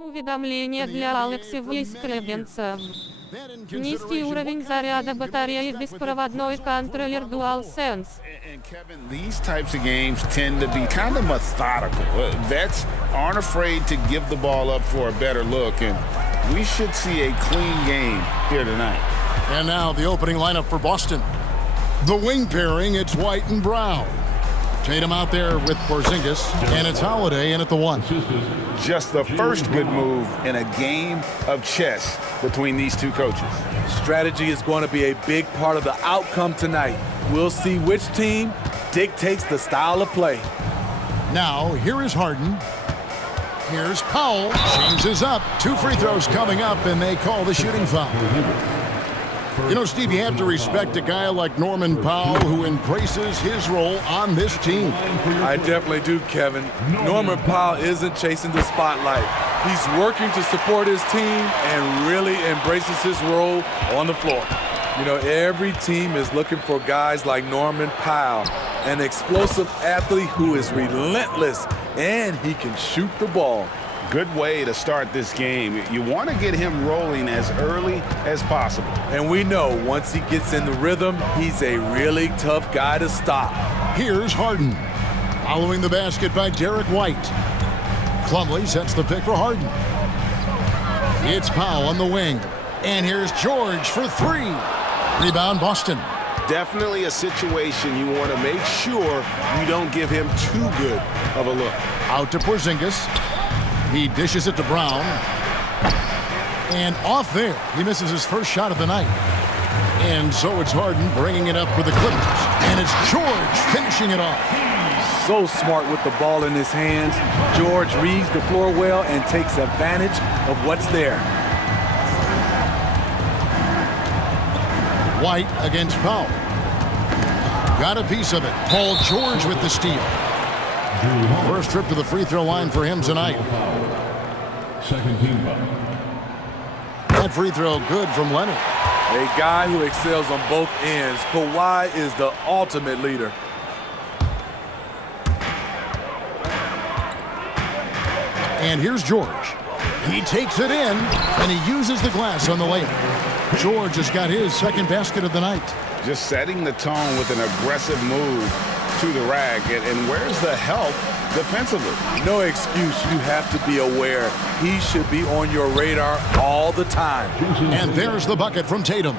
Уведомление для Алексея Скребенца. Низкий уровень заряда батареи, беспроводной контроллер DualSense. And Kevin, these types of games tend to be kind of methodical. Vets aren't afraid to give the ball up for a better look, and we should see a clean game here tonight. And now the opening lineup for Boston. The wing pairing, it's White and Brown. Tatum out there with Porzingis, and it's Holiday in at the one. Just the first good move in a game of chess between these two coaches. Strategy is going to be a big part of the outcome tonight. We'll see which team dictates the style of play. Now, here is Harden. Here's Powell. Changes up. 2 free throws coming up, and they call the shooting foul. You know, Steve, you have to respect a guy like Norman Powell who embraces his role on this team. I definitely do, Kevin. Norman Powell isn't chasing the spotlight. He's working to support his team and really embraces his role on the floor. You know, every team is looking for guys like Norman Powell, an explosive athlete who is relentless, and he can shoot the ball. Good way to start this game. You want to get him rolling as early as possible. And we know once he gets in the rhythm, he's a really tough guy to stop. Here's Harden. Following the basket by Derek White. Plumlee sets the pick for Harden. It's Powell on the wing. And here's George for 3. Rebound Boston. Definitely a situation you want to make sure you don't give him too good of a look. Out to Porzingis. He dishes it to Brown. And off there, he misses his first shot of the night. And so it's Harden bringing it up for the Clippers. And it's George finishing it off. So smart with the ball in his hands. George reads the floor well and takes advantage of what's there. White against Powell. Got a piece of it. Paul George with the steal. First trip to the free throw line for him tonight. Second team foul. That free throw good from Leonard. A guy who excels on both ends. Kawhi is the ultimate leader. And here's George. He takes it in, and he uses the glass on the layup. George has got his second basket of the night. Just setting the tone with an aggressive move to the rack. And where's the help defensively? No excuse. You have to be aware. He should be on your radar all the time. And there's the bucket from Tatum.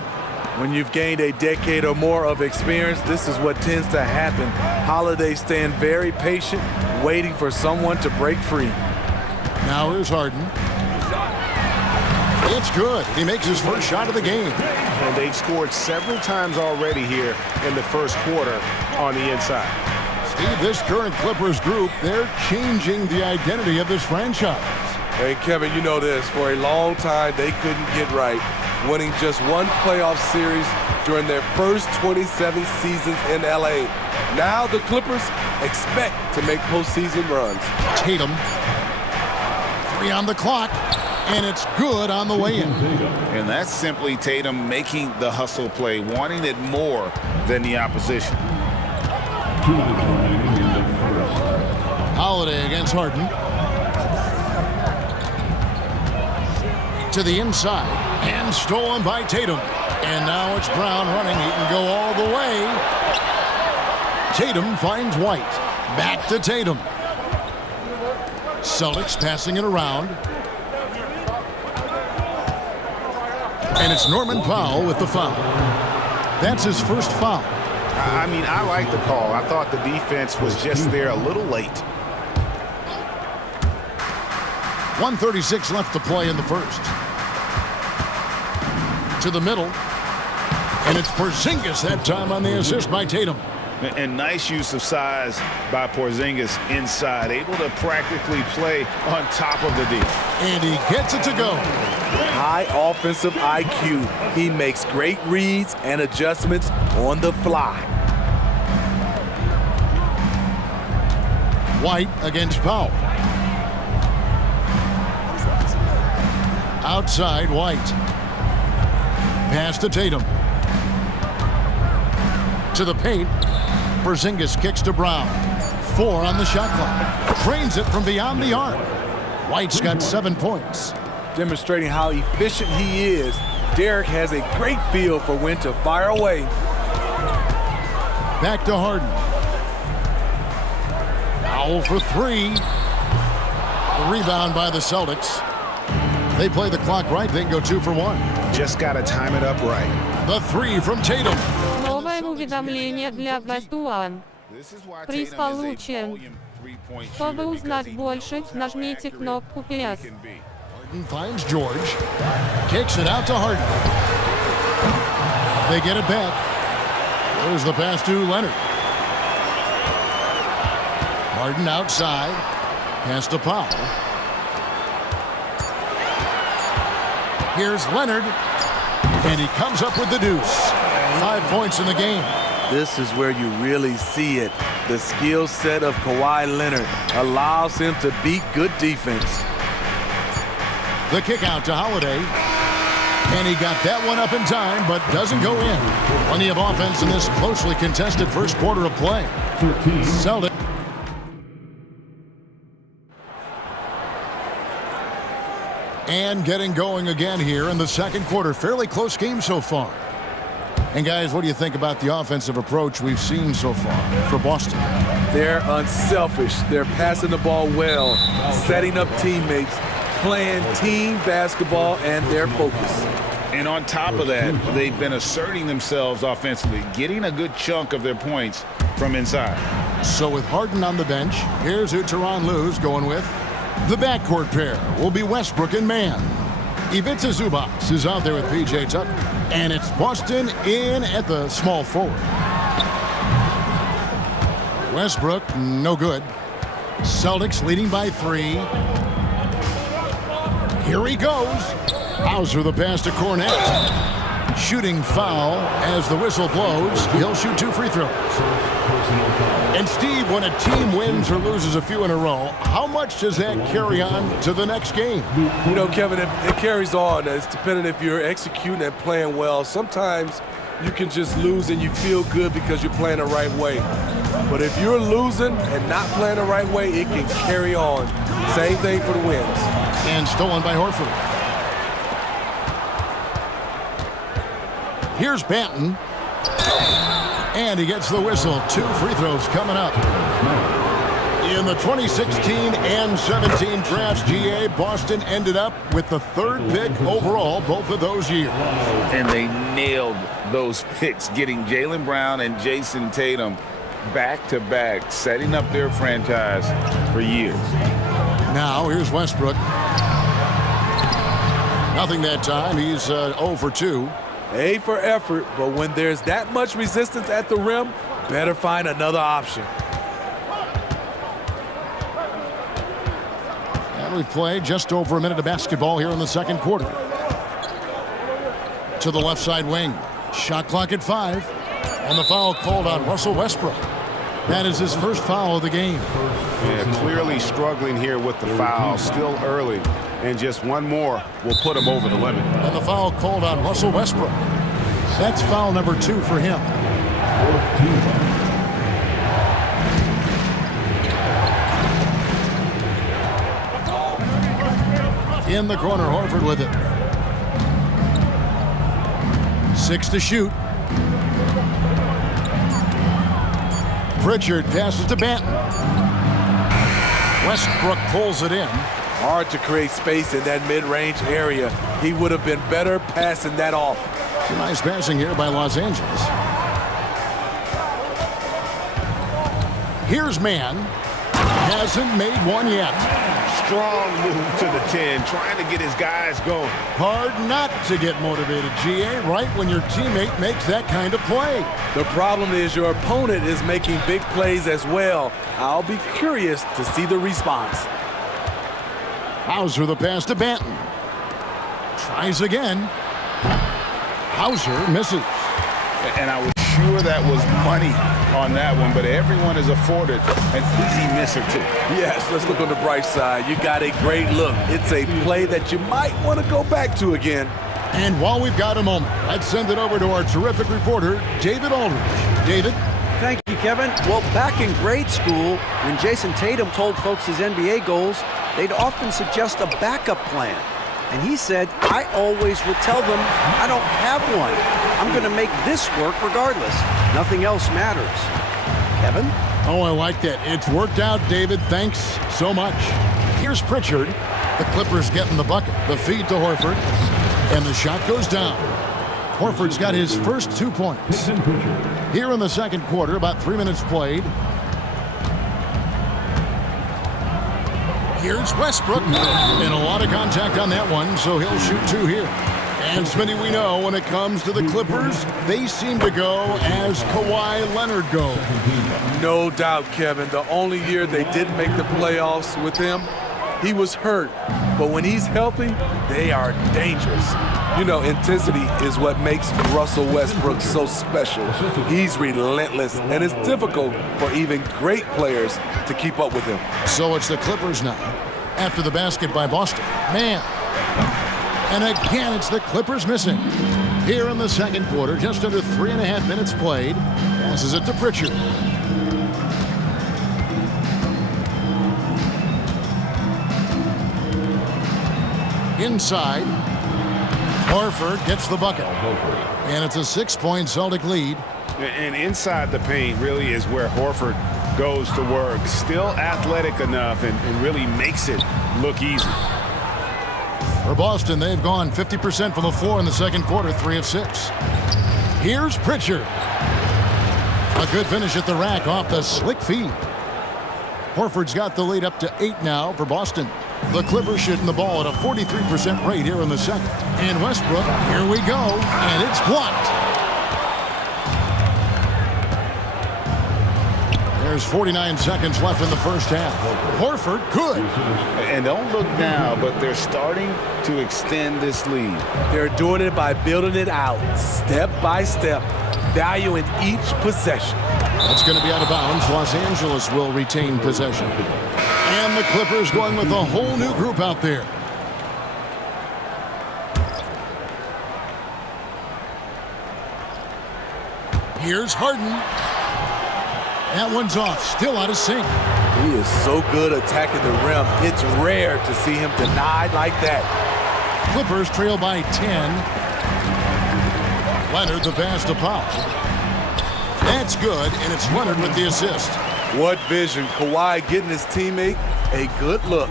When you've gained a decade or more of experience, this is what tends to happen. Holiday stand very patient, waiting for someone to break free. Now here's Harden. It's good. He makes his first shot of the game. And they've scored several times already here in the first quarter on the inside. Steve, this current Clippers group, they're changing the identity of this franchise. Hey, Kevin, you know this. For a long time, they couldn't get right, winning just one playoff series during their first 27 seasons in L.A. Now the Clippers expect to make postseason runs. Tatum. 3 on the clock. And it's good on the way in. And that's simply Tatum making the hustle play, wanting it more than the opposition. 2 minutes remaining in the first. Holiday against Harden. To the inside. And stolen by Tatum. And now it's Brown running. He can go all the way. Tatum finds White. Back to Tatum. Celtics passing it around. And it's Norman Powell with the foul. That's his first foul. I mean, I like the call. I thought the defense was just there a little late. 1:36 left to play in the first. To the middle. And it's Porzingis that time on the assist by Tatum. And nice use of size by Porzingis inside, able to practically play on top of the D. And he gets it to go. High offensive IQ. He makes great reads and adjustments on the fly. White against Powell. Outside White. Pass to Tatum. To the paint. Porzingis kicks to Brown. 4 on the shot clock. Trains it from beyond the arc. White's got 7 points. Demonstrating how efficient he is, Derek has a great feel for when to fire away. Back to Harden. Foul for 3. The rebound by the Celtics. They play the clock right, they can go 2 for 1. Just got to time it up right. The 3 from Tatum. Новое уведомление для Бастуан. Приз получен. Чтобы узнать больше, нажмите кнопку «Пес». Harden finds George. Kicks it out to Harden. They get it back. There's the pass to Leonard. Harden outside. Pass to Powell. Here's Leonard. And he comes up with the deuce. 5 points in the game. This is where you really see it. The skill set of Kawhi Leonard allows him to beat good defense. The kick out to Holiday. And he got that one up in time, but doesn't go in. Plenty of offense in this closely contested first quarter of play. Celtics. And getting going again here in the second quarter. Fairly close game so far. And guys, what do you think about the offensive approach we've seen so far for Boston? They're unselfish. They're passing the ball well, setting up teammates, playing team basketball, and their focus. And on top of that, they've been asserting themselves offensively, getting a good chunk of their points from inside. So with Harden on the bench, here's who Tyronn Lue's going with. The backcourt pair will be Westbrook and Mann. Ivica Zubac is out there with P.J. Tucker. And it's Boston in at the small forward. Westbrook, no good. Celtics leading by 3. Here he goes. Hauser the pass to Cornet. Shooting foul as the whistle blows. He'll shoot 2 free throws. And Steve, when a team wins or loses a few in a row, how much does that carry on to the next game? You know, Kevin, it carries on. It's dependent if you're executing and playing well. Sometimes you can just lose and you feel good because you're playing the right way. But if you're losing and not playing the right way, it can carry on. Same thing for the wins. And stolen by Horford. Here's Banton. And he gets the whistle. 2 free throws coming up. In the 2016 and 17 drafts, GA, Boston ended up with the 3rd pick overall both of those years. And they nailed those picks, getting Jaylen Brown and Jason Tatum back-to-back, setting up their franchise for years. Now, here's Westbrook. Nothing that time. He's 0 for 2. A for effort, but when there's that much resistance at the rim, better find another option. And we've played just over a minute of basketball here in the second quarter. To the left side wing. Shot clock at 5. And the foul called on Russell Westbrook. That is his first foul of the game. Yeah, clearly struggling here with the foul. Still early. And just one more will put him over the limit. And the foul called on Russell Westbrook. That's foul number 2 for him. In the corner, Horford with it. 6 to shoot. Pritchard passes to Banton. Westbrook pulls it in. Hard to create space in that mid-range area. He would have been better passing that off. Nice passing here by Los Angeles. Here's Mann. Hasn't made one yet. Strong move to the 10, trying to get his guys going. Hard not to get motivated, GA, right when your teammate makes that kind of play. The problem is your opponent is making big plays as well. I'll be curious to see the response. Hauser the pass to Banton. Tries again. Hauser misses. And I was sure that was money on that one, but everyone is afforded an easy misser too. Yes, let's look on the bright side. You got a great look. It's a play that you might want to go back to again. And while we've got a moment, let's send it over to our terrific reporter, David Aldridge. David? Thank you, Kevin. Well, back in grade school, when Jason Tatum told folks his NBA goals, they'd often suggest a backup plan. And he said, I always would tell them, I don't have one. I'm going to make this work regardless. Nothing else matters. Kevin? Oh, I like that. It's worked out, David. Thanks so much. Here's Pritchard. The Clippers getting the bucket. The feed to Horford. And the shot goes down. Horford's got his first 2 points. Here in the second quarter, about 3 minutes played. Here's Westbrook. And a lot of contact on that one, so he'll shoot 2 here. And Smitty, we know when it comes to the Clippers, they seem to go as Kawhi Leonard goes. No doubt, Kevin. The only year they didn't make the playoffs with him, he was hurt. But when he's healthy, they are dangerous. You know, intensity is what makes Russell Westbrook so special. He's relentless, and it's difficult for even great players to keep up with him. So it's the Clippers now, after the basket by Boston. Man. And again, it's the Clippers missing. Here in the second quarter, just under 3.5 minutes played. Passes it to Pritchard. Inside. Horford gets the bucket. And it's a 6-point Celtic lead. And inside the paint really is where Horford goes to work. Still athletic enough and really makes it look easy. For Boston, they've gone 50% from the floor in the second quarter, 3 of 6. Here's Pritchard. A good finish at the rack off the slick feed. Horford's got the lead up to 8 now for Boston. The Clippers shooting the ball at a 43% rate here in the second. And Westbrook, here we go, and it's blocked. There's 49 seconds left in the first half. Horford could. And don't look now, but they're starting to extend this lead. They're doing it by building it out, step by step, valuing each possession. That's going to be out of bounds. Los Angeles will retain possession. And the Clippers going with a whole new group out there. Here's Harden. That one's off, still out of sync. He is so good attacking the rim. It's rare to see him denied like that. Clippers trail by 10. Leonard the pass to Powell. That's good, and it's Leonard with the assist. What vision. Kawhi getting his teammate a good look.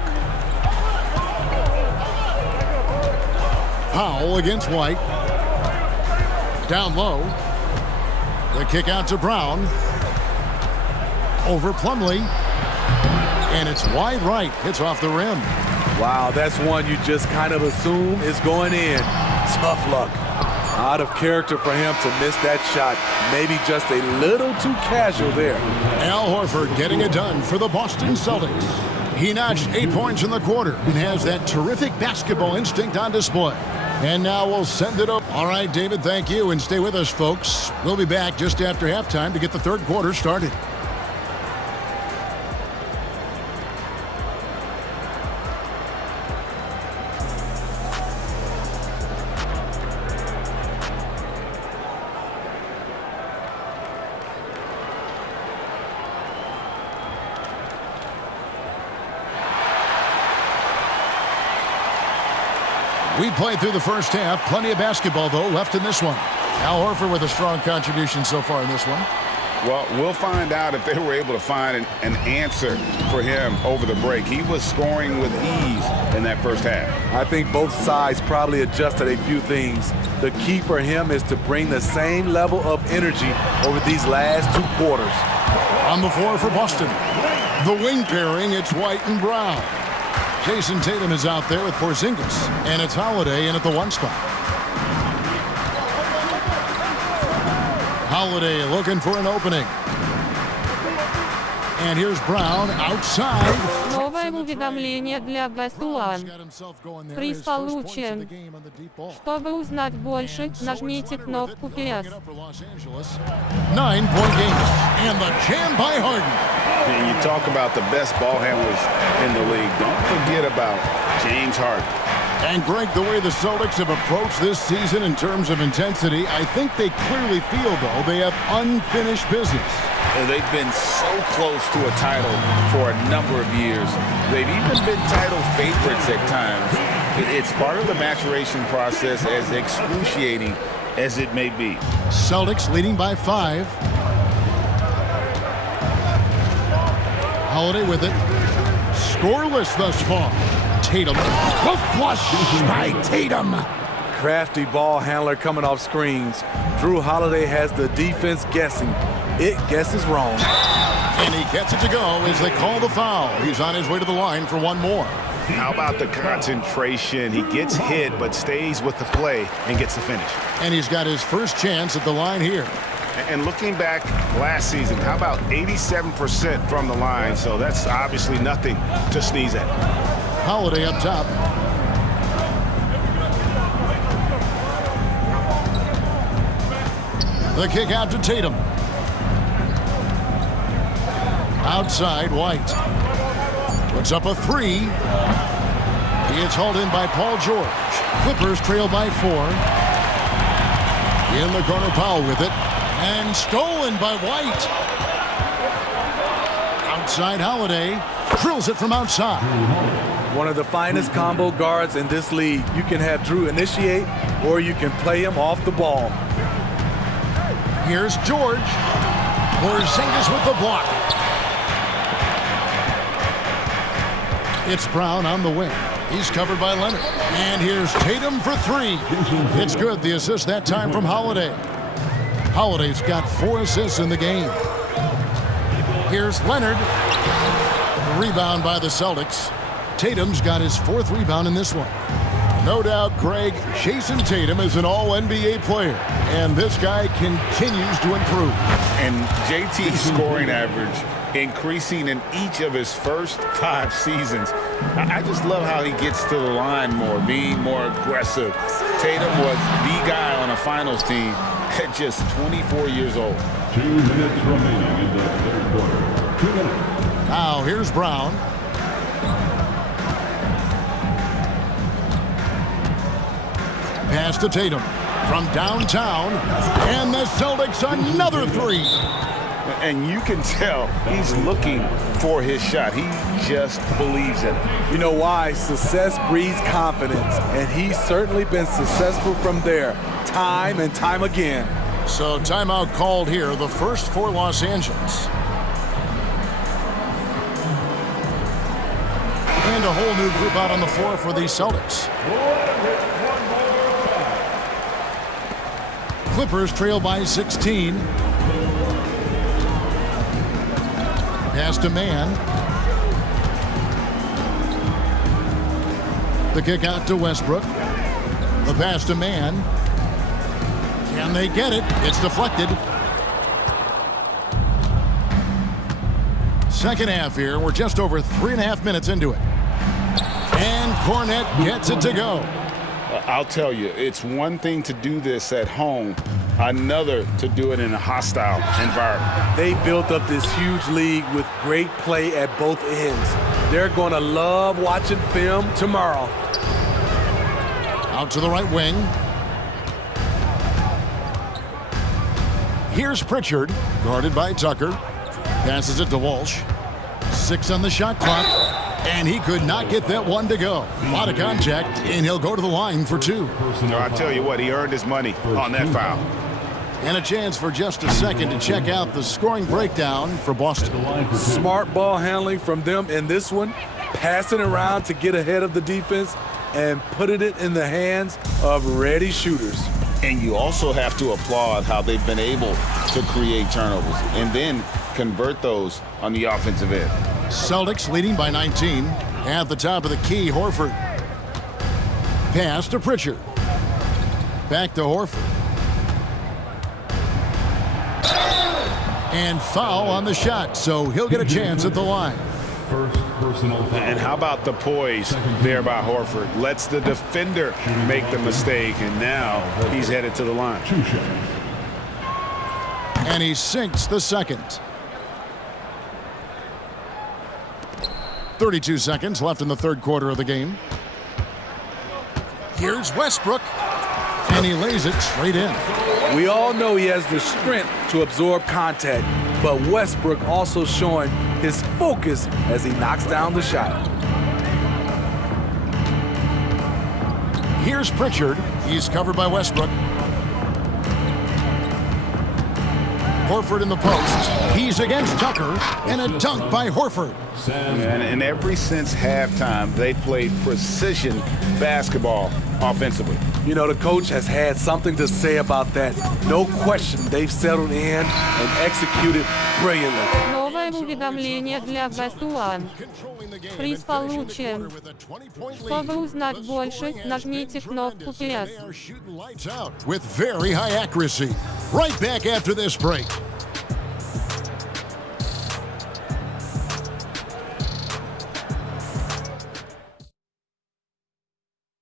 Powell against White. Down low. The kick out to Brown. Over Plumlee. And it's wide right. Hits off the rim. Wow, that's one you just kind of assume is going in. Tough luck. Out of character for him to miss that shot. Maybe just a little too casual there. Al Horford getting it done for the Boston Celtics. He notched 8 points in the quarter and has that terrific basketball instinct on display. And now we'll send it up. All right, David, thank you. And stay with us, folks. We'll be back just after halftime to get the third quarter started. We played through the first half. Plenty of basketball, though, left in this one. Al Horford with a strong contribution so far in this one. Well, we'll find out if they were able to find an answer for him over the break. He was scoring with ease in that first half. I think both sides probably adjusted a few things. The key for him is to bring the same level of energy over these last 2 quarters. On the floor for Boston. The wing pairing, it's White and Brown. Jason Tatum is out there with Porzingis, and it's Holiday in at the 1 spot. Holiday looking for an opening. And here's Brown outside. Новое уведомление для Бастуан. Приз получен. Чтобы узнать больше, нажмите кнопку PS. 9-point game. And the jam by Harden. And you talk about the best ball handlers in the league. Don't forget about James Harden. And Greg, the way the Celtics have approached this season in terms of intensity, I think they clearly feel, though, they have unfinished business. They've been so close to a title for a number of years. They've even been title favorites at times. It's part of the maturation process, as excruciating as it may be. Celtics leading by 5. Holiday with it. Scoreless thus far. Tatum. The flush by Tatum. Crafty ball handler coming off screens. Drew Holiday has the defense guessing. It guesses wrong. And he gets it to go as they call the foul. He's on his way to the line for one more. How about the concentration? He gets hit but stays with the play and gets the finish. And he's got his first chance at the line here. And looking back last season, how about 87% from the line? So that's obviously nothing to sneeze at. Holiday up top. The kick out to Tatum. Outside, White. Puts up a 3. It's hauled in by Paul George. Clippers trail by 4. In the corner, Powell with it. And stolen by White. Outside, Holiday. Drills it from outside. One of the finest combo guards in this league. You can have Drew initiate, or you can play him off the ball. Here's George. Porzingis with the block. It's Brown on the wing. He's covered by Leonard. And here's Tatum for 3. It's good. The assist that time from Holiday. Holiday's got 4 assists in the game. Here's Leonard. The rebound by the Celtics. Tatum's got his 4th rebound in this one. No doubt, Greg, Jason Tatum is an all-NBA player, and this guy continues to improve. And JT's scoring average increasing in each of his first 5 seasons. I just love how he gets to the line more, being more aggressive. Tatum was the guy on a finals team at just 24 years old. 2 minutes remaining in the third quarter. 2 minutes. Now here's Brown. Pass to Tatum from downtown, and the Celtics another 3. And you can tell he's looking for his shot. He just believes in it. You know why? Success breeds confidence, and he's certainly been successful from there, time and time again. So timeout called here, the first for Los Angeles. And a whole new group out on the floor for the Celtics. Clippers trail by 16. Pass to Man. The kick out to Westbrook. The pass to Man. Can they get it? It's deflected. Second half here. We're just over 3.5 minutes into it. And Cornette gets it to go. I'll tell you, it's one thing to do this at home, another to do it in a hostile environment. They built up this huge league with great play at both ends. They're going to love watching film tomorrow. Out to the right wing. Here's Pritchard, guarded by Tucker. Passes it to Walsh. 6 on the shot clock. And he could not get that one to go. A lot of contact, and he'll go to the line for 2. No, I tell you what, he earned his money on that foul. And a chance for just a second to check out the scoring breakdown for Boston. Smart ball handling from them in this one, passing around to get ahead of the defense and putting it in the hands of ready shooters. And you also have to applaud how they've been able to create turnovers and then convert those on the offensive end. Celtics leading by 19. At the top of the key, Horford. Pass to Pritchard. Back to Horford. And foul on the shot, so he'll get a chance at the line. First personal foul. And how about the poise there by Horford? Lets the defender make the mistake, and now he's headed to the line. 2 shots. And he sinks the second. 32 seconds left in the third quarter of the game. Here's Westbrook, and he lays it straight in. We all know he has the strength to absorb contact. but Westbrook also showing his focus as he knocks down the shot. Here's Pritchard. He's covered by Westbrook. Horford in the post. He's against Tucker, and a dunk by Horford. And ever since halftime, they played precision basketball offensively. You know, the coach has had something to say about that. No question, they've settled in and executed brilliantly. Новое уведомление для Best One. Приз получен. Чтобы узнать больше, нажмите кнопку PS. With very high accuracy. Right back after this break.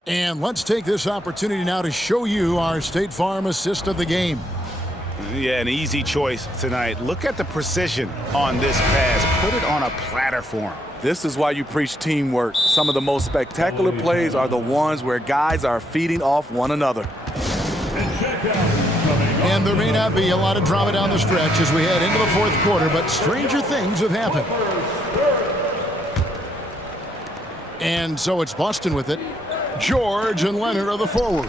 And let's take this opportunity now to show you our State Farm assist of the game. Yeah, an easy choice tonight. Look at the precision on this pass. Put it on a platter for him. This is why you preach teamwork. Some of the most spectacular plays are the ones where guys are feeding off one another. And there may not be a lot of drama down the stretch as we head into the fourth quarter, but stranger things have happened. And so it's Boston with it. George and Leonard are the forwards.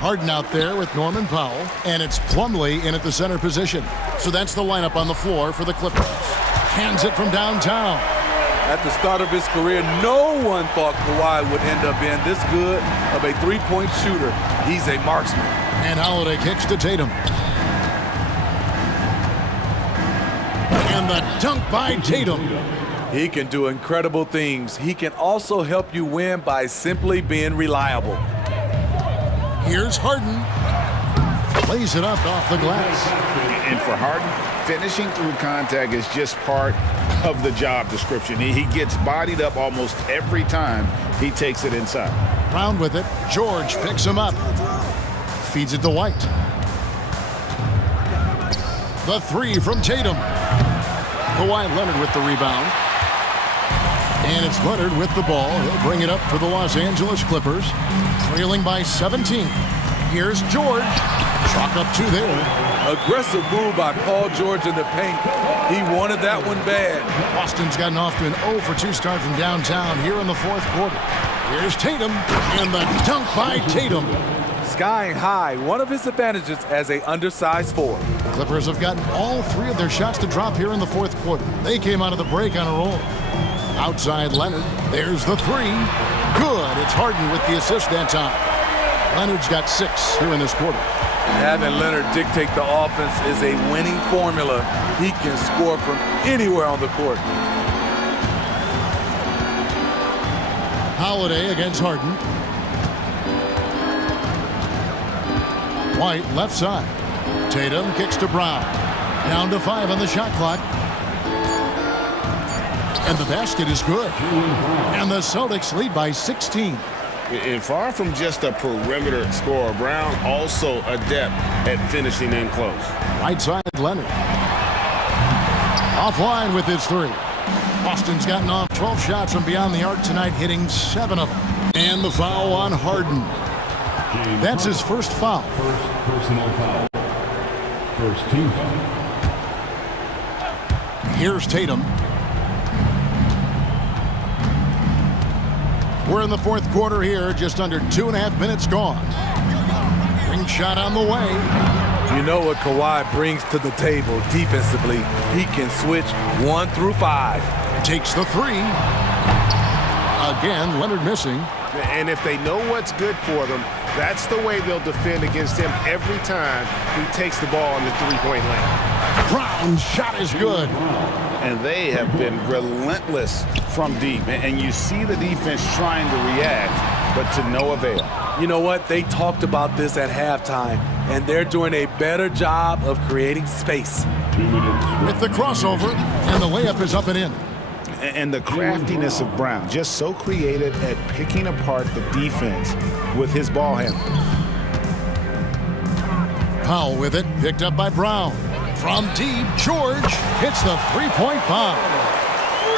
Harden out there with Norman Powell, and it's Plumlee in at the center position. So that's the lineup on the floor for the Clippers. Hands it from downtown. At the start of his career, no one thought Kawhi would end up being this good of a three-point shooter. He's a marksman. And Holiday kicks to Tatum. And the dunk by Tatum. He can do incredible things. He can also help you win by simply being reliable. Here's Harden. Plays it up off the glass. And for Harden, finishing through contact is just part of the job description. He gets bodied up almost every time he takes it inside. Brown with it. George picks him up. Feeds it to White. The three from Tatum. Kawhi Leonard with the rebound. And it's Leonard with the ball. He'll bring it up for the Los Angeles Clippers. Trailing by 17. Here's George. Chalk up two there. Aggressive move by Paul George in the paint. He wanted that one bad. Boston's gotten off to an 0 for 2 start from downtown here in the fourth quarter. Here's Tatum. And the dunk by Tatum. Skying high, one of his advantages as a undersized forward. The Clippers have gotten all 3 of their shots to drop here in the fourth quarter. They came out of the break on a roll. Outside Leonard. There's the 3. Good. It's Harden with the assist that time. Leonard's got 6 here in this quarter. Having Leonard dictate the offense is a winning formula. He can score from anywhere on the court. Holiday against Harden. White left side. Tatum kicks to Brown. Down to 5 on the shot clock. And the basket is good. And the Celtics lead by 16. And far from just a perimeter scorer, Brown also adept at finishing in close. Right side, Leonard. Offline with his 3. Boston's gotten off 12 shots from beyond the arc tonight, hitting 7 of them. And the foul on Harden. That's his first foul. First personal foul. First team foul. Here's Tatum. We're in the fourth quarter here, just under 2.5 minutes gone. Ring shot on the way. You know what Kawhi brings to the table defensively. He can switch 1 through 5. Takes the 3. Again, Leonard missing. And if they know what's good for them, that's the way they'll defend against him every time he takes the ball in the three-point lane. Brown's shot is good. And they have been relentless from deep. And you see the defense trying to react, but to no avail. You know what? They talked about this at halftime, and they're doing a better job of creating space. 2 minutes. With the crossover, and the layup is up and in. And the craftiness of Brown, just so creative at picking apart the defense with his ball handling. Powell with it, picked up by Brown. From deep, George hits the three-point bomb.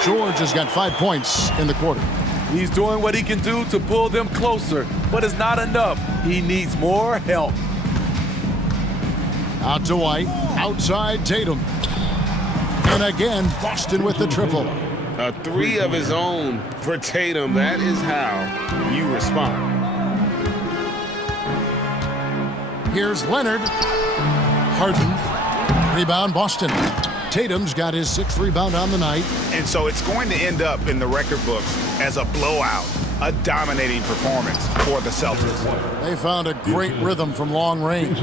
George has got 5 points in the quarter. He's doing what he can do to pull them closer, but it's not enough. He needs more help. Out to White, outside Tatum. And again, Boston with the triple. A three of his own for Tatum. That is how you respond. Here's Leonard. Harden. Rebound, Boston. Tatum's got his 6th rebound on the night. And so it's going to end up in the record books as a blowout, a dominating performance for the Celtics. They found a great rhythm from long range.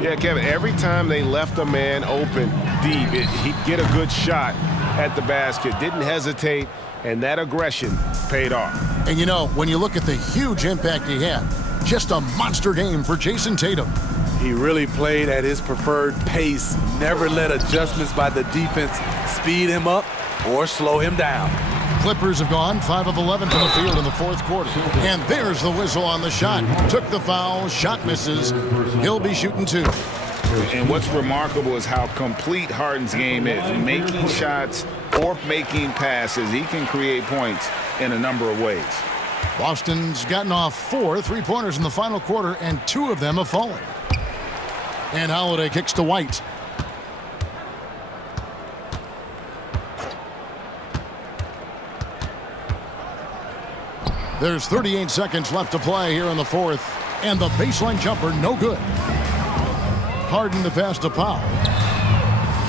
Yeah, Kevin, every time they left a man open deep, he'd get a good shot at the basket. Didn't hesitate, and that aggression paid off. And you know, when you look at the huge impact he had, just a monster game for Jason Tatum. He really played at his preferred pace, never let adjustments by the defense speed him up or slow him down. Clippers have gone 5 of 11 from the field in the 4th quarter. And there's the whistle on the shot. Took the foul, shot misses. He'll be shooting 2. And what's remarkable is how complete Harden's game is. Making shots or making passes, he can create points in a number of ways. Boston's gotten off 4 3-pointers in the final quarter, and 2 of them have fallen. And Holiday kicks to White. There's 38 seconds left to play here in the 4th, and the baseline jumper no good. Harden to pass to Powell.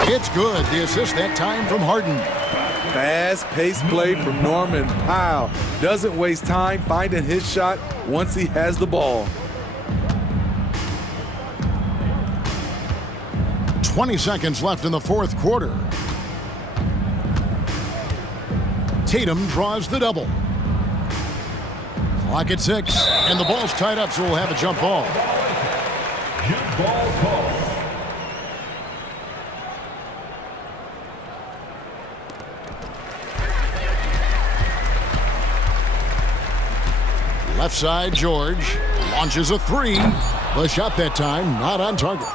It's good. The assist that time from Harden. Fast-paced play from Norman Powell. Doesn't waste time finding his shot once he has the ball. 20 seconds left in the 4th quarter. Tatum draws the double. Clock at 6, and the ball's tied up, so we'll have a jump ball. Jump ball call. Left side, George launches a 3. The shot that time not on target.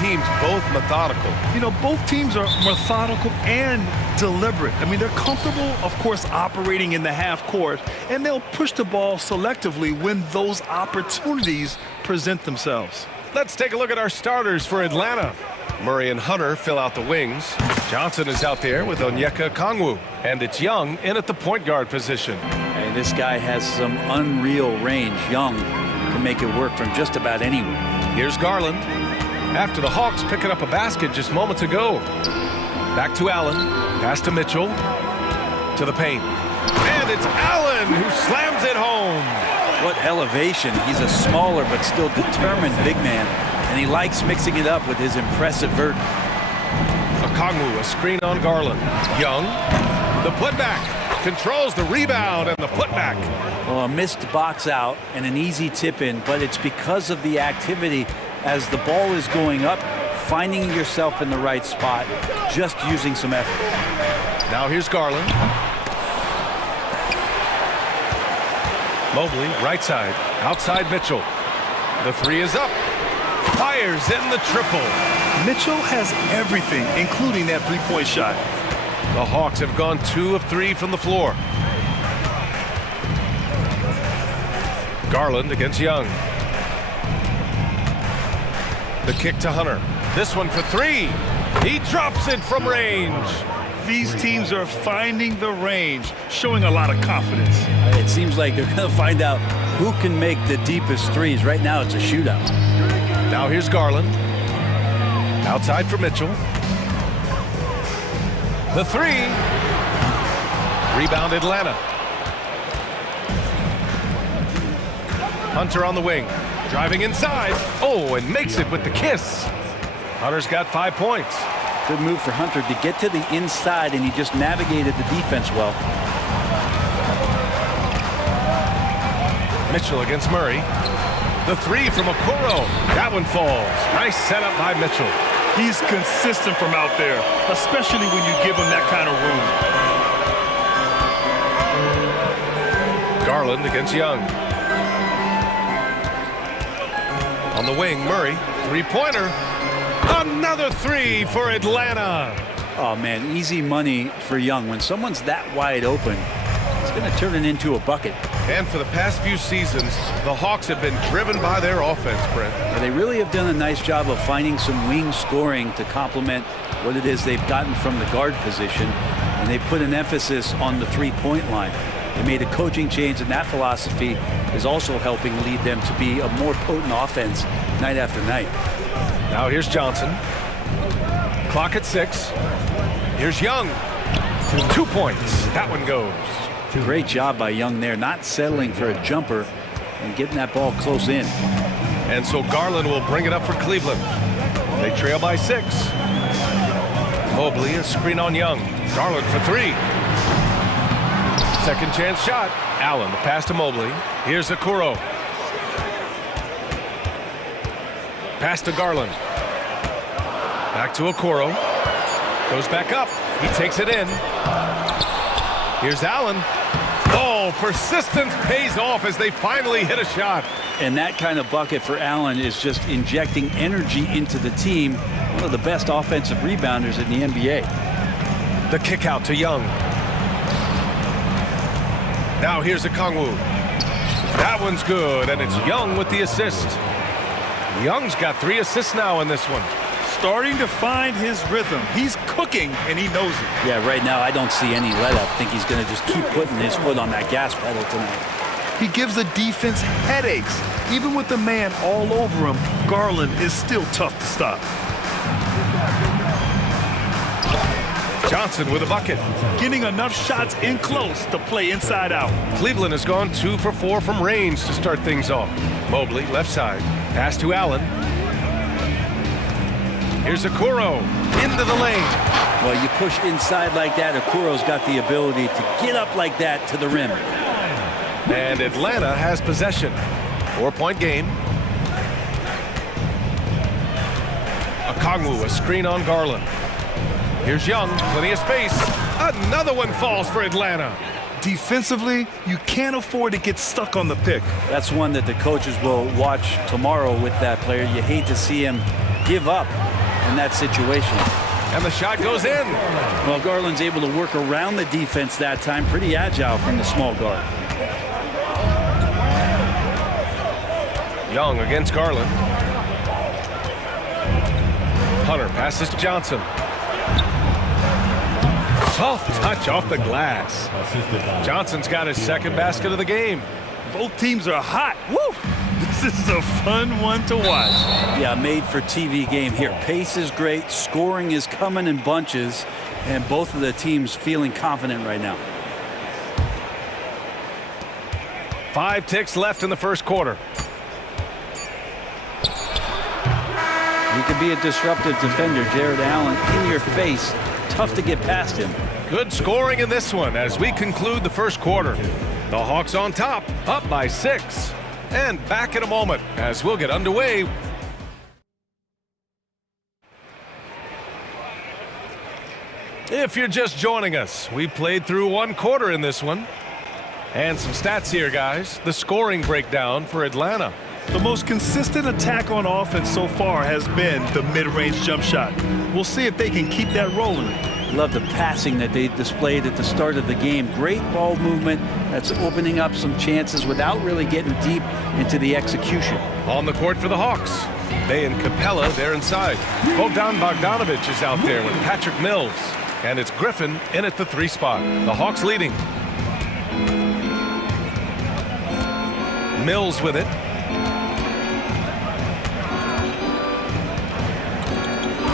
teams both methodical. You know, both teams are methodical and deliberate. I mean, they're comfortable, of course, operating in the half court, and they'll push the ball selectively when those opportunities present themselves. Let's take a look at our starters for Atlanta. Murray and Hunter fill out the wings. Johnson is out there with Onyeka Okongwu. And it's Young in at the point guard position. Hey, this guy has some unreal range. Young can make it work from just about anywhere. Here's Garland. After the Hawks picking up a basket just moments ago. Back to Allen. Pass to Mitchell. To the paint. And it's Allen who slams it home. What elevation. He's a smaller but still determined big man. And he likes mixing it up with his impressive vert. Okongwu, a screen on Garland. Young, the putback. Controls the rebound and the putback. Well, a missed box out and an easy tip in, but it's because of the activity as the ball is going up, finding yourself in the right spot, just using some effort. Now here's Garland. Mobley, right side, outside Mitchell. The three is up. Fires in the triple. Mitchell has everything, including that three-point shot. The Hawks have gone 2 of 3 from the floor. Garland against Young. The kick to Hunter. This one for 3. He drops it from range. These teams are finding the range, showing a lot of confidence. It seems like they're going to find out who can make the deepest threes. Right now, it's a shootout. Now here's Garland. Outside for Mitchell. The 3. Rebound Atlanta. Hunter on the wing. Driving inside. Oh, and makes it with the kiss. Hunter's got 5 points. Good move for Hunter to get to the inside, and he just navigated the defense well. Mitchell against Murray. The 3 from Okoro. That one falls. Nice setup by Mitchell. He's consistent from out there, especially when you give him that kind of room. Garland against Young. On the wing, Murray. Three-pointer. Another 3 for Atlanta. Oh, man, easy money for Young. When someone's that wide open, it's going to turn it into a bucket. And for the past few seasons, the Hawks have been driven by their offense, Brent. And they really have done a nice job of finding some wing scoring to complement what it is they've gotten from the guard position. And they put an emphasis on the three-point line. They made a coaching change, and that philosophy is also helping lead them to be a more potent offense night after night. Now here's Johnson. Clock at 6. Here's Young. 2 points. That one goes. Great job by Young there, not settling for a jumper and getting that ball close in. And so Garland will bring it up for Cleveland. They trail by 6. Mobley, a screen on Young. Garland for 3. Second chance shot. Allen, the pass to Mobley. Here's Okoro. Pass to Garland. Back to Okoro. Goes back up. He takes it in. Here's Allen. Oh, persistence pays off as they finally hit a shot. And that kind of bucket for Allen is just injecting energy into the team. One of the best offensive rebounders in the NBA. The kick out to Young. Now here's Okongwu. That one's good, and it's Young with the assist. Young's got 3 assists now in this one. Starting to find his rhythm. He's cooking, and he knows it. Yeah, right now I don't see any let up. I think he's going to just keep putting his foot on that gas pedal tonight. He gives the defense headaches. Even with the man all over him, Garland is still tough to stop. Johnson with a bucket. Getting enough shots in close to play inside out. Cleveland has gone 2 for 4 from range to start things off. Mobley, left side. Pass to Allen. Here's Okoro. Into the lane. Well, you push inside like that, Okoro's got the ability to get up like that to the rim. And Atlanta has possession. 4-point game. Okongwu, a screen on Garland. Here's Young, plenty of space. Another one falls for Atlanta. Defensively, you can't afford to get stuck on the pick. That's one that the coaches will watch tomorrow with that player. You hate to see him give up in that situation. And the shot goes in. Well, Garland's able to work around the defense that time. Pretty agile from the small guard. Young against Garland. Hunter passes to Johnson. Soft touch off the glass. Johnson's got his second basket of the game. Both teams are hot. Woo! This is a fun one to watch. Yeah, made for TV game here. Pace is great. Scoring is coming in bunches. And both of the teams feeling confident right now. 5 ticks left in the first quarter. He could be a disruptive defender. Jared Allen in your face. Tough to get past him. Good scoring in this one as we conclude the first quarter. The Hawks on top, up by 6. And back in a moment as we'll get underway. If you're just joining us, we played through 1 quarter in this one. And some stats here, guys. The scoring breakdown for Atlanta. The most consistent attack on offense so far has been the mid-range jump shot. We'll see if they can keep that rolling. Love the passing that they displayed at the start of the game. Great ball movement that's opening up some chances without really getting deep into the execution. On the court for the Hawks. Bay and Capella, they're inside. Bogdan Bogdanovic is out there with Patrick Mills. And it's Griffin in at the 3 spot. The Hawks leading. Mills with it.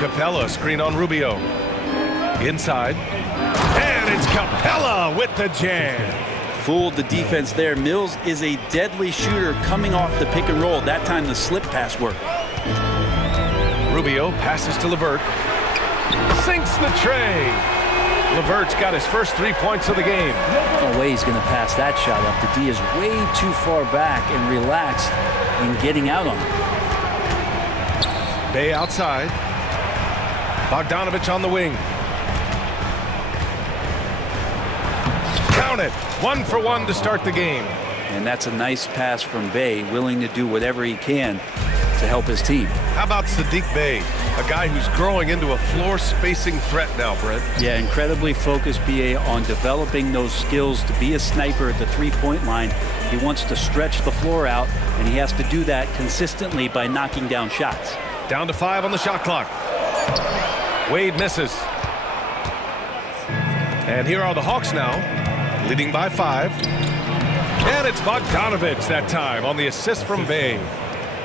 Capella, screen on Rubio. Inside. And it's Capella with the jam. Fooled the defense there. Mills is a deadly shooter coming off the pick and roll. That time the slip pass worked. Rubio passes to LeVert. Sinks the tray. LeVert's got his first 3 points of the game. No way he's going to pass that shot up. The D is way too far back and relaxed in getting out on it. Bay outside. Bogdanovic on the wing. Count it. 1 for 1 to start the game. And that's a nice pass from Bay, willing to do whatever he can to help his team. How about Sadiq Bey, a guy who's growing into a floor spacing threat now, Brent? Yeah, incredibly focused, BA, on developing those skills to be a sniper at the 3-point line. He wants to stretch the floor out, and he has to do that consistently by knocking down shots. Down to 5 on the shot clock. Wade misses. And here are the Hawks now, leading by 5. And it's Bogdanovic that time on the assist from Bay.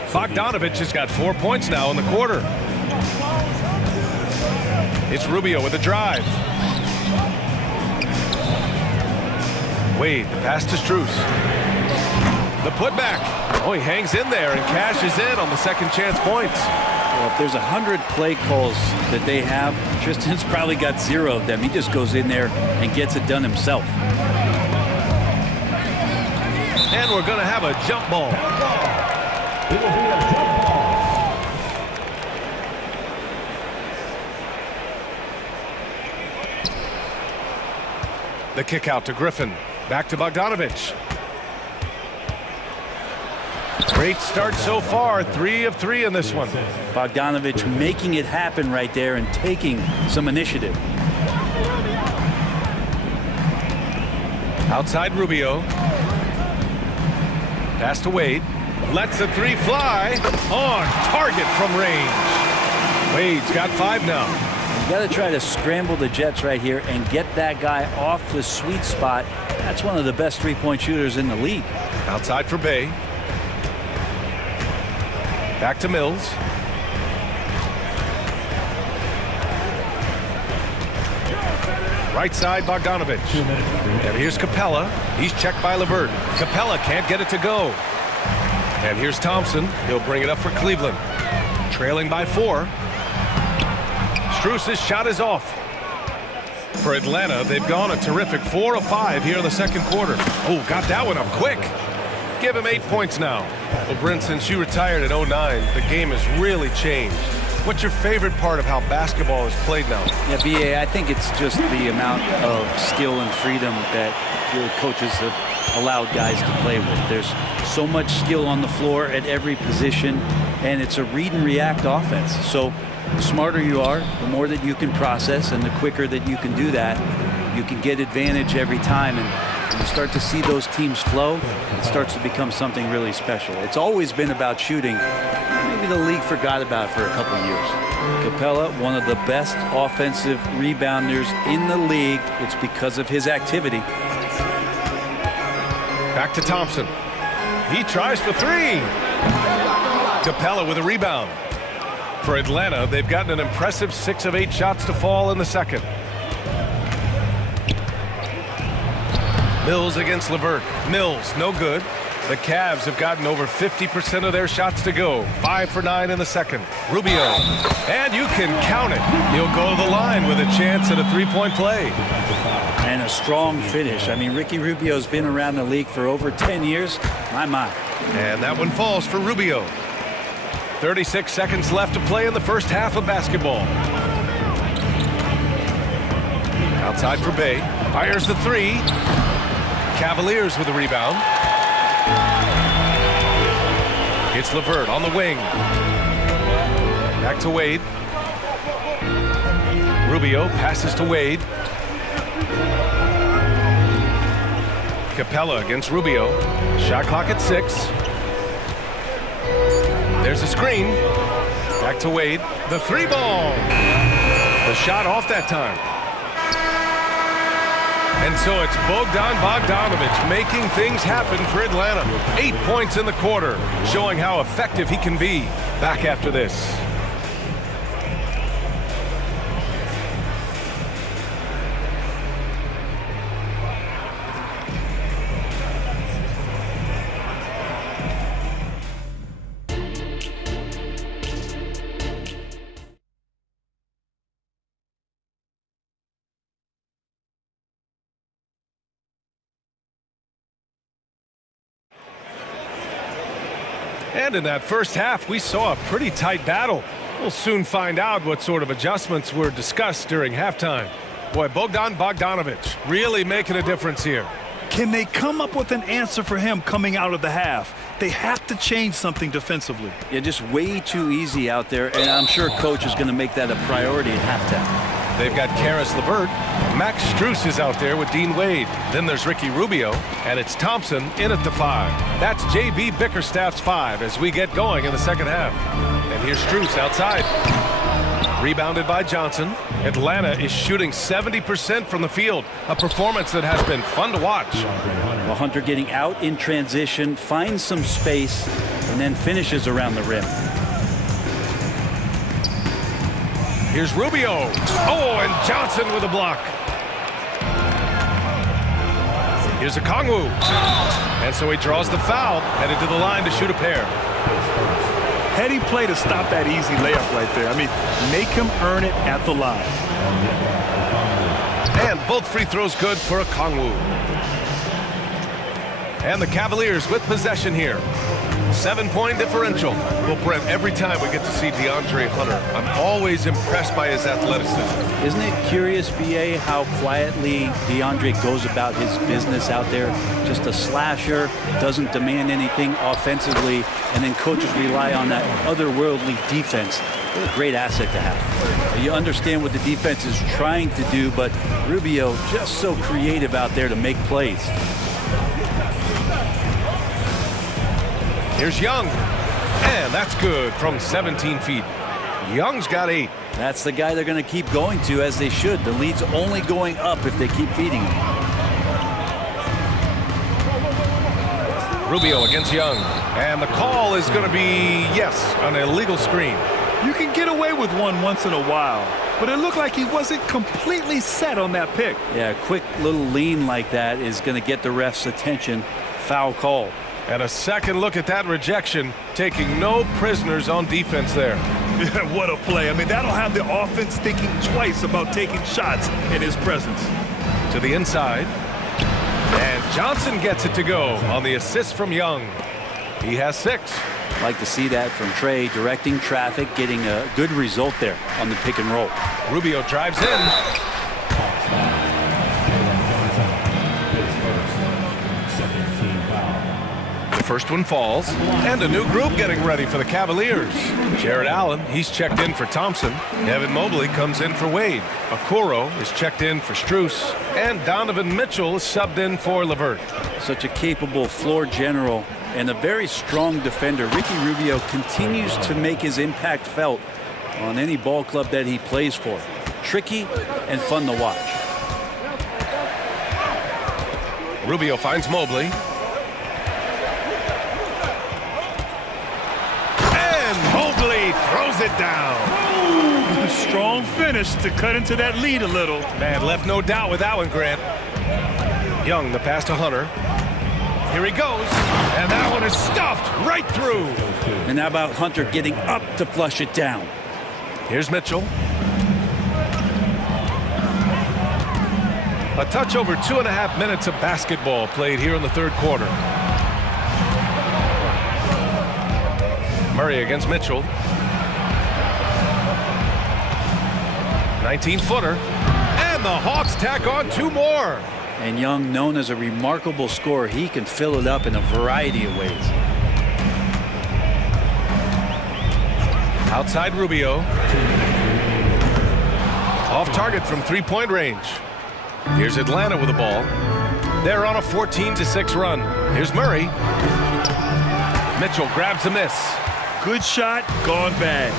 Bogdanovic has got 4 points now in the quarter. It's Rubio with a drive. Wade, the pass to Strus. The putback. Oh, he hangs in there and cashes in on the second chance points. Well, if there's 100 play calls that they have, Tristan's probably got 0 of them. He just goes in there and gets it done himself. And we're going to have a jump ball. It will be a jump ball. The kick out to Griffin. Back to Bogdanovic. Great start so far. 3 of 3 in this one. Bogdanovic making it happen right there and taking some initiative. Outside Rubio. Pass to Wade. Lets the 3 fly. On target from range. Wade's got 5 now. You got to try to scramble the Jets right here and get that guy off the sweet spot. That's one of the best 3-point shooters in the league. Outside for Bay. Back to Mills. Right side, Bogdanovic. And here's Capella. He's checked by LeVert. Capella can't get it to go. And here's Thompson. He'll bring it up for Cleveland. Trailing by 4. Strus's shot is off. For Atlanta, they've gone a terrific 4 of 5 here in the second quarter. Oh, got that one up quick. Give him 8 points now. Well, Brent, since you retired in 09, the game has really changed. What's your favorite part of how basketball is played now? Yeah, BA, I think it's just the amount of skill and freedom that your coaches have allowed guys to play with. There's so much skill on the floor at every position, and it's a read and react offense. So The smarter you are, the more that you can process, and the quicker that you can do that, you can get advantage every time. And when you start to see those teams flow, it starts to become something really special. It's always been about shooting. Maybe the league forgot about it for a couple of years. Capella, one of the best offensive rebounders in the league. It's because of his activity. Back to Thompson. He tries for three. Capella with a rebound. For Atlanta, they've gotten an impressive 6 of 8 shots to fall in the second. Mills against LeVert. Mills, no good. The Cavs have gotten over 50% of their shots to go. 5 for 9 in the second. Rubio. And you can count it. He'll go to the line with a chance at a three-point play. And a strong finish. I mean, Ricky Rubio's been around the league for over 10 years. My. And that one falls for Rubio. 36 seconds left to play in the first half of basketball. Outside for Bay. Fires the three. Cavaliers with a rebound. It's LeVert on the wing. Back to Wade. Rubio passes to Wade. Capella against Rubio. Shot clock at 6. There's a screen. Back to Wade. The three ball. The shot off that time. And so it's Bogdan Bogdanovic making things happen for Atlanta. 8 points in the quarter, showing how effective he can be. Back after this. And in that first half, we saw a pretty tight battle. We'll soon find out what sort of adjustments were discussed during halftime. Boy, Bogdan Bogdanovic really making a difference here. Can they come up with an answer for him coming out of the half? They have to change something defensively. Yeah, just way too easy out there, and I'm sure coach is going to make that a priority at halftime. They've got Karis LeVert. Max Strus is out there with Dean Wade. Then there's Ricky Rubio, and it's Thompson in at the 5. That's J.B. Bickerstaff's 5 as we get going in the second half. And here's Strus outside. Rebounded by Johnson. Atlanta is shooting 70% from the field, a performance that has been fun to watch. Well, Hunter getting out in transition, finds some space, and then finishes around the rim. Here's Rubio. Oh, and Johnson with a block. Here's Okongwu. And so he draws the foul, headed to the line to shoot a pair. Heady play to stop that easy layup right there. I mean, make him earn it at the line. And both free throws good for Okongwu. And the Cavaliers with possession here. 7-point differential. Well, Brent, every time we get to see DeAndre Hunter, I'm always impressed by his athleticism. Isn't it curious, B.A., how quietly DeAndre goes about his business out there? Just a slasher, doesn't demand anything offensively, and then coaches rely on that otherworldly defense. What a great asset to have. You understand what the defense is trying to do, but Rubio just so creative out there to make plays. Here's Young, and that's good from 17 feet. Young's got 8. That's the guy they're going to keep going to, as they should. The lead's only going up if they keep feeding him. Rubio against Young, and the call is going to be, yes, an illegal screen. You can get away with one once in a while, but it looked like he wasn't completely set on that pick. Yeah, a quick little lean like that is going to get the ref's attention. Foul call. And a second look at that rejection, taking no prisoners on defense there. Yeah, what a play. I mean, that'll have the offense thinking twice about taking shots in his presence. To the inside. And Johnson gets it to go on the assist from Young. He has 6. Like to see that from Trey, directing traffic, getting a good result there on the pick and roll. Rubio drives in. First one falls. And a new group getting ready for the Cavaliers. Jared Allen, he's checked in for Thompson. Evan Mobley comes in for Wade. Okoro is checked in for Strus. And Donovan Mitchell is subbed in for LeVert. Such a capable floor general and a very strong defender. Ricky Rubio continues to make his impact felt on any ball club that he plays for. Tricky and fun to watch. Rubio finds Mobley. And Mobley throws it down. Strong finish to cut into that lead a little. Man, left no doubt with that one, Grant. Young, the pass to Hunter. Here he goes, and that one is stuffed right through. And how about Hunter getting up to flush it down? Here's Mitchell. A touch over 2.5 minutes of basketball played here in the third quarter. Murray against Mitchell. 19-footer. And the Hawks tack on 2 more. And Young, known as a remarkable scorer, he can fill it up in a variety of ways. Outside Rubio. Off target from 3-point range. Here's Atlanta with the ball. They're on a 14-6 run. Here's Murray. Mitchell grabs a miss. Good shot, gone bad.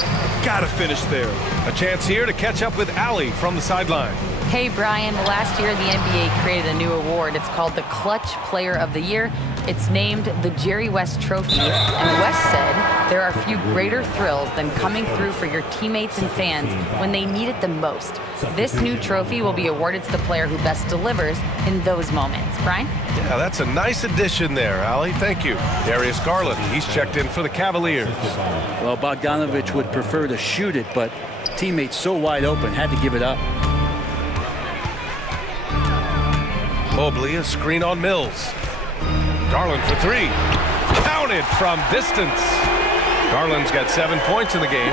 Gotta finish there. A chance here to catch up with Allie from the sideline. Hey, Brian. Last year, the NBA created a new award. It's called the Clutch Player of the Year. It's named the Jerry West Trophy. And West said there are few greater thrills than coming through for your teammates and fans when they need it the most. This new trophy will be awarded to the player who best delivers in those moments. Brian? Yeah, that's a nice addition there, Allie. Thank you. Darius Garland, he's checked in for the Cavaliers. Well, Bogdanovich would prefer to shoot it, but teammates so wide open, had to give it up. Mobley, a screen on Mills. Garland for 3. Counted from distance. Garland's got 7 points in the game.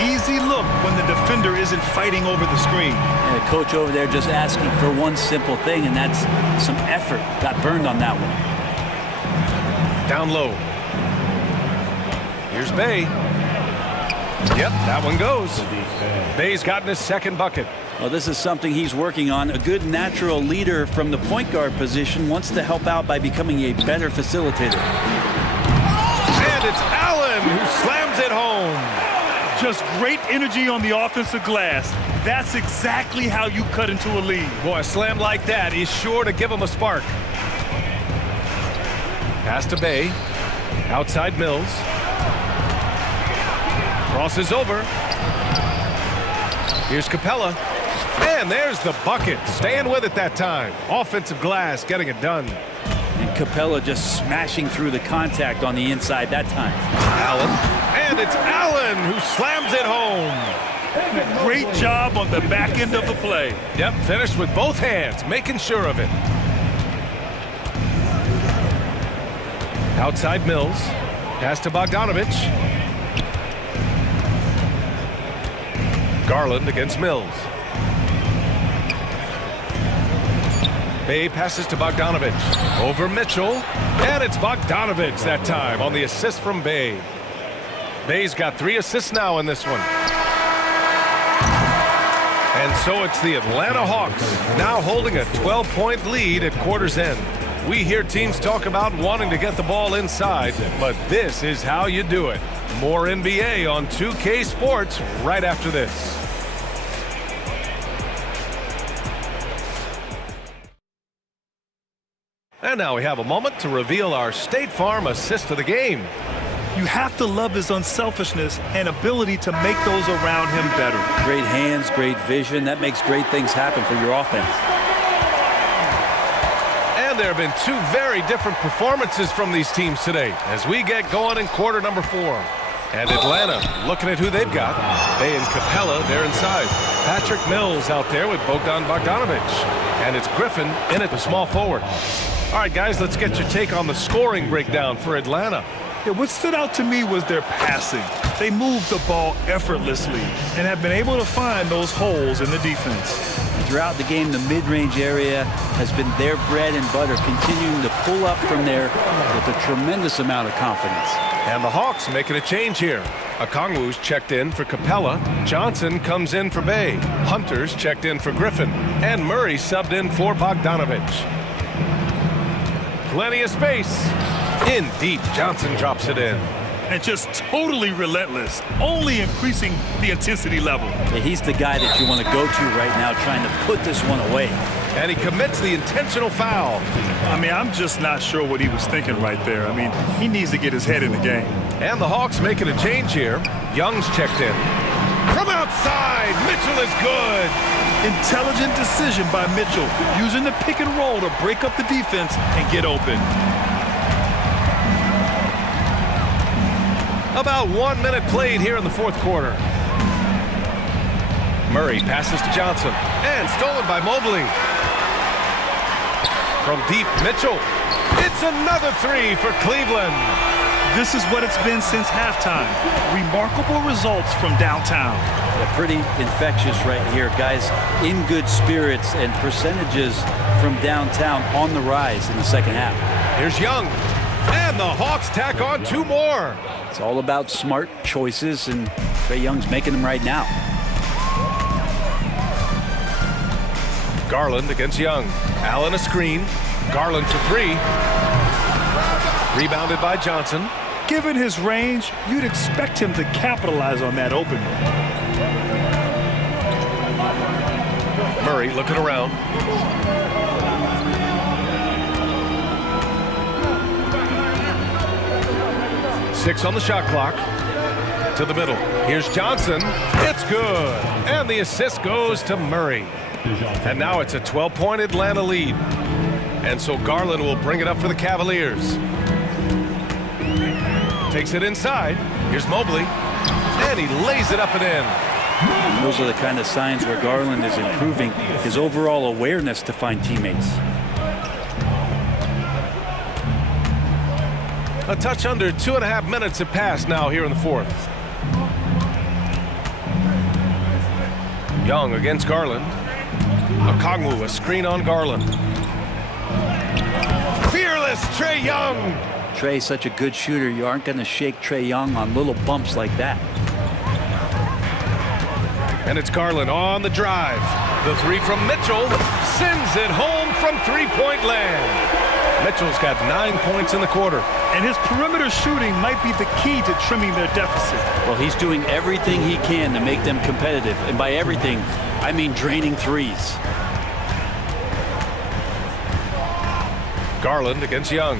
Easy look when the defender isn't fighting over the screen. And the coach over there just asking for one simple thing, and that's some effort. Got burned on that one. Down low. Here's Bay. Yep, that one goes. Bay's gotten his second bucket. Well, this is something he's working on. A good natural leader from the point guard position wants to help out by becoming a better facilitator. And it's Allen who slams it home. Just great energy on the offensive glass. That's exactly how you cut into a lead. Boy, a slam like that is sure to give him a spark. Pass to Bay. Outside Mills. Crosses over. Here's Capella. And there's the bucket. Staying with it that time. Offensive glass getting it done. And Capella just smashing through the contact on the inside that time. Allen. And it's Allen who slams it home. Great job on the back end of the play. Yep, finished with both hands, making sure of it. Outside Mills. Pass to Bogdanovich. Garland against Mills. Bay passes to Bogdanovich. Over Mitchell. And it's Bogdanovich that time on the assist from Bay. Bay's got 3 assists now in this one. And so it's the Atlanta Hawks now holding a 12-point lead at quarter's end. We hear teams talk about wanting to get the ball inside, but this is how you do it. More NBA on 2K Sports right after this. And now we have a moment to reveal our State Farm assist of the game. You have to love his unselfishness and ability to make those around him better. Great hands, great vision. That makes great things happen for your offense. And there have been 2 very different performances from these teams today as we get going in quarter number 4. And Atlanta looking at who they've got. Bay and Capella, they're inside. Patrick Mills out there with Bogdan Bogdanovich. And it's Griffin in at the small forward. All right, guys, let's get your take on the scoring breakdown for Atlanta. Yeah, what stood out to me was their passing. They move the ball effortlessly and have been able to find those holes in the defense. Throughout the game, the mid-range area has been their bread and butter, continuing to pull up from there with a tremendous amount of confidence. And the Hawks making a change here. Okongwu's checked in for Capella. Johnson comes in for Bay. Hunter's checked in for Griffin. And Murray subbed in for Bogdanovich. Plenty of space. In deep, Johnson drops it in. And just totally relentless, only increasing the intensity level. Yeah, he's the guy that you want to go to right now, trying to put this one away. And he commits the intentional foul. I mean, I'm just not sure what he was thinking right there. I mean, he needs to get his head in the game. And the Hawks making a change here. Young's checked in. From outside, Mitchell is good. Intelligent decision by Mitchell, using the pick and roll to break up the defense and get open. About 1 minute played here in the fourth quarter. Murray passes to Johnson, and stolen by Mobley. From deep, Mitchell. It's another three for Cleveland. This is what it's been since halftime. Remarkable results from downtown. Yeah, pretty infectious right here. Guys in good spirits, and percentages from downtown on the rise in the second half. Here's Young, and the Hawks tack on two more. It's all about smart choices, and Trae Young's making them right now. Garland against Young. Allen a screen. Garland for three. Rebounded by Johnson. Given his range, you'd expect him to capitalize on that opening. Murray looking around. Six on the shot clock. To the middle. Here's Johnson. It's good. And the assist goes to Murray. And now it's a 12-point Atlanta lead. And so Garland will bring it up for the Cavaliers. Takes it inside. Here's Mobley. And he lays it up and in. And those are the kind of signs where Garland is improving his overall awareness to find teammates. A touch under 2.5 minutes have passed now here in the fourth. Young against Garland. Okongwu, a screen on Garland. Fearless Trae Young. Trae's such a good shooter. You aren't going to shake Trae Young on little bumps like that. And it's Garland on the drive. The three from Mitchell sends it home from three-point land. Mitchell's got 9 points in the quarter. And his perimeter shooting might be the key to trimming their deficit. Well, he's doing everything he can to make them competitive. And by everything, I mean draining threes. Garland against Young.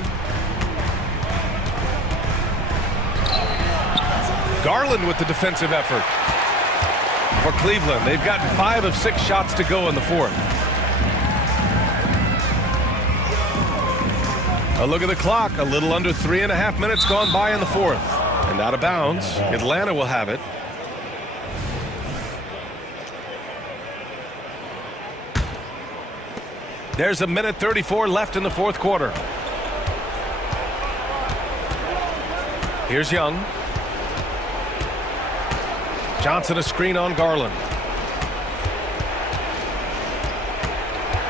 Garland with the defensive effort. For Cleveland, they've gotten 5 of 6 shots to go in the fourth. A look at the clock. A little under 3.5 minutes gone by in the fourth. And out of bounds. Atlanta will have it. There's a minute 34 left in the fourth quarter. Here's Young. Johnson a screen on Garland.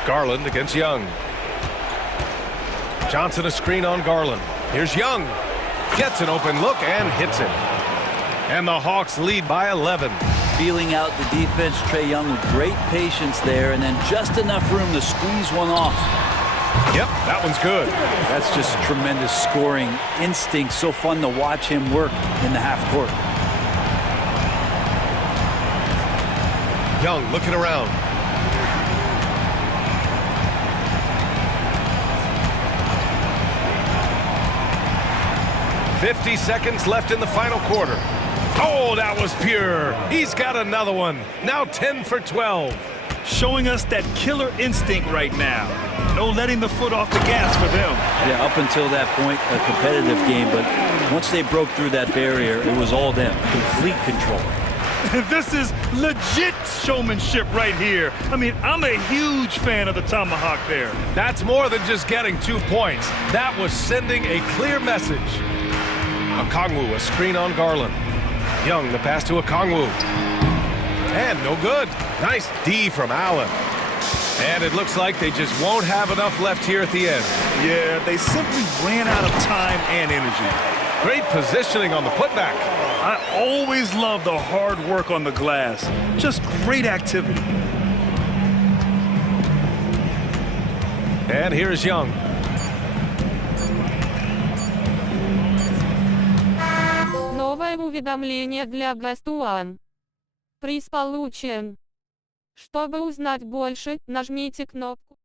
Garland against Young. Johnson a screen on Garland. Here's Young. Gets an open look and hits it. And the Hawks lead by 11. Feeling out the defense, Trae Young with great patience there, and then just enough room to squeeze one off. Yep, that one's good. That's just tremendous scoring instinct. So fun to watch him work in the half court. Young looking around. "50 seconds left in the final quarter." Oh, that was pure. He's got another one. Now 10 for 12. Showing us that killer instinct right now. No letting the foot off the gas for them. Yeah, up until that point, a competitive game, but once they broke through that barrier, it was all them. Complete control. This is legit showmanship right here. I mean, I'm a huge fan of the tomahawk there. That's more than just getting 2 points. That was sending a clear message. Okongwu, a screen on Garland. Young, the pass to Okongwu. And no good. Nice D from Allen. And it looks like they just won't have enough left here at the end. Yeah, they simply ran out of time and energy. Great positioning on the putback. I always love the hard work on the glass. Just great activity. And here's Young. Новое уведомление для Best One. Приз получен. Чтобы узнать больше, нажмите кнопку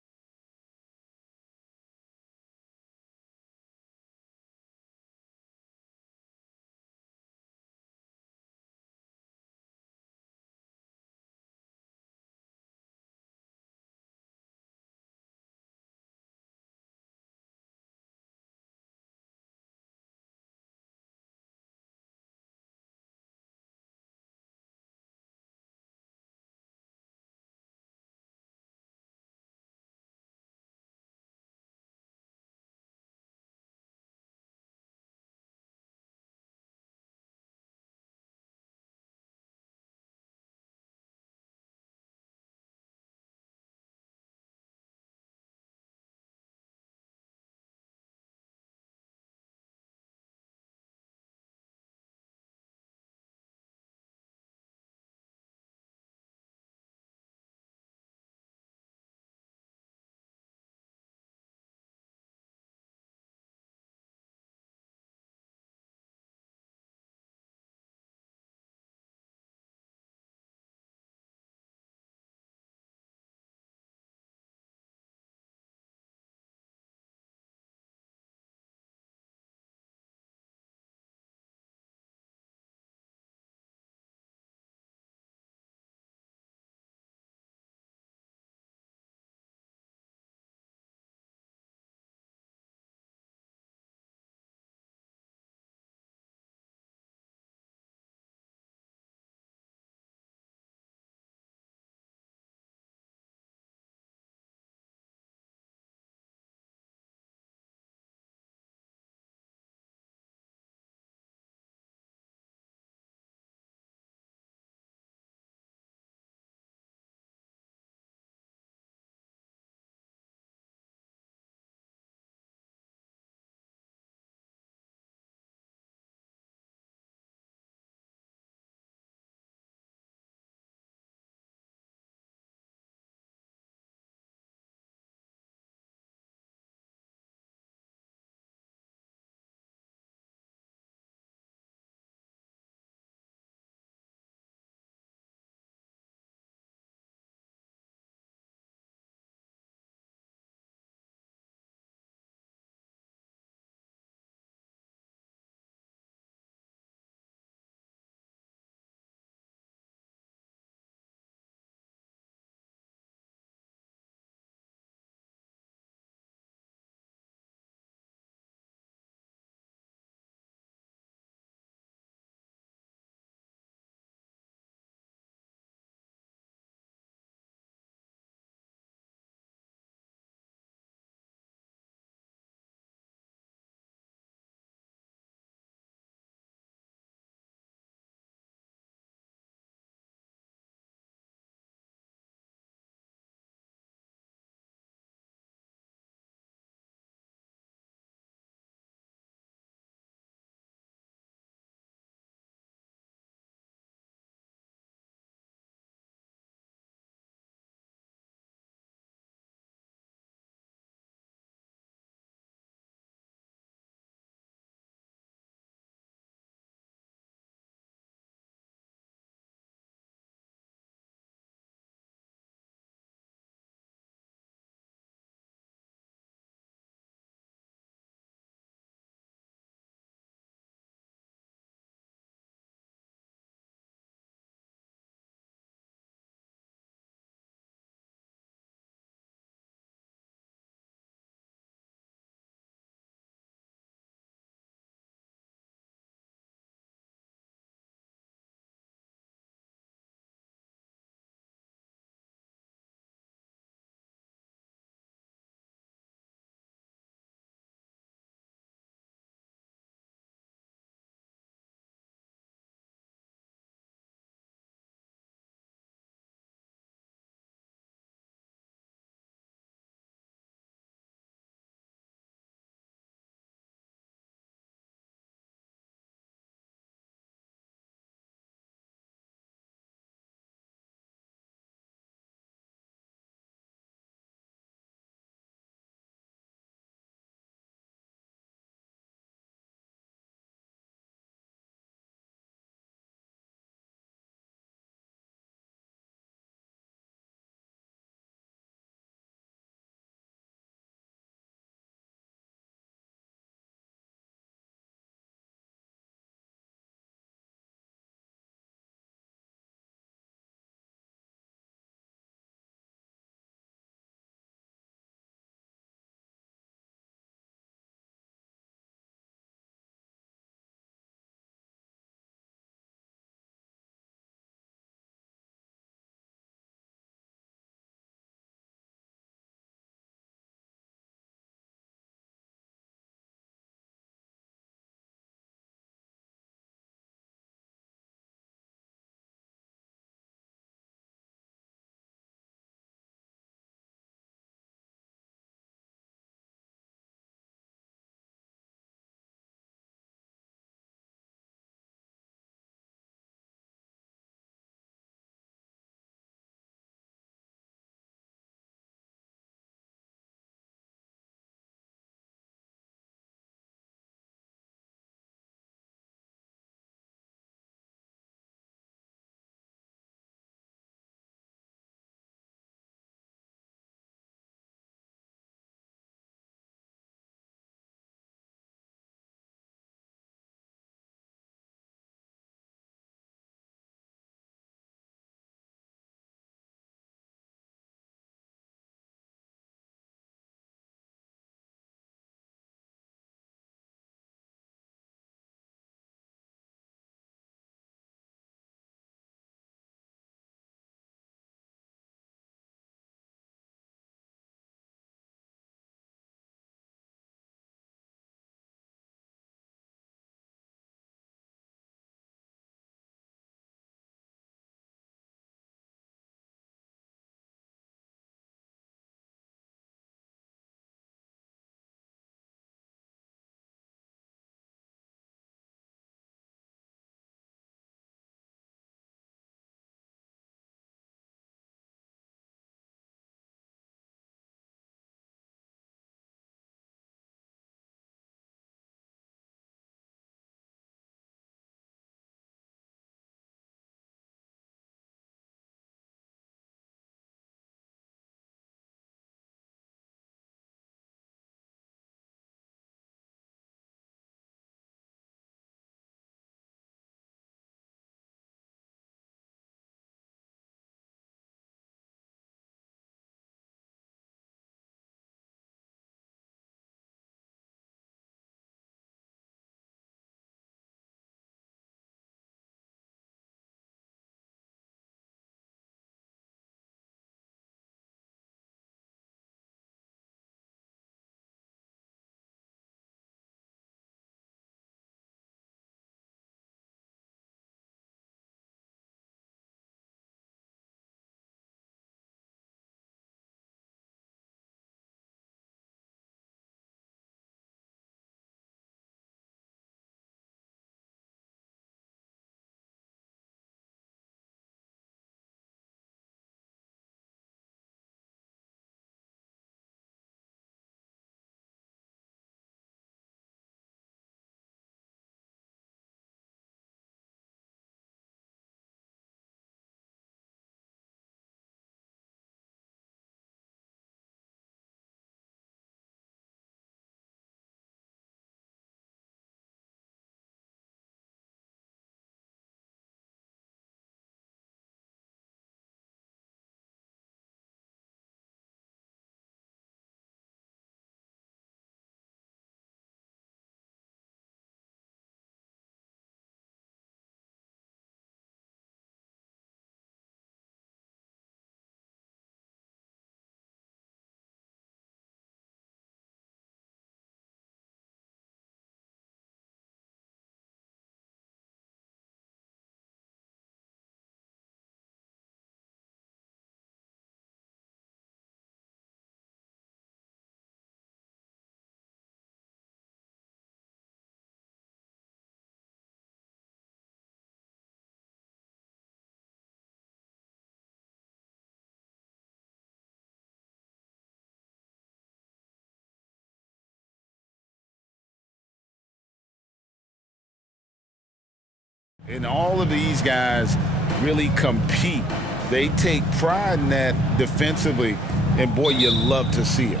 And all of these guys really compete. They take pride in that defensively, and boy, you love to see it.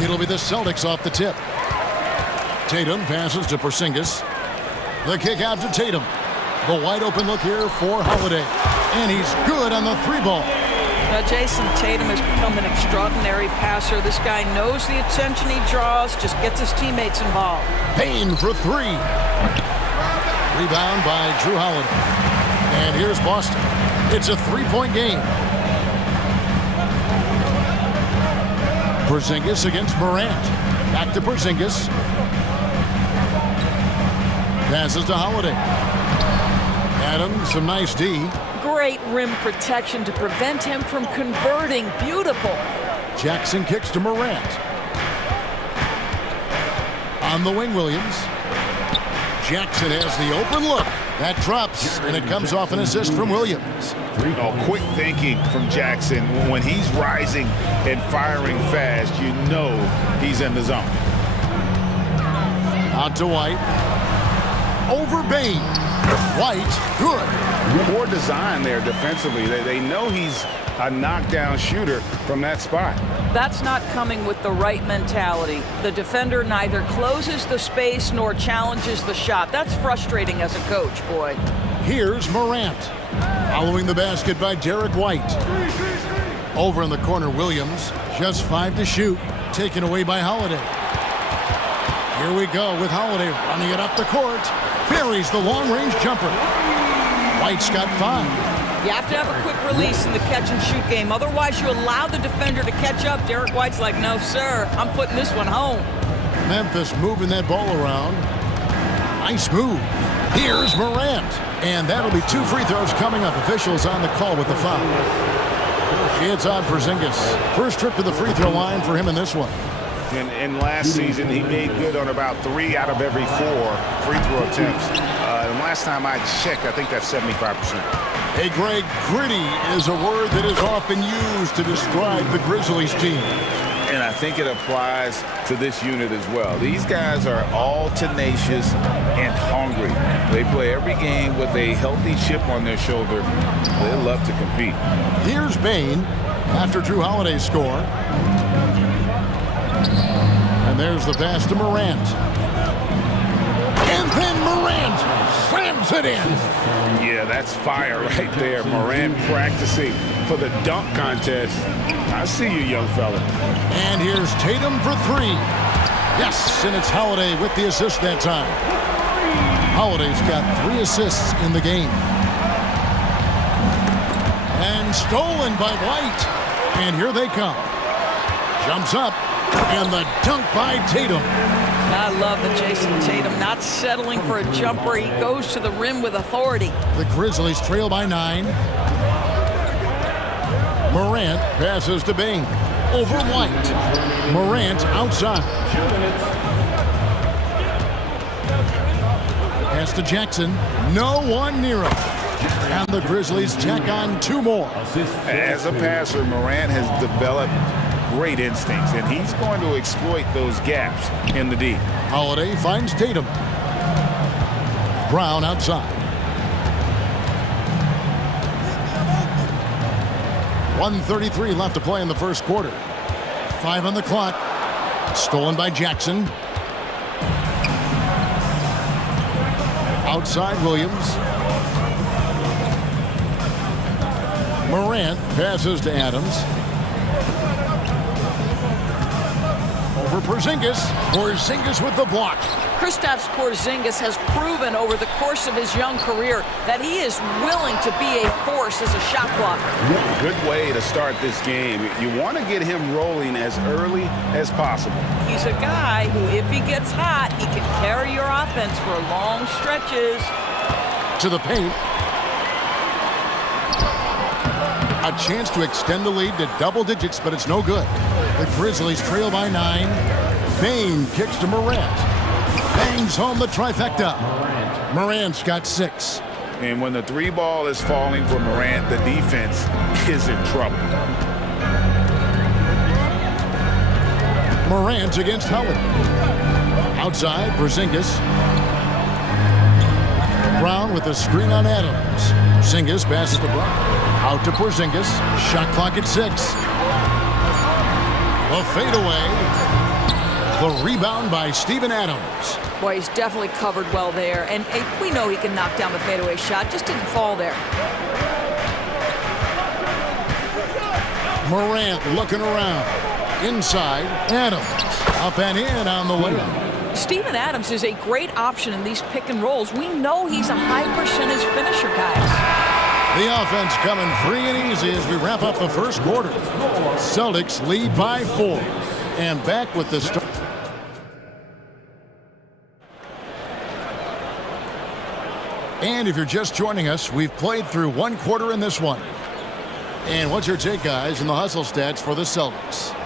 It'll be the Celtics off the tip. Tatum passes to Porzingis. The kick out to Tatum. The wide open look here for Holiday. And he's good on the three ball. Now, Jason Tatum has become an extraordinary passer. This guy knows the attention he draws, just gets his teammates involved. Payne for three. Rebound by Drew Holiday. And here's Boston. It's a three-point game. Porzingis against Morant. Back to Porzingis. Passes to Holiday. Adams, some nice D. Great rim protection to prevent him from converting. Beautiful. Jackson kicks to Morant. On the wing, Williams. Jackson has the open look. That drops, and it comes off an assist from Williams. Oh, quick thinking from Jackson. When he's rising and firing fast, you know he's in the zone. Out to White. Over Bain. White, good. Poor design there defensively. They know he's a knockdown shooter from that spot. That's not coming with the right mentality. The defender neither closes the space nor challenges the shot. That's frustrating as a coach, boy. Here's Morant. Following the basket by Derek White. Over in the corner, Williams. Just 5 to shoot. Taken away by Holiday. Here we go with Holiday running it up the court. Buries the long-range jumper. White's got 5. You have to have a quick release in the catch-and-shoot game. Otherwise, you allow the defender to catch up. Derek White's like, no, sir, I'm putting this one home. Memphis moving that ball around. Nice move. Here's Morant. And that'll be 2 free throws coming up. Officials on the call with the foul. It's on Porzingis. First trip to the free throw line for him in this one. And last season, he made good on about 3 out of every 4 free throw attempts. And last time I checked, I think that's 75%. Hey, Greg, gritty is a word that is often used to describe the Grizzlies team. And I think it applies to this unit as well. These guys are all tenacious and hungry. They play every game with a healthy chip on their shoulder. They love to compete. Here's Bain after Drew Holiday's score. And there's the pass to Morant. And then Morant slams it in. Yeah, that's fire right there. Morant practicing for the dunk contest. I see you, young fella. And here's Tatum for 3. Yes, and it's Holiday with the assist that time. Holiday's got 3 assists in the game. And stolen by White. And here they come. Jumps up. And the dunk by Tatum. I love the Jason Tatum not settling for a jumper. He goes to the rim with authority. The Grizzlies trail by 9. Morant passes to Bain. Over White. Morant outside. Pass to Jackson. No one near him. And the Grizzlies tack on 2 more. As a passer, Morant has developed great instincts, and he's going to exploit those gaps in the D. Holiday finds Tatum. Brown outside. 1:33 left to play in the first quarter. 5 on the clock. Stolen by Jackson. Outside Williams. Morant passes to Adams. Over Porzingis. Porzingis with the block. Kristaps Porzingis has proven over the course of his young career that he is willing to be a force as a shot blocker. Good way to start this game. You want to get him rolling as early as possible. He's a guy who, if he gets hot, he can carry your offense for long stretches. To the paint. A chance to extend the lead to double digits, but it's no good. The Grizzlies trail by 9. Bain kicks to Morant. Bangs home the trifecta. Morant's got 6. And when the 3 ball is falling for Morant, the defense is in trouble. Morant against Howard. Outside, Porzingis. Brown with the screen on Adams. Porzingis passes to Brown. Out to Porzingis. Shot clock at 6. The fadeaway. The rebound by Steven Adams. Boy, he's definitely covered well there. And we know he can knock down the fadeaway shot. Just didn't fall there. Morant looking around. Inside. Adams. Up and in on the layup. Steven Adams is a great option in these pick and rolls. We know he's a high percentage finisher, guys. The offense coming free and easy as we wrap up the first quarter. Celtics lead by 4. And back with the start. And if you're just joining us, we've played through one quarter in this one. And what's your take, guys, in the hustle stats for the Celtics?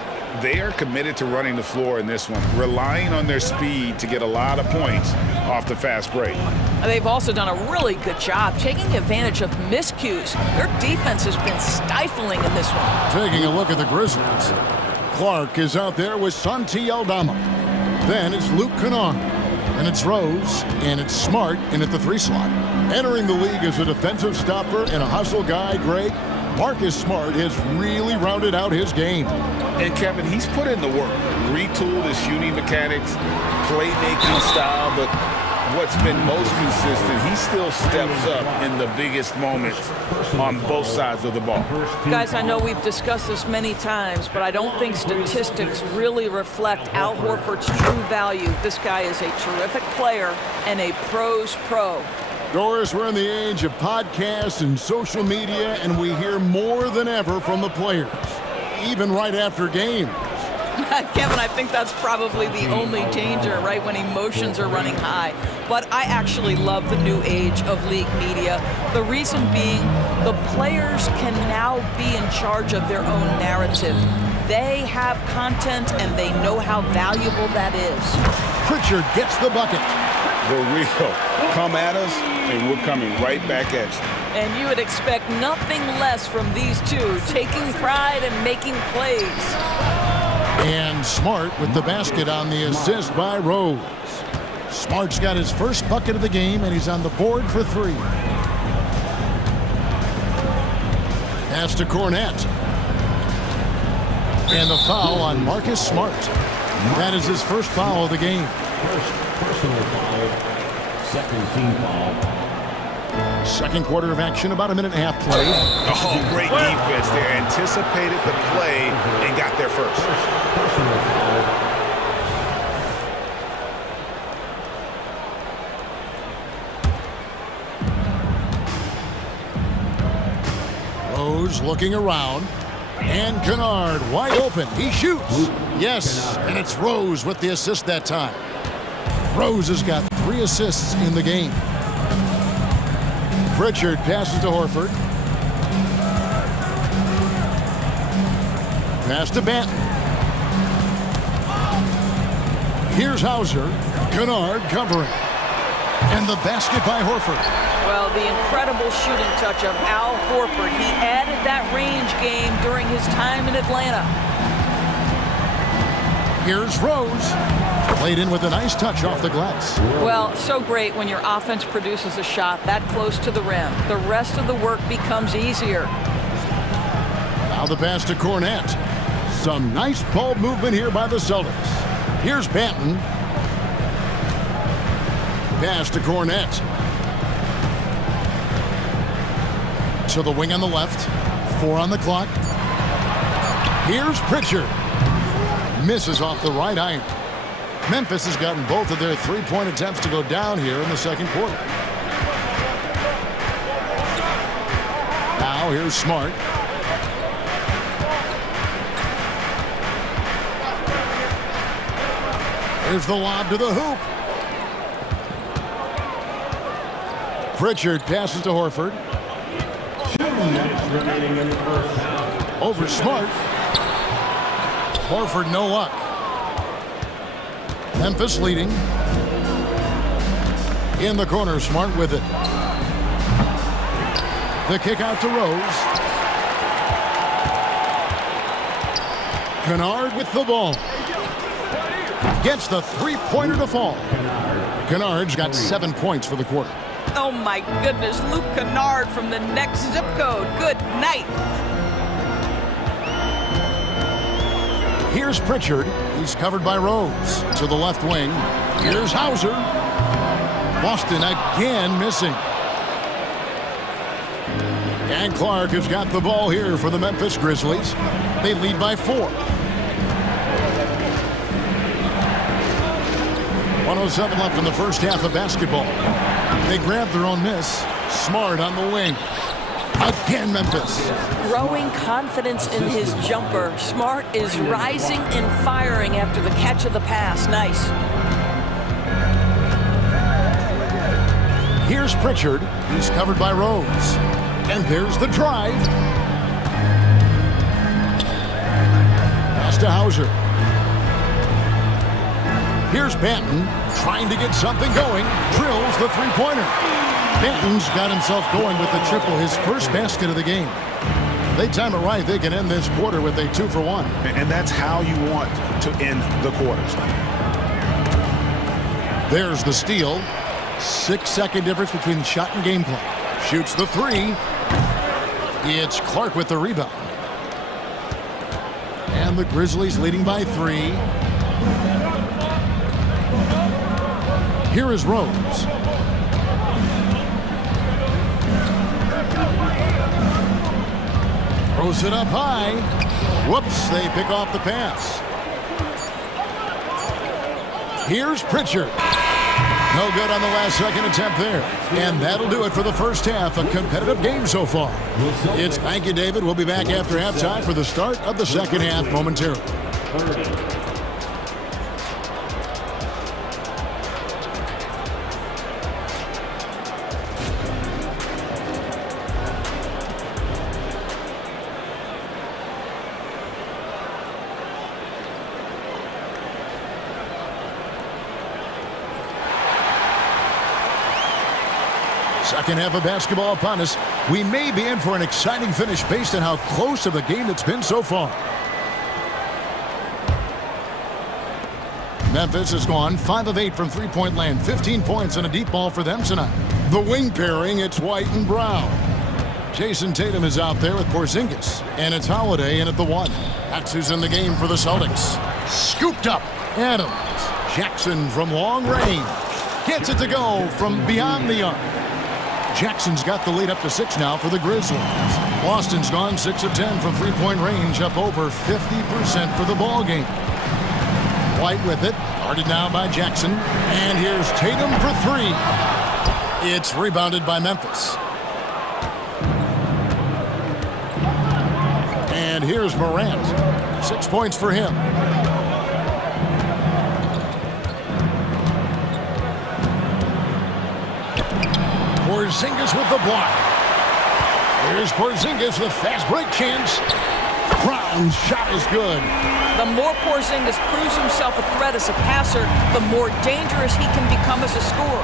They are committed to running the floor in this one, relying on their speed to get a lot of points off the fast break. They've also done a really good job taking advantage of miscues. Their defense has been stifling in this one. Taking a look at the Grizzlies. Clark is out there with Santi Aldama. Then it's Luke Kennard. And it's Rose, and it's Smart in at the 3 slot. Entering the league as a defensive stopper and a hustle guy, Greg, Marcus Smart has really rounded out his game. And Kevin, he's put in the work, retooled his shooting mechanics, playmaking style, but what's been most consistent, he still steps up in the biggest moments on both sides of the ball. Guys, I know we've discussed this many times, but I don't think statistics really reflect Al Horford's true value. This guy is a terrific player and a pro's pro. Doris, we're in the age of podcasts and social media, and we hear more than ever from the players, even right after games. Kevin, I think that's probably the only danger, right, when emotions are running high. But I actually love the new age of league media. The reason being, the players can now be in charge of their own narrative. They have content, and they know how valuable that is. Pritchard gets the bucket. The real come at us, and we're coming right back at you. And you would expect nothing less from these two, taking pride and making plays. And Smart with the basket on the assist by Rose. Smart's got his first bucket of the game, and he's on the board for 3. Pass to Cornette. And the foul on Marcus Smart. That is his first foul of the game. Personal foul. Second team foul. Second quarter of action, about a minute and a half played. Oh, great defense there. Anticipated the play and got there first. Personal foul. Rose looking around. And Kennard wide open. He shoots. Yes, and it's Rose with the assist that time. Rose has got 3 assists in the game. Pritchard passes to Horford. Pass to Banton. Here's Hauser. Kennard covering. And the basket by Horford. Well, the incredible shooting touch of Al Horford. He added that range game during his time in Atlanta. Here's Rose. Played in with a nice touch off the glass. Well, so great when your offense produces a shot that close to the rim. The rest of the work becomes easier. Now the pass to Cornette. Some nice ball movement here by the Celtics. Here's Banton. Pass to Cornette. To the wing on the left. 4 on the clock. Here's Pritchard. Misses off the right iron. Memphis has gotten both of their 3-point attempts to go down here in the second quarter. Now here's Smart. Here's the lob to the hoop. Pritchard passes to Horford. 2 minutes remaining in the first half. Over Smart. Horford no luck. Memphis leading. In the corner, Smart with it. The kick out to Rose. Kennard with the ball. Gets the 3-pointer to fall. Kennard's got 7 points for the quarter. Oh my goodness, Luke Kennard from the next zip code. Good night. Here's Pritchard. He's covered by Rose. To the left wing. Here's Hauser. Boston again missing. And Clark has got the ball here for the Memphis Grizzlies. They lead by 4. 1:07 left in the first half of basketball. They grab their own miss. Smart on the wing. Again, Memphis. Growing confidence in his jumper. Smart is rising and firing after the catch of the pass. Nice. Here's Pritchard. He's covered by Rose. And there's the drive. Pass to Hauser. Here's Banton trying to get something going. Drills the three-pointer. Banton's got himself going with the triple, his first basket of the game. If they time it right, they can end this quarter with a 2-for-1. And that's how you want to end the quarters. There's the steal. 6-second difference between shot and gameplay. Shoots the 3. It's Clark with the rebound. And the Grizzlies leading by 3. Here is Rose. Throws it up high. Whoops, they pick off the pass. Here's Pritchard. No good on the last second attempt there. And that'll do it for the first half. A competitive game so far. Thank you, David. We'll be back after halftime for the start of the second half momentarily. Second half of basketball upon us. We may be in for an exciting finish based on how close of a game it's been so far. Memphis has gone 5 of 8 from three-point land. 15 points and a deep ball for them tonight. The wing pairing, it's White and Brown. Jason Tatum is out there with Porzingis. And it's Holiday in at the 1. That's who's in the game for the Celtics. Scooped up. Adams. Jackson from long range. Gets it to go from beyond the arc. Jackson's got the lead up to 6 now for the Grizzlies. Boston's gone 6 of 10 from three-point range, up over 50% for the ball game. White with it, guarded now by Jackson. And here's Tatum for 3. It's rebounded by Memphis. And here's Morant. 6 points for him. Porzingis with the block. Here's Porzingis with fast break chance. Brown's shot is good. The more Porzingis proves himself a threat as a passer, the more dangerous he can become as a scorer.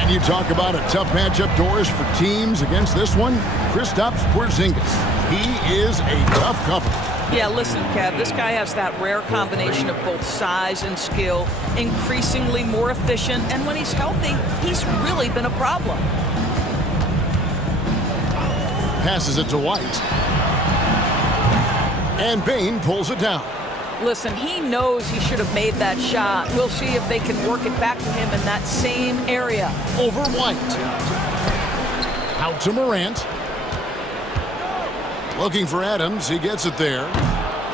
And you talk about a tough matchup, Doris, for teams against this one. Kristaps Porzingis. He is a tough cover. Yeah, listen, Kev, this guy has that rare combination of both size and skill, increasingly more efficient, and when he's healthy, he's really been a problem. Passes it to White. And Bain pulls it down. Listen, he knows he should have made that shot. We'll see if they can work it back to him in that same area. Over White. Out to Morant. Looking for Adams. He gets it there.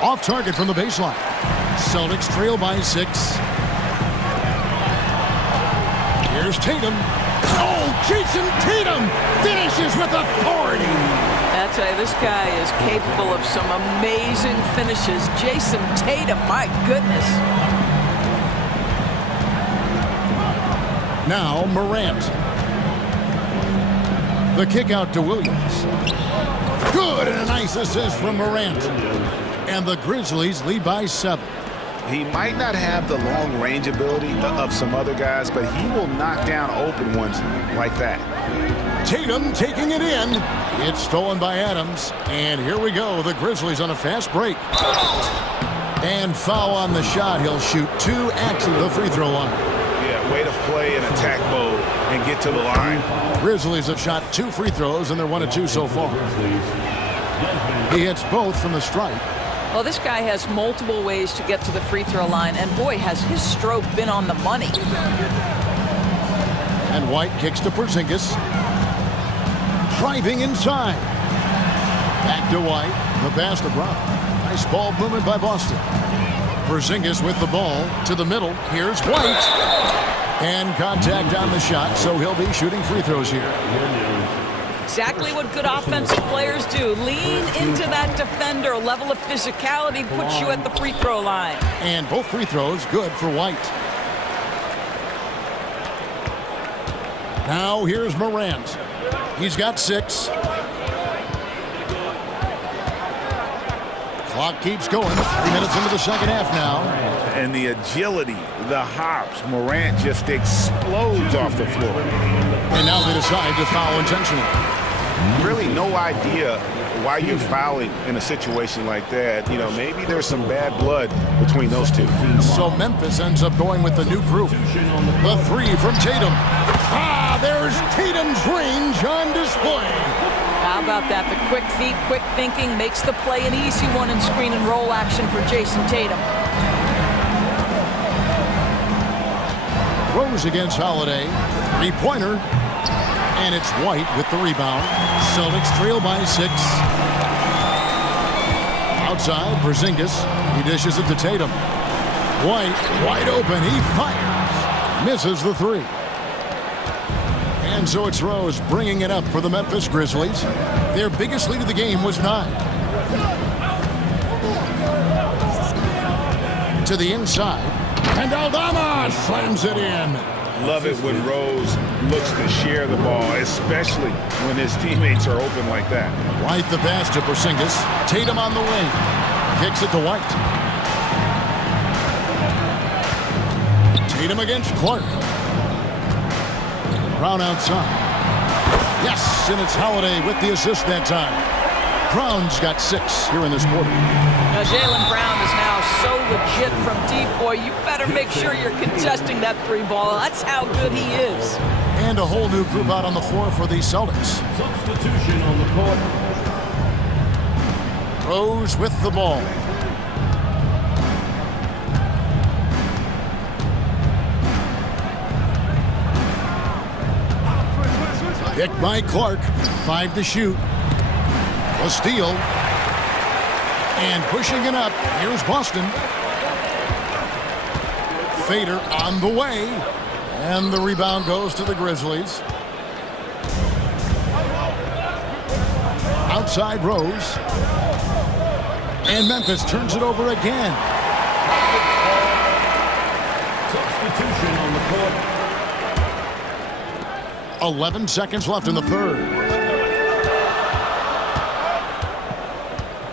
Off target from the baseline. Celtics trail by 6. Here's Tatum. Oh, Jason Tatum finishes with authority. I tell you, this guy is capable of some amazing finishes. Jason Tatum, my goodness. Now Morant. The kick out to Williams. Good, and a nice assist from Morant. And the Grizzlies lead by 7. He might not have the long range ability of some other guys, but he will knock down open ones like that. Tatum taking it in. It's stolen by Adams. And here we go. The Grizzlies on a fast break. And foul on the shot. He'll shoot 2 at the free throw line. Yeah, way to play in attack mode and get to the line. Grizzlies have shot 2 free throws, and they're 1 of 2 so far. He hits both from the stripe. Well, this guy has multiple ways to get to the free throw line, and boy, has his stroke been on the money. And White kicks to Porzingis. Driving inside. Back to White. The pass to Brown. Nice ball movement by Boston. Porzingis with the ball to the middle. Here's White. And contact on the shot, so he'll be shooting free throws here. Exactly what good offensive players do. Lean into that defender. A level of physicality puts you at the free throw line. And both free throws good for White. Now here's Morant. He's got 6. Clock keeps going. 3 minutes into the second half now. And the agility, the hops, Morant just explodes off the floor. And now they decide to foul intentionally. Really no idea why you're fouling in a situation like that. You know, maybe there's some bad blood between those two. So Memphis ends up going with the new group. The 3 from Tatum. There's Tatum's range on display. How about that? The quick feet, quick thinking makes the play an easy one in screen and roll action for Jason Tatum. Rose against Holiday. 3-pointer. And it's White with the rebound. Celtics trail by 6. Outside, Porzingis. He dishes it to Tatum. White, wide open. He fires. Misses the 3. And so it's Rose bringing it up for the Memphis Grizzlies. Their biggest lead of the game was 9. To the inside. And Aldama slams it in. Love it when Rose looks to share the ball, especially when his teammates are open like that. White the pass to Porzingis. Tatum on the wing. Kicks it to White. Tatum against Clark. Brown outside. Yes, and it's Holiday with the assist that time. Brown's got 6 here in this quarter. Now, Jaylen Brown is now so legit from deep, boy. You better make sure you're contesting that 3 ball. That's how good he is. And a whole new group out on the floor for the Celtics. Substitution on the court. Rose with the ball. Picked by Clark. 5 to shoot. A steal. And pushing it up. Here's Boston. Fader on the way. And the rebound goes to the Grizzlies. Outside Rose. And Memphis turns it over again. Substitution on the court. 11 seconds left in the third.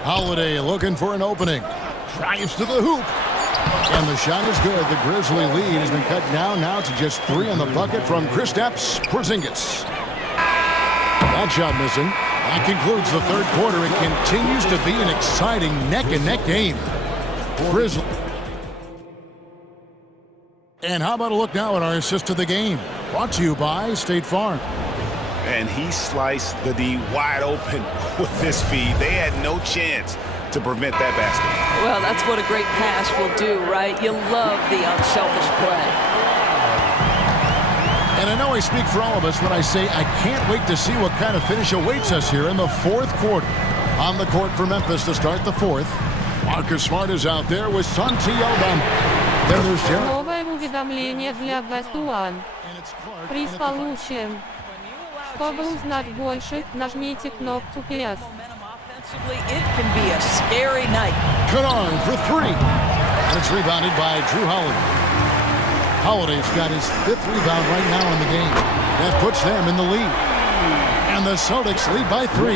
Holiday looking for an opening. Drives to the hoop. And the shot is good. The Grizzly lead has been cut down now to just 3 on the bucket from Kristaps Porzingis. That shot missing. That concludes the third quarter. It continues to be an exciting neck-and-neck game. Grizzly. And how about a look now at our assist to the game? Brought to you by State Farm. And he sliced the D wide open with this feed. They had no chance to prevent that basket. Well, that's what a great pass will do, right? You love the unselfish play. And I know I speak for all of us when I say I can't wait to see what kind of finish awaits us here in the fourth quarter. On the court for Memphis to start the fourth. Marcus Smart is out there with Santi Aldama. Then there's Jeremy. Новое уведомление для Best One. Приз получен. Чтобы узнать больше, нажмите кнопку PS. It can be a scary night. Kennard for 3. And it's rebounded by Drew Holiday. Holiday's got his 5th rebound right now in the game. That puts them in the lead. And the Celtics lead by 3.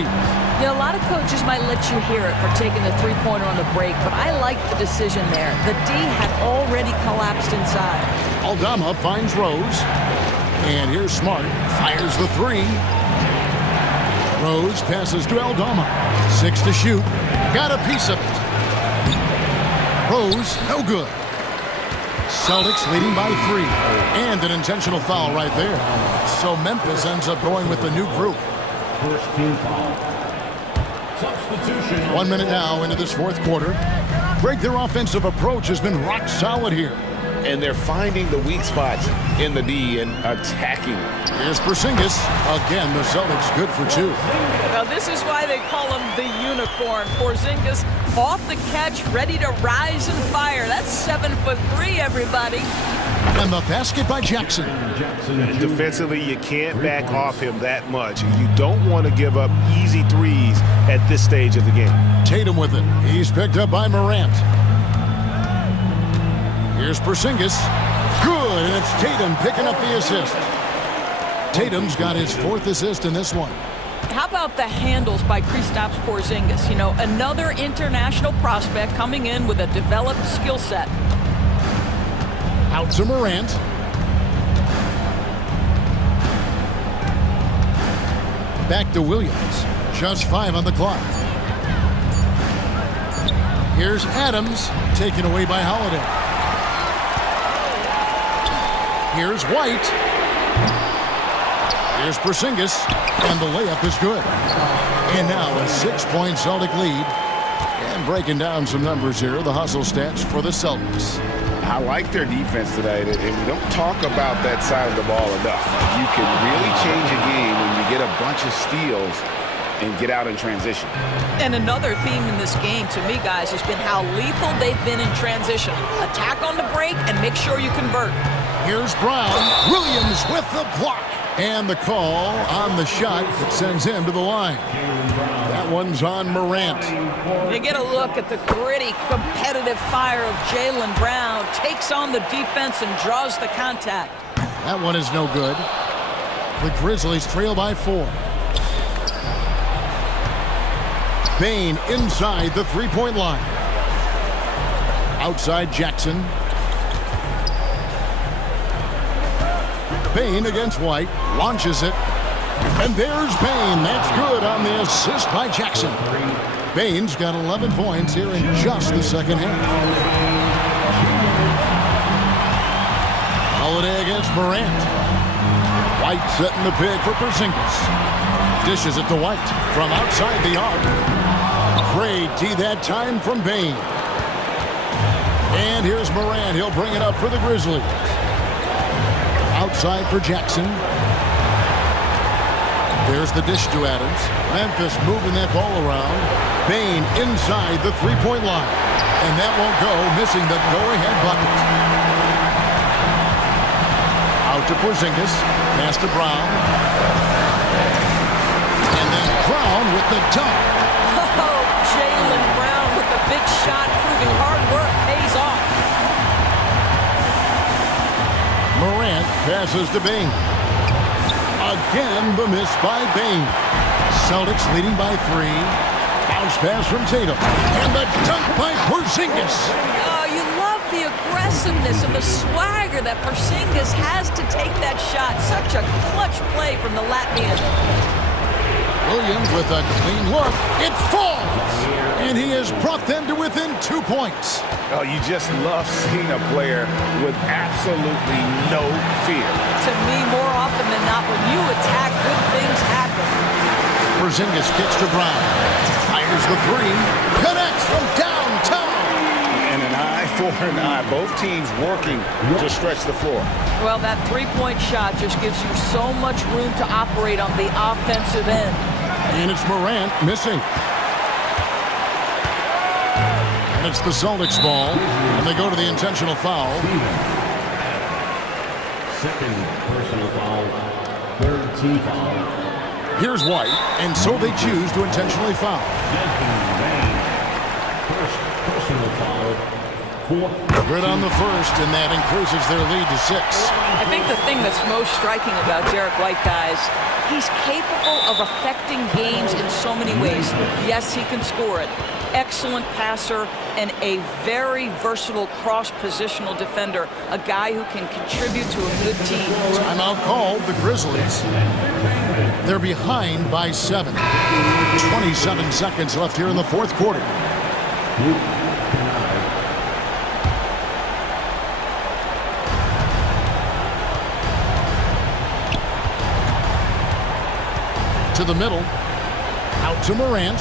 You know, a lot of coaches might let you hear it for taking the 3-pointer on the break, but I like the decision there. The D had already collapsed inside. Aldama finds Rose. And here's Smart. Fires the 3. Rose passes to Aldama. 6 to shoot. Got a piece of it. Rose, no good. Celtics leading by 3. And an intentional foul right there. So Memphis ends up going with the new group. First team foul. Substitution. 1 minute now into this fourth quarter. Greg, their offensive approach has been rock solid here. And they're finding the weak spots in the D and attacking it. Here's Porzingis. Again, the Celtics good for 2. Now, this is why they call him the unicorn. Porzingis off the catch, ready to rise and fire. That's 7'3", everybody. And the basket by Jackson. Defensively, you can't back off him that much. You don't want to give up easy threes at this stage of the game. Tatum with it. He's picked up by Morant. Here's Porzingis. Good, and it's Tatum picking up the assist. Tatum's got his 4th assist in this one. How about the handles by Kristaps Porzingis? You know, another international prospect coming in with a developed skill set. Out to Morant. Back to Williams. Just 5 on the clock. Here's Adams, taken away by Holiday. Here's White. Here's Porzingis, and the layup is good. And now a 6-point Celtic lead. And breaking down some numbers here, the hustle stats for the Celtics. I like their defense tonight, and we don't talk about that side of the ball enough. You can really change a game when you get a bunch of steals and get out in transition. And another theme in this game, to me, guys, has been how lethal they've been in transition. Attack on the break and make sure you convert. Here's Brown. Williams with the block. And the call on the shot that sends him to the line. That one's on Morant. You get a look at the gritty, competitive fire of Jaylen Brown. Takes on the defense and draws the contact. That one is no good. The Grizzlies trail by 4. Bane inside the three-point line. Outside Jackson. Bane against White, launches it, and there's Bane. That's good on the assist by Jackson. Bane's got 11 points here in just the second half. Holiday against Morant. White setting the pick for Porzingis. Dishes it to White from outside the arc. Great D that time from Bane. And here's Morant. He'll bring it up for the Grizzlies. Outside for Jackson. There's the dish to Adams. Memphis moving that ball around. Bane inside the three-point line. And that won't go, missing the go-ahead bucket. Out to Porzingis. Pass to Brown. And then Brown with the dunk. Oh, Jaylen Brown with the big shot, proving hard work pays off. Morant passes to Bane. Again, the miss by Bane. Celtics leading by 3. Bounce pass from Tatum. And the dunk by Porzingis. Oh, you love the aggressiveness and the swagger that Porzingis has to take that shot. Such a clutch play from the Latvian. Williams with a clean look. It falls. And he has brought them to within 2 points. Oh, you just love seeing a player with absolutely no fear. To me, more often than not, when you attack, good things happen. Porzingis kicks to Brown. Fires the 3. Connects from downtown. And an eye for an eye. Both teams working to stretch the floor. Well, that three-point shot just gives you so much room to operate on the offensive end. And it's Morant missing. And it's the Celtics ball. And they go to the intentional foul. Second personal foul. Third team foul. Here's White, and so they choose to intentionally foul. First personal foul. Good on the first, and that increases their lead to 6. I think the thing that's most striking about Derek White, guys, he's capable of affecting games in so many ways. Yes, he can score it. Excellent passer and a very versatile cross-positional defender. A guy who can contribute to a good team. Timeout called, the Grizzlies. They're behind by 7. 27 seconds left here in the fourth quarter. To the middle. Out to Morant.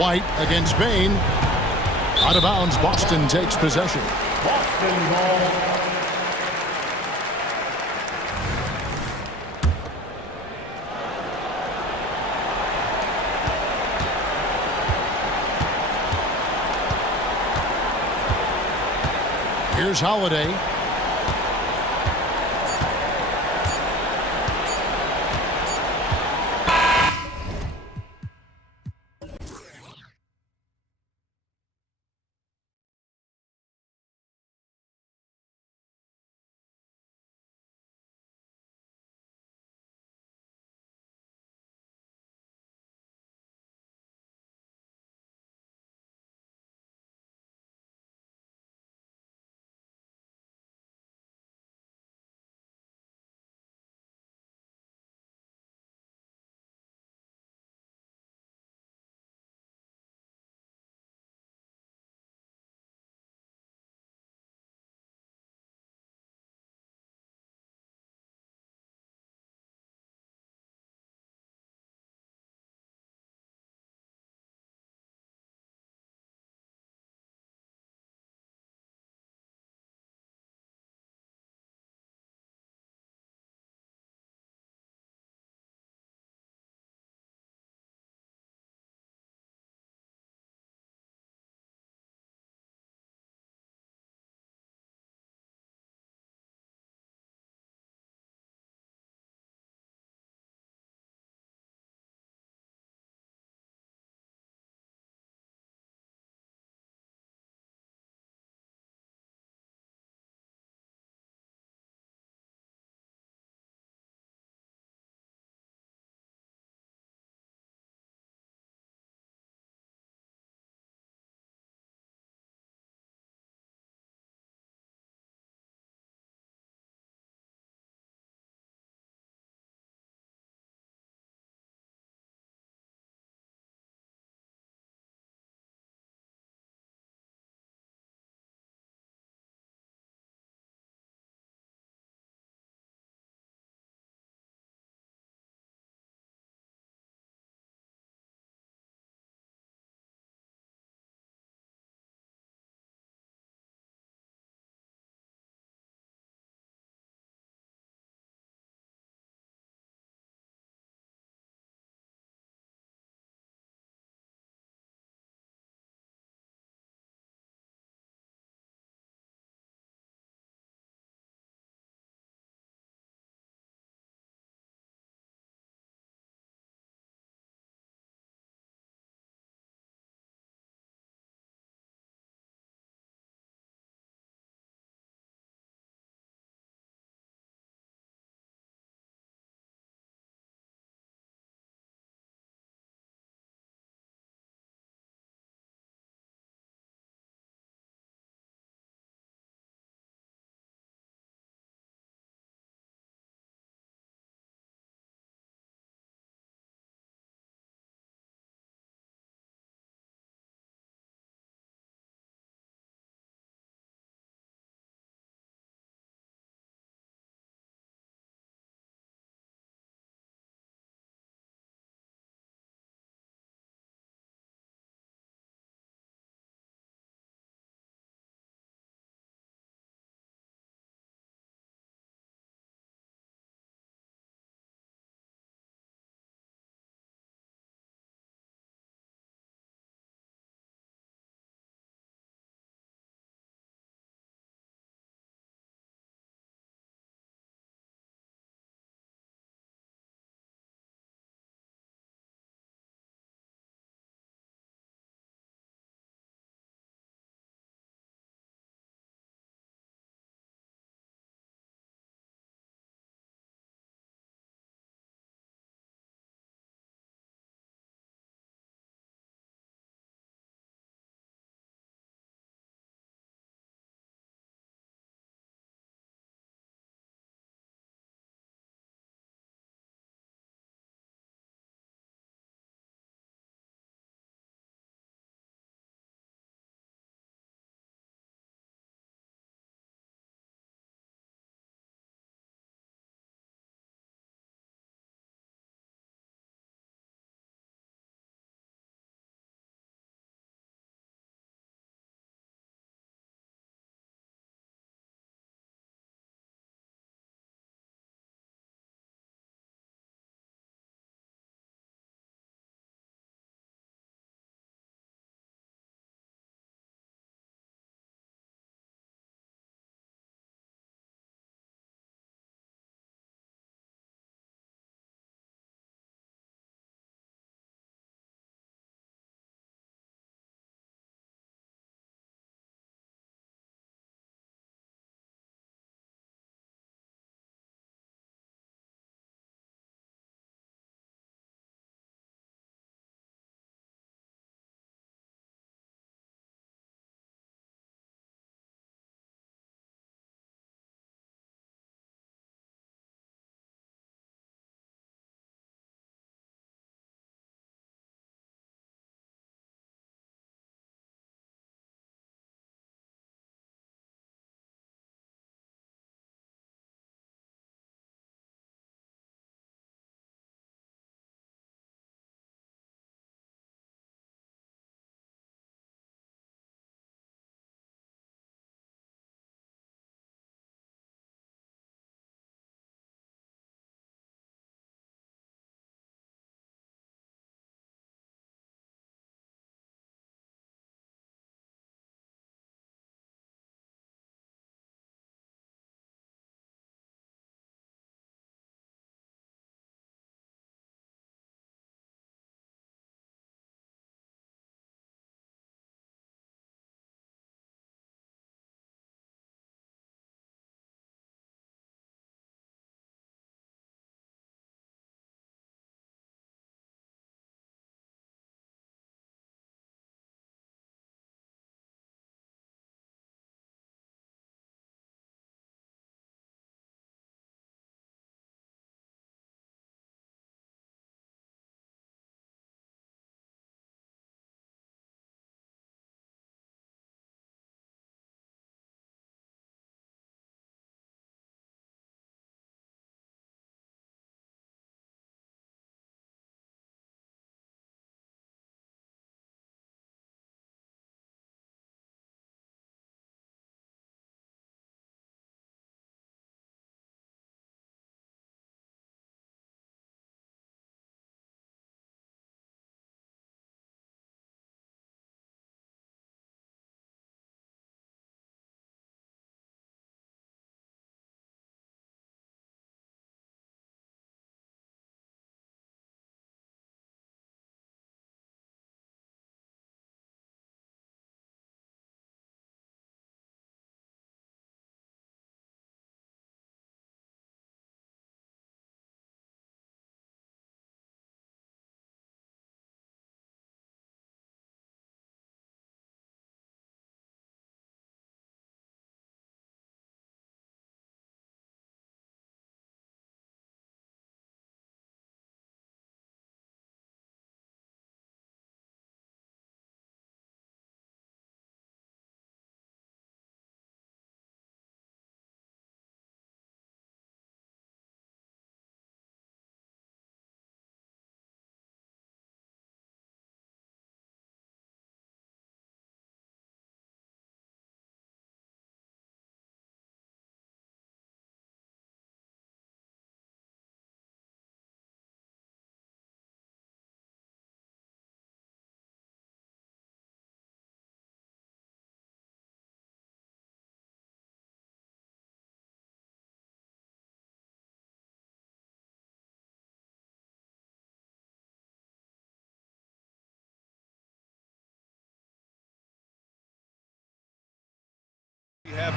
White against Bain. Out of bounds, Boston takes possession. Boston ball. Here's Holiday.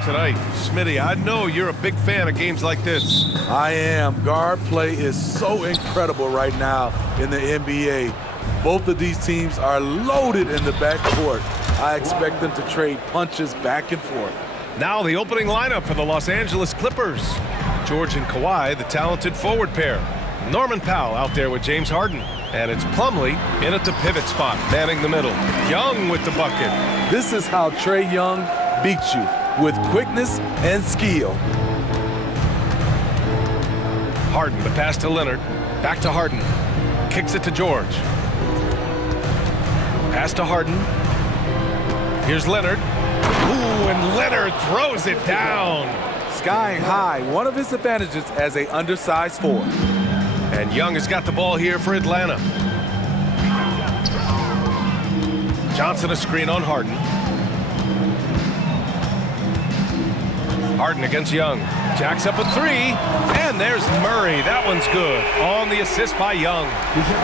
tonight. Smitty, I know you're a big fan of games like this. I am. Guard play is so incredible right now in the NBA. Both of these teams are loaded in the backcourt. I expect them to trade punches back and forth. Now the opening lineup for the Los Angeles Clippers. George and Kawhi, the talented forward pair. Norman Powell out there with James Harden. And it's Plumlee in at the pivot spot, manning the middle. Young with the bucket. This is how Trae Young beats you, with quickness and skill. Harden, the pass to Leonard. Back to Harden. Kicks it to George. Pass to Harden. Here's Leonard. Ooh, and Leonard throws it down. Skying high, one of his advantages as an undersized forward. And Young has got the ball here for Atlanta. Johnson a screen on Harden. Harden against Young. Jacks up a three. And there's Murray. That one's good. On the assist by Young.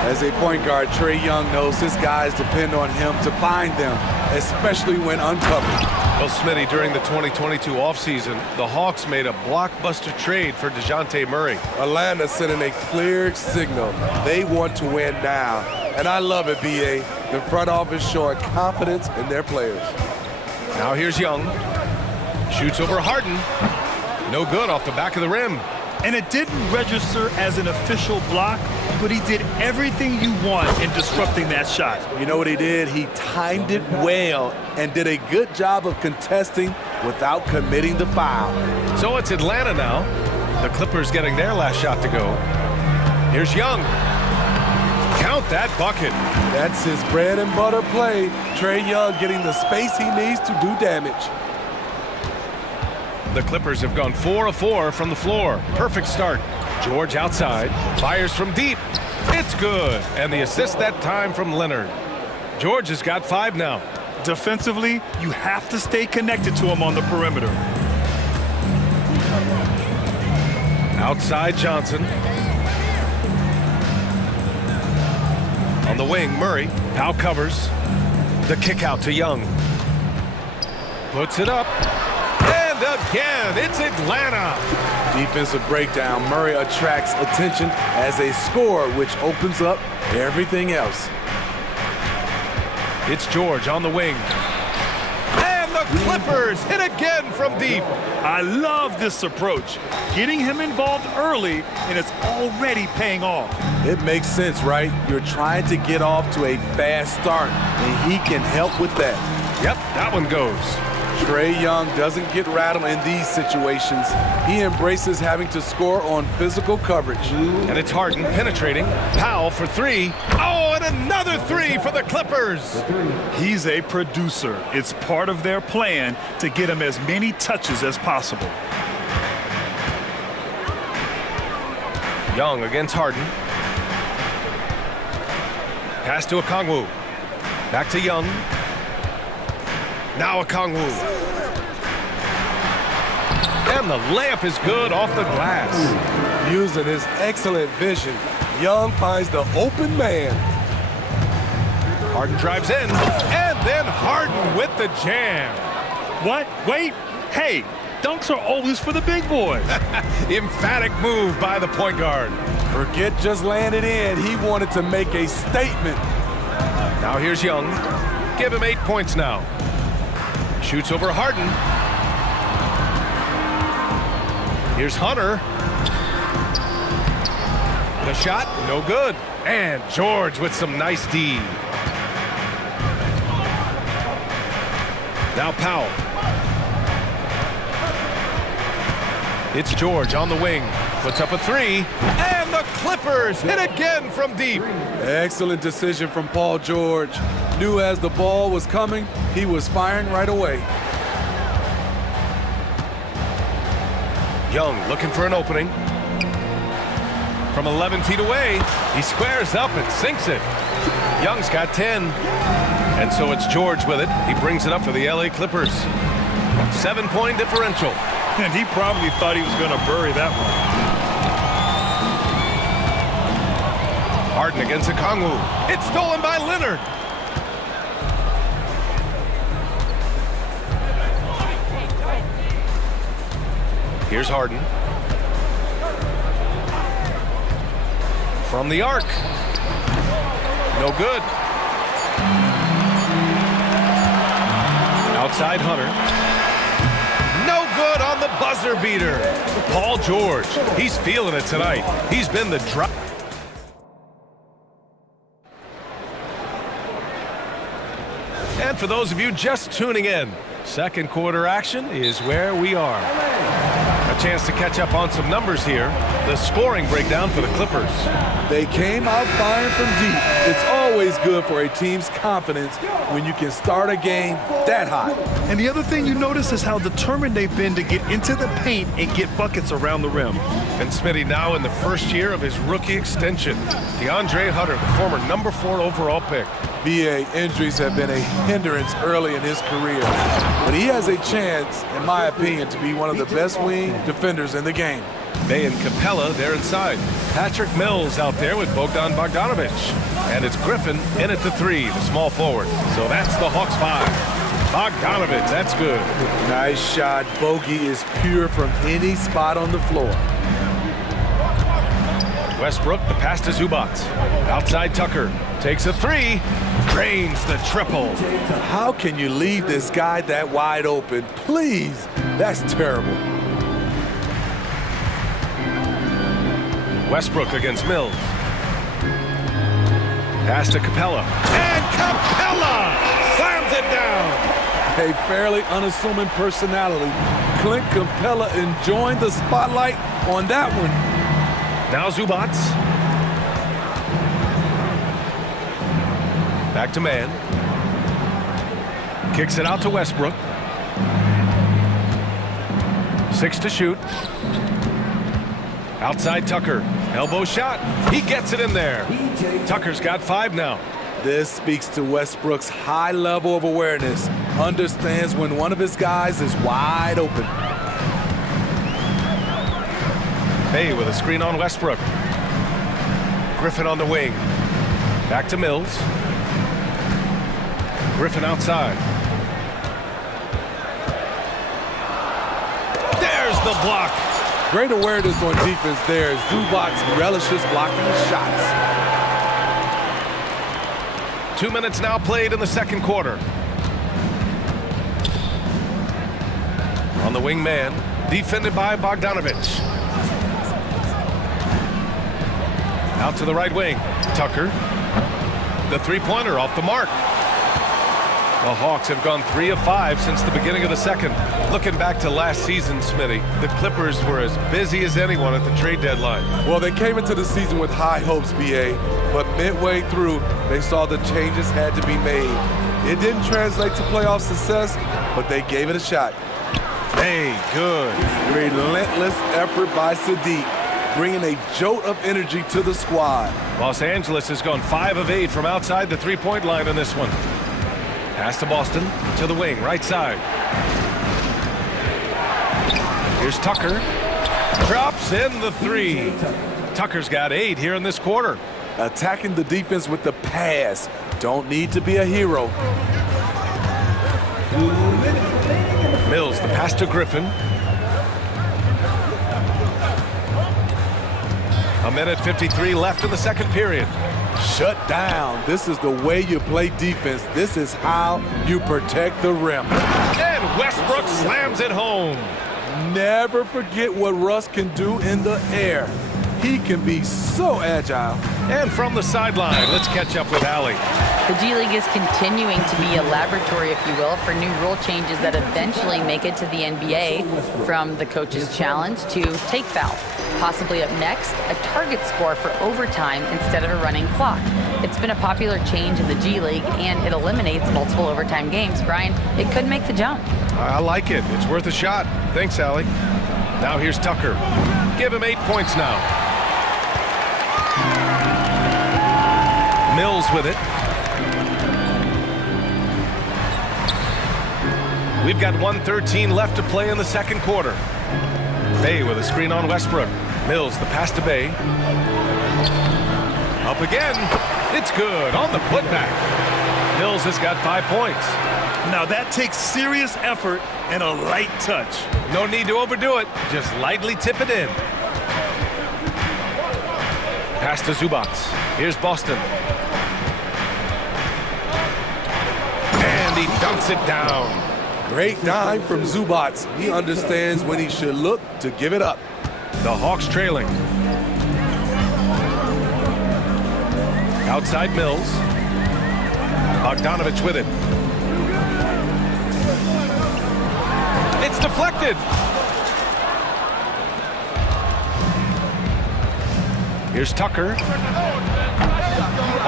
As a point guard, Trae Young knows his guys depend on him to find them, especially when uncovered. Well, Smitty, during the 2022 offseason, the Hawks made a blockbuster trade for DeJounte Murray. Atlanta sending a clear signal. They want to win now. And I love it, B.A. The front office showing confidence in their players. Now here's Young. Shoots over Harden. No good off the back of the rim. And it didn't register as an official block, but he did everything you want in disrupting that shot. You know what he did? He timed it well and did a good job of contesting without committing the foul. So it's Atlanta now. The Clippers getting their last shot to go. Here's Young. Count that bucket. That's his bread and butter play. Trae Young getting the space he needs to do damage. The Clippers have gone 4 of 4 from the floor. Perfect start. George outside. Fires from deep. It's good. And the assist that time from Leonard. George has got 5 now. Defensively, you have to stay connected to him on the perimeter. Outside Johnson. On the wing, Murray. Powell covers. The kick out to Young. Puts it up. And again, it's Atlanta. Defensive breakdown. Murray attracts attention as a scorer, which opens up everything else. It's George on the wing. And the Clippers hit again from deep. I love this approach. Getting him involved early, and it's already paying off. It makes sense, right? You're trying to get off to a fast start, and he can help with that. Yep, that one goes. Trae Young doesn't get rattled in these situations. He embraces having to score on physical coverage. And it's Harden penetrating. Powell for 3. Oh, and another 3 for the Clippers. He's a producer. It's part of their plan to get him as many touches as possible. Young against Harden. Pass to Okongwu. Back to Young. Now Okongwu. And the layup is good off the glass. Using his excellent vision, Young finds the open man. Harden drives in, and then Harden with the jam. What? Wait. Hey, dunks are always for the big boys. Emphatic move by the point guard. Forget just landed in. He wanted to make a statement. Now here's Young. Give him 8 points now. Shoots over Harden. Here's Hunter. The shot, no good. And George with some nice D. Now Powell. It's George on the wing. Puts up a 3. And the Clippers hit again from deep. Excellent decision from Paul George. Knew as the ball was coming, he was firing right away. Young looking for an opening. From 11 feet away, he squares up and sinks it. Young's got 10. And so it's George with it. He brings it up for the LA Clippers. 7-point differential. And he probably thought he was going to bury that one. Harden against Okongwu. It's stolen by Leonard. Here's Harden. From the arc. No good. Outside Hunter. No good on the buzzer beater. Paul George. He's feeling it tonight. He's been the drop. And for those of you just tuning in, second quarter action is where we are. A chance to catch up on some numbers here. The scoring breakdown for the Clippers. They came out firing from deep. It's always good for a team's confidence when you can start a game that hot. And the other thing you notice is how determined they've been to get into the paint and get buckets around the rim. And Smitty now in the first year of his rookie extension. DeAndre Hunter, the former number 4 overall pick. BA, injuries have been a hindrance early in his career. But he has a chance, in my opinion, to be one of the best wing defenders in the game. May and Capella, they're inside. Patrick Mills out there with Bogdan Bogdanovic. And it's Griffin in at the 3, the small forward. So that's the Hawks 5. Bogdanovic, that's good. Nice shot. Bogey is pure from any spot on the floor. Westbrook, the pass to Zubac. Outside Tucker. Takes a 3. Drains the triple. How can you leave this guy that wide open? Please. That's terrible. Westbrook against Mills. Pass to Capella. And Capella slams it down. A fairly unassuming personality. Clint Capella enjoying the spotlight on that one. Now Zubac. Back to man. Kicks it out to Westbrook. 6 to shoot. Outside Tucker. Elbow shot. He gets it in there. Tucker's got 5 now. This speaks to Westbrook's high level of awareness. Understands when one of his guys is wide open. Bay with a screen on Westbrook. Griffin on the wing. Back to Mills. Griffin outside. There's the block. Great awareness on defense there. Zubac relishes blocking shots. 2 minutes now played in the second quarter. On the wing man, defended by Bogdanovic. Out to the right wing. Tucker. The three-pointer off the mark. The Hawks have gone 3 of 5 since the beginning of the second. Looking back to last season, Smitty, the Clippers were as busy as anyone at the trade deadline. Well, they came into the season with high hopes, BA, but midway through, they saw the changes had to be made. It didn't translate to playoff success, but they gave it a shot. Hey, good. Relentless effort by Sadiq, bringing a jolt of energy to the squad. Los Angeles has gone 5 of 8 from outside the three-point line in this one. Pass to Boston, to the wing, right side. Here's Tucker. Drops in the 3. Tucker's got 8 here in this quarter. Attacking the defense with the pass. Don't need to be a hero. Mills, the pass to Griffin. A minute 53 left in the second period. Shut down. This is the way you play defense. This is how you protect the rim. And Westbrook slams it home. Never forget what Russ can do in the air. He can be so agile. And from the sideline, let's catch up with Allie. The G League is continuing to be a laboratory, if you will, for new rule changes that eventually make it to the NBA, from the coach's challenge to take foul. Possibly up next, a target score for overtime instead of a running clock. It's been a popular change in the G League, and it eliminates multiple overtime games. Brian, it could make the jump. I like it. It's worth a shot. Thanks, Allie. Now here's Tucker. Give him 8 points now. Mills with it. We've got 1:13 left to play in the second quarter. Bay with a screen on Westbrook. Mills, the pass to Bay. Up again. It's good on the putback. Mills has got 5 points. Now that takes serious effort and a light touch. No need to overdo it. Just lightly tip it in. Pass to Zubac. Here's Boston. And he dunks it down. Great dime from Zubac. He understands when he should look to give it up. The Hawks trailing. Outside Mills. Bogdanovich with it. It's deflected. Here's Tucker.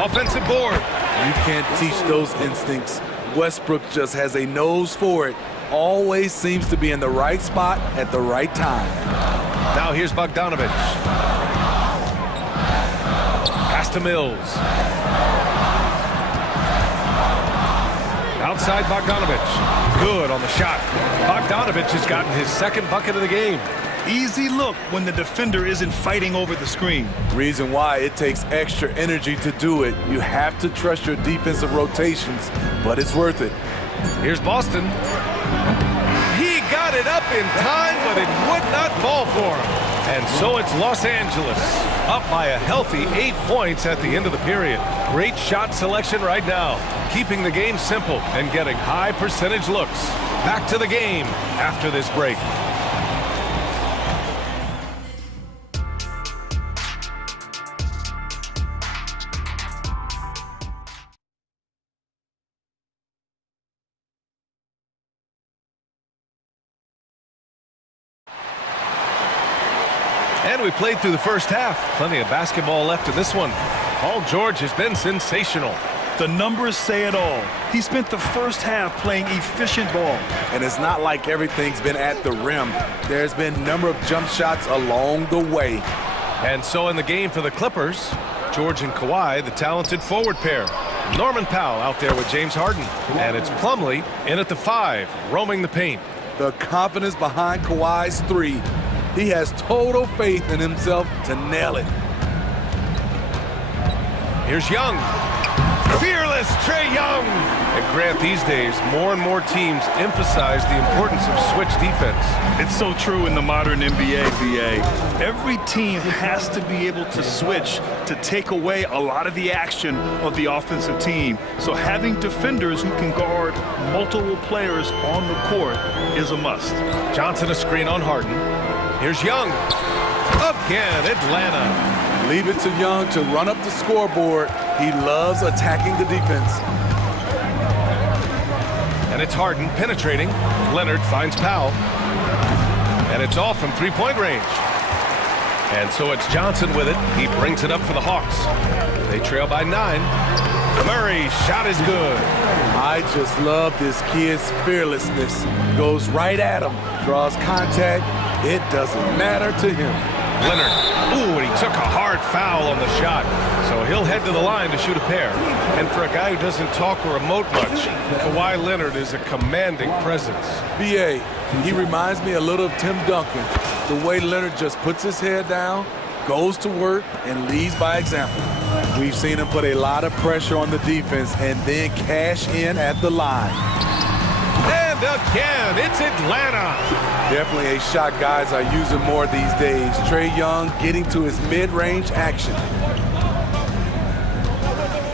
Offensive board. You can't teach those instincts. Westbrook just has a nose for it. Always seems to be in the right spot at the right time. Now here's Bogdanovich. Pass to Mills. Outside Bogdanovich. Good on the shot. Bogdanovich has gotten his second bucket of the game. Easy look when the defender isn't fighting over the screen. Reason why it takes extra energy to do it. You have to trust your defensive rotations, but it's worth it. Here's Boston. He got it up in time, but it would not fall for him. And so it's Los Angeles, up by a healthy 8 points at the end of the period. Great shot selection right now, keeping the game simple and getting high percentage looks. Back to the game after this break. And we played through the first half. Plenty of basketball left in this one. Paul George has been sensational. The numbers say it all. He spent the first half playing efficient ball. And it's not like everything's been at the rim. There's been a number of jump shots along the way. And so in the game for the Clippers, George and Kawhi, the talented forward pair. Norman Powell out there with James Harden. And it's Plumlee in at the 5, roaming the paint. The confidence behind Kawhi's three. He has total faith in himself to nail it. Here's Young. Fearless Trae Young. And Grant, these days, more and more teams emphasize the importance of switch defense. It's so true in the modern NBA, BA. Every team has to be able to switch to take away a lot of the action of the offensive team. So having defenders who can guard multiple players on the court is a must. Johnson a screen on Harden. Here's Young. Again, Atlanta. Leave it to Young to run up the scoreboard. He loves attacking the defense. And it's Harden penetrating. Leonard finds Powell. And it's off from three-point range. And so it's Johnson with it. He brings it up for the Hawks. They trail by 9. Murray's shot is good. I just love this kid's fearlessness. Goes right at him. Draws contact. It doesn't matter to him. Leonard. Ooh, and he took a hard foul on the shot. So he'll head to the line to shoot a pair. And for a guy who doesn't talk or emote much, Kawhi Leonard is a commanding presence. B.A., he reminds me a little of Tim Duncan. The way Leonard just puts his head down, goes to work, and leads by example. We've seen him put a lot of pressure on the defense and then cash in at the line. And again, it's Atlanta. Definitely a shot guys are using more these days. Trae Young getting to his mid-range action.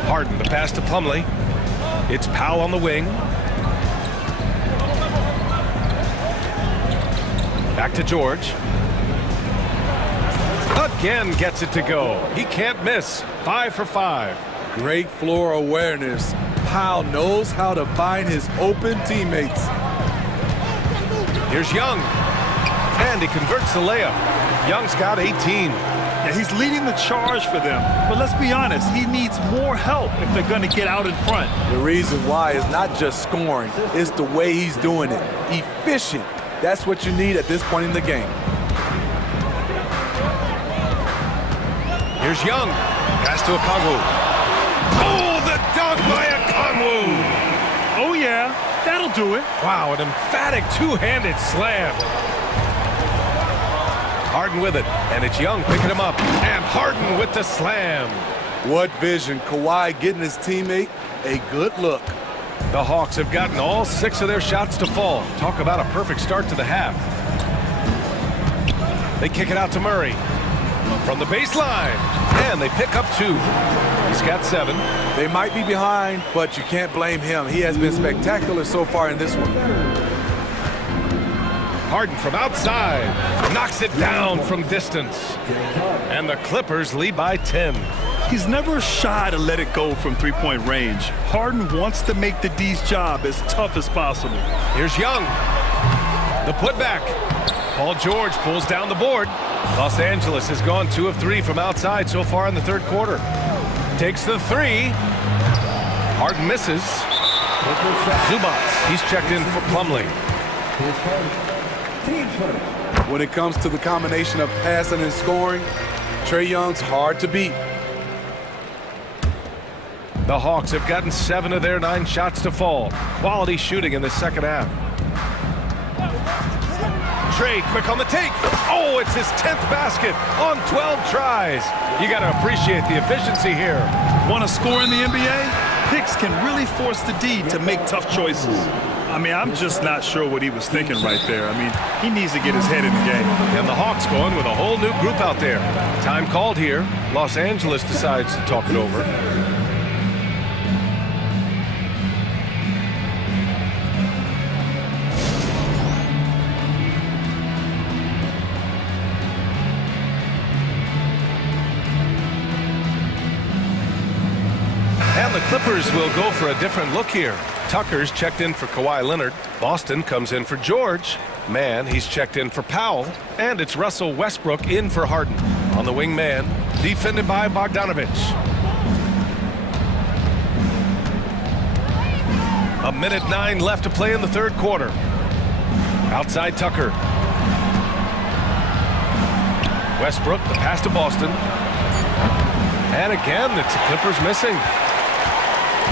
Harden, the pass to Plumlee. It's Powell on the wing. Back to George. Again gets it to go. He can't miss. 5 for 5. Great floor awareness. Powell knows how to find his open teammates. Here's Young. And he converts the layup. Young's got 18. Yeah, he's leading the charge for them. But let's be honest, he needs more help if they're going to get out in front. The reason why is not just scoring. It's the way he's doing it. Efficient. That's what you need at this point in the game. Here's Young. Pass to Okongwu. Oh, the dunk by Okongwu. Oh, yeah. That'll do it. Wow, an emphatic two-handed slam. Harden with it, and it's Young picking him up. And Harden with the slam. What vision. Kawhi getting his teammate a good look. The Hawks have gotten all 6 of their shots to fall. Talk about a perfect start to the half. They kick it out to Murray from the baseline, and they pick up 2. He's got 7. They might be behind, but you can't blame him. He has been spectacular so far in this one. Harden from outside knocks it down from distance, and the Clippers lead by 10. He's never shy to let it go from three-point range. Harden wants to make the D's job as tough as possible. Here's Young. The putback. Paul George pulls down the board. Los Angeles has gone 2 of 3 from outside so far in the third quarter. Takes the 3. Harden misses. Zubats, he's checked in for Plumlee. When it comes to the combination of passing and scoring, Trae Young's hard to beat. The Hawks have gotten 7 of their 9 shots to fall. Quality shooting in the second half. Trae quick on the take. Oh, it's his 10th basket on 12 tries. You got to appreciate the efficiency here. Want to score in the NBA? Picks can really force the D to make tough choices. I mean, I'm just not sure what he was thinking right there. I mean, he needs to get his head in the game. And the Hawks going with a whole new group out there. Time called here. Los Angeles decides to talk it over. And the Clippers will go for a different look here. Tucker's checked in for Kawhi Leonard. Boston comes in for George. Man, he's checked in for Powell. And it's Russell Westbrook in for Harden. On the wing man, defended by Bogdanovic. A minute 9 left to play in the third quarter. Outside Tucker. Westbrook, the pass to Boston. And again, it's the Clippers missing.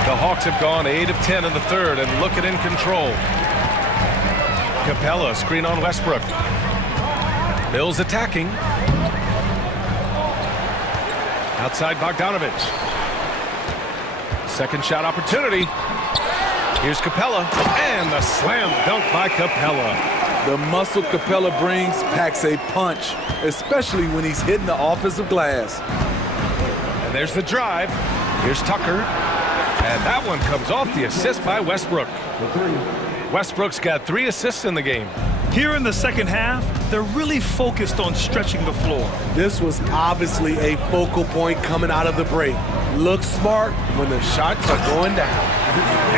The Hawks have gone 8 of 10 in the third and looking in control. Capella, screen on Westbrook. Mills attacking. Outside Bogdanovic. Second shot opportunity. Here's Capella, and the slam dunk by Capella. The muscle Capella brings packs a punch, especially when he's hitting the offensive glass. And there's the drive. Here's Tucker. And that one comes off the assist by Westbrook. Westbrook's got 3 assists in the game. Here in the second half, they're really focused on stretching the floor. This was obviously a focal point coming out of the break. Look smart when the shots are going down.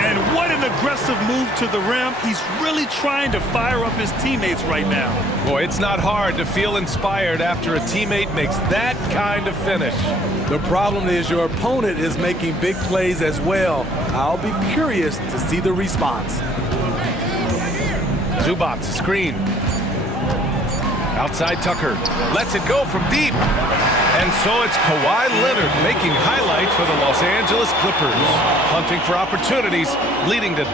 And what an aggressive move to the rim. He's really trying to fire up his teammates right now. Boy, it's not hard to feel inspired after a teammate makes that kind of finish. The problem is your opponent is making big plays as well. I'll be curious to see the response. Zubats, screen. Outside Tucker. Lets it go from deep. And so it's Kawhi Leonard making highlights for the Los Angeles Clippers. Hunting for opportunities, leading to...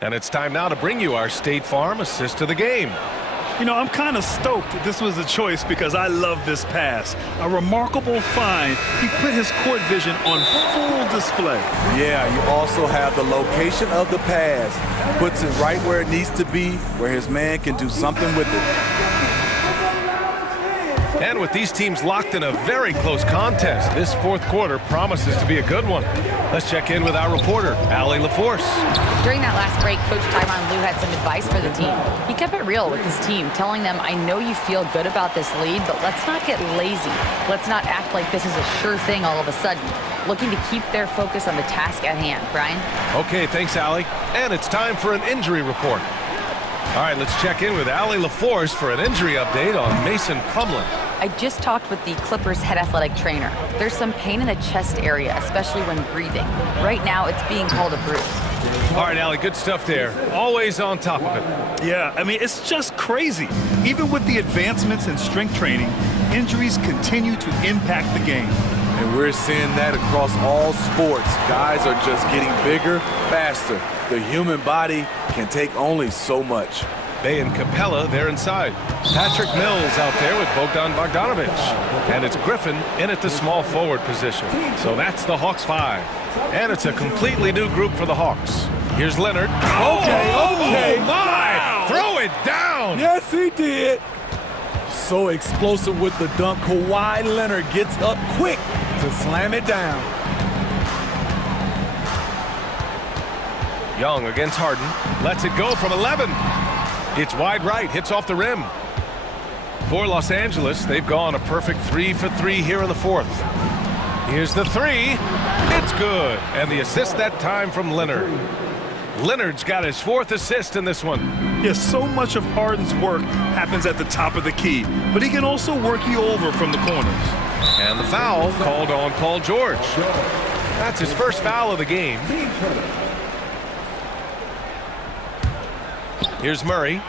And it's time now to bring you our State Farm assist of the game. You know, I'm kind of stoked that this was a choice because I love this pass. A remarkable find. He put his court vision on full display. Yeah, you also have the location of the pass. Puts it right where it needs to be, where his man can do something with it. And with these teams locked in a very close contest, this fourth quarter promises to be a good one. Let's check in with our reporter, Allie LaForce. During that last break, Coach Tyronn Lue had some advice for the team. He kept it real with his team, telling them, I know you feel good about this lead, but let's not get lazy. Let's not act like this is a sure thing all of a sudden. Looking to keep their focus on the task at hand. Brian? Okay, thanks, Allie. And it's time for an injury report. All right, let's check in with Allie LaForce for an injury update on Mason Plumlee. I just talked with the Clippers head athletic trainer. There's some pain in the chest area, especially when breathing. Right now, it's being called a bruise. All right, Allie, good stuff there. Always on top of it. Yeah, I mean, it's just crazy. Even with the advancements in strength training, injuries continue to impact the game. And we're seeing that across all sports. Guys are just getting bigger, faster. The human body can take only so much. Bay and Capella, they're inside. Patrick Mills out there with Bogdan Bogdanovic. And it's Griffin in at the small forward position. So that's the Hawks 5. And it's a completely new group for the Hawks. Here's Leonard. Okay. My! Wow. Throw it down! Yes, he did. So explosive with the dunk. Kawhi Leonard gets up quick to slam it down. Young against Harden. Lets it go from 11. It's wide right. Hits off the rim. For Los Angeles, they've gone a perfect 3 for 3 here in the fourth. Here's the three. It's good. And the assist that time from Leonard. Leonard's got his 4th assist in this one. Yes, so much of Harden's work happens at the top of the key, but he can also work you over from the corners. And the foul called on Paul George. That's his first foul of the game. Here's Murray.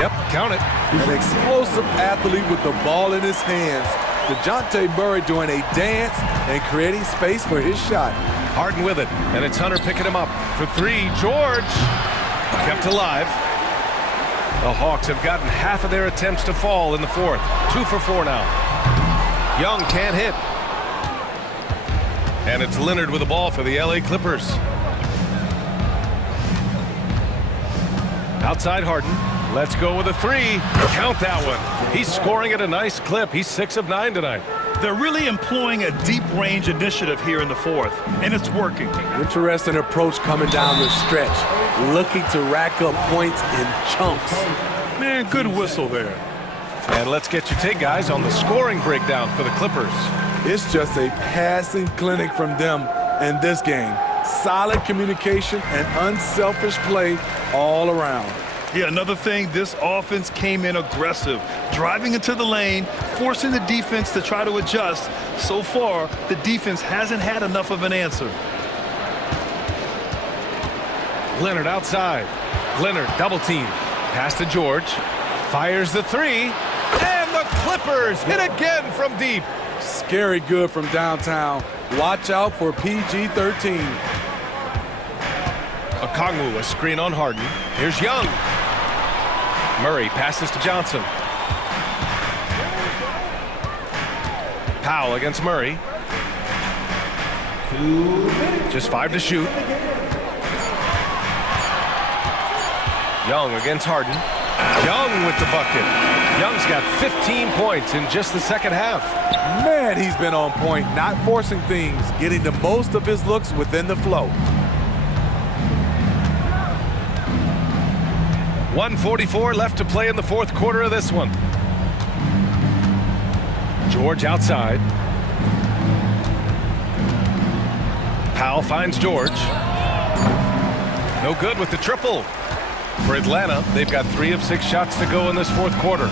Yep, count it. An explosive athlete with the ball in his hands. DeJounte Murray doing a dance and creating space for his shot. Harden with it, and it's Hunter picking him up for 3. George kept alive. The Hawks have gotten half of their attempts to fall in the fourth. 2 for 4 now. Young can't hit. And it's Leonard with the ball for the LA Clippers. Outside Harden. Let's go with a 3. Count that one. He's scoring at a nice clip. He's 6 of 9 tonight. They're really employing a deep range initiative here in the fourth, and it's working. Interesting approach coming down the stretch, looking to rack up points in chunks. Man, good whistle there. And let's get your take, guys, on the scoring breakdown for the Clippers. It's just a passing clinic from them in this game. Solid communication and unselfish play all around. Yeah, another thing, this offense came in aggressive, driving into the lane, forcing the defense to try to adjust. So far, the defense hasn't had enough of an answer. Leonard outside. Leonard double team. Pass to George. Fires the 3. And the Clippers hit again from deep. Scary good from downtown. Watch out for PG-13. Okongwu, a screen on Harden. Here's Young. Murray passes to Johnson. Powell against Murray. Just 5 to shoot. Young against Harden. Young with the bucket. Young's got 15 points in just the second half. Man, he's been on point, not forcing things, getting the most of his looks within the flow. 1:44 left to play in the fourth quarter of this one. George outside. Powell finds George. No good with the triple. For Atlanta, they've got 3 of 6 shots to go in this fourth quarter.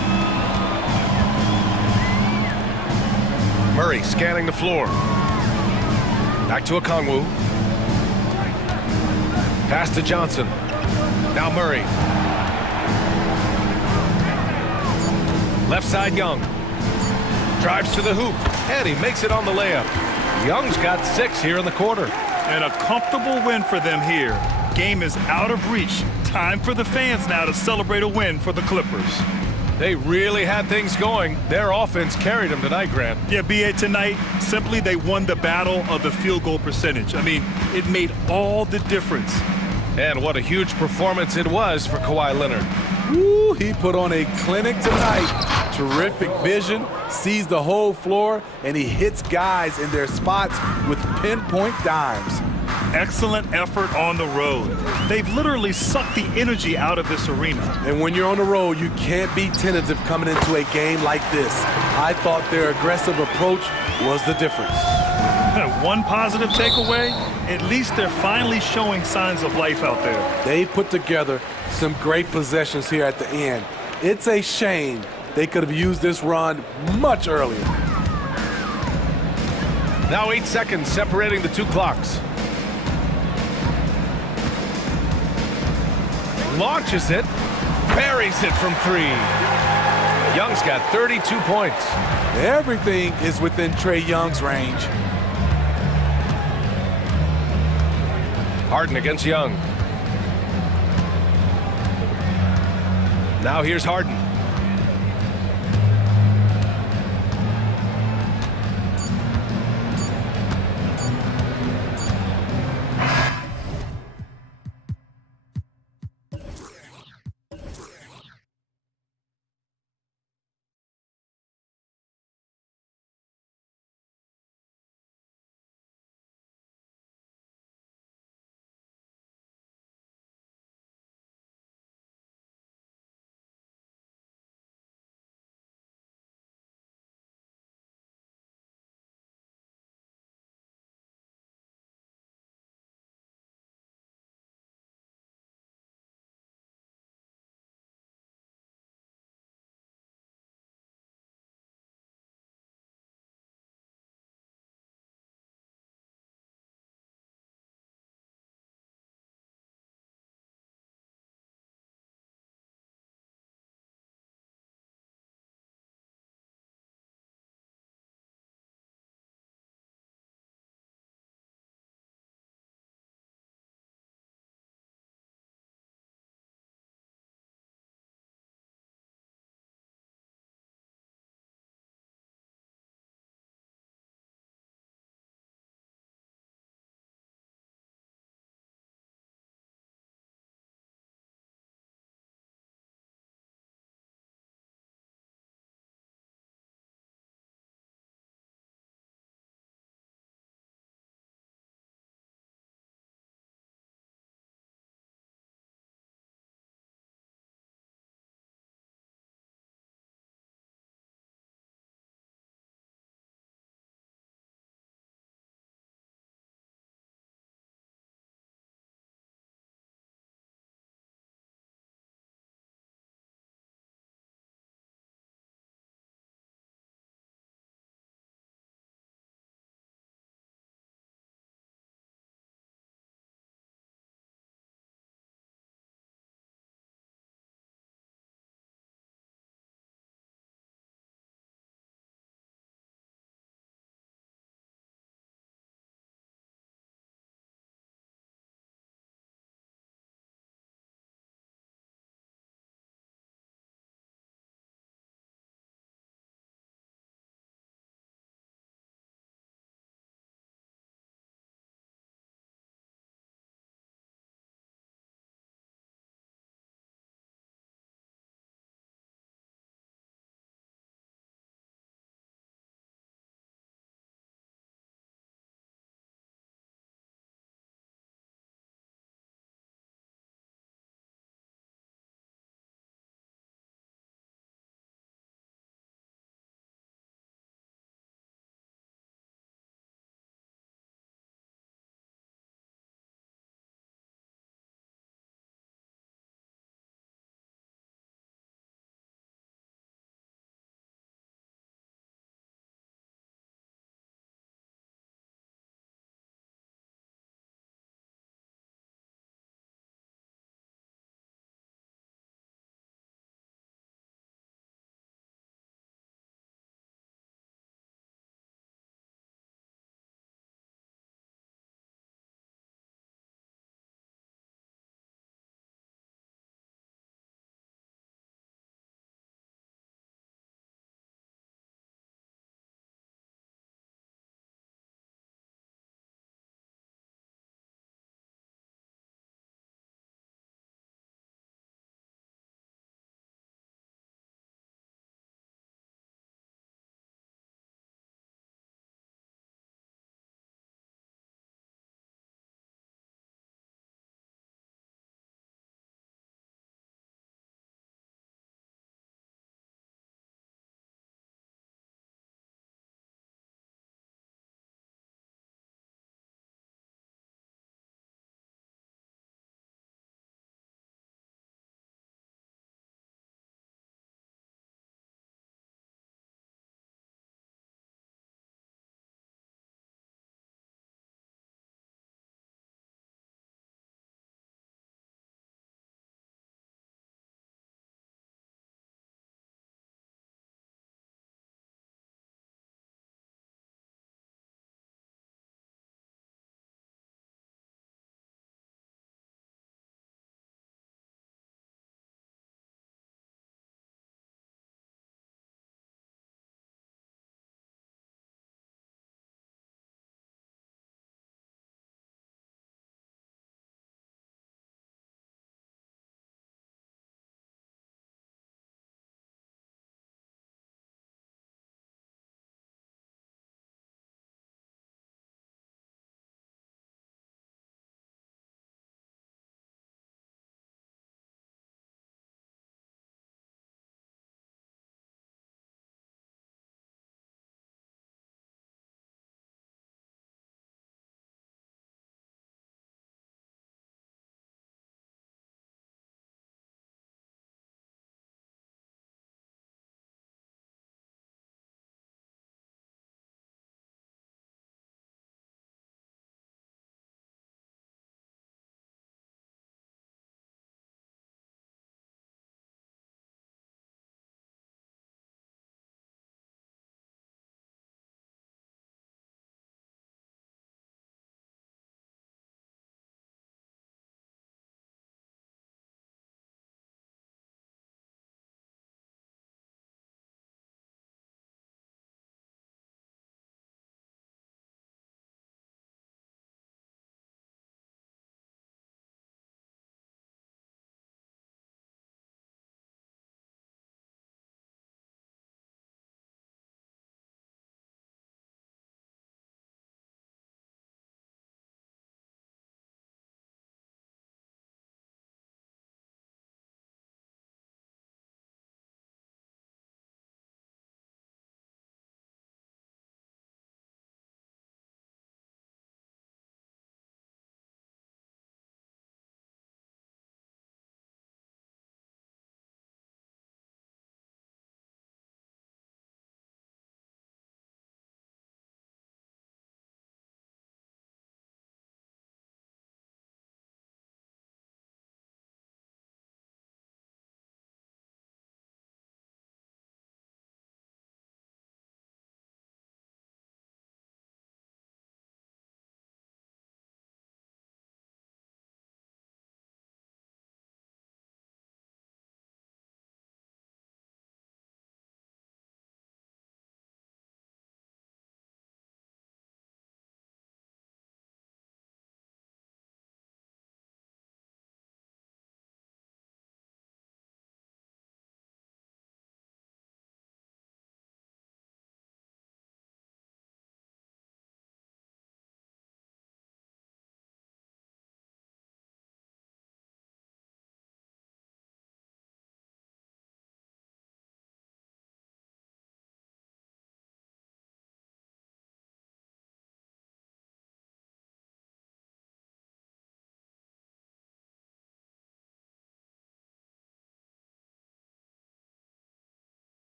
Murray scanning the floor. Back to Okongwu. Pass to Johnson. Now Murray. Left side Young. Drives to the hoop. And he makes it on the layup. Young's got 6 here in the quarter. And a comfortable win for them here. Game is out of reach. Time for the fans now to celebrate a win for the Clippers. They really had things going. Their offense carried them tonight, Grant. Yeah, B.A., tonight, simply they won the battle of the field goal percentage. I mean, it made all the difference. And what a huge performance it was for Kawhi Leonard. Woo, he put on a clinic tonight. Terrific vision, sees the whole floor, and he hits guys in their spots with pinpoint dimes. Excellent effort on the road. They've literally sucked the energy out of this arena. And when you're on the road, you can't be tentative coming into a game like this. I thought their aggressive approach was the difference. One positive takeaway, at least they're finally showing signs of life out there. They put together some great possessions here at the end. It's a shame they could have used this run much earlier. Now 8 seconds separating the 2 clocks. Launches it, buries it from 3. Young's got 32 points. Everything is within Trae Young's range. Harden against Young. Now here's Harden.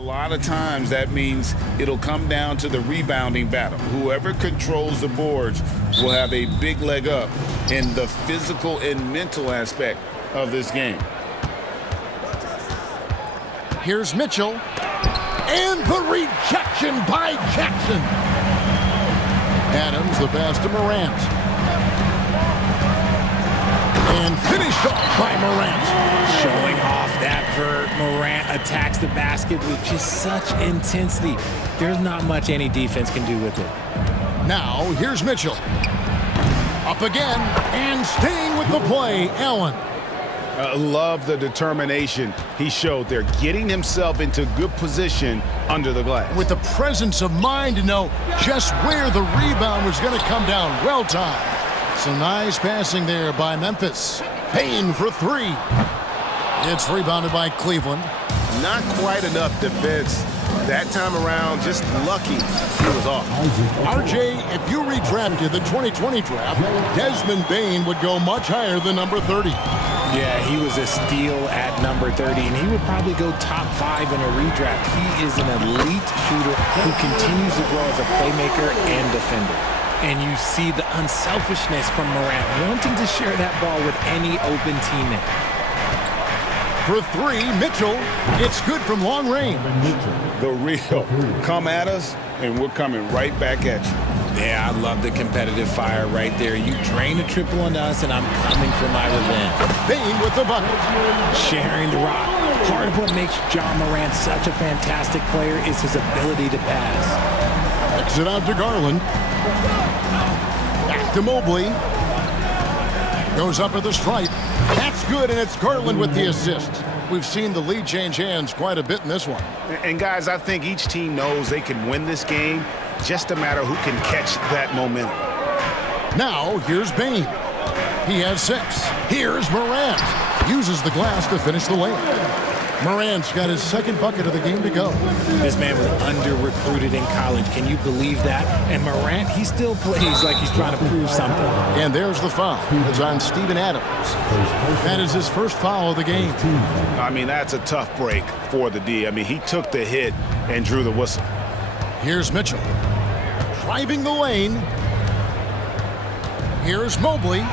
lot of times that means it'll come down to the rebounding battle. Whoever controls the boards will have a big leg up in the physical and mental aspect of this game. Here's Mitchell. And the rejection by Jackson. Adams, the pass to Morant. And finished off by Morant. Showing off that vert. Morant attacks the basket with just such intensity. There's not much any defense can do with it. Now, here's Mitchell. Up again, and staying with the play, Allen. Love the determination he showed there, getting himself into good position under the glass. With the presence of mind to know just where the rebound was going to come down. Well timed. Some nice passing there by Memphis. Payne for three. It's rebounded by Cleveland. Not quite enough defense that time around, just lucky he was off. RJ, if you redrafted the 2020 draft, Desmond Bane would go much higher than number 30. Yeah, he was a steal at number 30, and he would probably go top 5 in a redraft. He is an elite shooter who continues to grow as a playmaker and defender. And you see the unselfishness from Morant, wanting to share that ball with any open teammate. For three, Mitchell. It's good from long range. The real. Come at us, and we're coming right back at you. Yeah, I love the competitive fire right there. You drain a triple on us, and I'm coming for my revenge. Bane with the bucket. Sharing the rock. Part of what makes John Morant such a fantastic player is his ability to pass. Exit out to Garland. Back to Mobley. Goes up at the stripe. That's good, and it's Garland with the assist. We've seen the lead change hands quite a bit in this one. And guys, I think each team knows they can win this game. Just a matter who can catch that momentum. Now, here's Bane. He has 6. Here's Morant. Uses the glass to finish the layup. Morant's got his second bucket of the game to go. This man was under-recruited in college. Can you believe that? And Morant, he still plays like he's trying to prove something. And there's the foul. It's on Steven Adams. That is his first foul of the game. I mean, that's a tough break for the D. I mean, he took the hit and drew the whistle. Here's Mitchell. Driving the lane. Here's Mobley.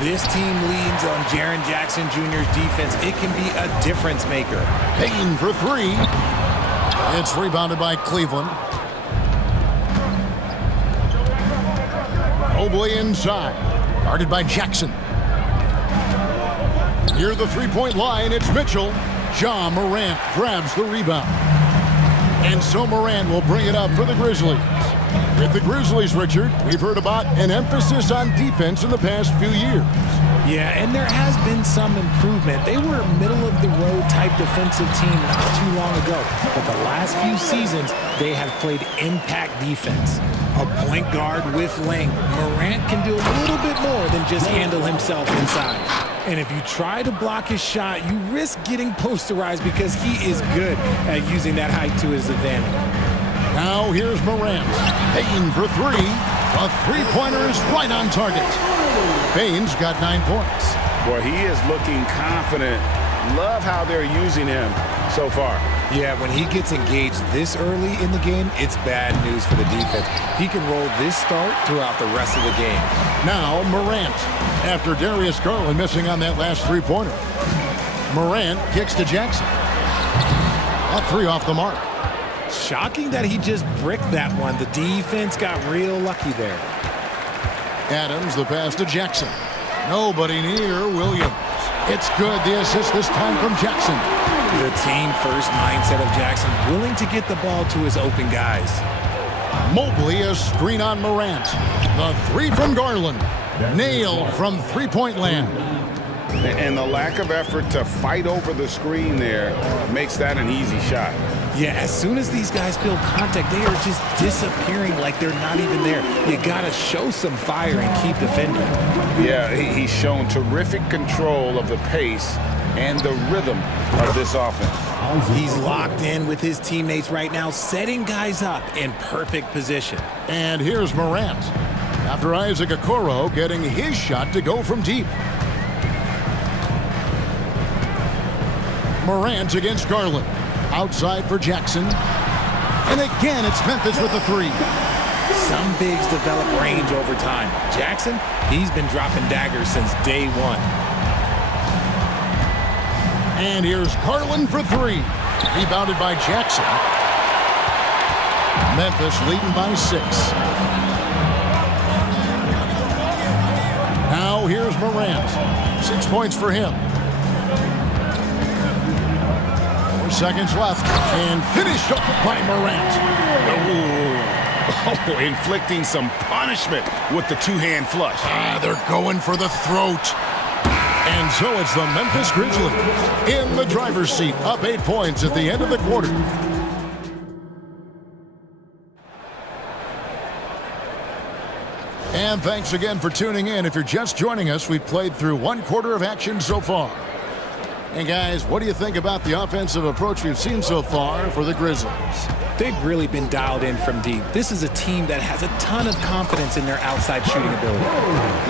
This team leans on Jaren Jackson Jr.'s defense. It can be a difference maker. Payne for 3. It's rebounded by Cleveland. Mobley inside. Guarded by Jackson. Near the three-point line, it's Mitchell. Ja Morant grabs the rebound. And so Morant will bring it up for the Grizzlies. With the Grizzlies, Richard, we've heard about an emphasis on defense in the past few years. Yeah, and there has been some improvement. They were a middle-of-the-road type defensive team not too long ago. But the last few seasons, they have played impact defense. A point guard with length. Morant can do a little bit more than just handle himself inside. And if you try to block his shot, you risk getting posterized because he is good at using that height to his advantage. Now here's Morant. Payne for 3. A three-pointer is right on target. Payne's got 9 points. Boy, he is looking confident. Love how they're using him so far. Yeah, when he gets engaged this early in the game, it's bad news for the defense. He can roll this start throughout the rest of the game. Now Morant, after Darius Garland missing on that last three-pointer. Morant kicks to Jackson. That 3 off the mark. Shocking that he just bricked that one. The defense got real lucky there. Adams, the pass to Jackson. Nobody near Williams. It's good. The assist this time from Jackson. The team-first mindset of Jackson, willing to get the ball to his open guys. Mobley, a screen on Morant. The 3 from Garland. Nailed from three-point land. And the lack of effort to fight over the screen there makes that an easy shot. Yeah, as soon as these guys feel contact, they are just disappearing like they're not even there. You got to show some fire and keep defending. Yeah, he's shown terrific control of the pace and the rhythm of this offense. He's locked in with his teammates right now, setting guys up in perfect position. And here's Morant. After Isaac Okoro getting his shot to go from deep. Morant against Garland. Outside for Jackson. And again, it's Memphis with the three. Some bigs develop range over time. Jackson, he's been dropping daggers since day one. And here's Garland for three. Rebounded by Jackson. Memphis leading by 6. Now here's Morant. 6 points for him. 4 seconds left. And finished off by Morant. Oh, inflicting some punishment with the two-hand flush. They're going for the throat. And so it's the Memphis Grizzlies in the driver's seat, up 8 points at the end of the quarter. And thanks again for tuning in. If you're just joining us, we've played through 1 quarter of action so far. And guys, what do you think about the offensive approach we've seen so far for the Grizzlies? They've really been dialed in from deep. This is a team that has a ton of confidence in their outside shooting ability.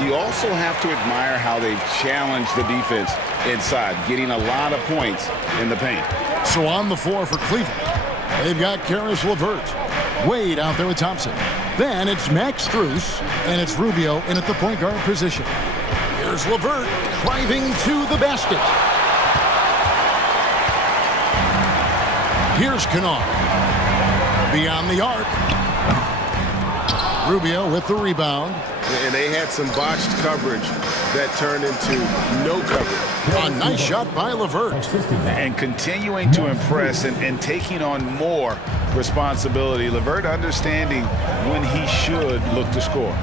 You also have to admire how they've challenged the defense inside, getting a lot of points in the paint. So on the floor for Cleveland, they've got Karis LeVert. Wade out there with Thompson. Then it's Max Strus, and it's Rubio in at the point guard position. Here's LeVert driving to the basket. Here's Kennard. Beyond the arc. Rubio with the rebound. And they had some botched coverage that turned into no coverage. A nice shot by LeVert. And continuing to impress and taking on more responsibility. LeVert understanding when he should look to score.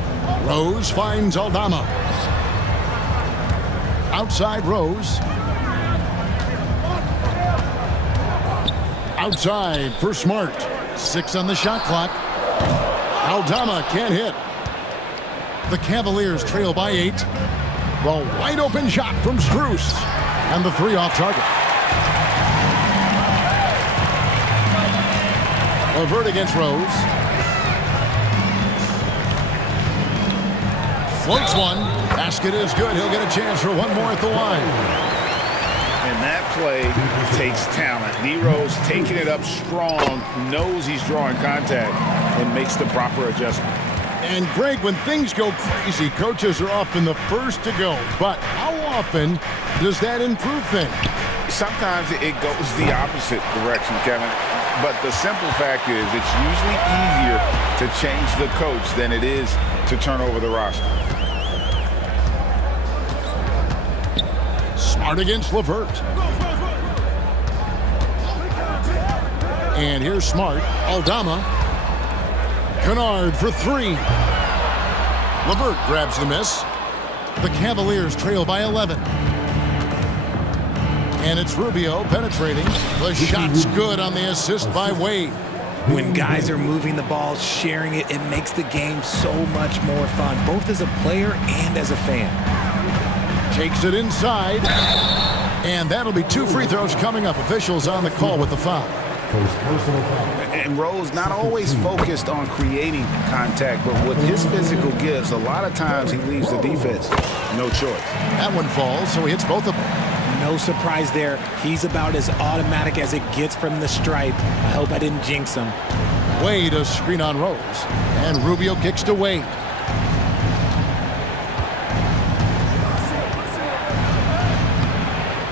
Rose finds Aldama. Outside Rose. Outside for Smart. 6 on the shot clock. Aldama can't hit. The Cavaliers trail by 8. The wide open shot from Strus. And the 3 off target. LeVert against Rose. Floats one. Basket is good. He'll get a chance for one more at the line. And that play takes talent. Nero's taking it up strong, knows he's drawing contact, and makes the proper adjustment. And Greg, when things go crazy, coaches are often the first to go. But how often does that improve things? Sometimes it goes the opposite direction, Kevin. But the simple fact is it's usually easier to change the coach than it is to turn over the roster. Smart against LeVert. And here's Smart. Aldama. Kennard for 3. LeVert grabs the miss. The Cavaliers trail by 11. And it's Rubio penetrating. The shot's good on the assist by Wade. When guys are moving the ball, sharing it, it makes the game so much more fun, both as a player and as a fan. Takes it inside. And that'll be 2 free throws coming up. Officials on the call with the foul. And Rose not always focused on creating contact, but with his physical gifts, a lot of times he leaves the defense no choice. That one falls, so he hits both of them. No surprise there. He's about as automatic as it gets from the stripe. I hope I didn't jinx him. Wade a screen on Rose. And Rubio kicks to Wade.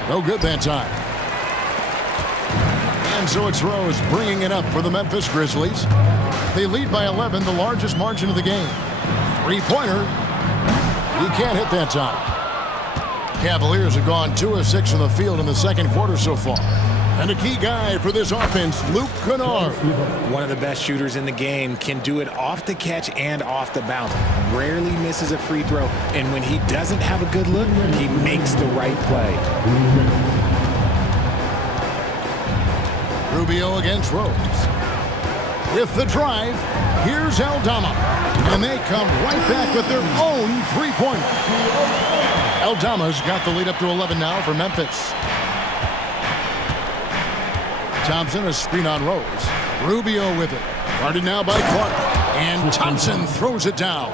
No good that time. And so it's Rose bringing it up for the Memphis Grizzlies. They lead by 11, the largest margin of the game. 3-pointer. He can't hit that time. Cavaliers have gone 2 of 6 from the field in the second quarter so far. And a key guy for this offense, Luke Kennard. One of the best shooters in the game, can do it off the catch and off the bounce. Rarely misses a free throw, and when he doesn't have a good look, he makes the right play. Rubio against Rose. With the drive, here's Aldama. And they come right back with their own 3-pointer. Aldama's got the lead up to 11 now for Memphis. Thompson a screen on Rose. Rubio with it. Guarded now by Clark. And Thompson throws it down.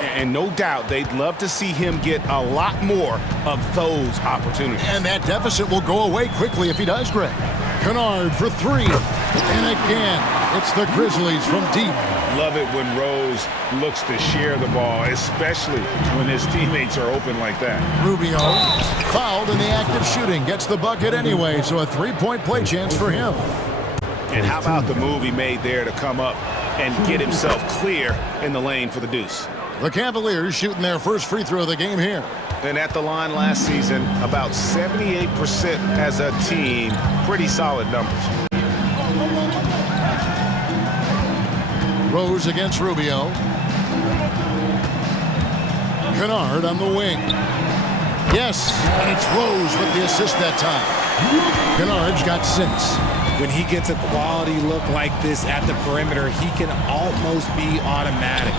And no doubt they'd love to see him get a lot more of those opportunities. And that deficit will go away quickly if he does, Greg. Kennard for three. And again, it's the Grizzlies from deep. Love it when Rose looks to share the ball, especially when his teammates are open like that. Rubio fouled in the act of shooting. Gets the bucket anyway, so a three-point play chance for him. And how about the move he made there to come up and get himself clear in the lane for the deuce? The Cavaliers shooting their first free throw of the game here. And at the line last season, about 78% as a team. Pretty solid numbers. Rose against Rubio. Kennard on the wing. Yes, and it's Rose with the assist that time. Kennard's got 6. When he gets a quality look like this at the perimeter, he can almost be automatic.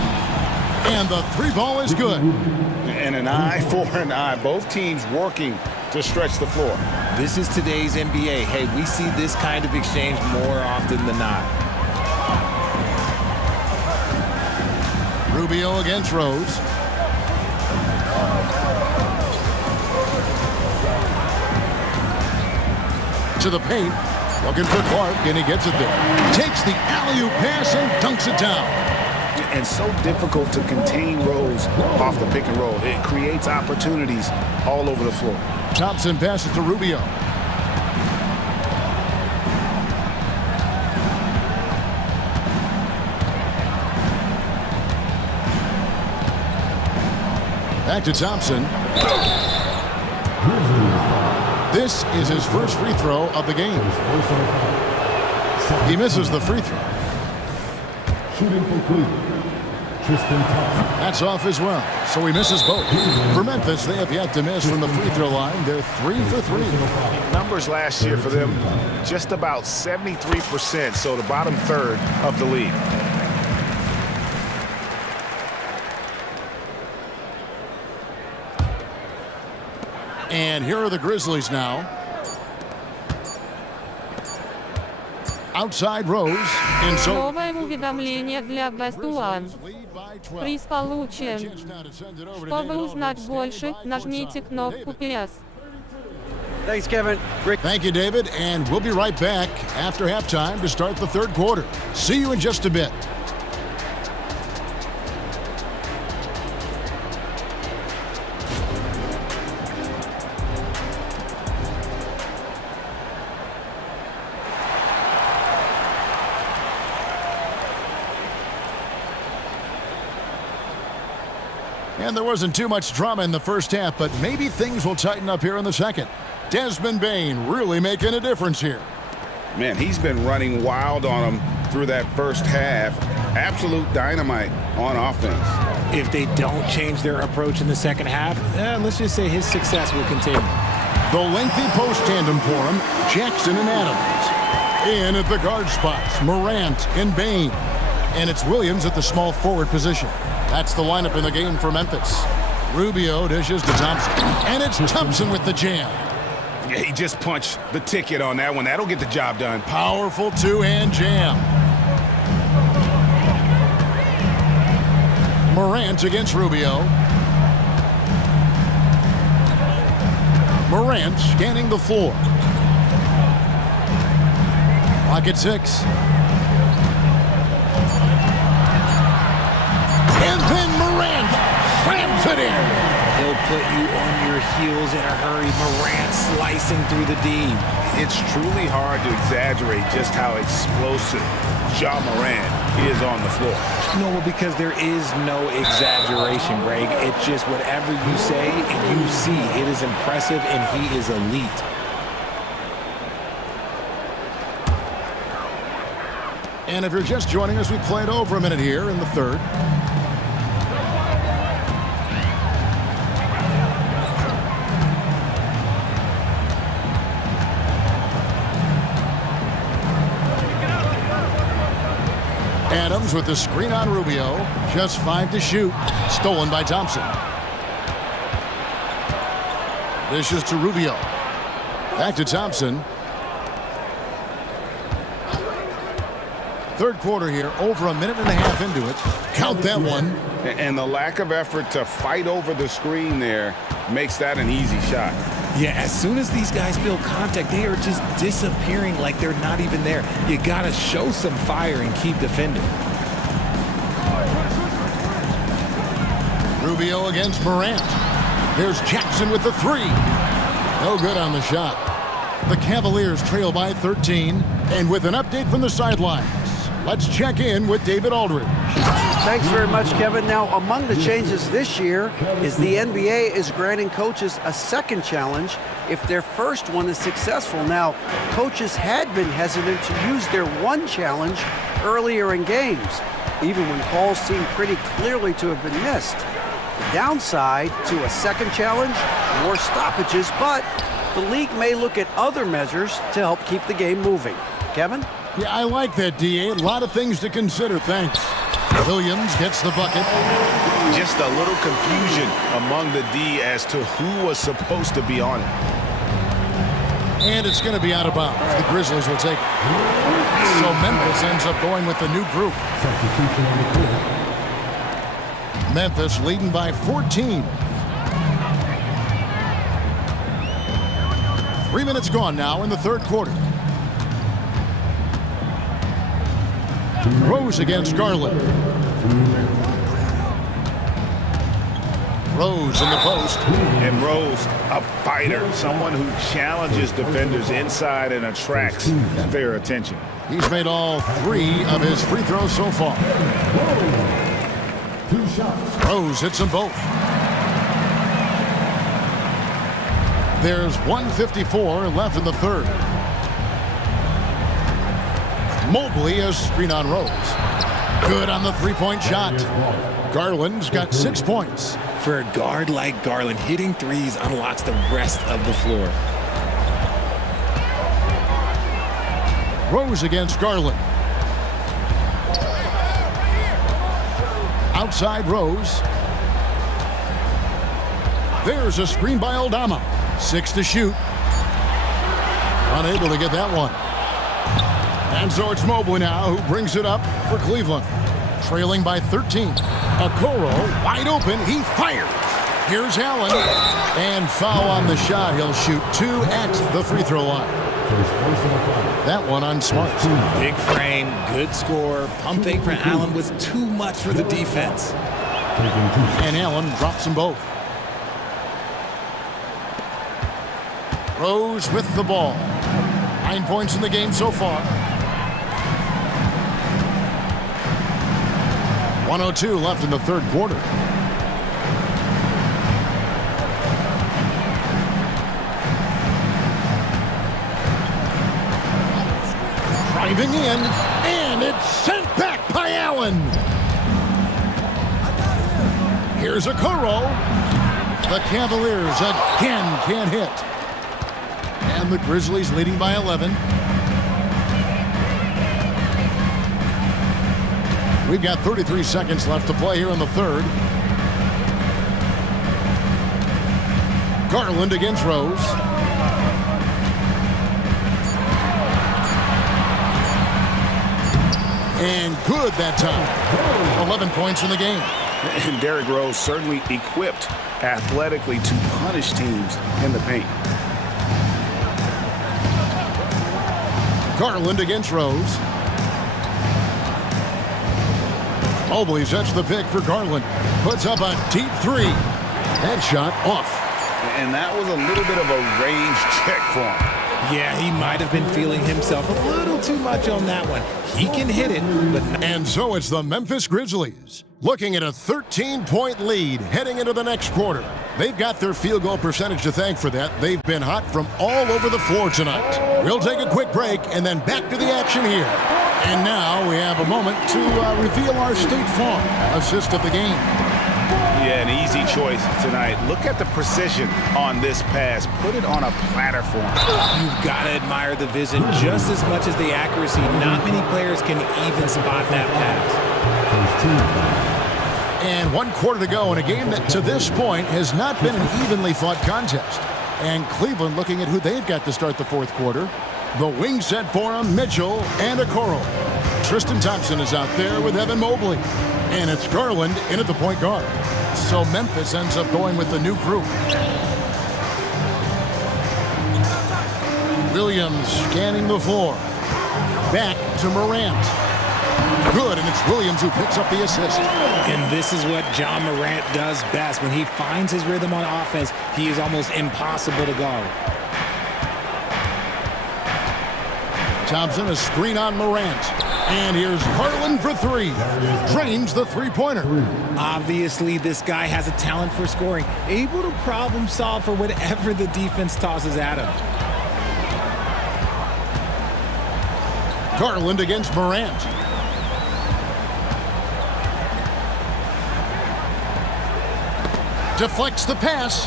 And the three ball is good. And an eye for an eye. Both teams working to stretch the floor. This is today's NBA. Hey, we see this kind of exchange more often than not. Rubio against Rose. To the paint. Looking for Clark, and he gets it there. Takes the alley-oop pass and dunks it down. And so difficult to contain Rose off the pick and roll. It creates opportunities all over the floor. Thompson passes to Rubio. Back to Thompson. This is his first free throw of the game. He misses the free throw. Shooting for Cleveland, Tristan Thompson. That's off as well, so he misses both. For Memphis, they have yet to miss from the free throw line. They're 3 for 3. Numbers last year for them, just about 73%, so the bottom third of the league. And here are the Grizzlies now. Outside Rose. And so Новое уведомление для Best One. Приз получен. Чтобы узнать больше, нажмите кнопку PS. Thanks, Kevin. Rick. Thank you, David. And we'll be right back after halftime to start the third quarter. See you in just a bit. And there wasn't too much drama in the first half, but maybe things will tighten up here in the second. Desmond Bane really making a difference here. Man, he's been running wild on him through that first half. Absolute dynamite on offense. If they don't change their approach in the second half, let's just say his success will continue. The lengthy post tandem for him, Jackson and Adams. In at the guard spots, Morant and Bane. And it's Williams at the small forward position. That's the lineup in the game for Memphis. Rubio dishes to Thompson. And it's Thompson with the jam. Yeah, he just punched the ticket on that one. That'll get the job done. Powerful two-hand jam. Morant against Rubio. Morant scanning the floor. Clock at 6. And then Morant slams it in. He'll put you on your heels in a hurry. Morant slicing through the D. It's truly hard to exaggerate just how explosive Ja Morant is on the floor. No, because there is no exaggeration, Greg. It's just whatever you say and you see. It is impressive, and he is elite. And if you're just joining us, we played over a minute here in the third. Adams with the screen on Rubio. Just 5 to shoot. Stolen by Thompson. This is to Rubio. Back to Thompson. Third quarter here, over a minute and a half into it. Count that one. And the lack of effort to fight over the screen there makes that an easy shot. Yeah, as soon as these guys feel contact, they are just disappearing like they're not even there. You got to show some fire and keep defending. Rubio against Morant. Here's Jackson with the three. No good on the shot. The Cavaliers trail by 13. And with an update from the sidelines, let's check in with David Aldridge. Thanks very much, Kevin. Now, among the changes this year is the NBA is granting coaches a second challenge if their first one is successful. Now, coaches had been hesitant to use their one challenge earlier in games, even when calls seemed pretty clearly to have been missed. The downside to a second challenge, more stoppages, but the league may look at other measures to help keep the game moving. Kevin? Yeah, I like that, D.A. A lot of things to consider. Thanks. Williams gets the bucket. Just a little confusion among the D as to who was supposed to be on it. And it's going to be out of bounds. The Grizzlies will take it. So Memphis ends up going with the new group. Memphis leading by 14. 3 minutes gone now in the third quarter. Rose against Garland. Rose in the post. And Rose, a fighter, someone who challenges defenders inside and attracts their attention. He's made all 3 of his free throws so far. Rose hits them both. There's 1:54 left in the third. Mobley has screen on Rose. Good on the three-point shot. Garland's got 6 points. For a guard like Garland, hitting threes unlocks the rest of the floor. Rose against Garland. Outside Rose. There's a screen by Aldama. 6 to shoot. Unable to get that one. And so it's Mobley now who brings it up for Cleveland. Trailing by 13. Okoro wide open. He fires. Here's Allen. And foul on the shot. He'll shoot 2 at the free throw line. That one on Smart. Big frame, good score. Pumping for Allen was too much for the defense. And Allen drops them both. Rose with the ball. 9 points in the game so far. 1:02 left in the third quarter. Driving in, and it's sent back by Allen. Here's Okoro. The Cavaliers again can't hit. And the Grizzlies leading by 11. We've got 33 seconds left to play here in the third. Garland against Rose. And good that time. 11 points in the game. And Derrick Rose certainly equipped athletically to punish teams in the paint. Garland against Rose. Mobley sets the pick for Garland. Puts up a deep three. That shot off. And that was a little bit of a range check for him. Yeah, he might have been feeling himself a little too much on that one. He can hit it, but... And so it's the Memphis Grizzlies looking at a 13-point lead heading into the next quarter. They've got their field goal percentage to thank for that. They've been hot from all over the floor tonight. We'll take a quick break and then back to the action here. And now we have a moment to reveal our State Farm assist of the game. Yeah, an easy choice tonight. Look at the precision on this pass. Put it on a platter for him. You've got to admire the vision just as much as the accuracy. Not many players can even spot that pass. And 1 quarter to go in a game that to this point has not been an evenly fought contest. And Cleveland looking at who they've got to start the fourth quarter. The wing set for him, Mitchell and Okoro. Tristan Thompson is out there with Evan Mobley. And it's Garland in at the point guard. So Memphis ends up going with the new group. Williams scanning the floor. Back to Morant. Good, and it's Williams who picks up the assist. And this is what John Morant does best. When he finds his rhythm on offense, he is almost impossible to guard. Thompson, a screen on Morant. And here's Garland for three. Drains the three-pointer. Obviously, this guy has a talent for scoring, able to problem solve for whatever the defense tosses at him. Garland against Morant. Deflects the pass.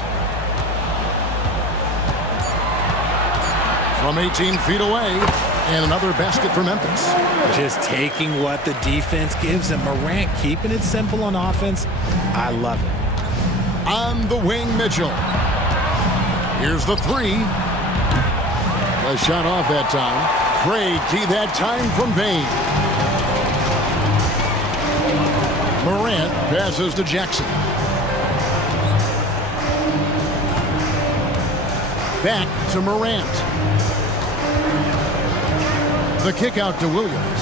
From 18 feet away. And another basket for Memphis. Just taking what the defense gives him. Morant keeping it simple on offense. I love it. On the wing, Mitchell. Here's the three. A shot off that time. Craig key that time from Bain. Morant passes to Jackson. Back to Morant. The kick out to Williams.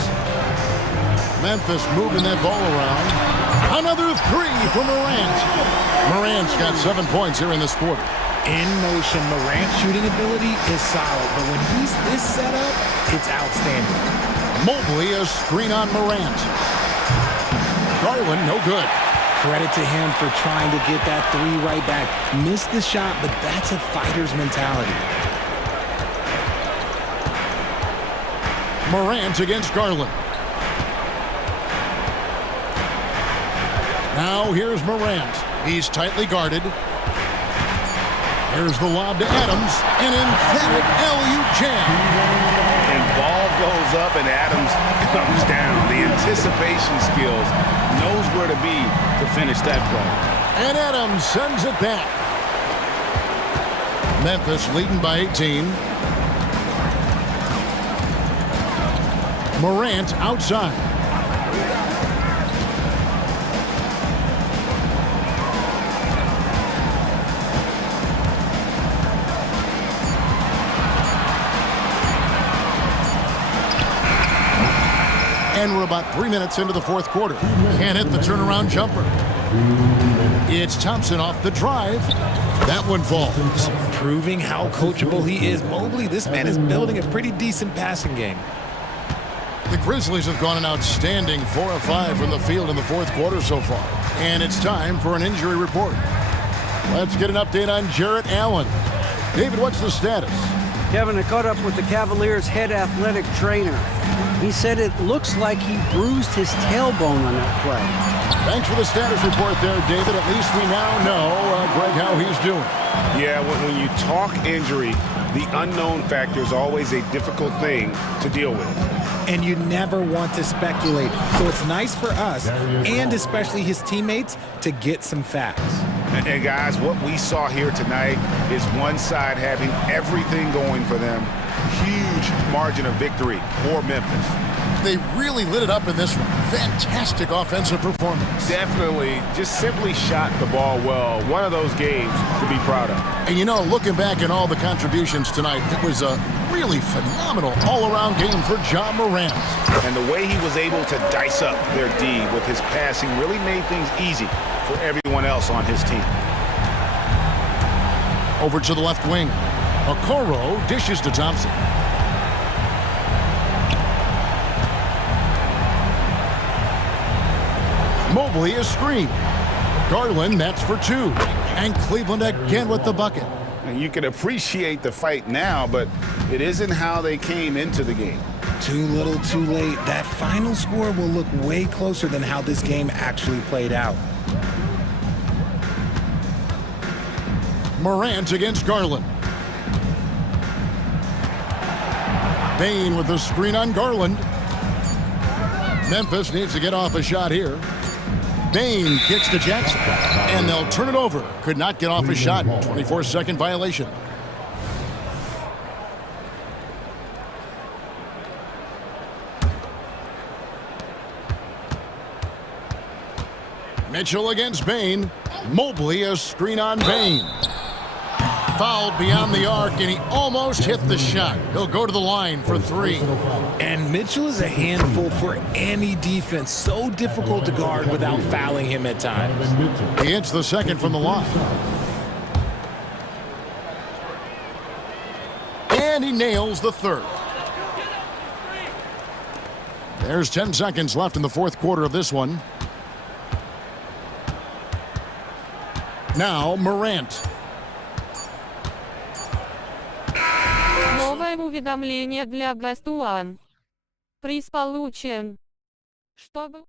Memphis moving that ball around. Another three for Morant. Morant's got 7 points here in this quarter. In motion, Morant's shooting ability is solid, but when he's this set up, it's outstanding. Mobley, a screen on Morant. Garland, no good. Credit to him for trying to get that three right back. Missed the shot, but that's a fighter's mentality. Morant against Garland. Now here's Morant. He's tightly guarded. Here's the lob to Adams. An emphatic alley-oop jam. And ball goes up and Adams comes down. The anticipation skills, knows where to be to finish that play. And Adams sends it back. Memphis leading by 18. Morant outside. And we're about 3 minutes into the fourth quarter. Can't hit the turnaround jumper. It's Thompson off the drive. That one falls. Proving how coachable he is. Mobley, this man is building a pretty decent passing game. The Grizzlies have gone an outstanding 4 of 5 from the field in the fourth quarter so far. And it's time for an injury report. Let's get an update on Jarrett Allen. David, what's the status? Kevin, I caught up with the Cavaliers' head athletic trainer. He said it looks like he bruised his tailbone on that play. Thanks for the status report there, David. At least we now know, Greg, how he's doing. Yeah, when you talk injury, the unknown factor is always a difficult thing to deal with. And you never want to speculate. So it's nice for us, and especially his teammates, to get some facts. And guys, what we saw here tonight is one side having everything going for them. Huge margin of victory for Memphis. They really lit it up in this one. Fantastic offensive performance. Definitely just simply shot the ball well. One of those games to be proud of. And you know, looking back at all the contributions tonight, it was a really phenomenal all-around game for John Morant. And the way he was able to dice up their D with his passing really made things easy for everyone else on his team. Over to the left wing. Okoro dishes to Thompson. Mobley is screened. Garland, that's for two. And Cleveland again with the bucket. And you can appreciate the fight now, but it isn't how they came into the game. Too little, too late. That final score will look way closer than how this game actually played out. Morant against Garland. Bain with the screen on Garland. Memphis needs to get off a shot here. Bain kicks to Jackson, and they'll turn it over. Could not get off a shot. 24-second violation. Mitchell against Bain. Mobley a screen on Bain. fouled beyond the arc, and he almost hit the shot. He'll go to the line for 3. And Mitchell is a handful for any defense. So difficult to guard without fouling him at times. He hits the second from the line. And he nails the third. There's 10 seconds left in the fourth quarter of this one. Now Morant. Новое уведомление для Best One. Приз получен. Чтобы...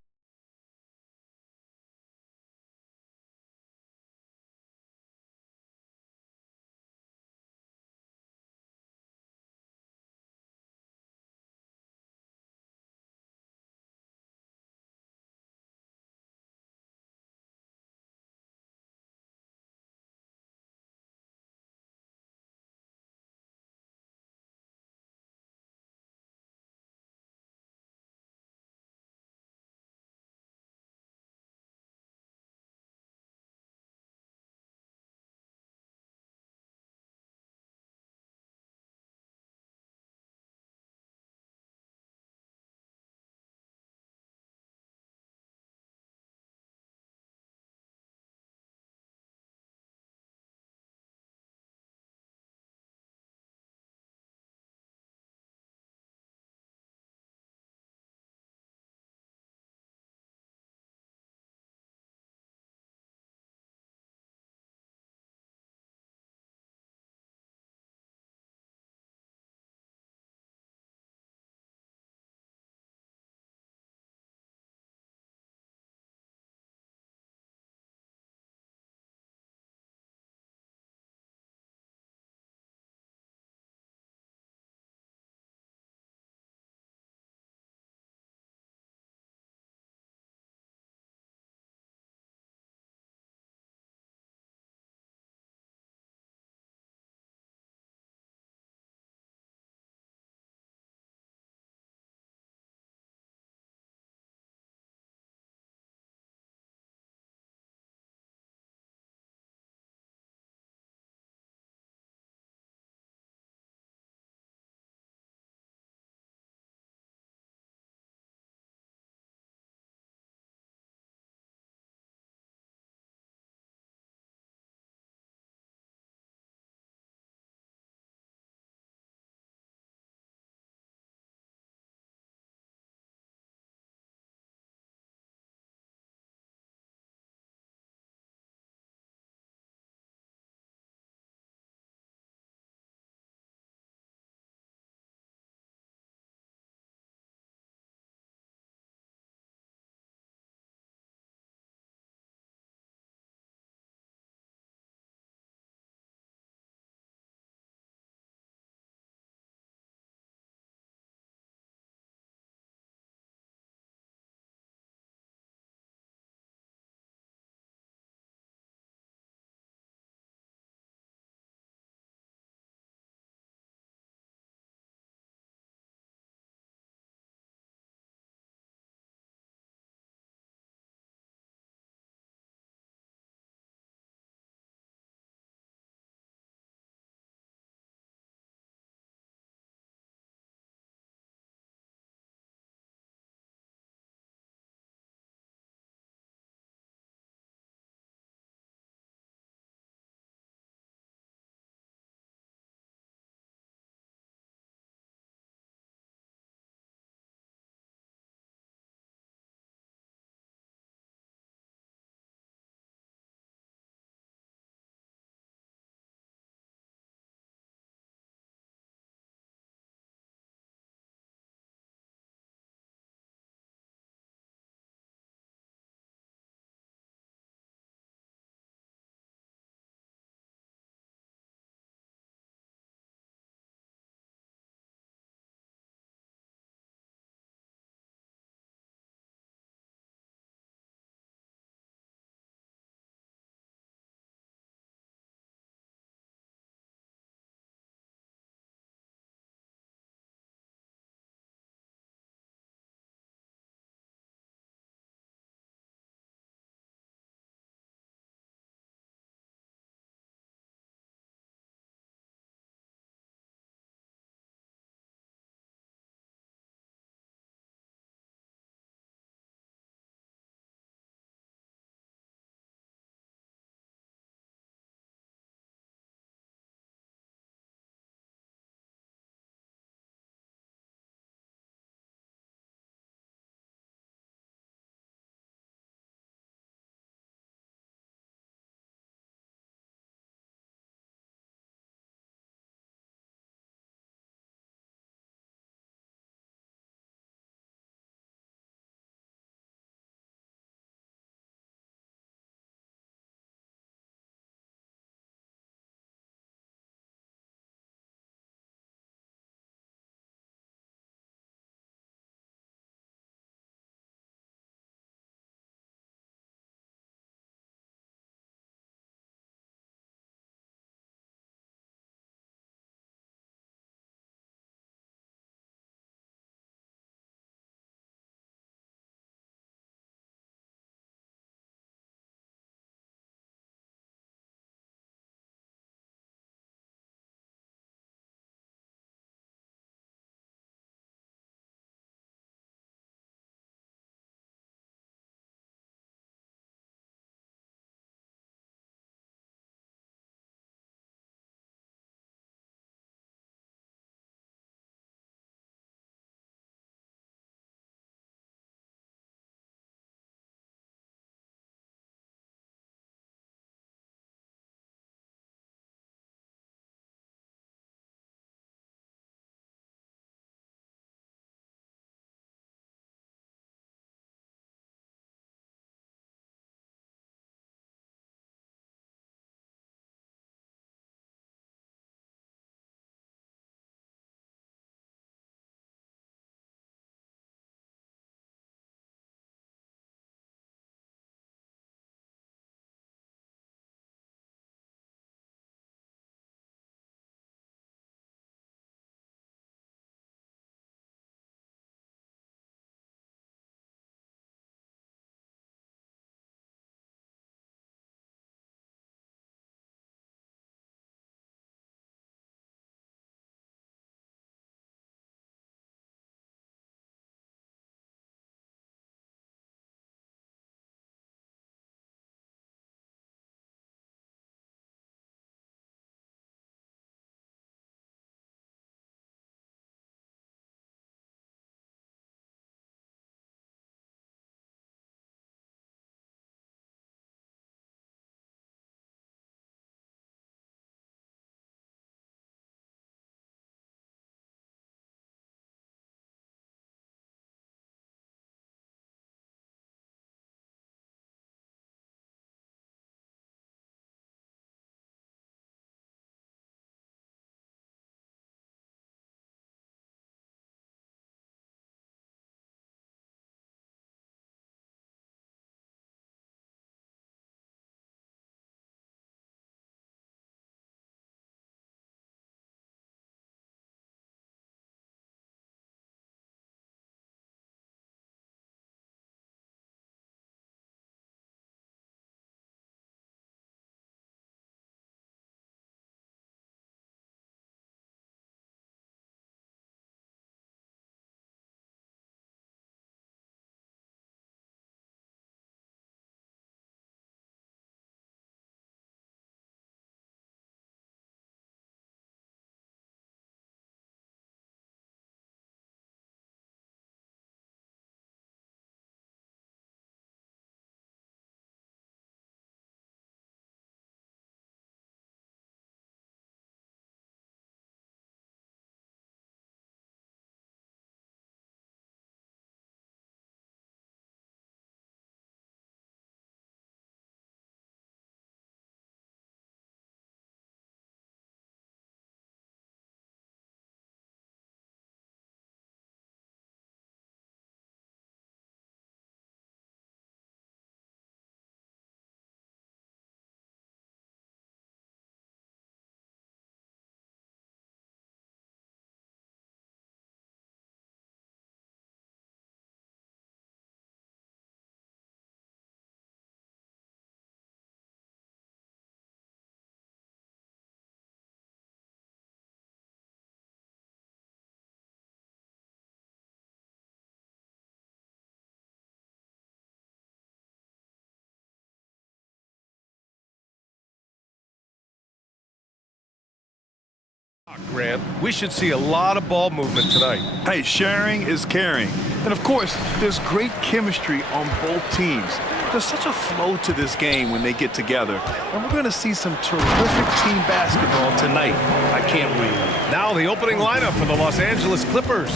Grant, we should see a lot of ball movement tonight. Hey, sharing is caring. And of course, there's great chemistry on both teams. There's such a flow to this game when they get together. And we're going to see some terrific team basketball tonight. I can't wait. Now the opening lineup for the Los Angeles Clippers.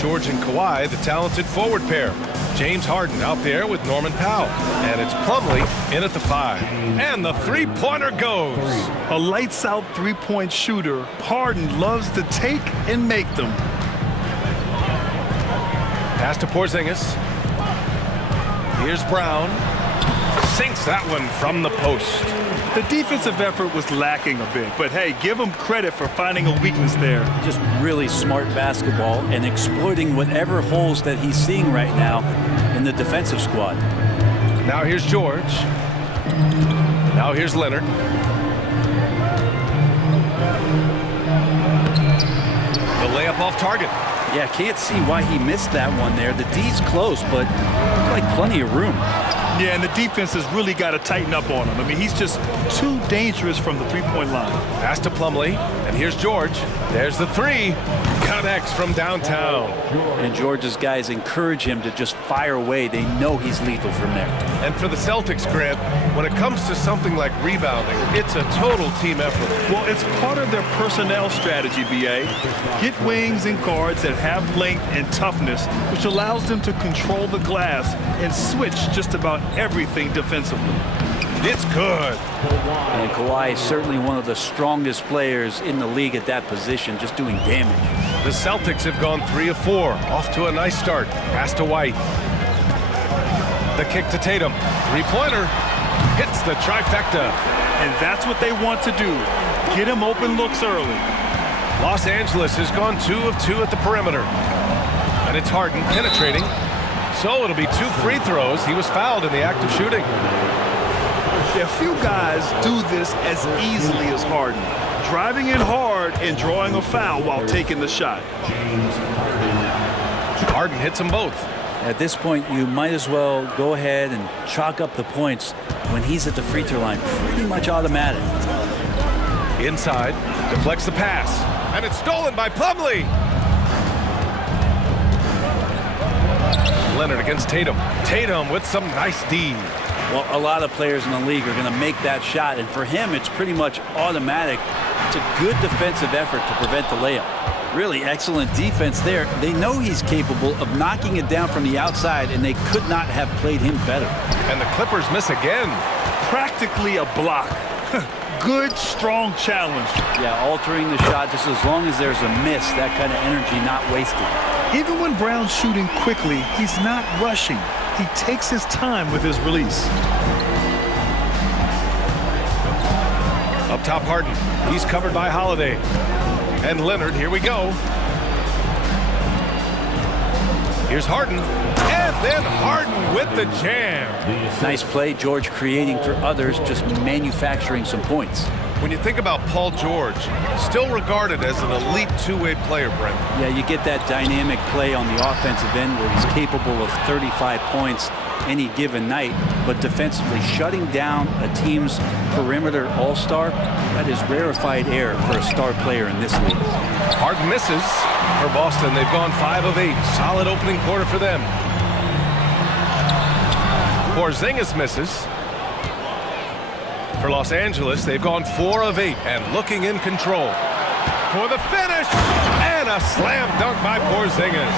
George and Kawhi, the talented forward pair. James Harden out there with Norman Powell. And it's Plumlee in at the 5. And the three-pointer goes. A lights-out three-point shooter. Harden loves to take and make them. Pass to Porzingis. Here's Brown. Sinks that one from the post. The defensive effort was lacking a bit, but hey, give him credit for finding a weakness there. Just really smart basketball and exploiting whatever holes that he's seeing right now in the defensive squad. Now here's George. Now here's Leonard. The layup off target. Yeah, can't see why he missed that one there. The D's close, but like plenty of room. Yeah, and the defense has really got to tighten up on him. I mean, he's just too dangerous from the three-point line. Pass to Plumlee, and here's George. There's the 3. Connects from downtown. And George's guys encourage him to just fire away. They know he's lethal from there. And for the Celtics, Grant, when it comes to something like rebounding, it's a total team effort. Well, it's part of their personnel strategy, B.A. Get wings and guards that have length and toughness, which allows them to control the glass and switch just about everything defensively. It's good. And Kawhi is certainly one of the strongest players in the league at that position, just doing damage. The Celtics have gone 3 of 4, off to a nice start. Pass to White. The kick to Tatum. Three-pointer. Hits the trifecta. And that's what they want to do. Get him open looks early. Los Angeles has gone 2 of 2 at the perimeter. And it's Harden penetrating. So it'll be 2 free throws. He was fouled in the act of shooting. Yeah, few guys do this as easily as Harden. Driving in hard and drawing a foul while taking the shot. Harden hits them both. At this point, you might as well go ahead and chalk up the points when he's at the free throw line. Pretty much automatic. Inside, deflects the pass. And it's stolen by Plumlee. Leonard against Tatum. Tatum with some nice D. Well, a lot of players in the league are going to make that shot, and for him, it's pretty much automatic. It's a good defensive effort to prevent the layup. Really excellent defense there. They know he's capable of knocking it down from the outside, and they could not have played him better. And the Clippers miss again. Practically a block. Good, strong challenge. Yeah, altering the shot just as long as there's a miss, that kind of energy not wasted. Even when Brown's shooting quickly, he's not rushing. He takes his time with his release. Up top, Harden. He's covered by Holiday. And Leonard, here we go. Here's Harden. And then Harden with the jam. Nice play, George creating for others, just manufacturing some points. When you think about Paul George, still regarded as an elite two-way player, Brent. Yeah, you get that dynamic play on the offensive end where he's capable of 35 points any given night, but defensively shutting down a team's perimeter all-star, that is rarefied air for a star player in this league. Harden misses. For Boston, they've gone 5 of 8. Solid opening quarter for them. Porzingis misses. For Los Angeles, they've gone 4 of 8 and looking in control. For the finish, and a slam dunk by Porzingis.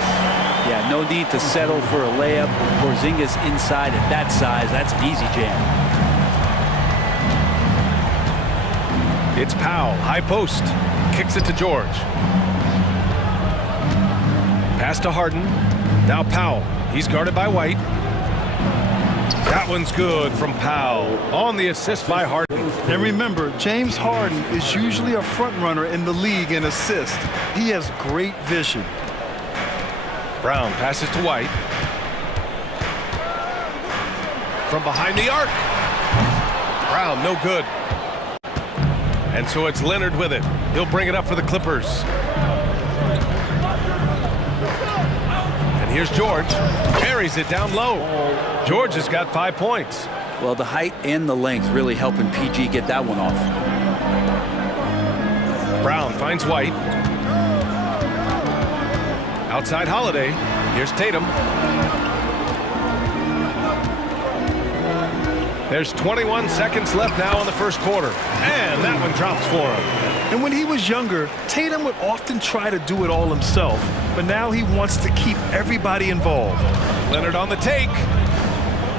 Yeah, no need to settle for a layup. Porzingis inside at that size, that's an easy jam. It's Powell, high post, kicks it to George. Pass to Harden, now Powell. He's guarded by White. That one's good from Powell on the assist by Harden. And remember, James Harden is usually a front runner in the league in assists. He has great vision. Brown passes to White. From behind the arc. Brown, no good. And so it's Leonard with it. He'll bring it up for the Clippers. And here's George. Carries it down low. George has got 5 points. Well, the height and the length really helping PG get that one off. Brown finds White. Outside Holiday. Here's Tatum. There's 21 seconds left now in the first quarter. And that one drops for him. And when he was younger, Tatum would often try to do it all himself. But now he wants to keep everybody involved. Leonard on the take.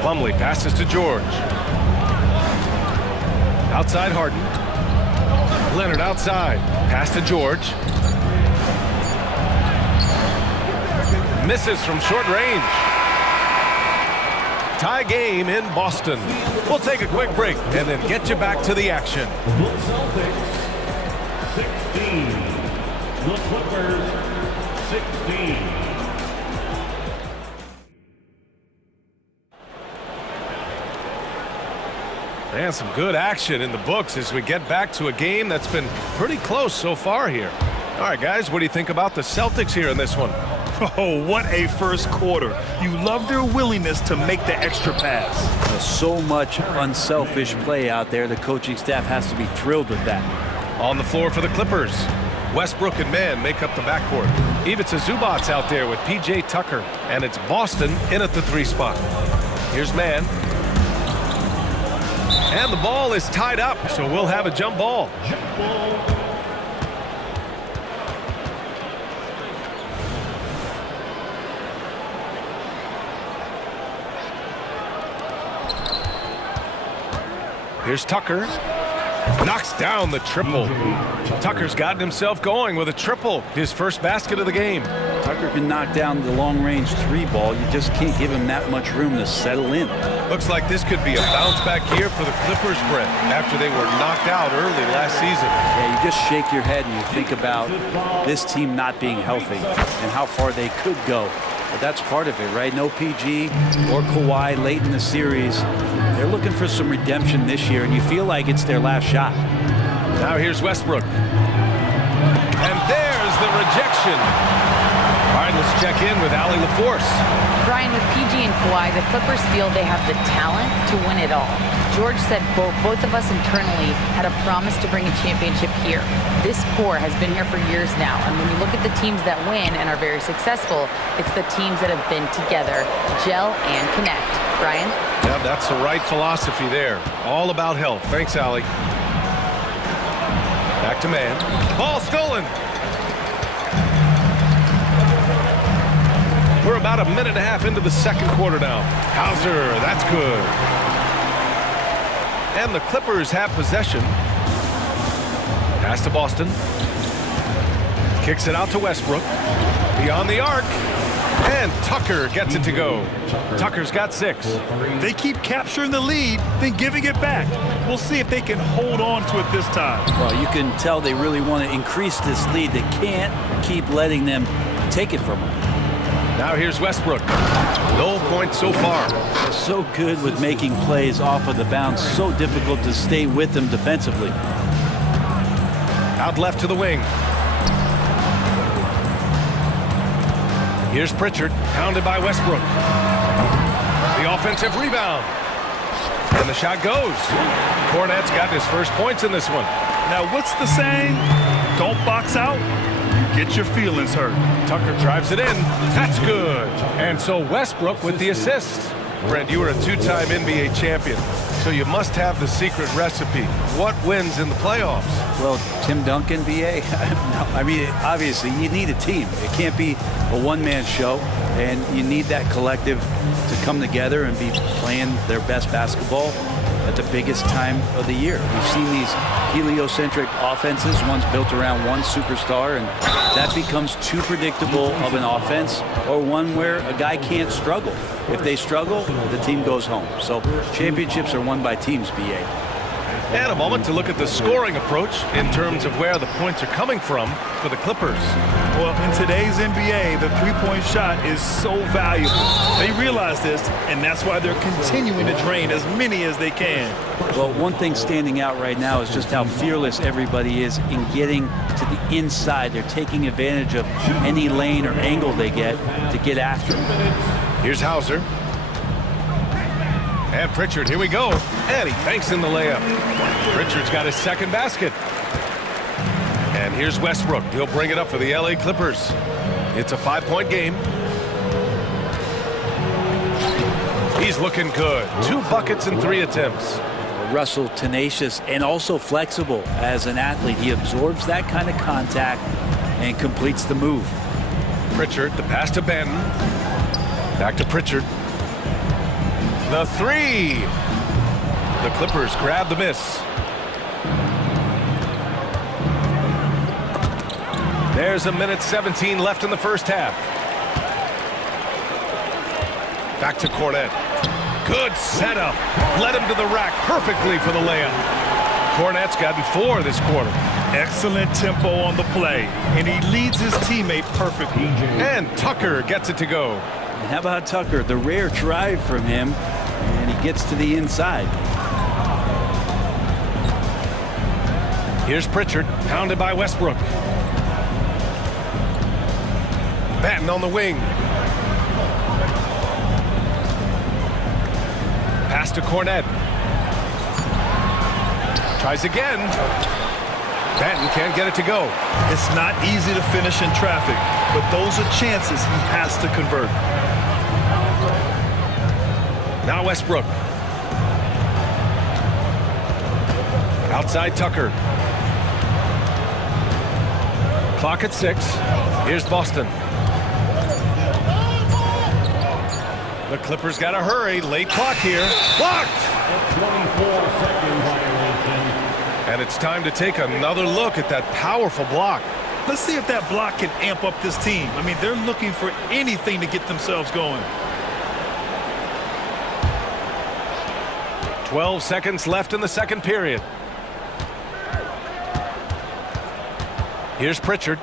Plumlee passes to George. Outside Harden. Leonard outside. Pass to George. Misses from short range. Tie game in Boston. We'll take a quick break and then get you back to the action. The Celtics 16. The Clippers 16. And some good action in the books as we get back to a game that's been pretty close so far here. All right, guys, what do you think about the Celtics here in this one? Oh, what a first quarter. You love their willingness to make the extra pass. So much unselfish play out there. The coaching staff has to be thrilled with that. On the floor for the Clippers, Westbrook and Mann make up the backcourt. Ivica Zubac's out there with P.J. Tucker, and it's Boston in at the 3 spot. Here's Mann. And the ball is tied up, so we'll have a jump ball. Here's Tucker. Knocks down the triple. Tucker's gotten himself going with a triple. His first basket of the game. Tucker can knock down the long-range 3 ball. You just can't give him that much room to settle in. Looks like this could be a bounce-back year for the Clippers, Brett, after they were knocked out early last season. Yeah, you just shake your head and you think about this team not being healthy and how far they could go. But that's part of it, right? No PG or Kawhi late in the series. They're looking for some redemption this year, and you feel like it's their last shot. Now here's Westbrook. And there's the rejection. All right, let's check in with Allie LaForce. Brian, with PG and Kawhi, the Clippers feel they have the talent to win it all. George said, quote, both of us internally had a promise to bring a championship here. This core has been here for years now, and when you look at the teams that win and are very successful, it's the teams that have been together, gel and connect. Brian? Yeah, that's the right philosophy there. All about health. Thanks, Allie. Back to Mann. Ball stolen. We're about a minute and a half into the second quarter now. Hauser, that's good. And the Clippers have possession. Pass to Boston. Kicks it out to Westbrook. Beyond the arc. And Tucker gets it to go. Tucker's got 6. They keep capturing the lead, then giving it back. We'll see if they can hold on to it this time. Well, you can tell they really want to increase this lead. They can't keep letting them take it from them. Now here's Westbrook. No points so far. They're so good with making plays off of the bounce. So difficult to stay with them defensively. Out left to the wing. Here's Pritchard, pounded by Westbrook. The offensive rebound. And the shot goes. Cornette's got his first points in this one. Now, what's the saying? Don't box out. You get your feelings hurt. Tucker drives it in. That's good. And so Westbrook with the assist. Brent, you were a 2-time NBA champion, so you must have the secret recipe. What wins in the playoffs? Well, Tim Duncan, BA. I mean, obviously, you need a team. It can't be a one-man show, and you need that collective to come together and be playing their best basketball at the biggest time of the year. We've seen these heliocentric offenses, one's built around one superstar, and that becomes too predictable of an offense, or one where a guy can't struggle. If they struggle, the team goes home. So championships are won by teams, BA. And a moment to look at the scoring approach in terms of where the points are coming from for the Clippers. Well, in today's NBA, the three-point shot is so valuable. They realize this, and that's why they're continuing to drain as many as they can. Well, one thing standing out right now is just how fearless everybody is in getting to the inside. They're taking advantage of any lane or angle they get to get after them. Here's Hauser. And Pritchard, here we go. And he banks in the layup. Pritchard's got his second basket. And And here's Westbrook. He'll bring it up for the LA Clippers. It's a 5-point game. He's looking good. 2 buckets in 3 attempts. Russell tenacious and also flexible as an athlete. He absorbs that kind of contact and completes the move. Pritchard, the pass to Banton. Back to Pritchard. The 3. The Clippers grab the miss. There's a minute 17 left in the first half. Back to Cornette. Good setup. Led him to the rack perfectly for the layup. Cornette's gotten 4 this quarter. Excellent tempo on the play, and he leads his teammate perfectly. And Tucker gets it to go. And how about Tucker? The rare drive from him, and he gets to the inside. Here's Pritchard, pounded by Westbrook. Banton on the wing. Pass to Cornette. Tries again. Banton can't get it to go. It's not easy to finish in traffic, but those are chances he has to convert. Now Westbrook. Outside Tucker. Clock at 6. Here's Boston. The Clippers got to hurry. Late clock here. Blocked! 24-second violation. And it's time to take another look at that powerful block. Let's see if that block can amp up this team. I mean, they're looking for anything to get themselves going. 12 seconds left in the second period. Here's Pritchard.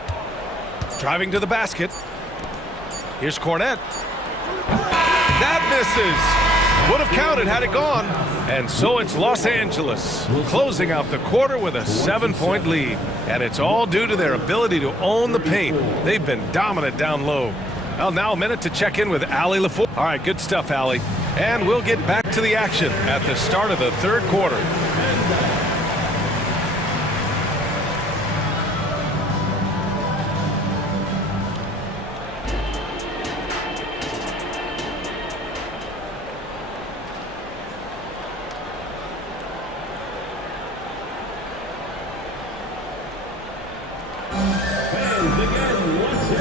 Driving to the basket. Here's Cornette. That misses. Would have counted had it gone. And so it's Los Angeles closing out the quarter with a 7-point lead. And it's all due to their ability to own the paint. They've been dominant down low. Well, now a minute to check in with Allie LaFour. All right, good stuff, Allie. And we'll get back to the action at the start of the third quarter.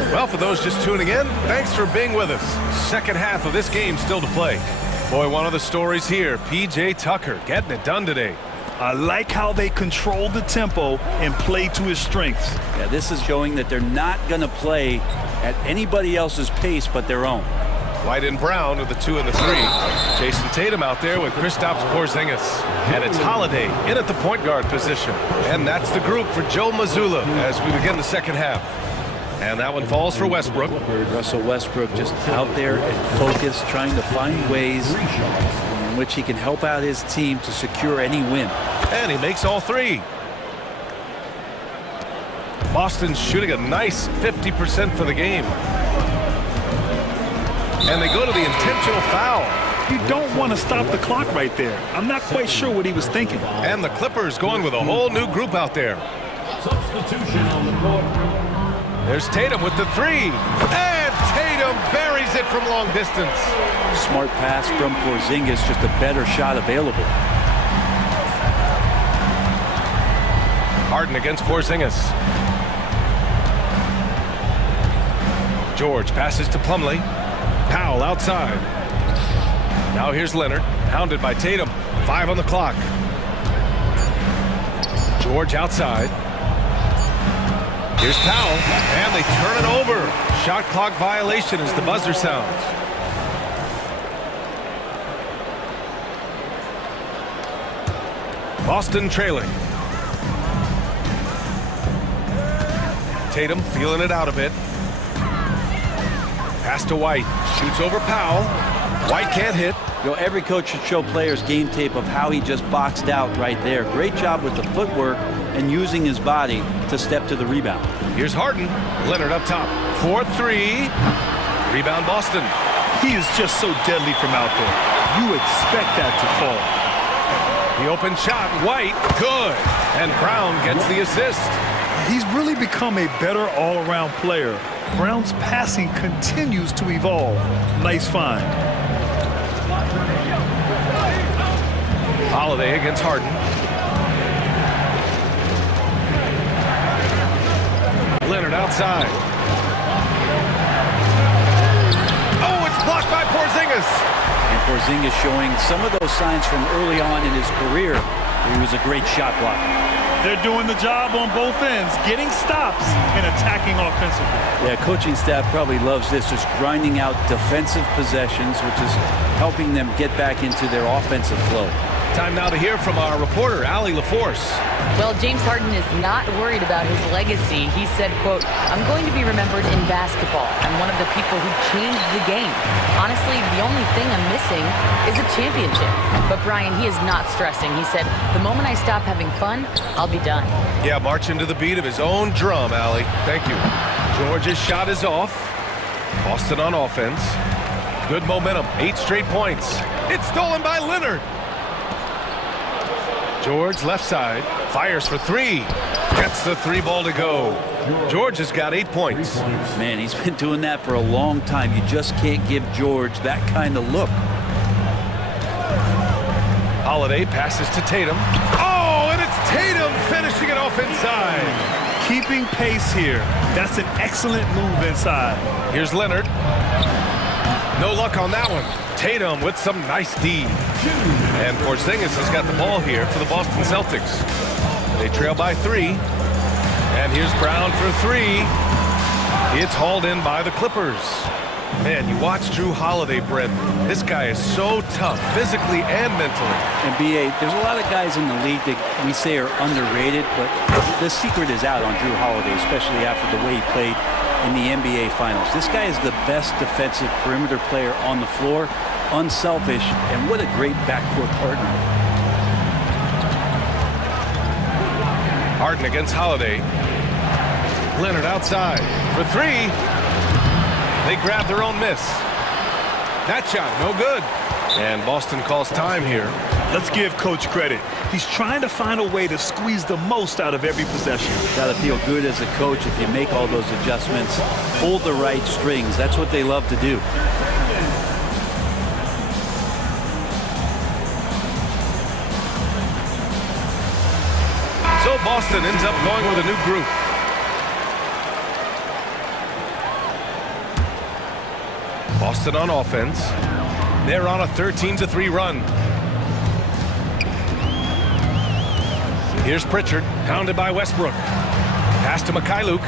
Well, for those just tuning in, thanks for being with us. Second half of this game still to play. Boy, one of the stories here, P.J. Tucker getting it done today. I like how they control the tempo and play to his strengths. Yeah, this is showing that they're not going to play at anybody else's pace but their own. White and Brown with the 2 and the 3. Jason Tatum out there with Kristaps Porzingis. And it's Holiday in at the point guard position. And that's the group for Joe Mazzulla as we begin the second half. And that one falls for Westbrook. Russell Westbrook just out there and focused, trying to find ways in which he can help out his team to secure any win. And he makes all 3. Boston's shooting a nice 50% for the game. And they go to the intentional foul. You don't want to stop the clock right there. I'm not quite sure what he was thinking. And the Clippers going with a whole new group out there. Substitution on the court. There's Tatum with the 3. And Tatum buries it from long distance. Smart pass from Porzingis, just a better shot available. Harden against Porzingis. George passes to Plumlee. Powell outside. Now here's Leonard, hounded by Tatum. 5 on the clock. George outside. Here's Powell, and they turn it over. Shot clock violation as the buzzer sounds. Boston trailing. Tatum feeling it out a bit. Pass to White. Shoots over Powell. White can't hit. You know, every coach should show players game tape of how he just boxed out right there. Great job with the footwork and using his body to step to the rebound. Here's Harden. Leonard up top. 4-3. Rebound Boston. He is just so deadly from out there. You expect that to fall. The open shot. White. Good. And Brown gets the assist. He's really become a better all-around player. Brown's passing continues to evolve. Nice find. Holiday against Harden. Leonard outside. Oh, it's blocked by Porzingis. And Porzingis showing some of those signs from early on in his career. He was a great shot blocker. They're doing the job on both ends, getting stops and attacking offensively. Yeah, coaching staff probably loves this, just grinding out defensive possessions, which is helping them get back into their offensive flow. Time now to hear from our reporter, Allie LaForce. Well, James Harden is not worried about his legacy. He said, quote, "I'm going to be remembered in basketball. I'm one of the people who changed the game. Honestly, the only thing I'm missing is a championship." But Brian, he is not stressing. He said, "The moment I stop having fun, I'll be done." Yeah, marching to the beat of his own drum, Allie. Thank you. George's shot is off. Boston on offense. Good momentum, 8 straight points. It's stolen by Leonard. George left side, fires for 3. Gets the 3 ball to go. George has got 8 points. Man, he's been doing that for a long time. You just can't give George that kind of look. Holiday passes to Tatum. Oh, and it's Tatum finishing it off inside. Keeping pace here. That's an excellent move inside. Here's Leonard. No luck on that one. Tatum with some nice D. And Porzingis has got the ball here for the Boston Celtics. They trail by 3. And here's Brown for 3. It's hauled in by the Clippers. Man, you watch Drew Holiday, Brent. This guy is so tough, physically and mentally. And B.A., there's a lot of guys in the league that we say are underrated, but the secret is out on Drew Holiday, especially after the way he played in the NBA Finals. This guy is the best defensive perimeter player on the floor, unselfish, and what a great backcourt partner. Harden against Holiday. Leonard outside for 3. They grab their own miss. That shot, no good. And Boston calls time here. Let's give Coach credit. He's trying to find a way to squeeze the most out of every possession. Got to feel good as a coach if you make all those adjustments, hold the right strings. That's what they love to do. So Boston ends up going with a new group. Boston on offense. They're on a 13-3 run. Here's Pritchard, hounded by Westbrook. Pass to Mikhailuk.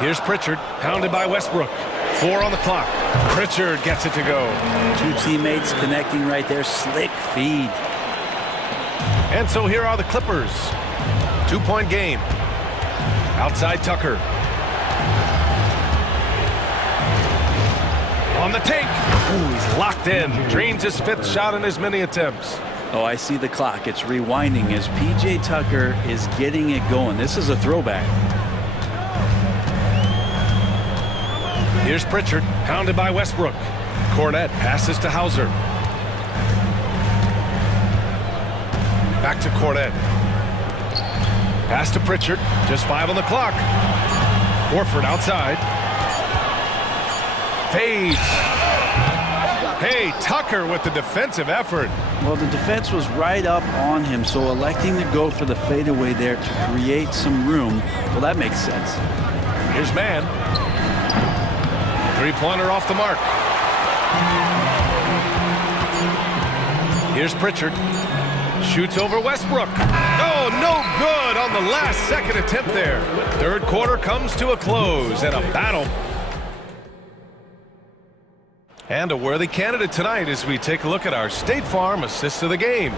Here's Pritchard, hounded by Westbrook. 4 on the clock. Pritchard gets it to go. 2 teammates connecting right there. Slick feed. And so here are the Clippers. 2-point game. Outside Tucker. On the take. Ooh, he's locked in. Drains his 5th shot in his many attempts. Oh, I see the clock. It's rewinding as P.J. Tucker is getting it going. This is a throwback. Here's Pritchard, hounded by Westbrook. Cornette passes to Hauser. Back to Cornette. Pass to Pritchard, just 5 on the clock. Horford outside. Fades. Hey, Tucker with the defensive effort. Well, the defense was right up on him, so electing to go for the fadeaway there to create some room, well, that makes sense. Here's Mann. 3-pointer off the mark. Here's Pritchard. Shoots over Westbrook. Oh, no good on the last second attempt there. 3rd quarter comes to a close and a battle. And a worthy candidate tonight as we take a look at our State Farm assist of the game.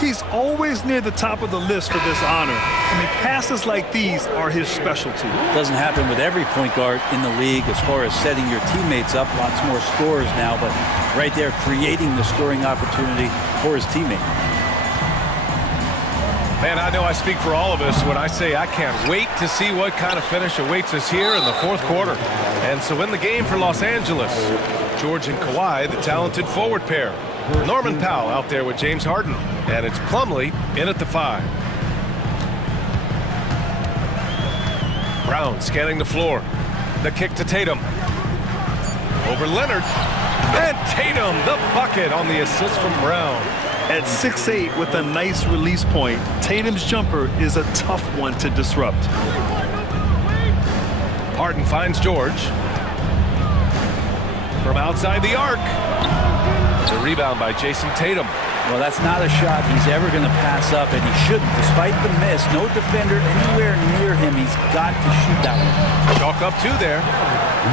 He's always near the top of the list for this honor. I mean, passes like these are his specialty. Doesn't happen with every point guard in the league as far as setting your teammates up. Lots more scorers now, but right there creating the scoring opportunity for his teammate. Man, I know I speak for all of us when I say I can't wait to see what kind of finish awaits us here in the 4th quarter. And so in the game for Los Angeles, George and Kawhi, the talented forward pair. Norman Powell out there with James Harden. And it's Plumlee in at the 5. Brown scanning the floor. The kick to Tatum. Over Leonard. And Tatum, the bucket on the assist from Brown. At 6'8" with a nice release point, Tatum's jumper is a tough one to disrupt. Harden finds George. From outside the arc. The rebound by Jason Tatum. Well, that's not a shot he's ever going to pass up, and he shouldn't. Despite the miss, no defender anywhere near him. He's got to shoot that one. Chalk up 2 there.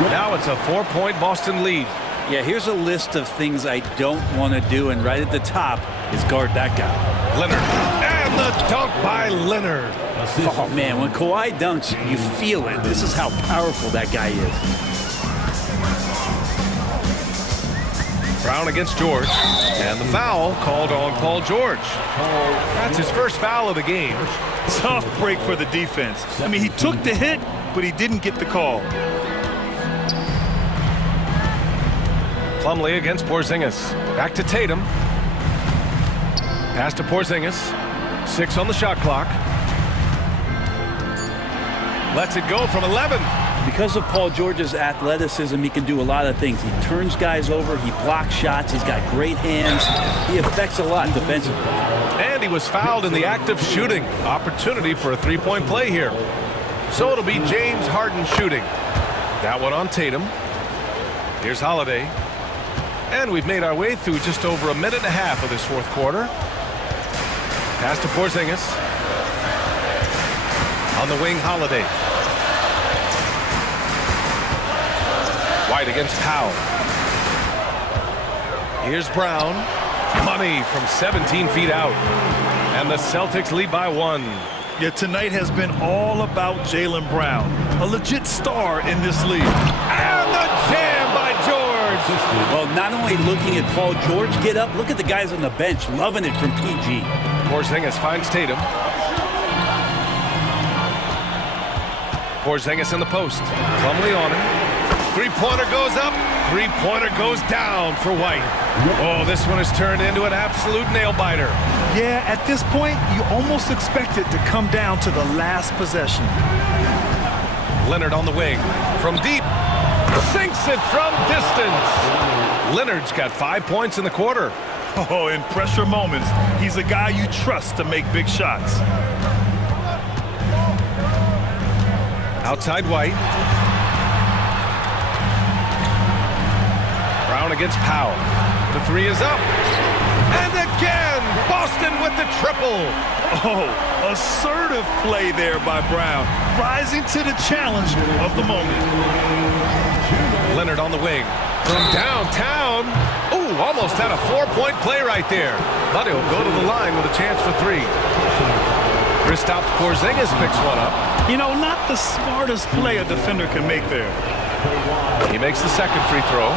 Now it's a 4-point Boston lead. Yeah, here's a list of things I don't want to do, and right at the top is guard that guy. Leonard. And the dunk by Leonard. Oh, man, when Kawhi dunks, you feel it. This is how powerful that guy is. Brown against George. And the foul called on Paul George. That's his first foul of the game. Tough break for the defense. I mean, he took the hit, but he didn't get the call. Plumlee against Porzingis. Back to Tatum. Pass to Porzingis. 6 on the shot clock. Lets it go from 11. Because of Paul George's athleticism, he can do a lot of things. He turns guys over, he blocks shots, he's got great hands. He affects a lot defensively. And he was fouled in the act of shooting. Opportunity for a 3-point play here. So it'll be James Harden shooting. That one on Tatum. Here's Holiday. And we've made our way through just over a minute and a half of this fourth quarter. Pass to Porzingis. On the wing, Holiday. White against Powell. Here's Brown. Money from 17 feet out. And the Celtics lead by 1. Yeah, tonight has been all about Jaylen Brown. A legit star in this league. And the jam by George. Well, not only looking at Paul George get up, look at the guys on the bench loving it from PG. Porzingis finds Tatum. Porzingis in the post. Plumlee on him. 3-pointer goes up. 3-pointer goes down for White. Oh, this one has turned into an absolute nail-biter. Yeah, at this point, you almost expect it to come down to the last possession. Leonard on the wing. From deep. Sinks it from distance. Leonard's got 5 points in the quarter. Oh, in pressure moments, he's a guy you trust to make big shots. Outside White. Brown against Powell. The 3 is up. And again, Boston with the triple. Oh, assertive play there by Brown, rising to the challenge of the moment. Leonard on the wing. From downtown. Ooh, almost had a 4-point play right there. But he'll go to the line with a chance for 3. Kristaps Porzingis picks one up. You know, not the smartest play a defender can make there. He makes the second free throw,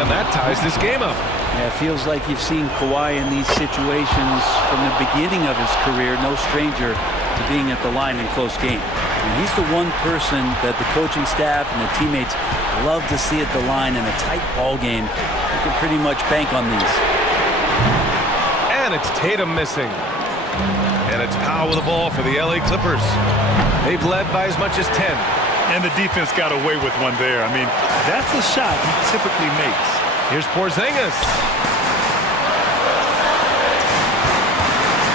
and that ties this game up. Yeah, it feels like you've seen Kawhi in these situations from the beginning of his career, no stranger to being at the line in close game. And he's the one person that the coaching staff and the teammates love to see at the line in a tight ball game. You can pretty much bank on these. And it's Tatum missing. And it's Powell with the ball for the LA Clippers. They've led by as much as 10. And the defense got away with one there. I mean, that's a shot he typically makes. Here's Porzingis.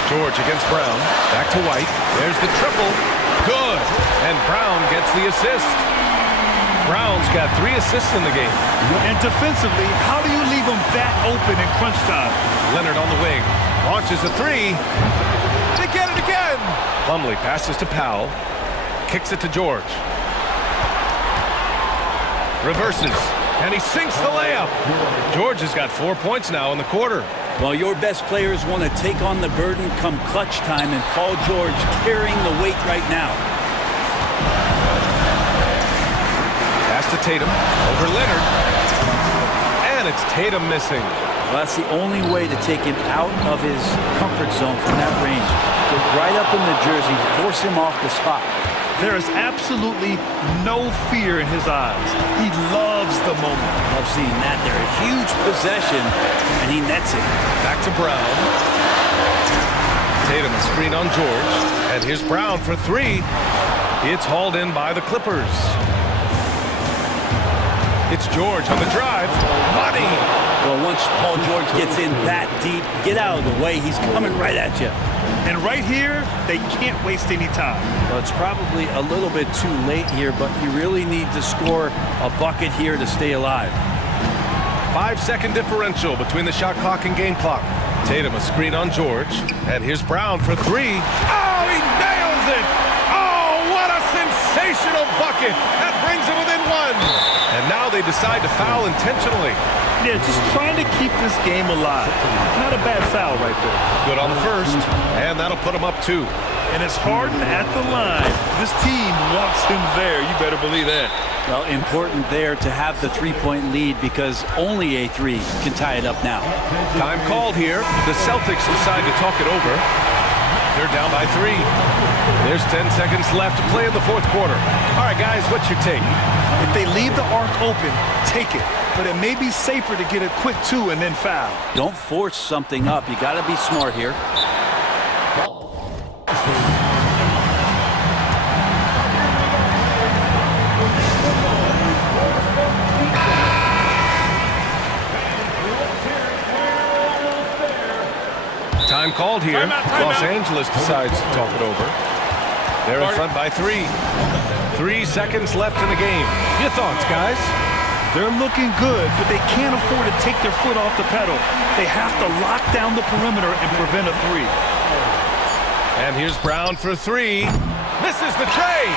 George against Brown. Back to White. There's the triple. Good. And Brown gets the assist. Brown's got 3 assists in the game. And defensively, how do you leave him that open in crunch time? Leonard on the wing. Launches a 3. They get it again. Plumlee passes to Powell. Kicks it to George. Reverses. And he sinks the layup. George has got 4 points now in the quarter. Well, your best players want to take on the burden come clutch time, and Paul George carrying the weight right now. Pass to Tatum. Over Leonard. And it's Tatum missing. Well, that's the only way to take him out of his comfort zone from that range. Get right up in the jersey, force him off the spot. There is absolutely no fear in his eyes. He loves the moment. Love seeing that there. A huge possession, and he nets it. Back to Brown. Tatum, a screen on George. And here's Brown for three. It's hauled in by the Clippers. It's George on the drive. Money! Well, once Paul George gets in that deep, get out of the way. He's coming right at you. And right here, they can't waste any time. Well, it's probably a little bit too late here, but you really need to score a bucket here to stay alive. 5-second differential between the shot clock and game clock. Tatum, a screen on George. And here's Brown for three. Oh, he nails it! Oh, what a sensational bucket! That brings him within one. And now they decide to foul intentionally. Yeah, just trying to keep this game alive. Not a bad foul right there. Good on the first, and that'll put him up two. And it's Harden at the line. This team wants him there. You better believe that. Well, important there to have the three-point lead because only a three can tie it up now. Time called here. The Celtics decide to talk it over. They're down by three. There's 10 seconds left to play in the fourth quarter. All right, guys, what's your take? If they leave the arc open, take it. But it may be safer to get a quick two and then foul. Don't force something up. You got to be smart here. Time called here. Los Angeles decides to talk it over. They're in front by three. 3 seconds left in the game. Your thoughts, guys? They're looking good, but they can't afford to take their foot off the pedal. They have to lock down the perimeter and prevent a three. And here's Brown for three. Misses the tray.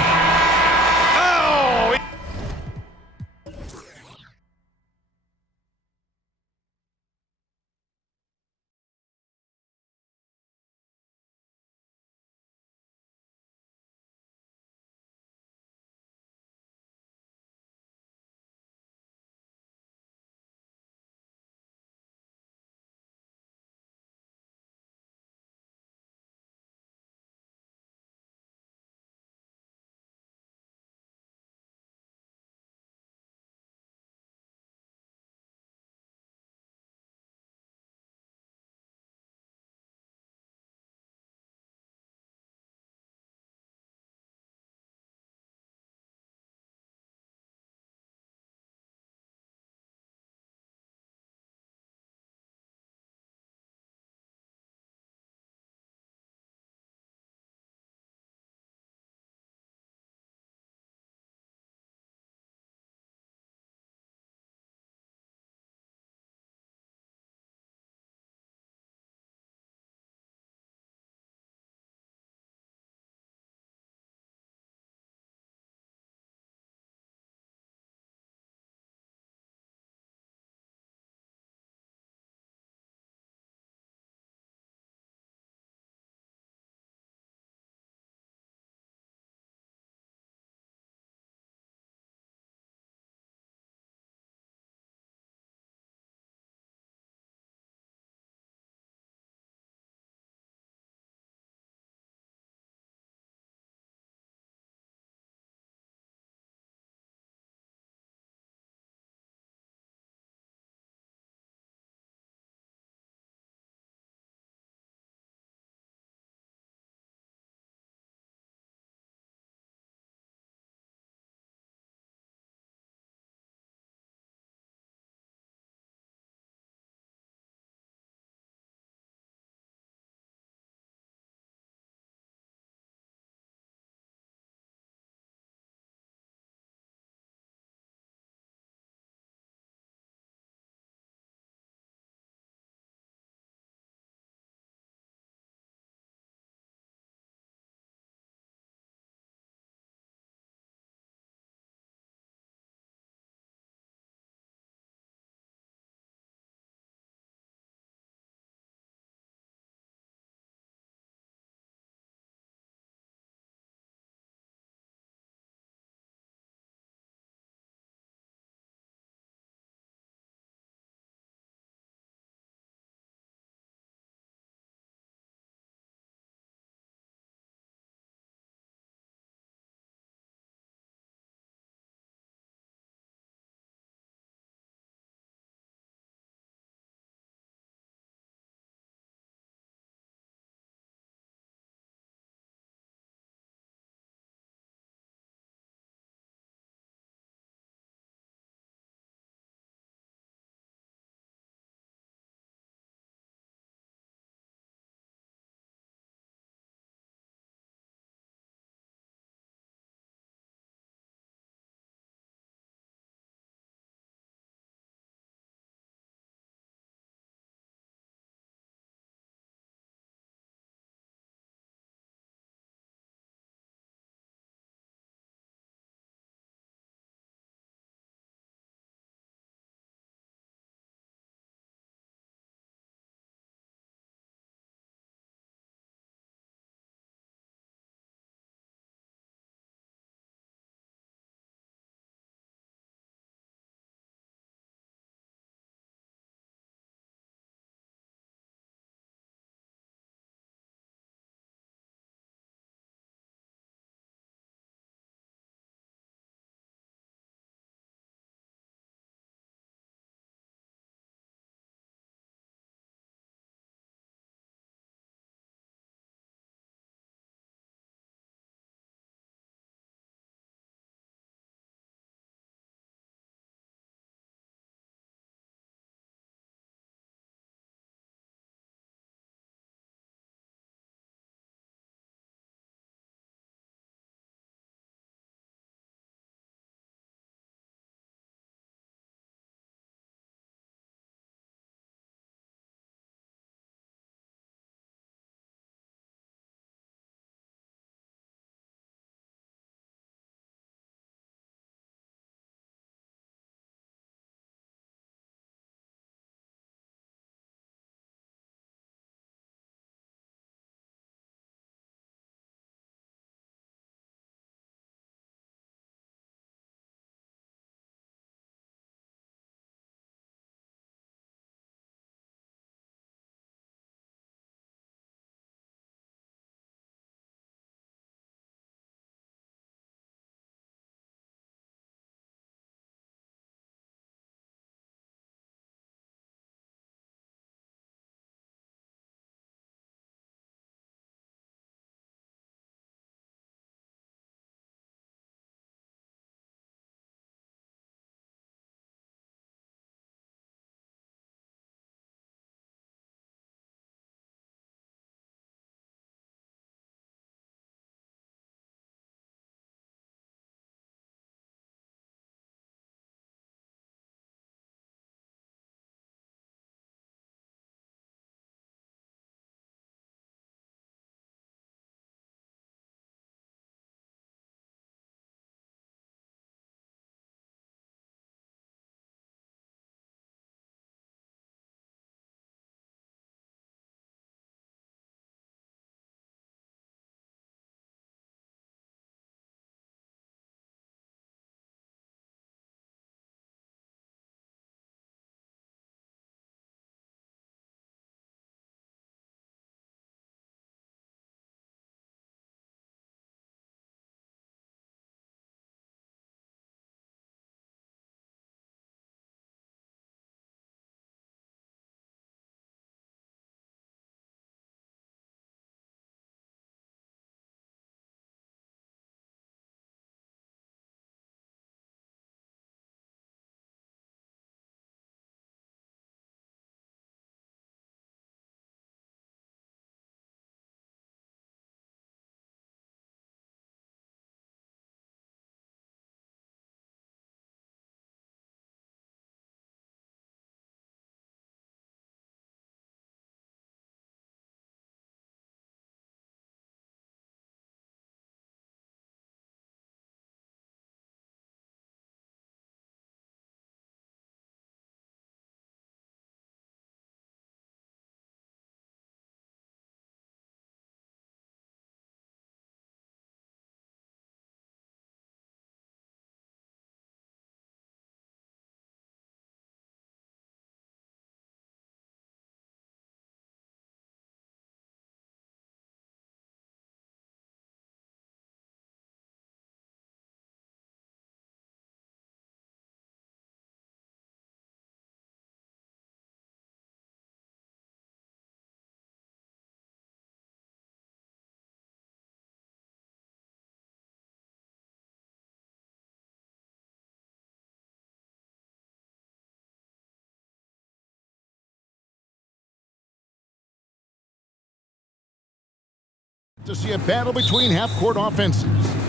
to see a battle between half-court offenses.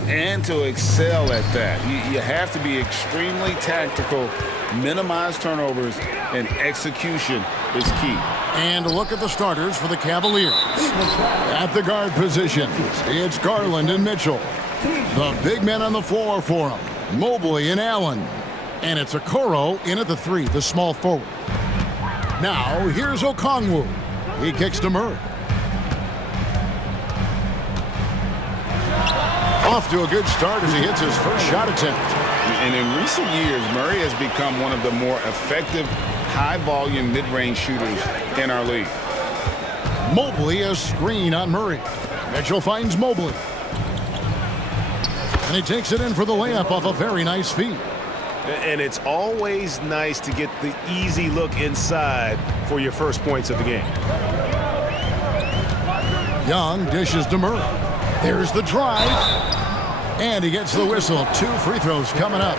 And to excel at that, you have to be extremely tactical, minimize turnovers, and execution is key. And look at the starters for the Cavaliers. At the guard positions, it's Garland and Mitchell. The big men on the floor for them, Mobley and Allen. And it's Okoro in at the 3, the small forward. Now, here's Okongwu. He kicks to Murray. Off to a good start as he hits his first shot attempt. And in recent years, Murray has become one of the more effective, high-volume mid-range shooters in our league. Mobley, a screen on Murray. Mitchell finds Mobley. And he takes it in for the layup off a very nice feed. And it's always nice to get the easy look inside for your first points of the game. Young dishes to Murray. There's the drive. And he gets the whistle. 2 free throws coming up.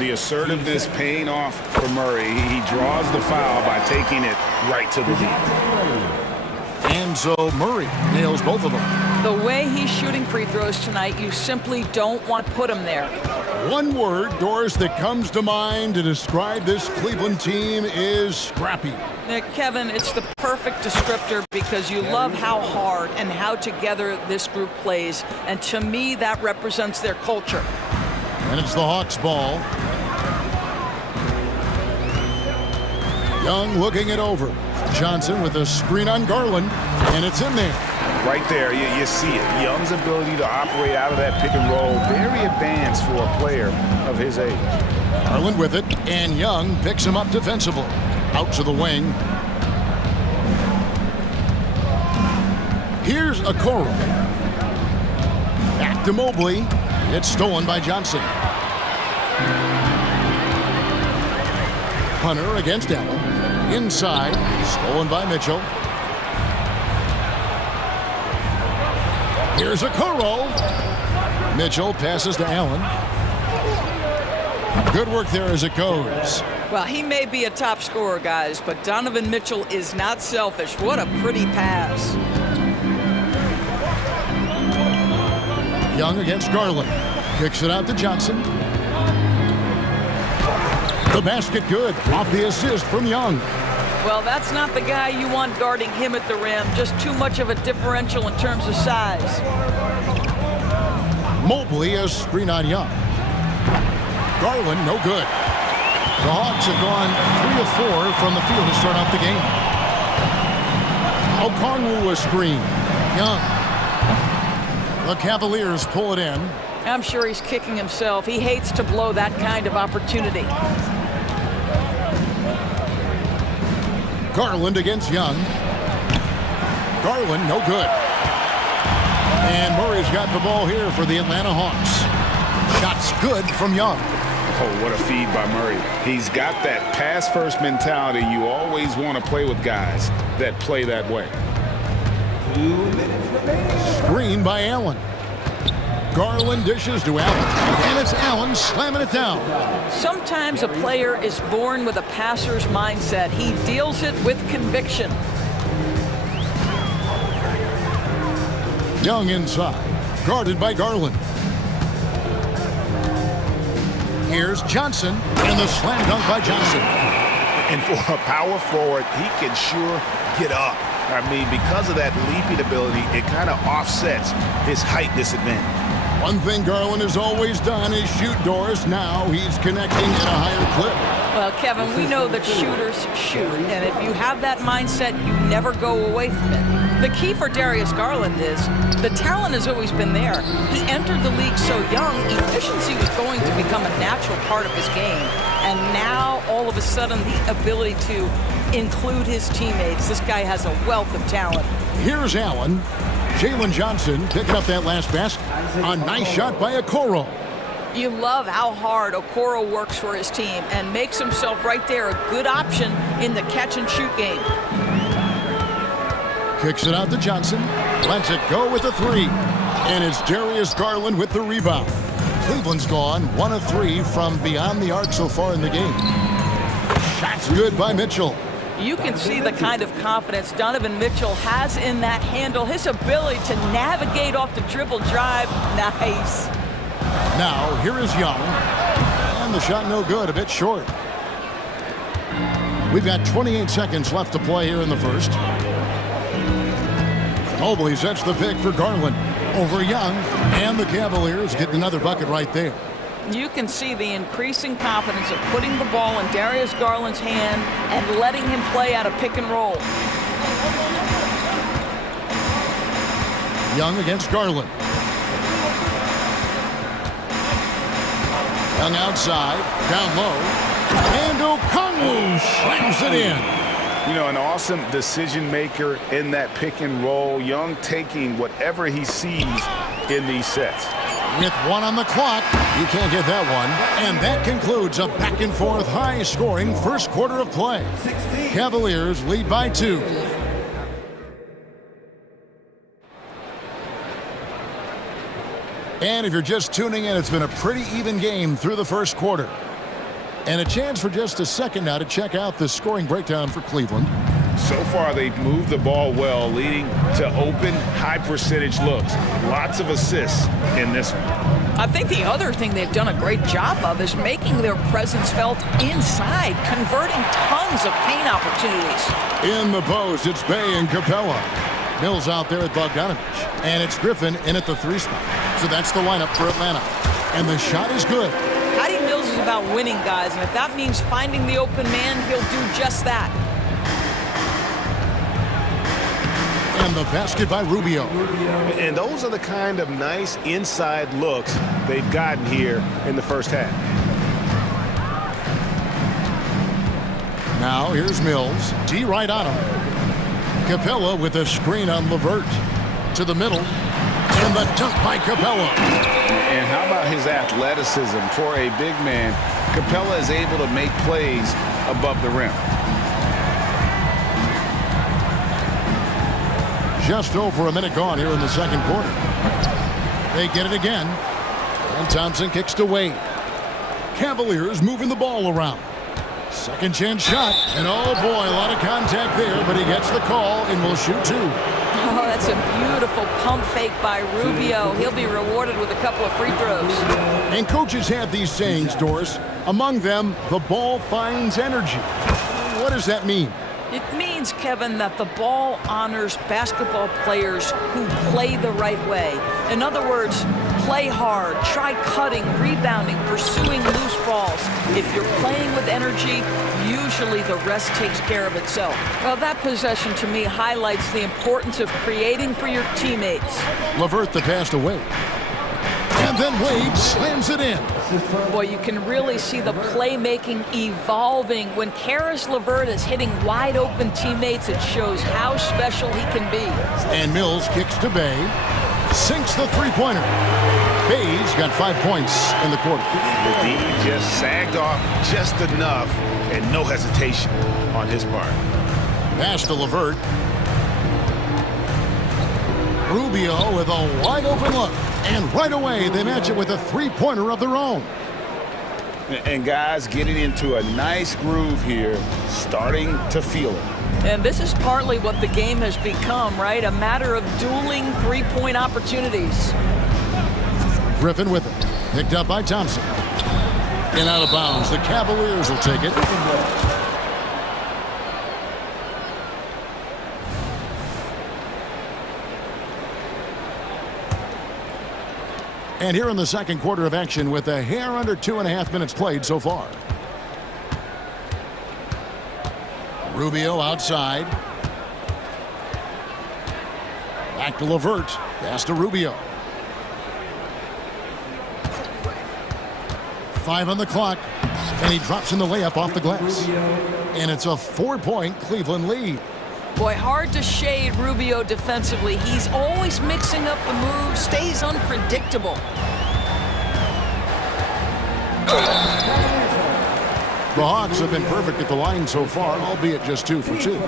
The assertiveness paying off for Murray. He draws the foul by taking it right to the deep. And so Murray nails both of them. The way he's shooting free throws tonight, you simply don't want to put him there. One word, Doris, that comes to mind to describe this Cleveland team is scrappy. Kevin, it's the perfect descriptor because you love how hard and how together this group plays. And to me, that represents their culture. And it's the Hawks' ball. Young looking it over. Johnson with a screen on Garland, and it's in there. Right there, you see it. Young's ability to operate out of that pick and roll, very advanced for a player of his age. Garland with it, and Young picks him up defensively. Out to the wing. Here's Okoro. Back to Mobley. It's stolen by Johnson. Hunter against Allen. Inside, stolen by Mitchell. Here's Okoro. Mitchell passes to Allen. Good work there as it goes. Well, he may be a top scorer, guys, but Donovan Mitchell is not selfish. What a pretty pass. Young against Garland. Kicks it out to Johnson. The basket good. Off the assist from Young. Well, that's not the guy you want guarding him at the rim. Just too much of a differential in terms of size. Mobley, a screen on Young. Garland, no good. The Hawks have gone 3 of 4 from the field to start out the game. Okongwu a screen. Young. The Cavaliers pull it in. I'm sure he's kicking himself. He hates to blow that kind of opportunity. Garland against Young. Garland, no good. And Murray's got the ball here for the Atlanta Hawks. Shots good from Young. Oh, what a feed by Murray. He's got that pass-first mentality. You always want to play with guys that play that way. 2 minutes remaining. Screen by Allen. Garland dishes to Allen. And it's Allen slamming it down. Sometimes a player is born with a passer's mindset. He deals it with conviction. Young inside. Guarded by Garland. Here's Johnson, and the slam dunk by Johnson. And for a power forward, he can sure get up. I mean, because of that leaping ability, it kind of offsets his height disadvantage. One thing Garland has always done is shoot, Doris. Now he's connecting at a higher clip. Well, Kevin, we know that shooters shoot, and if you have that mindset, you never go away from it. The key for Darius Garland is the talent has always been there. He entered the league so young, efficiency was going to become a natural part of his game. And now, all of a sudden, the ability to include his teammates. This guy has a wealth of talent. Here's Allen. Jalen Johnson picking up that last basket. A nice shot by Okoro. You love how hard Okoro works for his team and makes himself right there a good option in the catch-and-shoot game. Kicks it out to Johnson. Lets it go with a 3. And it's Darius Garland with the rebound. Cleveland's gone 1 of 3 from beyond the arc so far in the game. Shots good by Mitchell. You can see the kind of confidence Donovan Mitchell has in that handle, his ability to navigate off the dribble drive. Nice. Now, here is Young. And the shot no good, a bit short. We've got 28 seconds left to play here in the first. Mobley sets the pick for Garland over Young, and the Cavaliers get another bucket right there. You can see the increasing confidence of putting the ball in Darius Garland's hand and letting him play out of pick and roll. Young against Garland. Young outside, down low, and Okongwu slams it in. You know, an awesome decision maker in that pick and roll. Young taking whatever he sees in these sets. With 1 on the clock, you can't get that one. And that concludes a back and forth high scoring first quarter of play. Cavaliers lead by 2. And if you're just tuning in, it's been a pretty even game through the first quarter. And a chance for just a second now to check out the scoring breakdown for Cleveland. So far, they've moved the ball well, leading to open, high-percentage looks. Lots of assists in this one. I think the other thing they've done a great job of is making their presence felt inside, converting tons of paint opportunities. In the post, it's Bay and Capella. Mills out there at Bogdanovich. And it's Griffin in at the 3 spot. So that's the lineup for Atlanta. And the shot is good. Patty Mills is about winning, guys, and if that means finding the open man, he'll do just that. And the basket by Rubio. And those are the kind of nice inside looks they've gotten here in the first half. Now here's Mills. D right on him. Capella with a screen on LeVert. To the middle. And the dunk by Capella. And how about his athleticism for a big man? Capella is able to make plays above the rim. Just over a minute gone here in the second quarter. They get it again. And Thompson kicks to Wade. Cavaliers moving the ball around. Second chance shot. And oh boy, a lot of contact there, but he gets the call and will shoot 2. Oh, that's a beautiful pump fake by Rubio. He'll be rewarded with a couple of free throws. And coaches have these sayings, Doris. Among them, the ball finds energy. What does that mean? It means, Kevin, that the ball honors basketball players who play the right way. In other words, play hard, try cutting, rebounding, pursuing loose balls. If you're playing with energy, usually the rest takes care of itself. Well, that possession to me highlights the importance of creating for your teammates. LeVert the pass to Wade. And then Wade slams it in. Boy, you can really see the playmaking evolving. When Karis LeVert is hitting wide open teammates, it shows how special he can be. And Mills kicks to Bay. Sinks the three-pointer. Bay's got 5 points in the quarter. The D just sagged off just enough and no hesitation on his part. Pass to LeVert. Rubio with a wide open look. And right away, they match it with a three-pointer of their own. And guys getting into a nice groove here, starting to feel it. And this is partly what the game has become, right? A matter of dueling three-point opportunities. Griffin with it. Picked up by Thompson. And out of bounds. The Cavaliers will take it. And here in the second quarter of action with a hair under 2.5 minutes played so far. Rubio outside. Back to LeVert. Pass to Rubio. 5 on the clock. And he drops in the layup off the glass. And it's a 4-point Cleveland lead. Boy, hard to shade Rubio defensively. He's always mixing up the moves, stays unpredictable. The Hawks have been perfect at the line so far, albeit just 2 for 2.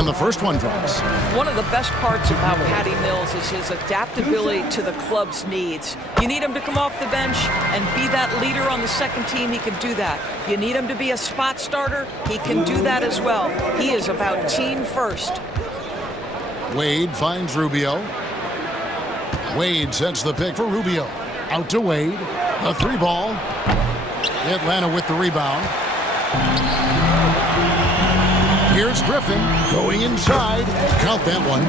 and the first one drops. One of the best parts about Patty Mills is his adaptability to the club's needs. You need him to come off the bench and be that leader on the second team, he can do that. You need him to be a spot starter, he can do that as well. He is about team first. Wade finds Rubio. Wade sets the pick for Rubio. Out to Wade. A three ball. Atlanta with the rebound. Here's Griffin going inside. Count that one.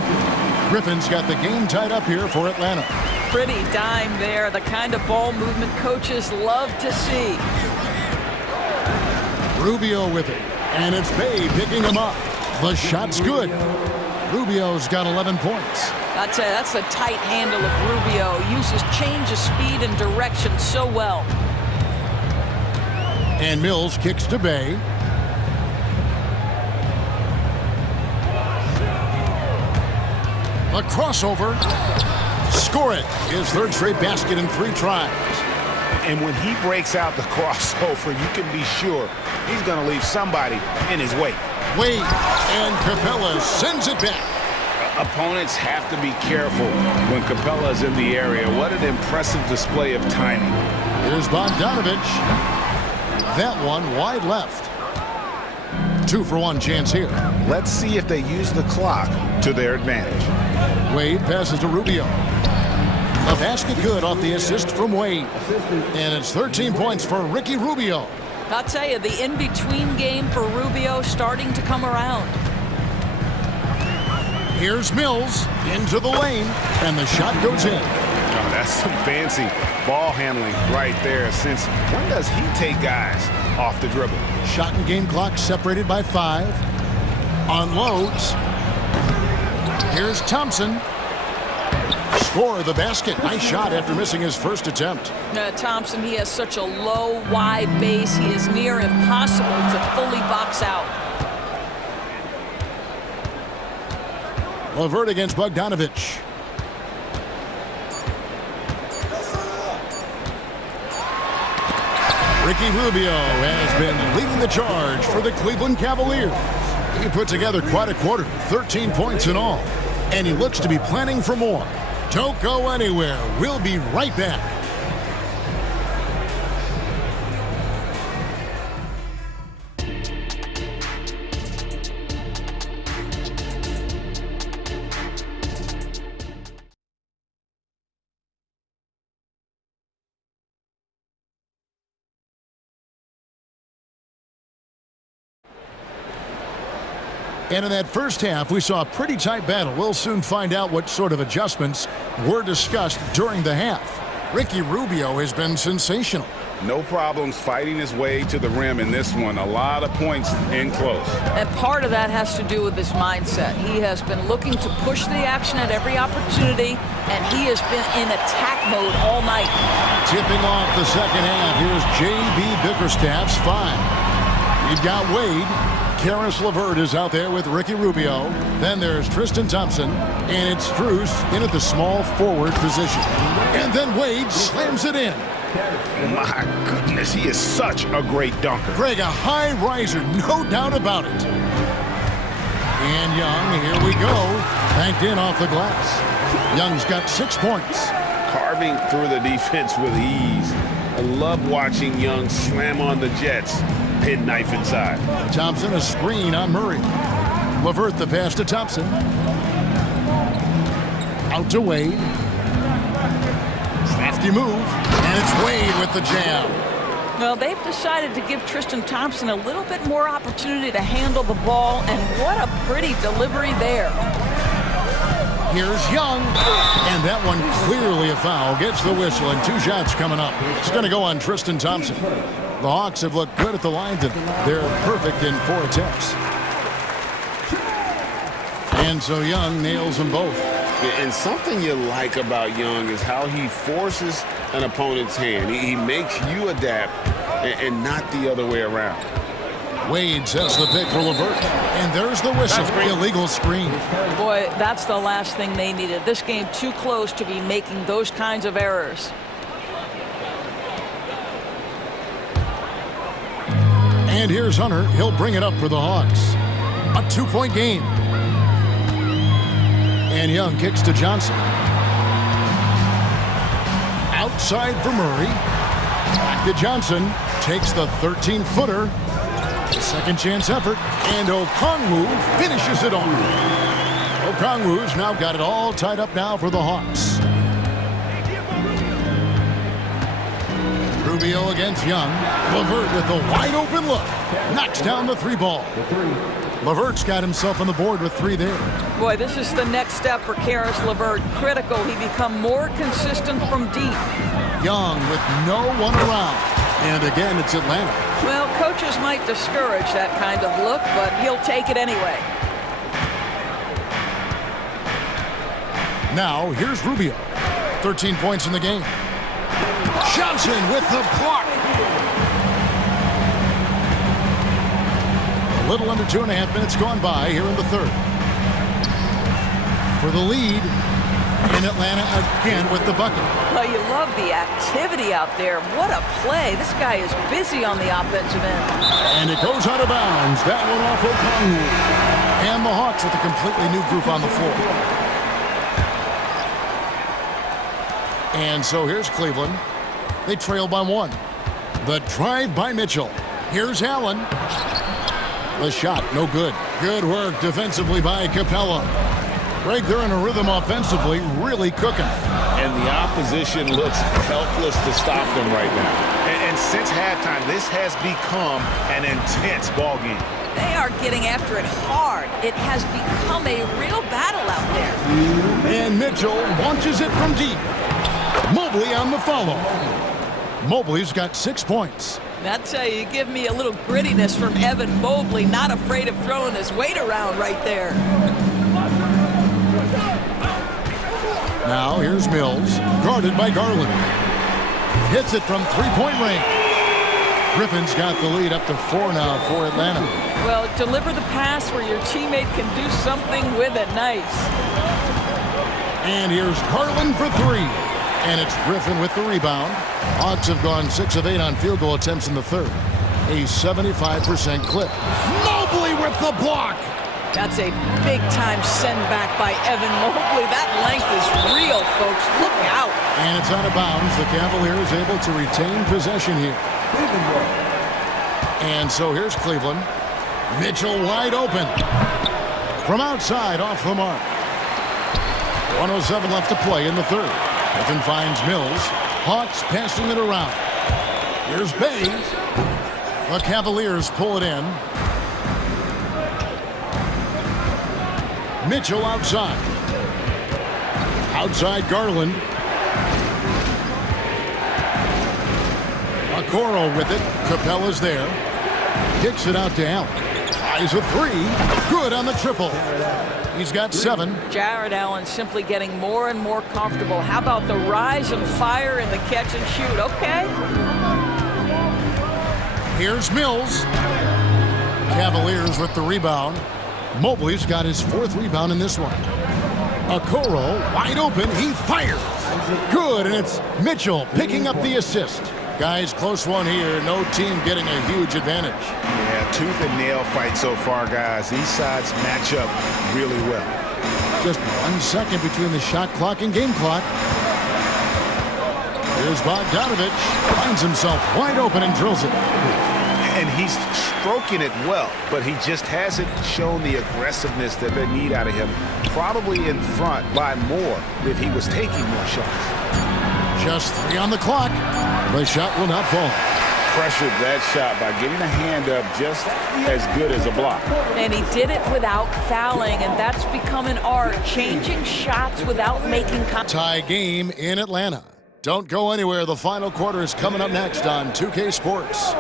Griffin's got the game tied up here for Atlanta. Pretty dime there, the kind of ball movement coaches love to see. Rubio with it, and it's Bay picking him up. The shot's good. Rubio's got 11 points. I'd say that's the tight handle of Rubio. Uses change of speed and direction so well. And Mills kicks to Bay. A crossover. Score it. His third straight basket in 3 tries. And when he breaks out the crossover, you can be sure he's going to leave somebody in his way. Wade, and Capella sends it back. Opponents have to be careful when Capella is in the area. What an impressive display of timing. Here's Bogdanovich. That one wide left. 2-for-1 chance here. Let's see if they use the clock to their advantage. Wade passes to Rubio. A basket good off the assist from Wade. And it's 13 points for Ricky Rubio. I'll tell you, the in-between game for Rubio starting to come around. Here's Mills into the lane, and the shot goes in. Oh, that's some fancy ball handling right there. Since when does he take guys off the dribble? Shot and game clock separated by 5. Unloads. Here's Thompson. Score the basket. Nice shot after missing his first attempt. Thompson, he has such a low, wide base. He is near impossible to fully box out. LeVert against Bogdanovich. Ricky Rubio has been leading the charge for the Cleveland Cavaliers. He put together quite a quarter, 13 points in all, and he looks to be planning for more. Don't go anywhere. We'll be right back. And in that first half, we saw a pretty tight battle. We'll soon find out what sort of adjustments were discussed during the half. Ricky Rubio has been sensational. No problems fighting his way to the rim in this one. A lot of points in close. And part of that has to do with his mindset. He has been looking to push the action at every opportunity, and he has been in attack mode all night. Tipping off the second half, here's J.B. Bickerstaff's 5. We've got Wade. Karis LeVert is out there with Ricky Rubio. Then there's Tristan Thompson, and it's Strus in at the small forward position. And then Wade slams it in. My goodness, he is such a great dunker. Greg, a high riser, no doubt about it. And Young, here we go. Banked in off the glass. Young's got 6 points. Carving through the defense with ease. I love watching Young slam on the Jets. Pin knife inside. Thompson, a screen on Murray. LeVert the pass to Thompson. Out to Wade. Crafty move. And it's Wade with the jam. Well, they've decided to give Tristan Thompson a little bit more opportunity to handle the ball, and what a pretty delivery there. Here's Young, and that one clearly a foul. Gets the whistle, and 2 shots coming up. It's going to go on Tristan Thompson. The Hawks have looked good at the line. They're perfect in 4 attempts. And so Young nails them both. And something you like about Young is how he forces an opponent's hand. He makes you adapt and not the other way around. Wade sets the pick for LeVert. And there's the whistle. Illegal screen. Boy, that's the last thing they needed. This game too close to be making those kinds of errors. And here's Hunter. He'll bring it up for the Hawks. A 2-point game. And Young kicks to Johnson. Outside for Murray. Back to Johnson. Takes the 13-footer. Second chance effort. And Okongwu finishes it off. Okongwu's now got it all tied up now for the Hawks. Rubio against Young. LeVert with a wide open look. Knocks down the 3-ball. LeVert's got himself on the board with 3 there. Boy, this is the next step for Karis LeVert. Critical. He become more consistent from deep. Young with no one around. And again, it's Atlanta. Well, coaches might discourage that kind of look, but he'll take it anyway. Now, here's Rubio. 13 points in the game. Johnson with the block. A little under 2.5 minutes gone by here in the third. For the lead in Atlanta again with the bucket. Well, you love the activity out there. What a play. This guy is busy on the offensive end. And it goes out of bounds. That one off Okongwu. And the Hawks with a completely new group on the floor. And so here's Cleveland. They trail by 1. The drive by Mitchell. Here's Allen. The shot, no good. Good work defensively by Capella. Greg, they're in a rhythm offensively, really cooking. And the opposition looks helpless to stop them right now. And since halftime, this has become an intense ball game. They are getting after it hard. It has become a real battle out there. And Mitchell launches it from deep. Mobley on the follow. Mobley's got 6 points. That's how you give me a little grittiness from Evan Mobley, not afraid of throwing his weight around right there. Now here's Mills, guarded by Garland. Hits it from 3-point range. Griffin's got the lead up to 4 now for Atlanta. Well, deliver the pass where your teammate can do something with it. Nice. And here's Garland for 3. And it's Griffin with the rebound. Hawks have gone 6 of 8 on field goal attempts in the third. A 75% clip. Mobley with the block. That's a big-time send back by Evan Mobley. That length is real, folks. Look out. And it's out of bounds. The Cavaliers able to retain possession here. And so here's Cleveland. Mitchell wide open. From outside, off the mark. 1:07 left to play in the third. Griffin finds Mills. Hawks passing it around. Here's Bay. The Cavaliers pull it in. Mitchell outside. Outside Garland. Okoro with it. Capella's there. Kicks it out to Allen. Ties a 3. Good on the triple. He's got 7. Jared Allen simply getting more and more comfortable. How about the rise and fire in the catch and shoot? Okay. Here's Mills. Cavaliers with the rebound. Mobley's got his 4th rebound in this one. Okoro wide open. He fires. Good, and it's Mitchell picking up the assist. Guys, close one here. No team getting a huge advantage. Yeah, tooth and nail fight so far, guys. These sides match up really well. Just 1 second between the shot clock and game clock. Here's Bogdanovich. Finds himself wide open and drills it. And he's stroking it well, but he just hasn't shown the aggressiveness that they need out of him. Probably in front by more if he was taking more shots. Just 3 on the clock. The shot will not fall. Pressured that shot by getting a hand up just as good as a block. And he did it without fouling, and that's become an art, changing shots without making contact. Tie game in Atlanta. Don't go anywhere. The final quarter is coming up next on 2K Sports.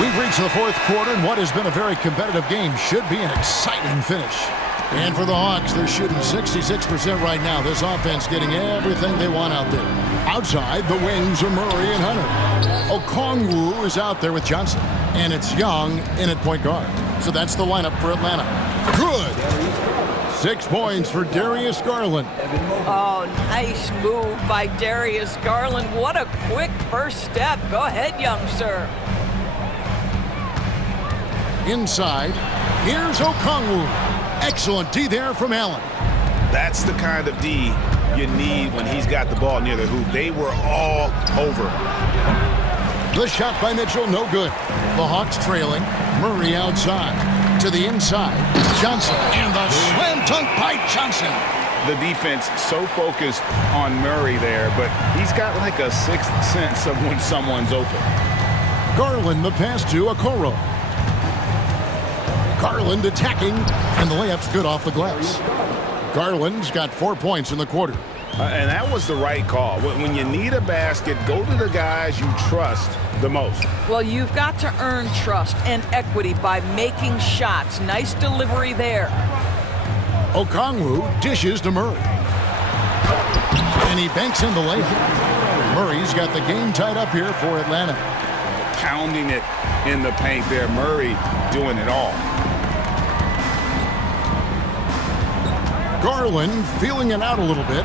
We've reached the 4th quarter, and what has been a very competitive game should be an exciting finish. And for the Hawks, they're shooting 66% right now. This offense getting everything they want out there. Outside, the wings are Murray and Hunter. Okongwu is out there with Johnson. And it's Young in at point guard. So that's the lineup for Atlanta. Good. 6 points for Darius Garland. Oh, nice move by Darius Garland. What a quick first step. Go ahead, young sir. Inside, here's Okongwu. Excellent D there from Allen. That's the kind of D you need when he's got the ball near the hoop. They were all over. The shot by Mitchell, no good. The Hawks trailing. Murray outside. To the inside. Johnson. And the slam dunk by Johnson. The defense so focused on Murray there, but he's got like a sixth sense of when someone's open. Garland the pass to Okoro. Garland attacking, and the layup's good off the glass. Garland's got 4 points in the quarter. And that was the right call. When you need a basket, go to the guys you trust the most. Well, you've got to earn trust and equity by making shots. Nice delivery there. Okongwu dishes to Murray. And he banks in the layup. Murray's got the game tied up here for Atlanta. Pounding it in the paint there. Murray doing it all. Garland feeling it out a little bit.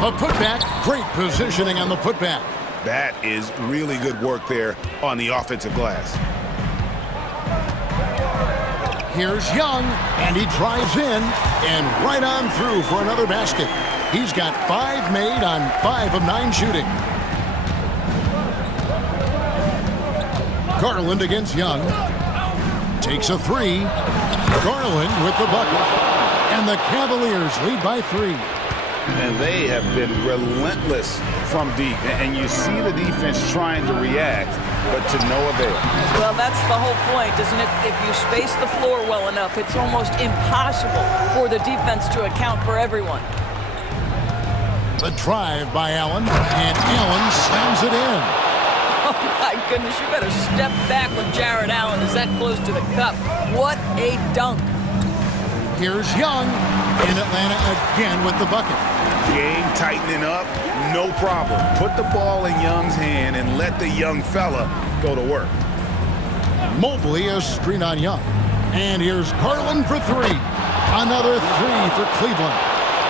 A putback. Great positioning on the putback. That is really good work there on the offensive glass. Here's Young, and he drives in and right on through for another basket. He's got 5 made on 5 of 9 shooting. Garland against Young. Takes a 3. Garland with the bucket. And the Cavaliers lead by 3. And they have been relentless from deep. And you see the defense trying to react, but to no avail. Well, that's the whole point, isn't it? If you space the floor well enough, it's almost impossible for the defense to account for everyone. The drive by Allen, and Allen slams it in. Oh, my goodness, you better step back when Jared Allen is that close to the cup. What a dunk. Here's Young, in Atlanta again with the bucket. Game tightening up, no problem. Put the ball in Young's hand and let the young fella go to work. Mobley a screen on Young. And here's Garland for 3. Another 3 for Cleveland.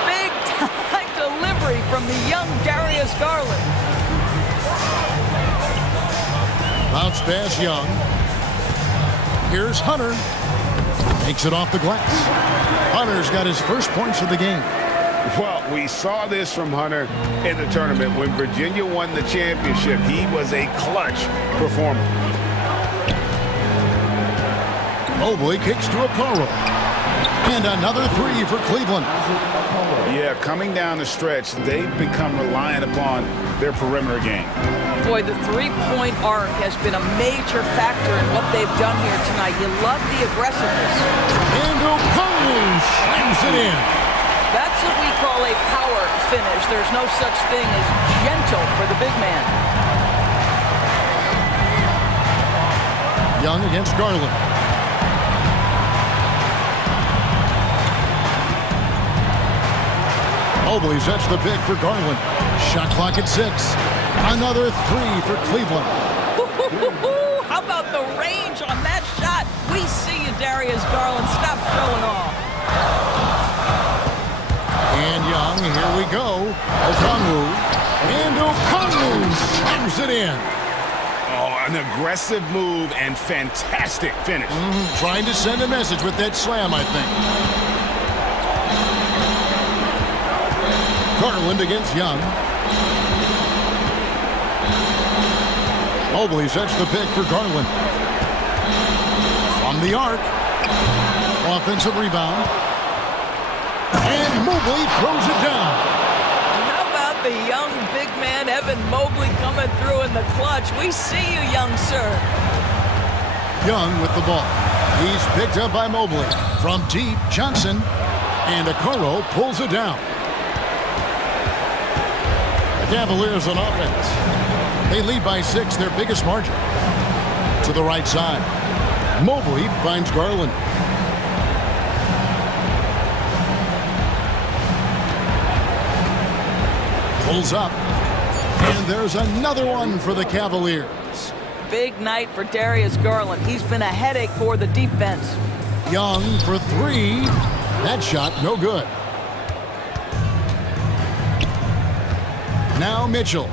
Big time delivery from the young Darius Garland. Bounce pass Young. Here's Hunter. Takes it off the glass. Hunter's got his first points of the game. Well, we saw this from Hunter in the tournament. When Virginia won the championship, he was a clutch performer. Mobley kicks to Okoro. And another 3 for Cleveland. Yeah, coming down the stretch, they've become reliant upon their perimeter game. Boy, the three-point arc has been a major factor in what they've done here tonight. You love the aggressiveness. And Okongwu slams it in. That's what we call a power finish. There's no such thing as gentle for the big man. Young against Garland. Mobley sets the pick for Garland. Shot clock at 6. Another 3 for Cleveland. How about the range on that shot? We see you, Darius Garland. Stop showing off. And Young, here we go. Okongwu. And Okongwu slams it in. Oh, an aggressive move and fantastic finish. Trying to send a message with that slam, I think. Garland against Young. Mobley sets the pick for Garland. From the arc. Offensive rebound. And Mobley throws it down. How about the young big man, Evan Mobley, coming through in the clutch? We see you, young sir. Young with the ball. He's picked up by Mobley. From deep, Johnson. And Okoro pulls it down. The Cavaliers on offense. They lead by 6, their biggest margin. To the right side. Mobley finds Garland. Pulls up. And there's another one for the Cavaliers. Big night for Darius Garland. He's been a headache for the defense. Young for 3. That shot no good. Now Mitchell.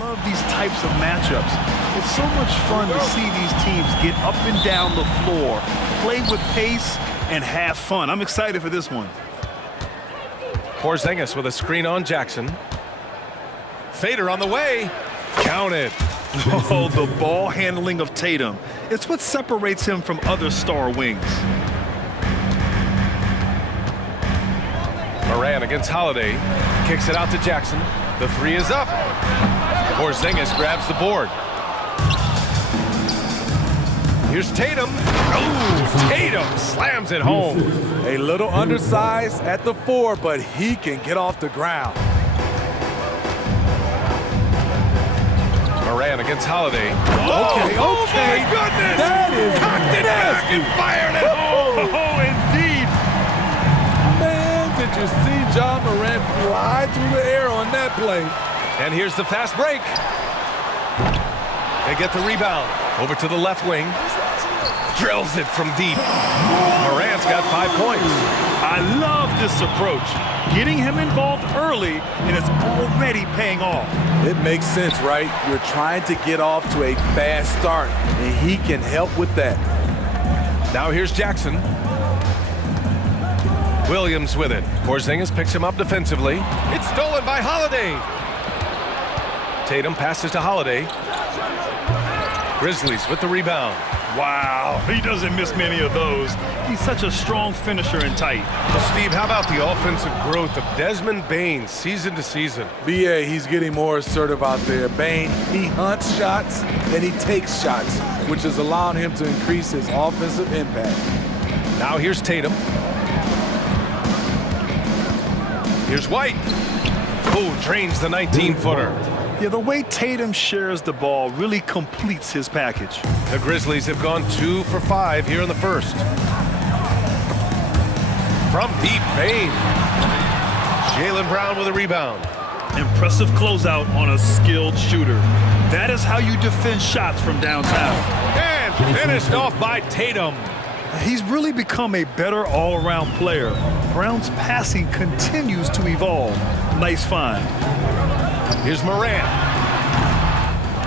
Love these types of matchups. It's so much fun to see these teams get up and down the floor, play with pace, and have fun. I'm excited for this one. Porzingis with a screen on Jackson. Fader on the way. Counted. Oh, the ball handling of Tatum. It's what separates him from other star wings. Moran against Holiday. Kicks it out to Jackson. The three is up. Porzingis grabs the board. Here's Tatum. Oh, Tatum slams it home. A little undersized at the 4, but he can get off the ground. Moran against Holiday. Okay. Oh my goodness! That is cocked it back and fired it home. Oh, indeed. Man, did you see John Moran fly through the air on that play? And here's the fast break. They get the rebound. Over to the left wing. Drills it from deep. Moran's got 5 points. I love this approach. Getting him involved early, and it's already paying off. It makes sense, right? You're trying to get off to a fast start, and he can help with that. Now here's Jackson. Williams with it. Porzingis picks him up defensively. It's stolen by Holiday. Tatum passes to Holiday. Grizzlies with the rebound. Wow, he doesn't miss many of those. He's such a strong finisher and tight. Well, Steve, how about the offensive growth of Desmond Bane season to season? BA, he's getting more assertive out there. Bane, he hunts shots and he takes shots, which is allowing him to increase his offensive impact. Now here's Tatum. Here's White. Oh, drains the 19-footer. Yeah, the way Tatum shares the ball really completes his package. The Grizzlies have gone 2 for 5 here in the first. From deep, Bane. Jaylen Brown with a rebound. Impressive closeout on a skilled shooter. That is how you defend shots from downtown. And finished off by Tatum. He's really become a better all-around player. Brown's passing continues to evolve. Nice find. Here's Moran.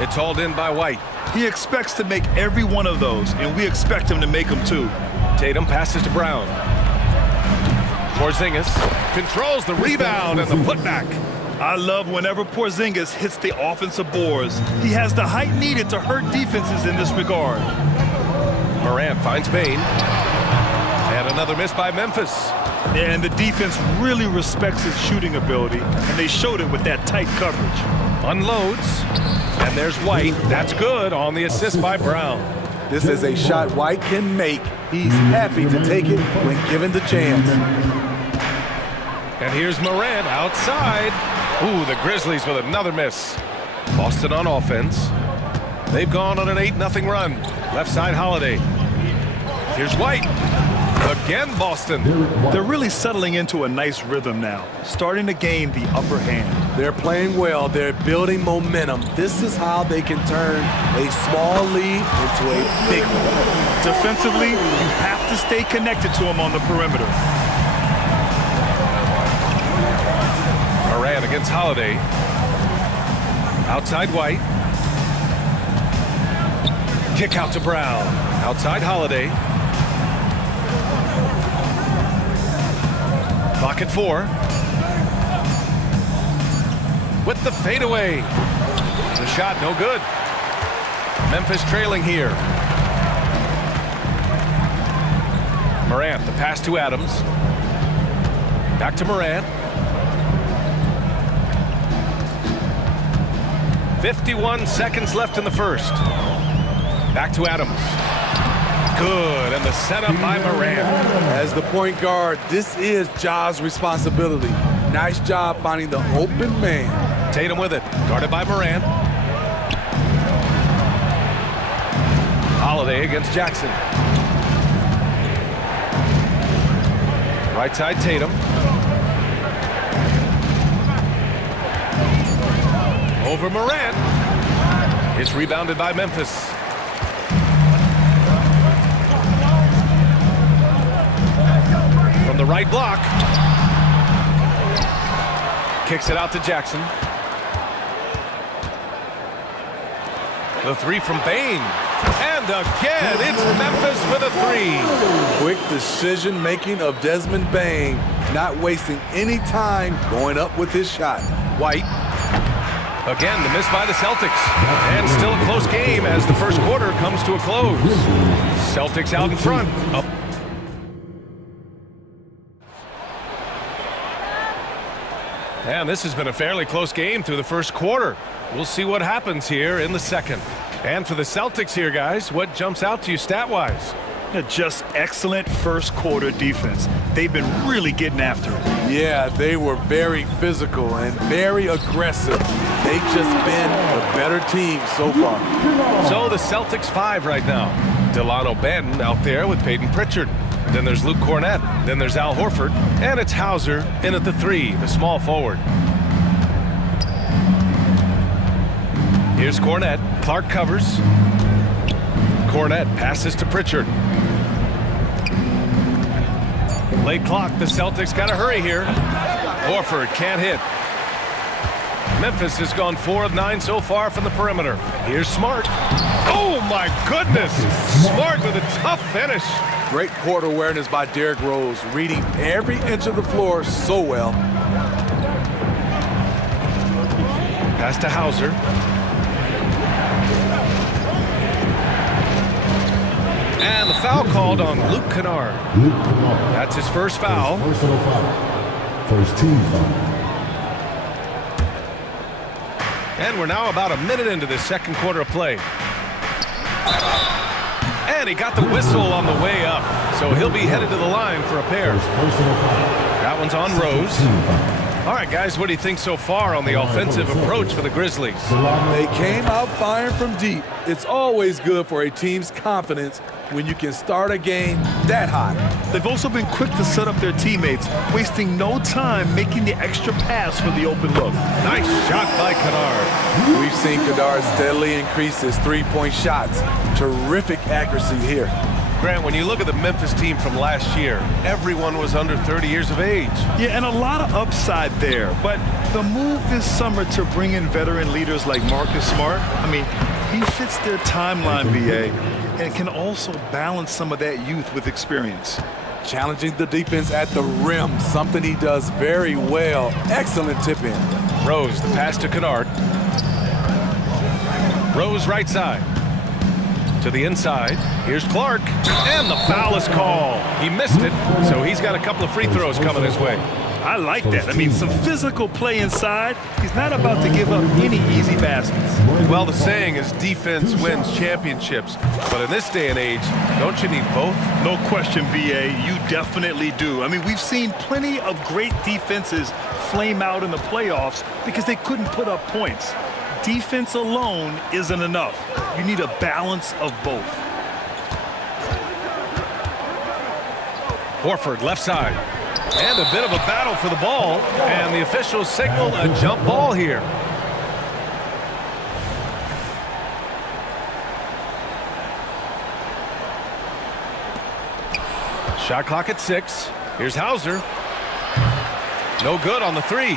It's hauled in by White. He expects to make every one of those, and we expect him to make them too. Tatum passes to Brown. Porzingis controls the rebound and the putback. I love whenever Porzingis hits the offensive boards. He has the height needed to hurt defenses in this regard. Moran finds Bane. And another miss by Memphis. And the defense really respects his shooting ability, and they showed it with that tight coverage. Unloads. And there's White. That's good on the assist by Brown. This is a shot White can make. He's happy to take it when given the chance. And here's Moran outside. Ooh, the Grizzlies with another miss. Boston on offense. They've gone on an 8-0 run. Left side Holiday. Here's White. Again, Boston. They're really settling into a nice rhythm now, starting to gain the upper hand. They're playing well. They're building momentum. This is how they can turn a small lead into a big one. Defensively, you have to stay connected to him on the perimeter. Moran against Holiday. Outside White. Kick out to Brown. Outside Holiday. Clock at 4. With the fadeaway. The shot no good. Memphis trailing here. Morant, the pass to Adams. Back to Morant. 51 seconds left in the first. Back to Adams. Good, and the setup by Morant. As the point guard, this is Ja's responsibility. Nice job finding the open man. Tatum with it, guarded by Morant. Holiday against Jackson. Right side Tatum. Over Morant. It's rebounded by Memphis. From the right block. Kicks it out to Jackson. The three from Bain. And again, it's Memphis with a three. Quick decision-making of Desmond Bain, not wasting any time going up with his shot. White. Again, the miss by the Celtics. And still a close game as the first quarter comes to a close. Celtics out in front. Up. And this has been a fairly close game through the first quarter. We'll see what happens here in the second. And for the Celtics here, guys, what jumps out to you stat-wise? Just excellent first quarter defense. They've been really getting after it. Yeah, they were very physical and very aggressive. They've just been the better team so far. So the Celtics 5 right now. Delano Banton out there with Peyton Pritchard. Then there's Luke Cornett. Then there's Al Horford. And it's Hauser in at the 3, the small forward. Here's Cornett. Clark covers. Cornett passes to Pritchard. Late clock. The Celtics got to hurry here. Horford can't hit. Memphis has gone 4 of 9 so far from the perimeter. Here's Smart. Oh, my goodness. Smart with a tough finish. Great court awareness by Derrick Rose, reading every inch of the floor so well. Pass to Hauser. And the foul called on Luke Kennard. That's his first foul. First team foul. And we're now about a minute into this second quarter of play. And he got the whistle on the way up. So he'll be headed to the line for a pair. That one's on Rose. All right, guys, what do you think so far on the offensive approach for the Grizzlies? They came out firing from deep. It's always good for a team's confidence when you can start a game that hot. They've also been quick to set up their teammates, wasting no time making the extra pass for the open look. Nice shot by Kennard. We've seen Kennard steadily increase his three-point shots. Terrific accuracy here. Grant, when you look at the Memphis team from last year, everyone was under 30 years of age. Yeah, and a lot of upside there. But the move this summer to bring in veteran leaders like Marcus Smart, I mean, he fits their timeline, BA, and can also balance some of that youth with experience. Challenging the defense at the rim, something he does very well. Excellent tip in. Rose, the pass to Kennard. Rose right side. To the inside. Here's Clark. And the foul is called. He missed it, so he's got a couple of free throws coming his way. I like that. I mean, some physical play inside. He's not about to give up any easy baskets. Well, the saying is defense wins championships. But in this day and age, don't you need both? No question, BA. You definitely do. I mean, we've seen plenty of great defenses flame out in the playoffs because they couldn't put up points. Defense alone isn't enough. You need a balance of both. Horford, left side. And a bit of a battle for the ball. And the officials signal a jump ball here. Shot clock at 6. Here's Hauser. No good on the 3.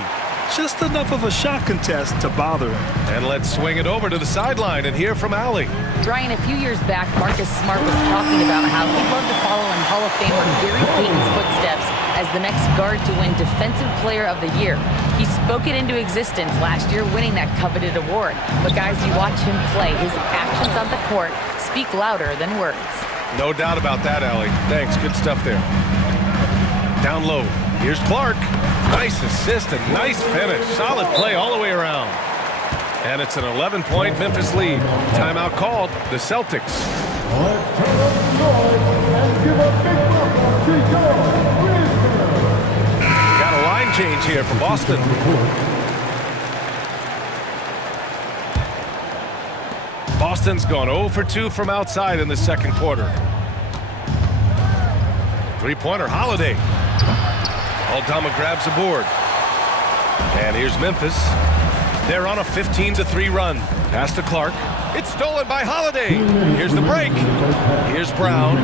Just enough of a shot contest to bother him. And let's swing it over to the sideline and hear from Allie. Brian, a few years back, Marcus Smart was talking about how he'd love to follow in Hall of Famer Gary Payton's footsteps as the next guard to win Defensive Player of the Year. He spoke it into existence last year, winning that coveted award. But guys, you watch him play, his actions on the court speak louder than words. No doubt about that, Allie. Thanks, good stuff there. Down low, here's Clark. Nice assist and nice finish. Solid play all the way around. And it's an 11-point Memphis lead. Timeout called, the Celtics. Got a line change here for Boston. Boston's gone 0 for 2 from outside in the second quarter. Three-pointer, Holiday. Aldama grabs a board. And here's Memphis. They're on a 15-3 run. Pass to Clark. It's stolen by Holiday. Here's the break. Here's Brown.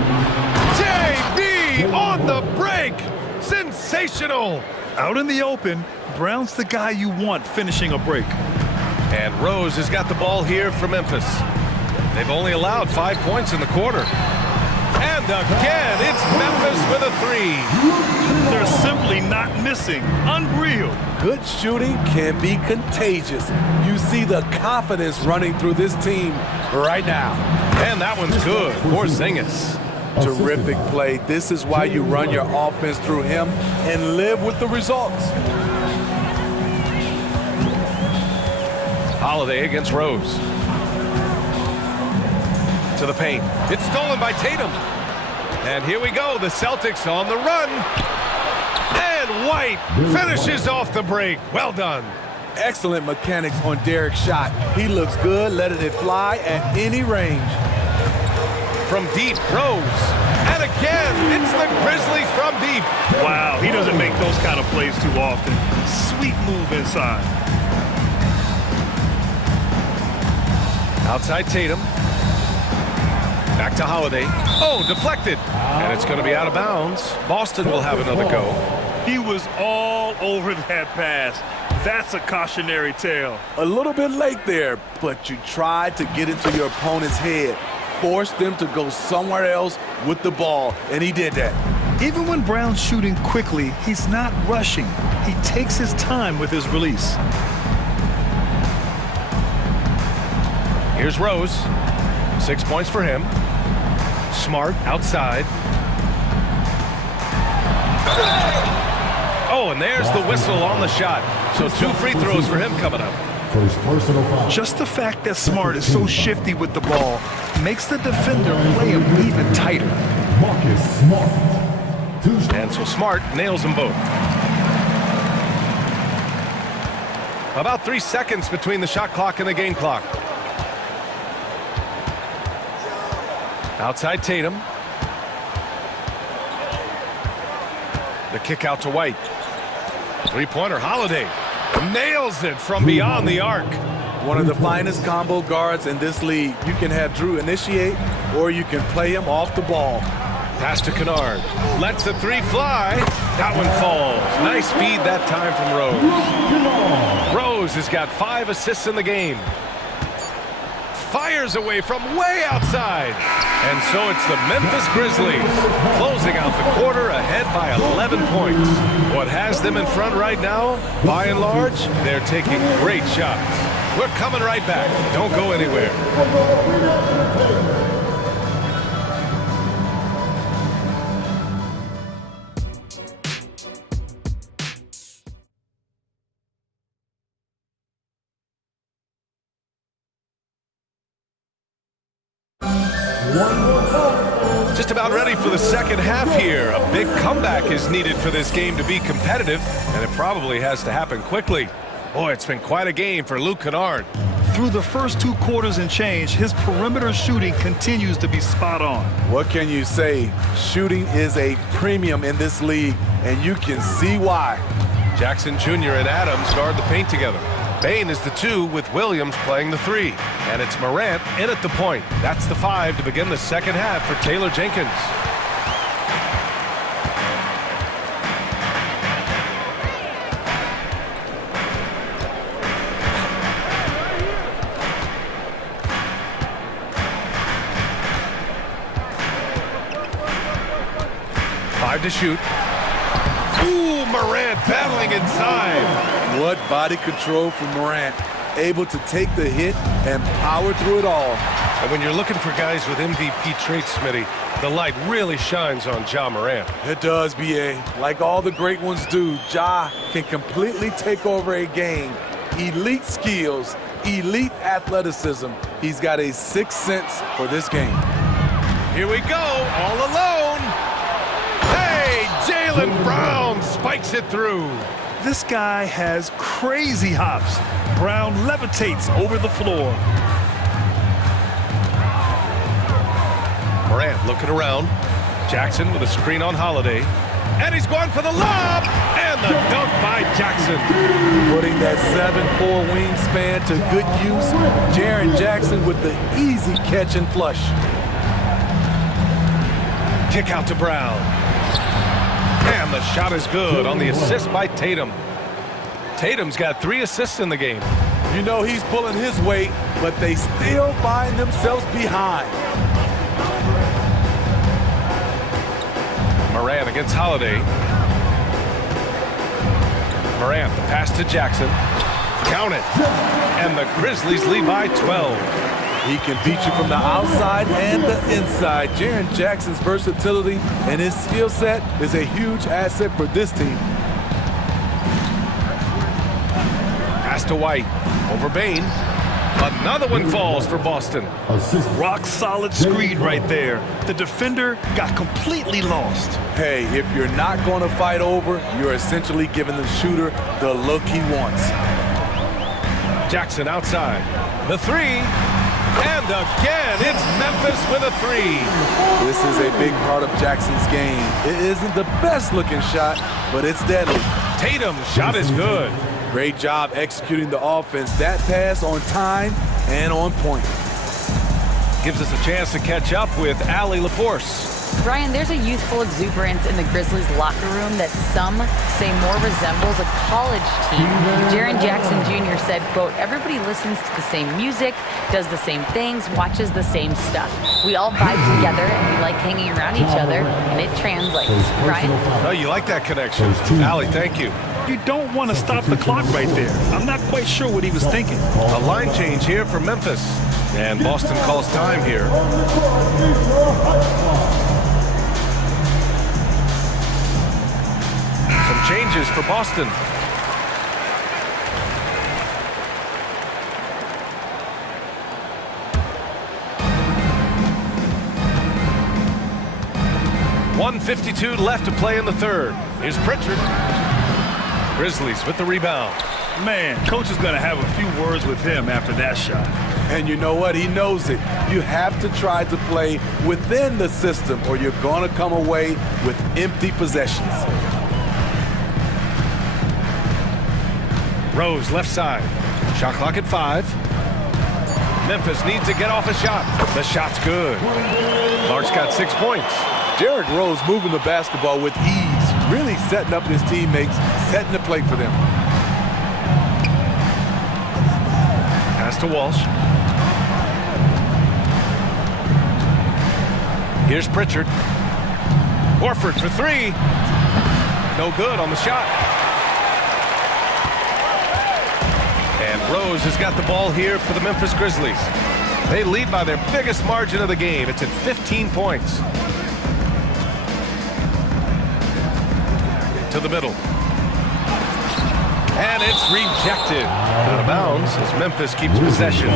JB on the break. Sensational. Out in the open, Brown's the guy you want finishing a break. And Rose has got the ball here for Memphis. They've only allowed 5 points in the quarter. And again, it's Memphis with a 3. They're simply not missing. Unreal. Good shooting can be contagious. You see the confidence running through this team right now. And that one's good. Porzingis. Terrific play. This is why you run your offense through him and live with the results. Holiday against Rose. To the paint. It's stolen by Tatum. And here we go. The Celtics on the run. And White finishes off the break. Well done. Excellent mechanics on Derek's shot. He looks good, letting it fly at any range. From deep, Rose. And again, it's the Grizzlies from deep. Wow, he doesn't make those kind of plays too often. Sweet move inside. Outside Tatum. Back to Holiday. Oh, deflected. And it's going to be out of bounds. Boston will have another go. He was all over that pass. That's a cautionary tale. A little bit late there, but you tried to get into your opponent's head. Force them to go somewhere else with the ball, and he did that. Even when Brown's shooting quickly, he's not rushing. He takes his time with his release. Here's Rose. 6 points for him. Smart outside. Oh, and there's the whistle on the shot. So 2 free throws for him coming up. First personal foul. Just the fact that Smart is so shifty with the ball makes the defender play him even tighter. Marcus Smart. And so Smart nails them both. About 3 seconds between the shot clock and the game clock. Outside Tatum. The kick out to White. Three-pointer, Holiday. Nails it from beyond the arc. One of the finest combo guards in this league. You can have Drew initiate, or you can play him off the ball. Pass to Kennard. Lets the 3 fly. That one falls. Nice feed that time from Rose. Rose has got 5 assists in the game. Fires away from way outside. And so it's the Memphis Grizzlies closing out the quarter ahead by 11 points. What has them in front right now, by and large, they're taking great shots. We're coming right back. Don't go anywhere. Just about ready for the second half here. A big comeback is needed for this game to be competitive, and it probably has to happen quickly. Boy, it's been quite a game for Luke Kennard. Through the first 2 quarters and change, his perimeter shooting continues to be spot on. What can you say? Shooting is a premium in this league, and you can see why. Jackson Jr. and Adams guard the paint together. Bain is the 2 with Williams playing the 3. And it's Morant in at the point. That's the 5 to begin the second half for Taylor Jenkins. Five to shoot. Ooh, Morant battling inside. What body control from Morant. Able to take the hit and power through it all. And when you're looking for guys with MVP traits, Smitty, the light really shines on Ja Morant. It does, B.A. Like all the great ones do, Ja can completely take over a game. Elite skills, elite athleticism. He's got a 6th sense for this game. Here we go, all alone. Hey, Jaylen Brown spikes it through. This guy has crazy hops. Brown levitates over the floor. Morant looking around. Jackson with a screen on Holiday. And he's going for the lob! And the dunk by Jackson. Putting that 7'4" wingspan to good use. Jaren Jackson with the easy catch and flush. Kick out to Brown. And the shot is good on the assist by Tatum. Tatum's got 3 assists in the game. You know he's pulling his weight, but they still find themselves behind. Morant against Holiday. Morant, the pass to Jackson. Count it. And the Grizzlies lead by 12. He can beat you from the outside and the inside. Jaren Jackson's versatility and his skill set is a huge asset for this team. Pass to White. Over Bain. Another one falls for Boston. Rock solid screen right there. The defender got completely lost. Hey, if you're not going to fight over, you're essentially giving the shooter the look he wants. Jackson outside. The three. And again, it's Memphis with a three. This is a big part of Jackson's game. It isn't the best looking shot, but it's deadly. Tatum's shot is good. Great job executing the offense. That pass on time and on point. Gives us a chance to catch up with Allie LaForce. Brian, there's a youthful exuberance in the Grizzlies locker room that some say more resembles a college team. Jaren Jackson Jr. said, quote, everybody listens to the same music, does the same things, watches the same stuff. We all vibe together and we like hanging around each other, and it translates. Brian? Oh, you like that connection. Allie, thank you. You don't want to stop the clock right there. I'm not quite sure what he was thinking. A line change here for Memphis. And Boston calls time here. Some changes for Boston. .152 left to play in the third. Here's Pritchard. Grizzlies with the rebound. Man, coach is going to have a few words with him after that shot. And you know what? He knows it. You have to try to play within the system or you're going to come away with empty possessions. Rose left side. Shot clock at 5. Memphis needs to get off a shot. The shot's good. Clark's got 6 points. Derrick Rose moving the basketball with ease, really setting up his teammates, setting the play for them. Pass to Walsh. Here's Pritchard. Horford for 3. No good on the shot. And Rose has got the ball here for the Memphis Grizzlies. They lead by their biggest margin of the game. It's at 15 points. To the middle. And it's rejected. Out of bounds as Memphis keeps possession.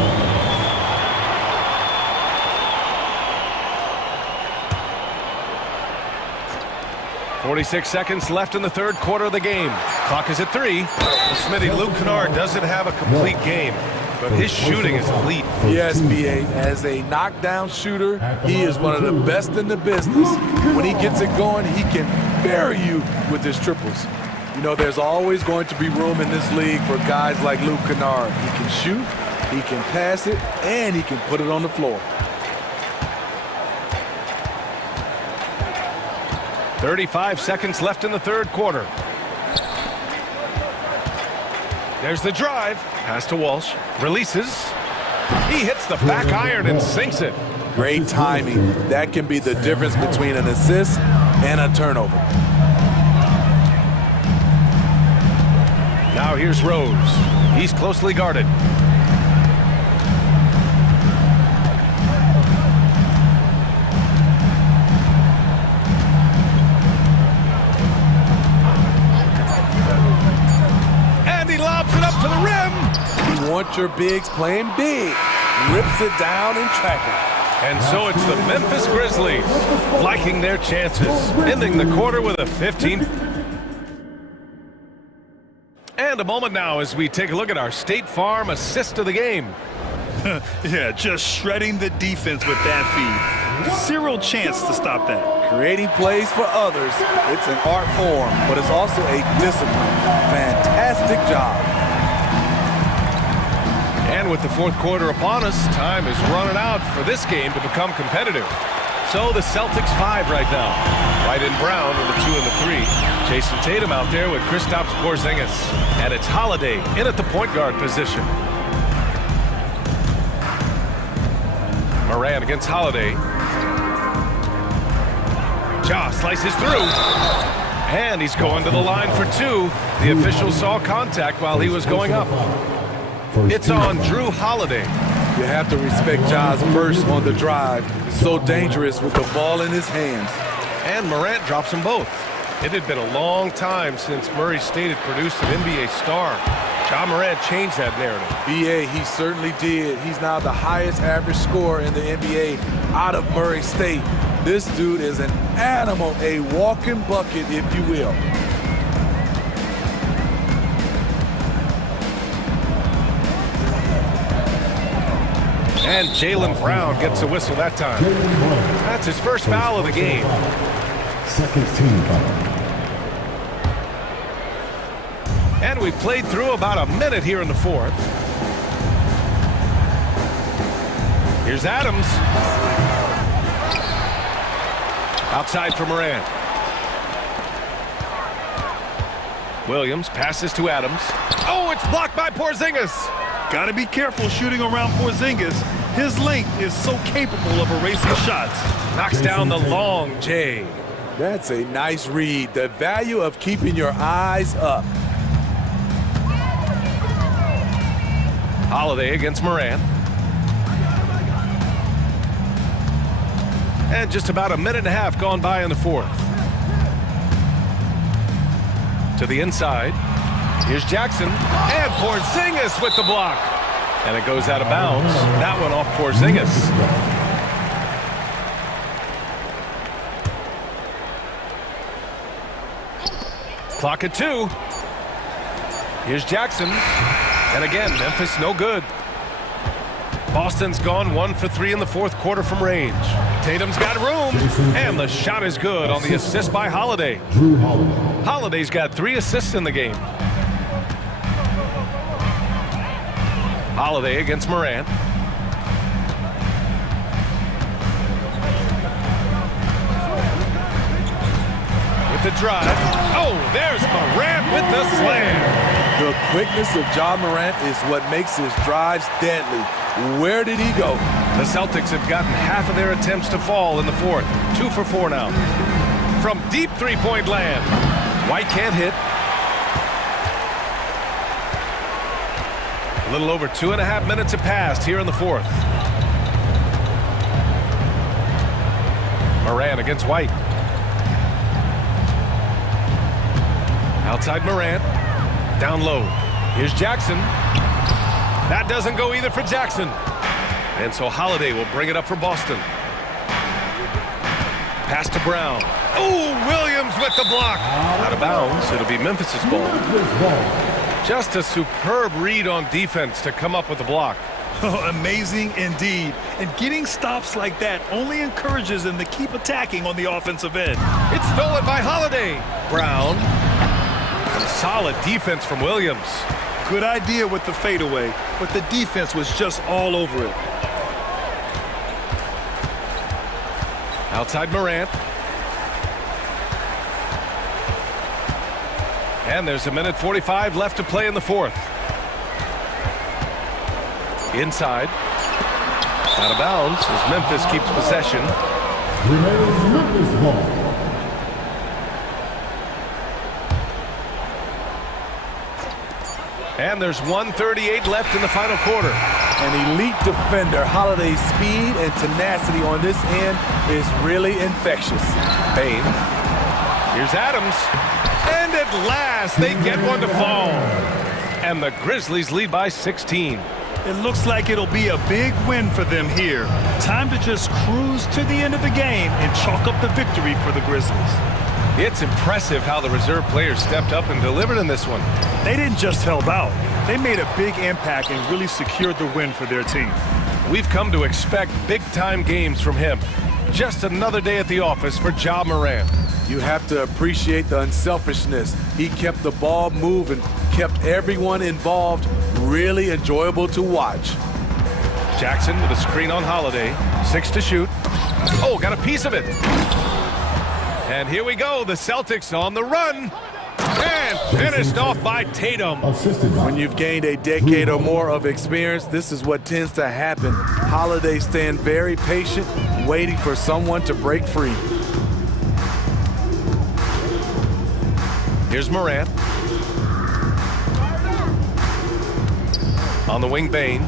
.46 seconds left in the third quarter of the game. Clock is at 3. Smitty, Luke Kennard doesn't have a complete game, but his shooting is elite. Yes, B.A. As a knockdown shooter, he is one of the best in the business. When he gets it going, he can bury you with his triples. You know, there's always going to be room in this league for guys like Luke Kennard. He can shoot, he can pass it, and he can put it on the floor. 35 seconds left in the third quarter. There's the drive. Pass to Walsh. Releases. He hits the back iron and sinks it. Great timing. That can be the difference between an assist and a turnover. Now here's Rose. He's closely guarded. And he lobs it up to the rim. You want your bigs playing big. Rips it down in traffic. And so it's the Memphis Grizzlies liking their chances, ending the quarter with a 15. And a moment now as we take a look at our State Farm assist of the game. Yeah, just shredding the defense with that feed. Zero chance to stop that. Creating plays for others, it's an art form, but it's also a discipline. Fantastic job. And with the fourth quarter upon us, time is running out for this game to become competitive. So the Celtics 5 right now. White and Brown with the 2 and the 3. Jason Tatum out there with Kristaps Porzingis. And it's Holiday in at the point guard position. Moran against Holiday. Ja slices through. And he's going to the line for two. The official saw contact while he was going up. It's on Drew Holiday. You have to respect Ja's burst on the drive. So dangerous with the ball in his hands. And Morant drops them both. It had been a long time since Murray State had produced an NBA star. Ja Morant changed that narrative. BA, he certainly did. He's now the highest average scorer in the NBA out of Murray State. This dude is an animal, a walking bucket, if you will. And Jaylen Brown gets a whistle that time. That's his first foul of the game. Second team foul. And we played through about a minute here in the fourth. Here's Adams. Outside for Moran. Williams passes to Adams. Oh, it's blocked by Porzingis. Got to be careful shooting around Porzingis. His length is so capable of erasing shots. Knocks down the long J. That's a nice read. The value of keeping your eyes up. Holiday against Moran. And just about a minute and a half gone by in the fourth. To the inside. Here's Jackson. And Porzingis with the block. And it goes out of bounds. That one off Porzingis. Clock at 2. Here's Jackson. And again, Memphis no good. Boston's gone 1 for 3 in the fourth quarter from range. Tatum's got room, and the shot is good on the assist by Holiday. Holiday's got 3 assists in the game. Holiday against Moran. With the drive. Oh, there's Moran with the slam. The quickness of Ja Morant is what makes his drives deadly. Where did he go? The Celtics have gotten half of their attempts to fall in the fourth. 2 for 4 now. From deep three-point land. White can't hit. A little over 2.5 minutes have passed here in the fourth. Moran against White. Outside Moran. Down low. Here's Jackson. That doesn't go either for Jackson. And so Holiday will bring it up for Boston. Pass to Brown. Oh, Williams with the block. Out of bounds. It'll be Memphis's ball. Just a superb read on defense to come up with the block. Oh, amazing indeed. And getting stops like that only encourages them to keep attacking on the offensive end. It's stolen by Holiday. Brown. Some solid defense from Williams. Good idea with the fadeaway, but the defense was just all over it. Outside Morant. And there's 1:45 left to play in the fourth. Inside. Out of bounds as Memphis keeps possession. Remains Memphis ball. And there's 1:38 left in the final quarter. An elite defender. Holiday's speed and tenacity on this end is really infectious. Bain. Here's Adams. And at last, they get one to fall. And the Grizzlies lead by 16. It looks like it'll be a big win for them here. Time to just cruise to the end of the game and chalk up the victory for the Grizzlies. It's impressive how the reserve players stepped up and delivered in this one. They didn't just help out. They made a big impact and really secured the win for their team. We've come to expect big-time games from him. Just another day at the office for Ja Morant. You have to appreciate the unselfishness. He kept the ball moving, kept everyone involved, really enjoyable to watch. Jackson with a screen on Holiday. 6 to shoot. Oh, got a piece of it. And here we go, the Celtics on the run. And finished off by Tatum. When you've gained a decade or more of experience, this is what tends to happen. Holiday stand very patient, waiting for someone to break free. Here's Morant. On the wing, Bane.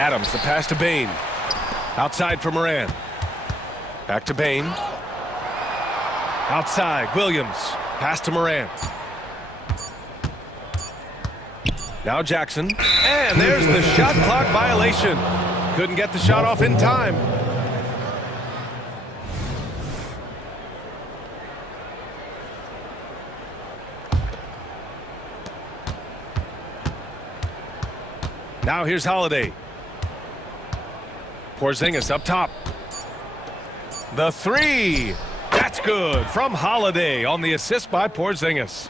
Adams, the pass to Bane. Outside for Morant. Back to Bane. Outside, Williams. Pass to Morant. Now Jackson. And there's the shot clock violation. Couldn't get the shot off in time. Now here's Holiday. Porzingis up top. The three. That's good from Holiday on the assist by Porzingis.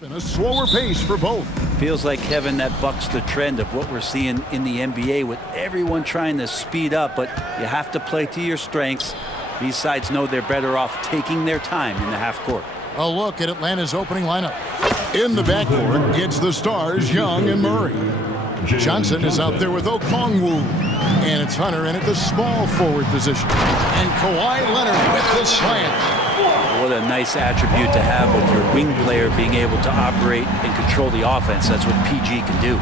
And a slower pace for both. Feels like, Kevin, that bucks the trend of what we're seeing in the NBA with everyone trying to speed up, but you have to play to your strengths. These sides know they're better off taking their time in the half court. A look at Atlanta's opening lineup. In the backcourt, it's the stars, Young and Murray. Johnson is out there with Okongwu. And it's Hunter in at the small forward position. And Kawhi Leonard with the slam. What a nice attribute to have with your wing player being able to operate and control the offense. That's what PG can do.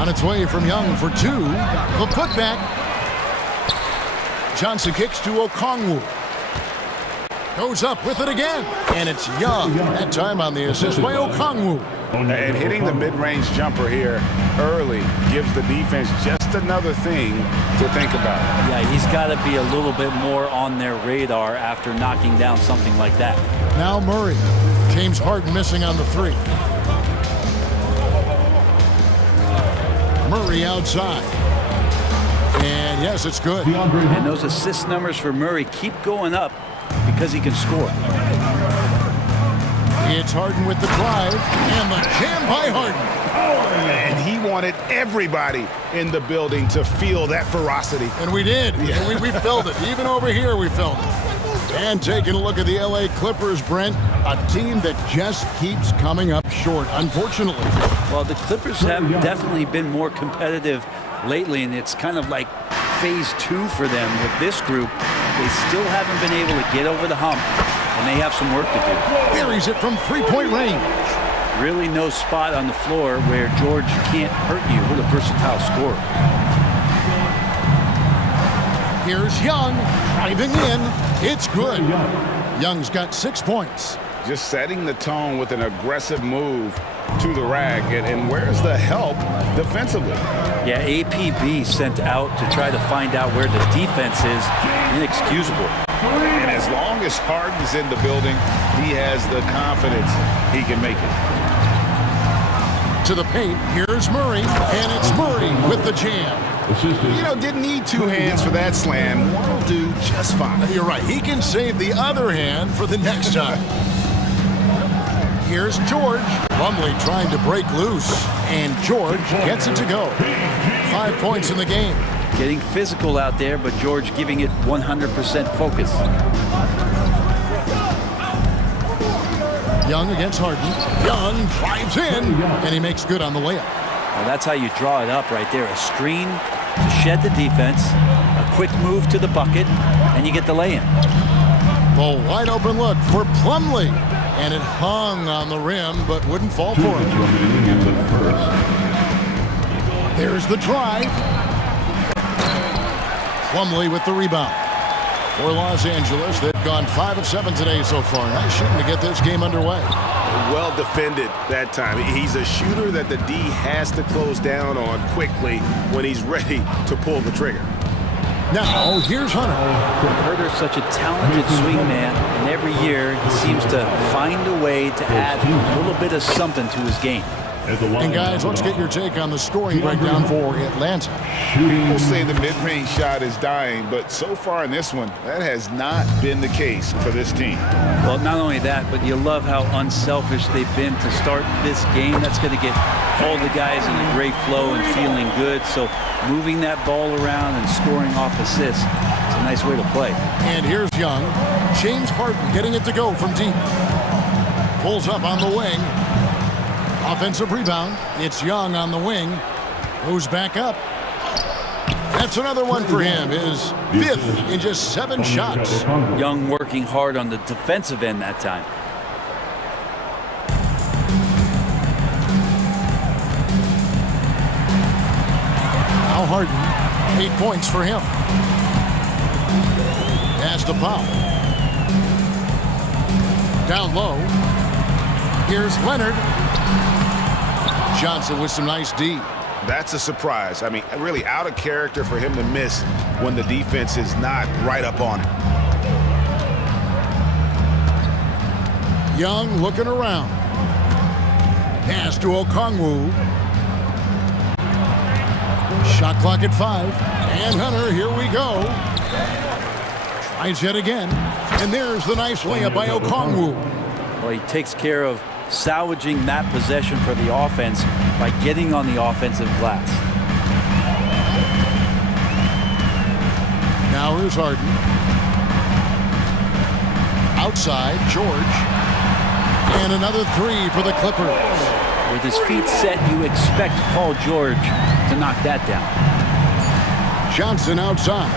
On its way from Young for two. The putback. Johnson kicks to Okongwu. Goes up with it again. And it's Young. That time on the assist by Okongwu. And hitting the mid-range jumper here early gives the defense just another thing to think about. Yeah, he's got to be a little bit more on their radar after knocking down something like that. Now Murray. James Harden missing on the three. Murray outside. And yes, it's good. And those assist numbers for Murray keep going up because he can score. It's Harden with the drive, and the jam by Harden. And he wanted everybody in the building to feel that ferocity. And we did. Yeah. We felt it. Even over here, we felt it. And taking a look at the LA Clippers, Brent, a team that just keeps coming up short, unfortunately. Well, the Clippers have definitely been more competitive lately, and it's kind of like phase two for them with this group. They still haven't been able to get over the hump, and they have some work to do. Buries it from three-point range. Really no spot on the floor where George can't hurt you. What a versatile scorer. Here's Young, driving in. It's good. Young's got 6 points. Just setting the tone with an aggressive move to the rack. And where's the help defensively? Yeah, APB sent out to try to find out where the defense is. Inexcusable. And as long as Harden's in the building, he has the confidence he can make it. To the paint, here's Murray, and it's Murray with the jam. You know, didn't need two hands for that slam. One will do just fine. You're right. He can save the other hand for the next time. Here's George. Plumlee trying to break loose, and George gets it to go. 5 points in the game. Getting physical out there, but George giving it 100% focus. Young against Harden. Young drives in, and he makes good on the layup. Well, that's how you draw it up right there. A screen to shed the defense, a quick move to the bucket, and you get the lay-in. The wide open look for Plumlee. And it hung on the rim, but wouldn't fall for him. There's the drive. Plumlee with the rebound. For Los Angeles, they've gone 5 of 7 today so far. Nice shooting to get this game underway. Well defended that time. He's a shooter that the D has to close down on quickly when he's ready to pull the trigger. Now, here's Hunter. Herter's such a talented swingman, and every year he seems to find a way to add a little bit of something to his game. And guys, let's get your take on the scoring breakdown for Atlanta. People say the mid-range shot is dying, but so far in this one, that has not been the case for this team. Well, not only that, but you love how unselfish they've been to start this game. That's going to get all the guys in a great flow and feeling good. So moving that ball around and scoring off assists, it's a nice way to play. And here's Young. James Harden getting it to go from deep. Pulls up on the wing. Offensive rebound. It's Young on the wing. Goes back up. That's another one for him. His 5th in just 7 shots. Young working hard on the defensive end that time. Now Harden, 8 points for him. Pass to Powell. Down low. Here's Leonard. Johnson with some nice D. That's a surprise. I mean, really out of character for him to miss when the defense is not right up on him. Young looking around. Pass to Okongwu. Shot clock at 5. And Hunter, here we go. Tries yet again. And there's the nice layup by Okongwu. Well, he takes care of salvaging that possession for the offense by getting on the offensive glass. Now here's Harden. Outside, George. And another three for the Clippers. With his feet set, you expect Paul George to knock that down. Johnson outside.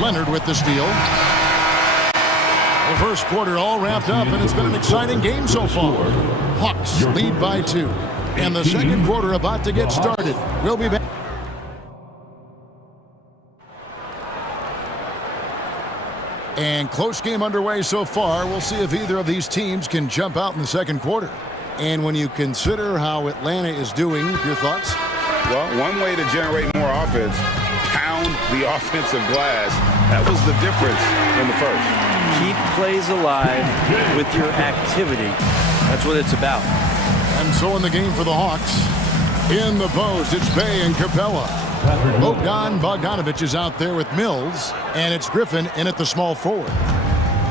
Leonard with the steal. The first quarter all wrapped up, and it's been an exciting game so far. Hawks lead by 2. And the second quarter about to get started. We'll be back. And close game underway so far. We'll see if either of these teams can jump out in the second quarter. And when you consider how Atlanta is doing, your thoughts? Well, one way to generate more offense, pound the offensive glass. That was the difference in the first. Keep plays alive with your activity. That's what it's about. And so in the game for the Hawks, in the post, it's Bay and Capella. Bogdanovic is out there with Mills, and it's Griffin in at the small forward.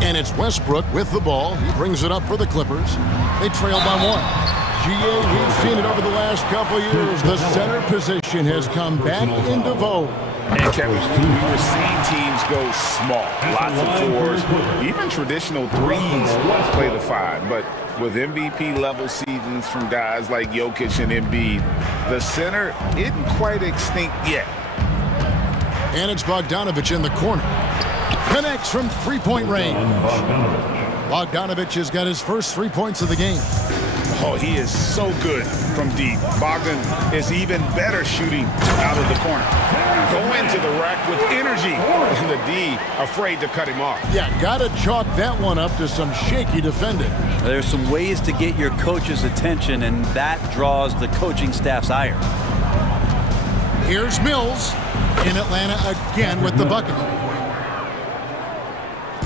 And it's Westbrook with the ball. He brings it up for the Clippers. They trail by 1. We've seen it over the last couple years. The center position has come back into vogue. And Kevin, we were seeing teams go small. Lots of 4s, even traditional 3s play the 5. But with MVP-level seasons from guys like Jokic and Embiid, the center isn't quite extinct yet. And it's Bogdanovic in the corner. Connects from three-point range. Bogdanovic has got his first 3 points of the game. Oh, he is so good from deep. Bogdan is even better shooting out of the corner. Go into the rack with energy, and the D afraid to cut him off. Yeah, gotta chalk that one up to some shaky defending. There's some ways to get your coach's attention, and that draws the coaching staff's ire. Here's Mills in Atlanta again with the bucket.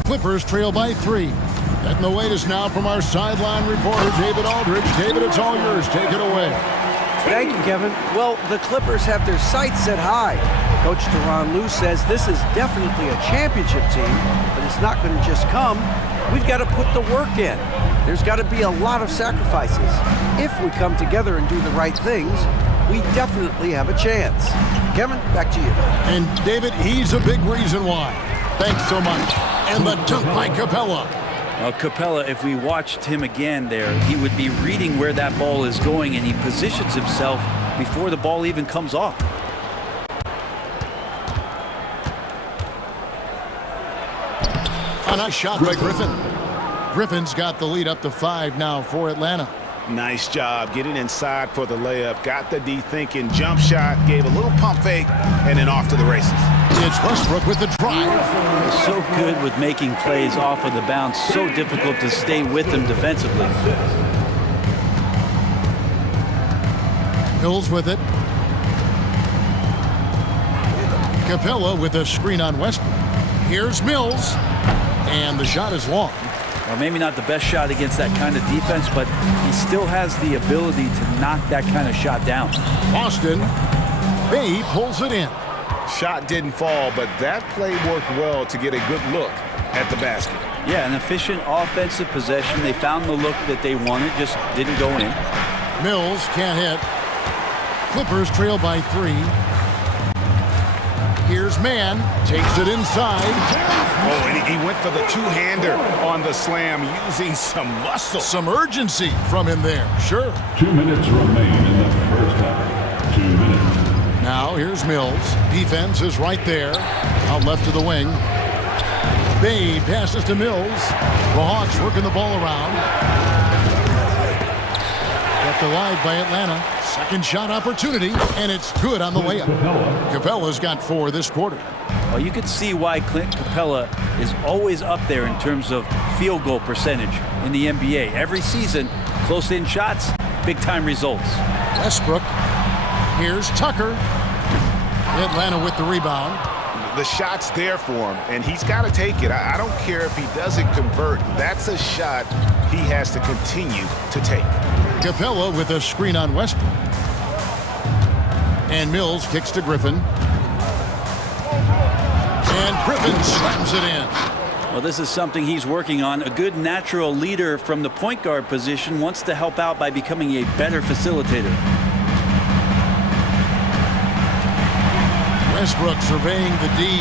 Clippers trail by 3. Getting the latest now from our sideline reporter, David Aldridge. David, it's all yours. Take it away. Thank you, Kevin. Well, the Clippers have their sights set high. Coach Tyronn Lue says this is definitely a championship team, but it's not going to just come. We've got to put the work in. There's got to be a lot of sacrifices. If we come together and do the right things, we definitely have a chance. Kevin, back to you. And David, he's a big reason why. Thanks so much. And the dunk by Capella. Well, Capella, if we watched him again there, he would be reading where that ball is going, and he positions himself before the ball even comes off. A nice shot by Griffin. Griffin's got the lead up to 5 now for Atlanta. Nice job getting inside for the layup. Got the D thinking, jump shot, gave a little pump fake, and then off to the races. It's Westbrook with the drive. So good with making plays off of the bounce. So difficult to stay with them defensively. Mills with it. Capella with a screen on Westbrook. Here's Mills. And the shot is long. Well, maybe not the best shot against that kind of defense, but he still has the ability to knock that kind of shot down. Boston. Bay pulls it in. Shot didn't fall, but that play worked well to get a good look at the basket. Yeah, an efficient offensive possession. They found the look that they wanted, just didn't go in. Mills can't hit. Clippers trail by 3. Here's Mann, takes it inside. Oh, and he went for the two-hander on the slam, using some muscle. Some urgency from him there, sure. 2 minutes remain in the first half. 2 minutes. Now here's Mills. Defense is right there. Out left to the wing. Bay passes to Mills. The Hawks working the ball around. Kept alive by Atlanta. Second shot opportunity, and it's good on the layup. Capella's got 4 this quarter. Well, you can see why Clint Capella is always up there in terms of field goal percentage in the NBA. Every season, close-in shots, big-time results. Westbrook. Here's Tucker. Atlanta with the rebound. The shot's there for him, and he's got to take it. I don't care if he doesn't convert. That's a shot he has to continue to take. Capella with a screen on Westbrook. And Mills kicks to Griffin. And Griffin slams it in. Well, this is something he's working on. A good natural leader from the point guard position wants to help out by becoming a better facilitator. Westbrook surveying the D.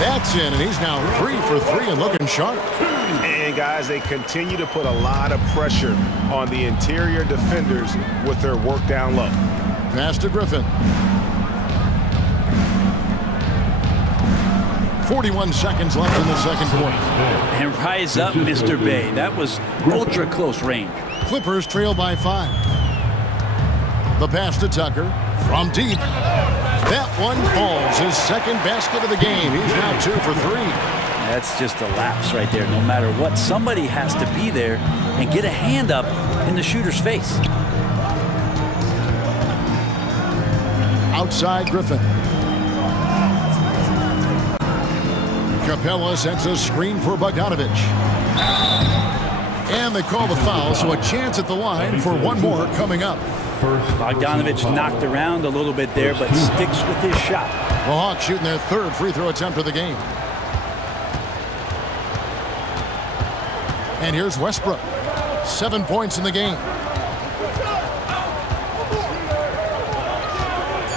That's in, and he's now 3 for 3 and looking sharp. And guys, they continue to put a lot of pressure on the interior defenders with their work down low. Pass to Griffin. 41 seconds left in the second quarter. And rise up, Mr. Bay. That was ultra close range. Clippers trail by 5. The pass to Tucker from deep. That one falls. His second basket of the game. He's now 2 for 3. That's just a lapse right there. No matter what, somebody has to be there and get a hand up in the shooter's face. Outside Griffin. Capella sets a screen for Bogdanovich. And they call the foul, so a chance at the line for one more coming up. Bogdanovich knocked around a little bit there, but sticks with his shot. The Hawks shooting their third free throw attempt of the game. And here's Westbrook. 7 points in the game.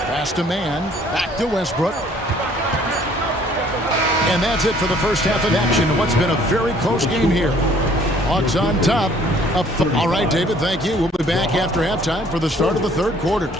Pass to man. Back to Westbrook. And that's it for the first half of action. What's been a very close game here. Hawks on top. All right, David, thank you. We'll be back after halftime for the start of the third quarter.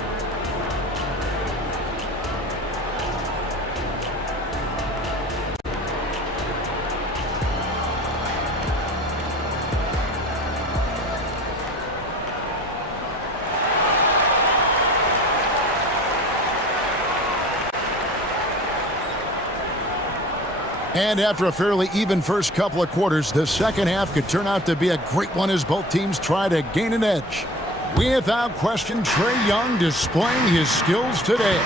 And after a fairly even first couple of quarters, the second half could turn out to be a great one as both teams try to gain an edge. Without question, Trae Young displaying his skills today.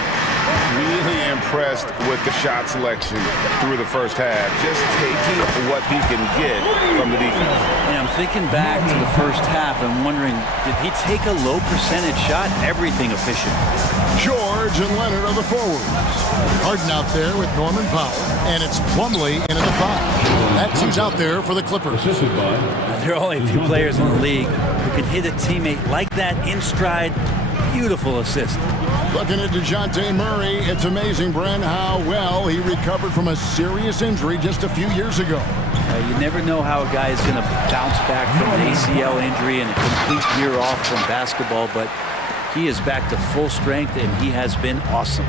Really impressed with the shot selection through the first half. Just taking what he can get from the defense. And I'm thinking back to the first half and wondering, did he take a low percentage shot? Everything efficient. George and Leonard are the forwards. Harden out there with Norman Powell. And it's Plumlee into the 5. That's who's out there for the Clippers. There are only a few players in the league who can hit a teammate like that in stride. Beautiful assist. Looking at DeJounte Murray, it's amazing, Bren, how well he recovered from a serious injury just a few years ago. You never know how a guy is going to bounce back from an ACL injury and a complete year off from basketball, but he is back to full strength, and he has been awesome.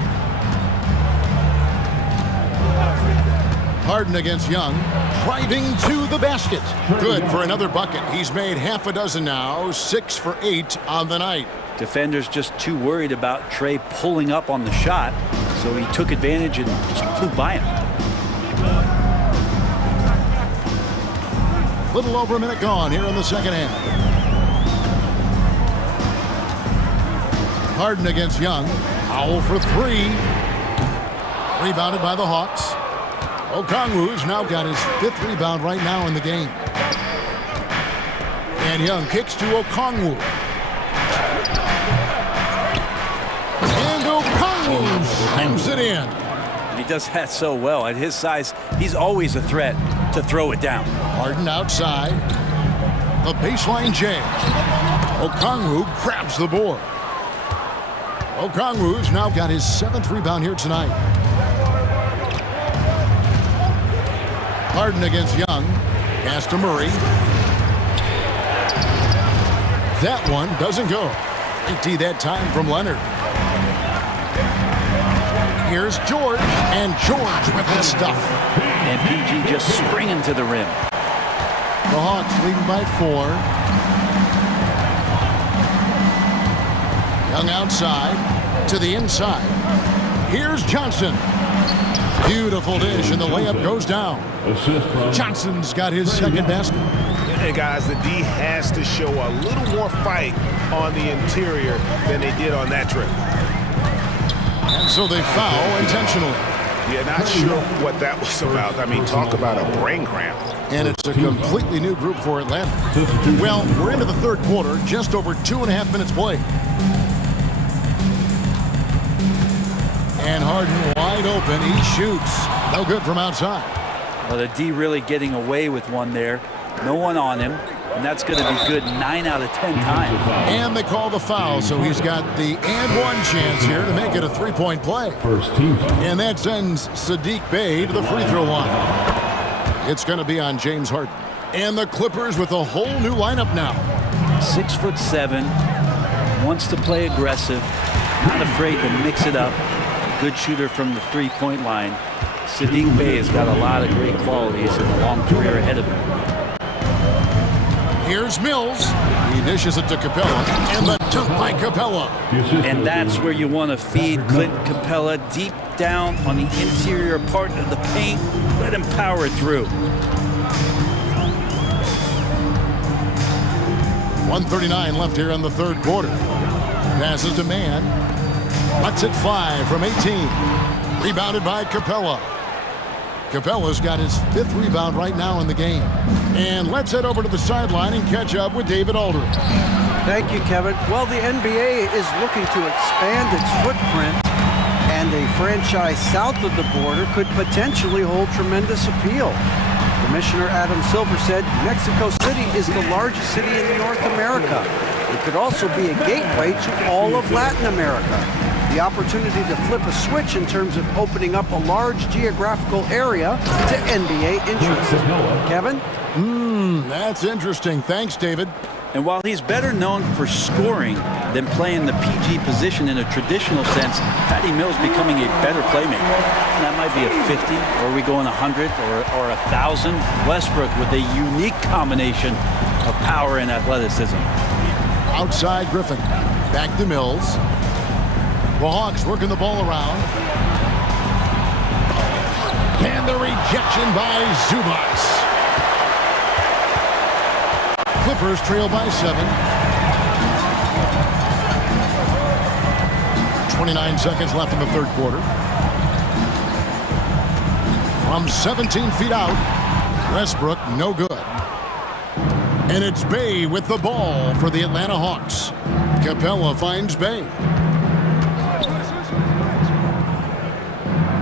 Harden against Young, driving to the basket. Good for another bucket. He's made half a dozen now, 6 for 8 on the night. Defenders just too worried about Trae pulling up on the shot, so he took advantage and just flew by him. Little over a minute gone here in the second half. Harden against Young. Powell for 3. Rebounded by the Hawks. Okongwu's now got his 5th rebound right now in the game. And Young kicks to Okongwu. And Okongwu slams it in. He does that so well. At his size, he's always a threat to throw it down. Harden outside. The baseline jam. Okongwu grabs the board. Okongwu's now got his 7th rebound here tonight. Harden against Young. Pass to Murray. That one doesn't go. Empty that time from Leonard. Here's George. And George with the stuff. And PG just springing to the rim. The Hawks leading by 4. Young outside. To the inside. Here's Johnson. Beautiful dish, and the layup goes down. Johnson's got his second basket. And guys, the D has to show a little more fight on the interior than they did on that trip. And so they foul intentionally. Yeah, not sure what that was about. I mean, talk about a brain cramp. And it's a completely new group for Atlanta. Well, we're into the third quarter, just over 2.5 minutes played. And Harden wide open. He shoots. No good from outside. Well, the D really getting away with one there. No one on him, and that's going to be good 9 out of 10 times. And they call the foul, so he's got the and one chance here to make it a three-point play. First team. And that sends Sadiq Bey to the free throw line. It's going to be on James Harden. And the Clippers with a whole new lineup now. 6'7", wants to play aggressive, not afraid to mix it up. Good shooter from the three-point line. Sadiq Bey has got a lot of great qualities and a long career ahead of him. Here's Mills. He dishes it to Capella, and the dunk by Capella. And that's where you want to feed Clint Capella, deep down on the interior part of the paint. Let him power it through. 1:39 left here in the third quarter. Passes to Mann. Lets it fly from 18. Rebounded by Capella. Capella's got his 5th rebound right now in the game. And let's head over to the sideline and catch up with David Aldridge. Thank you, Kevin. Well, the NBA is looking to expand its footprint, and a franchise south of the border could potentially hold tremendous appeal. Commissioner Adam Silver said Mexico City is the largest city in North America. It could also be a gateway to all of Latin America. The opportunity to flip a switch in terms of opening up a large geographical area to NBA interest. Kevin? That's interesting. Thanks, David. And while he's better known for scoring than playing the PG position in a traditional sense, Patty Mills becoming a better playmaker. And that might be a 50, or are we going 100 or 1,000? Westbrook with a unique combination of power and athleticism. Outside Griffin. Back to Mills. The Hawks working the ball around. And the rejection by Zubas. Clippers trail by 7. 29 seconds left in the third quarter. From 17 feet out, Westbrook no good. And it's Bey with the ball for the Atlanta Hawks. Capella finds Bey.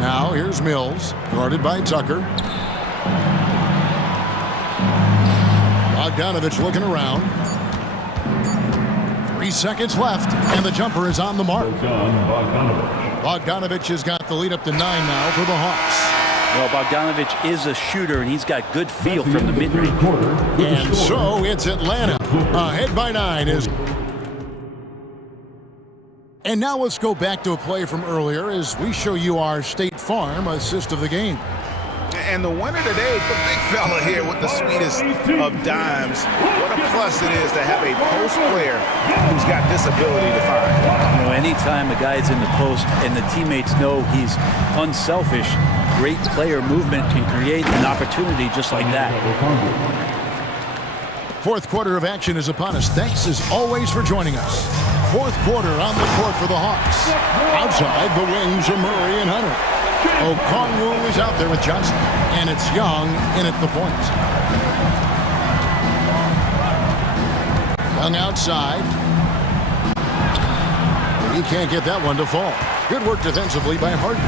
Now here's Mills, guarded by Tucker. Bogdanovich looking around. 3 seconds left, and the jumper is on the mark. Bogdanovich has got the lead up to 9 now for the Hawks. Well, Bogdanovich is a shooter, and he's got good feel from the mid-range. And so it's Atlanta. Ahead by 9 is... And now let's go back to a play from earlier as we show you our State Farm assist of the game. And the winner today, the big fella here with the sweetest of dimes. What a plus it is to have a post player who's got this ability to find. You know, anytime a guy's in the post and the teammates know he's unselfish, great player movement can create an opportunity just like that. Fourth quarter of action is upon us. Thanks as always for joining us. Fourth quarter on the court for the Hawks. Outside, the wings are Murray and Hunter. Okongwu is out there with Johnson, and it's Young in at the point. Young outside. He can't get that one to fall. Good work defensively by Harden.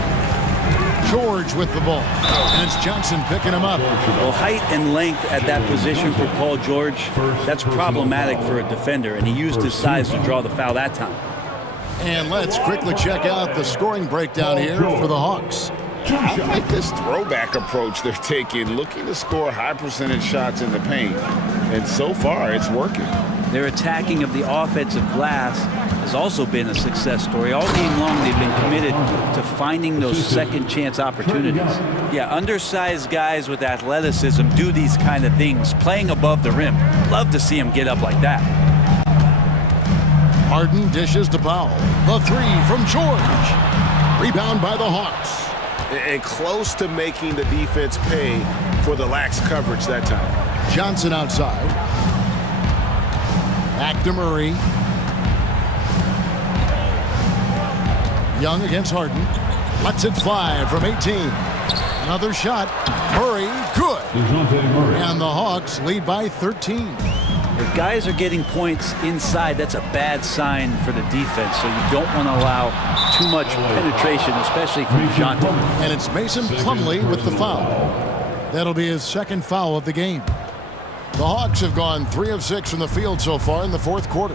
George with the ball, and it's Johnson picking him up. Well, height and length at that position for Paul George, that's problematic for a defender, and he used his size to draw the foul that time. And let's quickly check out the scoring breakdown here for the Hawks. I like this throwback approach they're taking, looking to score high percentage shots in the paint. And so far, it's working. Their attacking of the offensive glass has also been a success story. All game long, they've been committed to finding those second chance opportunities. Yeah, undersized guys with athleticism do these kind of things, playing above the rim. Love to see them get up like that. Harden dishes to Powell. The three from George. Rebound by the Hawks. And close to making the defense pay for the lax coverage that time. Johnson outside. Back to Murray. Young against Harden. Lets it fly from 18. Another shot. Murray, good. And the Hawks lead by 13. If guys are getting points inside, that's a bad sign for the defense, so you don't want to allow too much penetration, especially from Johnson. And it's Mason Plumlee with the foul. That'll be his second foul of the game. The Hawks have gone 3 of 6 from the field so far in the fourth quarter.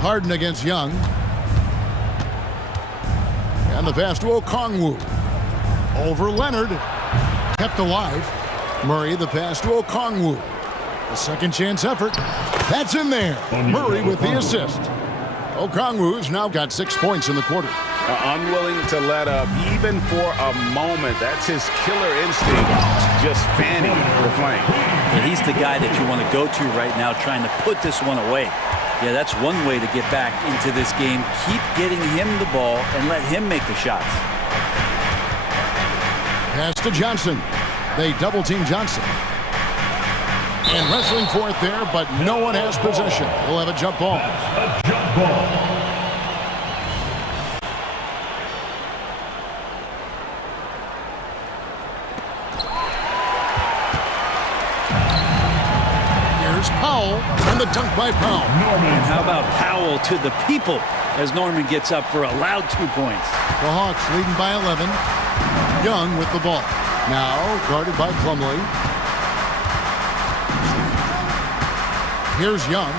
Harden against Young. And the pass to Okongwu. Over Leonard. Kept alive. Murray, the pass to Okongwu. A second chance effort. That's in there. Murray with the assist. Okongwu's now got 6 points in the quarter. Unwilling to let up even for a moment. That's his killer instinct, just fanning the flame. And he's the guy that you want to go to right now, trying to put this one away. Yeah, that's one way to get back into this game. Keep getting him the ball and let him make the shots. Pass to Johnson. They double-team Johnson. And wrestling for it there, but no one has possession. We'll have a jump ball. A jump ball. Powell and the dunk by Powell. And how about Powell to the people as Norman gets up for a loud 2 points. The Hawks leading by 11. Young with the ball. Now guarded by Plumlee. Here's Young.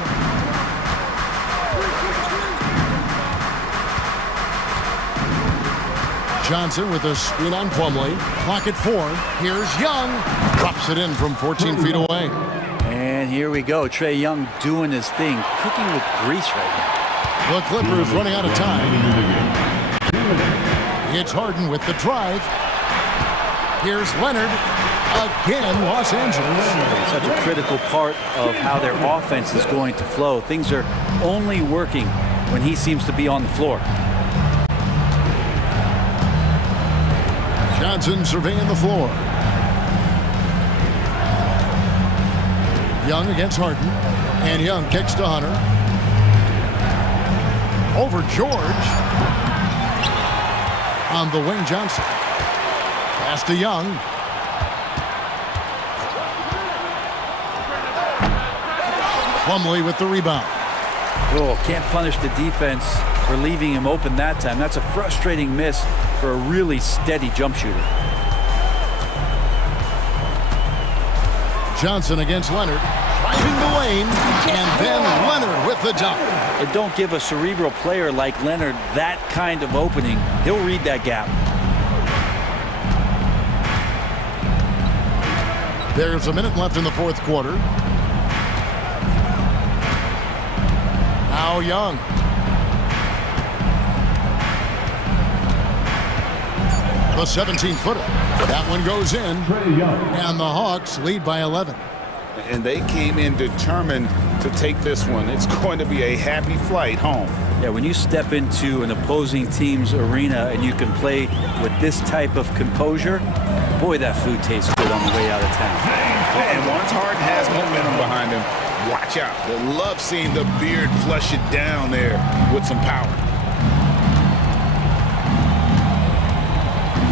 Johnson with a screen on Plumlee. Clock at 4. Here's Young. Drops it in from 14 feet away. And here we go. Trae Young doing his thing, cooking with grease right now. The Clippers running out of time. It's Harden with the drive. Here's Leonard. Again, Los Angeles. Such a critical part of how their offense is going to flow. Things are only working when he seems to be on the floor. Johnson surveying the floor. Young against Harden. And Young kicks to Hunter. Over George. On the wing, Johnson. Pass to Young. Plumlee with the rebound. Oh, can't punish the defense for leaving him open that time. That's a frustrating miss for a really steady jump shooter. Johnson against Leonard. Driving the lane. And then Leonard with the dunk. And don't give a cerebral player like Leonard that kind of opening. He'll read that gap. There's a minute left in the fourth quarter. Now Young. The 17-footer. That one goes in. And the Hawks lead by 11. And they came in determined to take this one. It's going to be a happy flight home. Yeah, when you step into an opposing team's arena and you can play with this type of composure, boy, that food tastes good on the way out of town. And once Harden has momentum behind him, watch out. They love seeing the beard flush it down there with some power.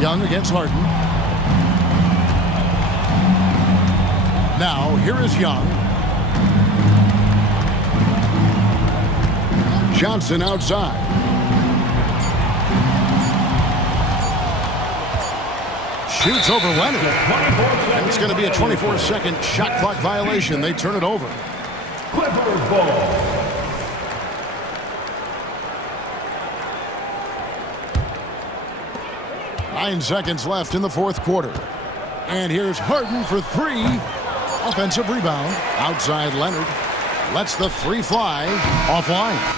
Young against Harden. Now, here is Young. Johnson outside. Shoots over Leonard. And it's going to be a 24-second shot clock violation. They turn it over. Clippers ball. Nine seconds left in the fourth quarter. And here's Harden for three. Offensive rebound. Outside Leonard. Lets the three fly. Offline.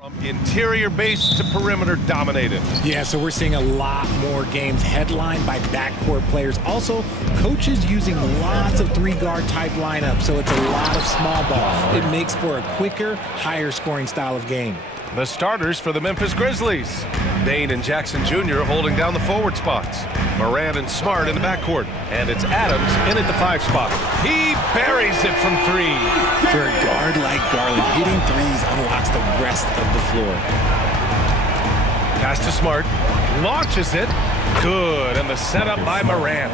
From interior base to perimeter dominated. Yeah, so we're seeing a lot more games headlined by backcourt players. Also, coaches using lots of three-guard type lineups, so it's a lot of small ball. It makes for a quicker, higher-scoring style of game. The starters for the Memphis Grizzlies. Dane and Jackson Jr. holding down the forward spots. Moran and Smart in the backcourt. And it's Adams in at the 5 spot. He buries it from 3. For a guard like Garland, hitting threes unlocks the rest of the floor. Pass to Smart. Launches it. Good. And the setup by Moran.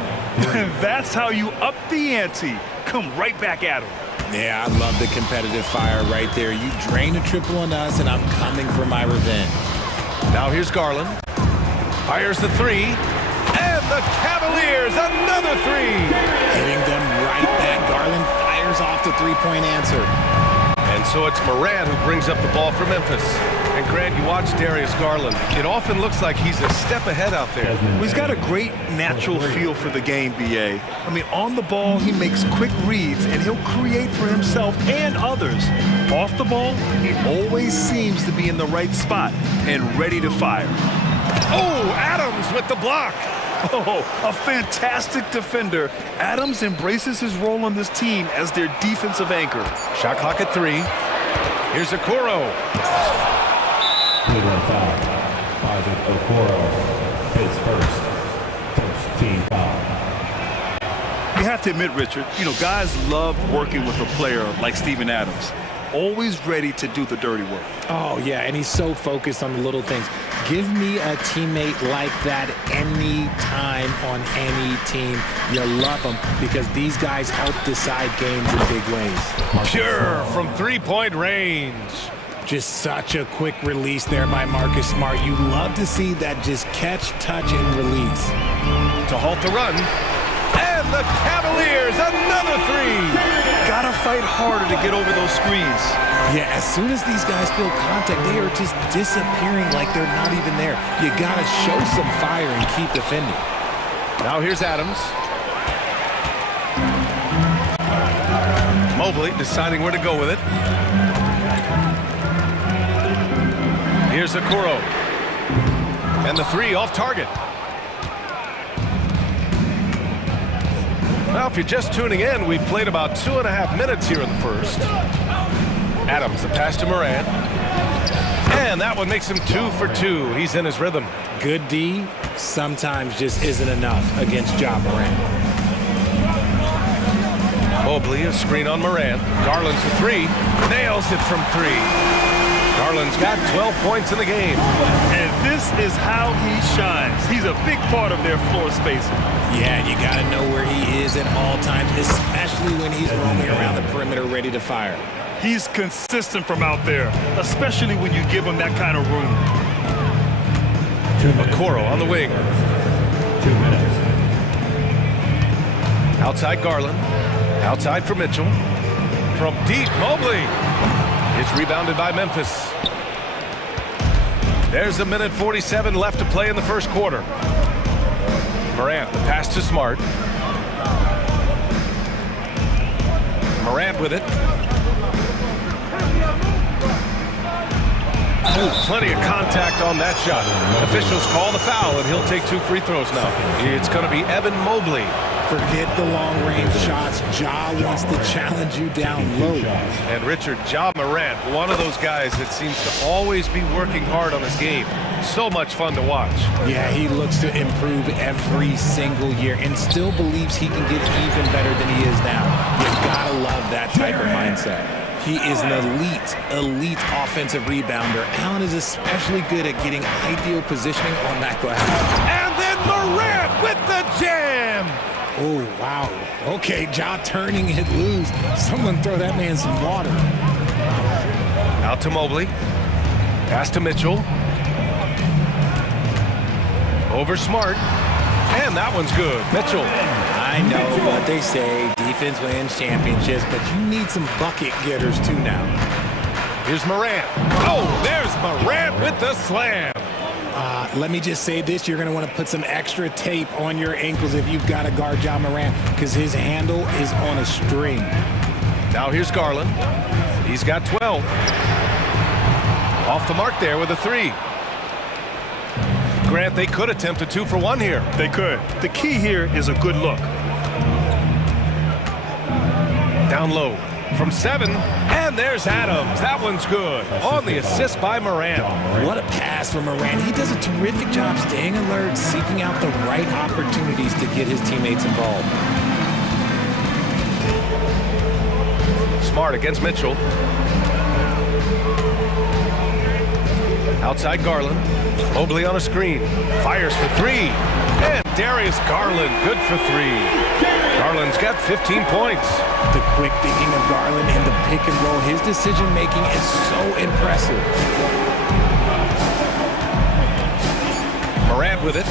That's how you up the ante. Come right back at him. Yeah, I love the competitive fire right there. You drain a triple on us, and I'm coming for my revenge. Now here's Garland. Fires the 3. And the Cavaliers, another 3. Hitting them right back. Garland fires off the three-point answer. And so it's Moran who brings up the ball for Memphis. And Grant, you watch Darius Garland. It often looks like he's a step ahead out there. Well, he's got a great natural feel for the game, B.A. I mean, on the ball, he makes quick reads, and he'll create for himself and others. Off the ball, he always seems to be in the right spot and ready to fire. Oh, Adams with the block. Oh, a fantastic defender. Adams embraces his role on this team as their defensive anchor. Shot clock at 3. Here's Okoro. Cleveland foul. Isaac Okoro, his first team foul. You have to admit, Richard, you know, guys love working with a player like Steven Adams. Always ready to do the dirty work. Oh, yeah, and he's so focused on the little things. Give me a teammate like that any time on any team. You love them because these guys help decide games in big ways. Pure from three-point range. Just such a quick release there by Marcus Smart. You love to see that just catch, touch, and release. To halt the run. And the Cavaliers, another 3. Gotta fight harder to get over those screens. Yeah, as soon as these guys feel contact, they are just disappearing like they're not even there. You gotta show some fire and keep defending. Now here's Adams. Mobley deciding where to go with it. Here's Okoro. And the 3 off target. Well, if you're just tuning in, we've played about 2.5 minutes here in the first. Adams, the pass to Moran. And that one makes him 2 for 2. He's in his rhythm. Good D sometimes just isn't enough against Ja Moran. Mobley, a screen on Moran. Garland's for 3. Nails it from 3. Garland's got 12 points in the game. And this is how he shines. He's a big part of their floor spacing. Yeah, you got to know where he is at all times, especially when he's roaming around the perimeter ready to fire. He's consistent from out there, especially when you give him that kind of room. Okoro on the wing. 2 minutes. Outside Garland. Outside for Mitchell. From deep, Mobley. It's rebounded by Memphis. There's a minute 47 left to play in the first quarter. Morant, the pass to Smart. Morant with it. Oh, plenty of contact on that shot. Officials call the foul, and he'll take 2 free throws now. It's going to be Evan Mobley. Forget the long-range shots. Ja wants to challenge you down low. And Richard, Ja Morant, one of those guys that seems to always be working hard on his game. So much fun to watch. Yeah, he looks to improve every single year and still believes he can get even better than he is now. You gotta love that type of mindset. He is an elite offensive rebounder. Allen is especially good at getting ideal positioning on that glass. And then Morant with the jam! Oh, wow. Okay, Ja turning it loose. Someone throw that man some water. Out to Mobley. Pass to Mitchell. Over Smart. And that one's good. Mitchell. I know what they say. Defense wins championships, but you need some bucket getters too now. Here's Morant. Oh, there's Morant with the slam. Let me just say this. You're going to want to put some extra tape on your ankles if you've got to guard Ja Morant because his handle is on a string. Now here's Garland. He's got 12. Off the mark there with a 3. Grant, they could attempt a 2 for 1 here. They could. The key here is a good look. Down low from 7, and there's Adams. That one's good. On the assist by Morant. What a pass from Morant. He does a terrific job staying alert, seeking out the right opportunities to get his teammates involved. Smart against Mitchell. Outside Garland. Mobley on a screen. Fires for 3. And Darius Garland, good for 3. Garland's got 15 points. The quick thinking of Garland and the pick and roll, his decision-making is so impressive. Morant with it.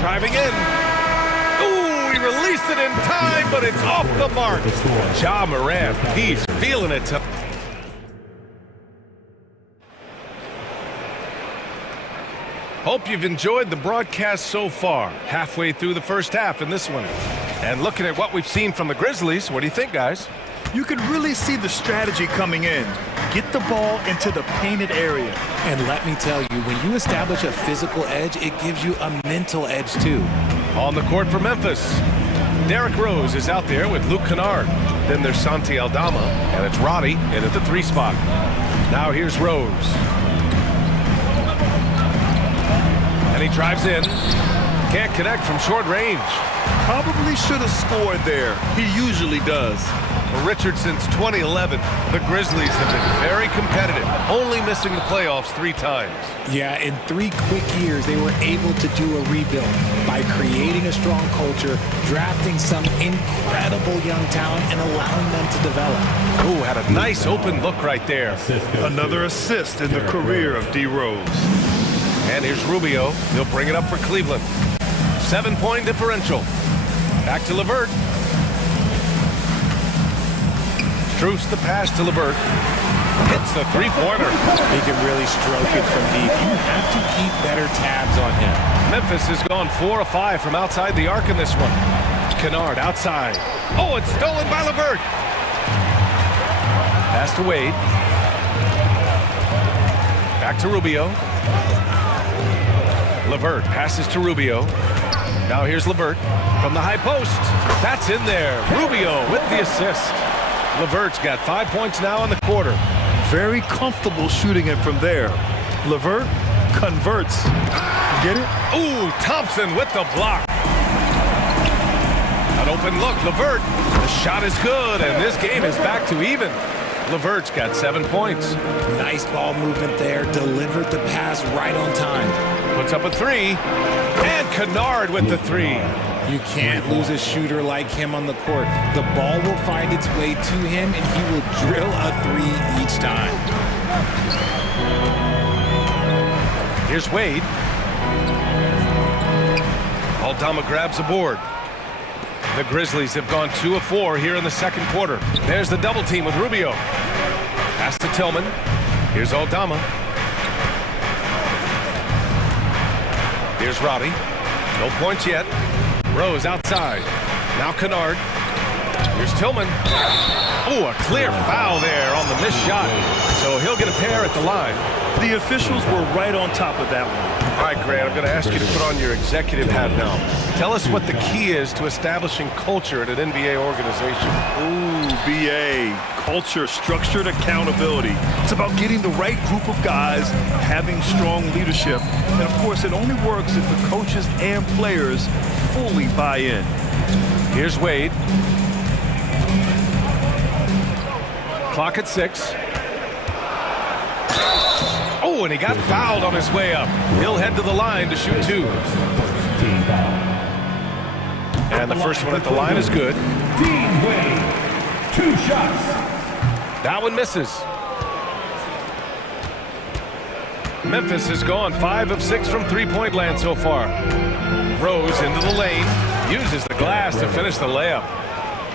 Driving in. Ooh, he released it in time, but it's off the mark. Ja Morant, he's feeling it. Hope you've enjoyed the broadcast so far. Halfway through the first half in this one. And looking at what we've seen from the Grizzlies, what do you think, guys? You can really see the strategy coming in. Get the ball into the painted area. And let me tell you, when you establish a physical edge, it gives you a mental edge too. On the court for Memphis, Derrick Rose is out there with Luke Kennard. Then there's Santi Aldama, and it's Roddy in at the 3 spot. Now here's Rose. And he drives in. Can't connect from short range. Probably should have scored there. He usually does. For Richard, since 2011, the Grizzlies have been very competitive, only missing the playoffs 3 times. Yeah, in 3 quick years, they were able to do a rebuild by creating a strong culture, drafting some incredible young talent, and allowing them to develop. Ooh, had a nice open look right there. Another assist in the career of D. Rose. And here's Rubio. He'll bring it up for Cleveland. 7-point differential. Back to LeVert. Struce the pass to LeVert. Hits the 3-pointer. He can really stroke it from deep. You have to keep better tabs on him. Memphis has gone 4 of 5 from outside the arc in this one. Kennard outside. Oh, it's stolen by LeVert. Pass to Wade. Back to Rubio. LeVert passes to Rubio. Now here's LeVert from the high post. That's in there. Rubio with the assist. LeVert's got 5 points now in the quarter. Very comfortable shooting it from there. LeVert converts. Get it? Ooh, Thompson with the block. An open look, LeVert. The shot is good, and this game is back to even. LeVert's got 7 points. Nice ball movement there. Delivered the pass right on time. Puts up a 3. And Kennard with the 3. You can't lose a shooter like him on the court. The ball will find its way to him, and he will drill a 3 each time. Here's Wade. Aldama grabs the board. The Grizzlies have gone 2 of 4 here in the second quarter. There's the double team with Rubio. Pass to Tillman. Here's Aldama. Here's Roddy. No points yet. Rose outside. Now Kennard. Here's Tillman. Oh, a clear foul there on the missed shot. So he'll get a pair at the line. The officials were right on top of that one. All right, Grant, I'm going to ask you to put on your executive hat now. Tell us what the key is to establishing culture at an NBA organization. Ooh, BA. Culture, structured accountability. It's about getting the right group of guys, having strong leadership. And, of course, it only works if the coaches and players fully buy in. Here's Wade. Clock at 6. Oh, and he got fouled on his way up. He'll head to the line to shoot 2. And the first one at the line is good. Dean Wade, 2 shots. That one misses. Memphis has gone 5 of 6 from 3-point land so far. Rose into the lane, uses the glass to finish the layup.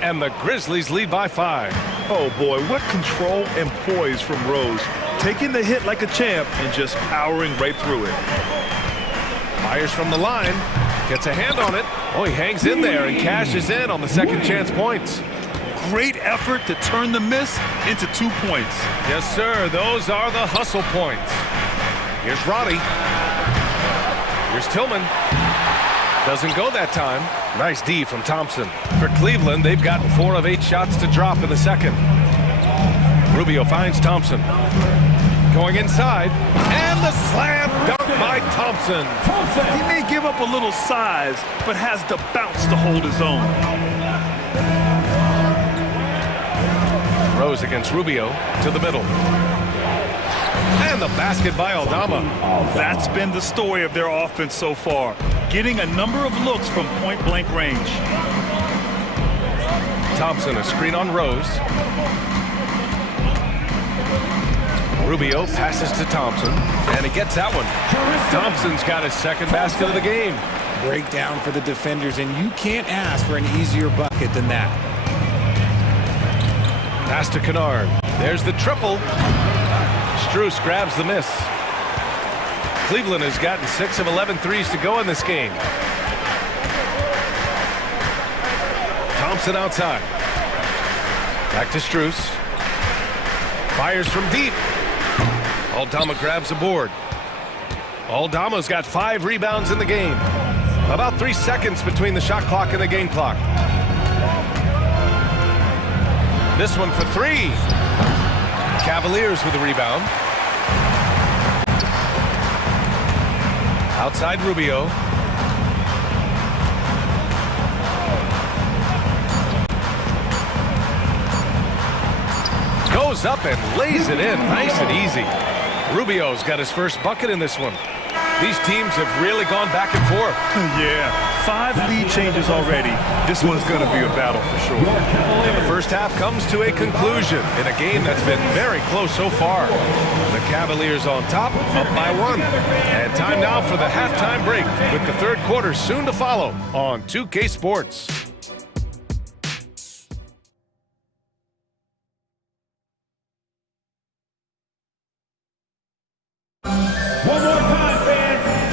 And the Grizzlies lead by 5. Oh boy, what control and poise from Rose. Taking the hit like a champ and just powering right through it. Fires from the line, gets a hand on it. Oh, he hangs in there and cashes in on the second chance points. great effort to turn the miss into 2 points. Yes, sir. Those are the hustle points. Here's Roddy. Here's Tillman. Doesn't go that time. Nice D from Thompson. For Cleveland, they've gotten 4 of 8 shots to drop in the second. Rubio finds Thompson. Going inside. And the slam dunk by Thompson. He may give up a little size, but has the bounce to hold his own. Rose against Rubio to the middle. And the basket by Aldama. That's been the story of their offense so far, getting a number of looks from point-blank range. Thompson, a screen on Rose. Rubio passes to Thompson, and he gets that one. Thompson's got his second basket of the game. Breakdown for the defenders, and you can't ask for an easier bucket than that. Pass to Kennard. There's the triple. Strus grabs the miss. Cleveland has gotten 6 of 11 threes to go in this game. Thompson outside. Back to Strus. Fires from deep. Aldama grabs the board. Aldama's got 5 rebounds in the game. About 3 seconds between the shot clock and the game clock. This one for 3. Cavaliers with the rebound. Outside Rubio. Goes up and lays it in nice and easy. Rubio's got his first bucket in this one. These teams have really gone back and forth. Yeah, 5 lead changes already. This one's going to be a battle for sure. And the first half comes to a conclusion in a game that's been very close so far. The Cavaliers on top, up by 1. And time now for the halftime break, with the third quarter soon to follow on 2K Sports.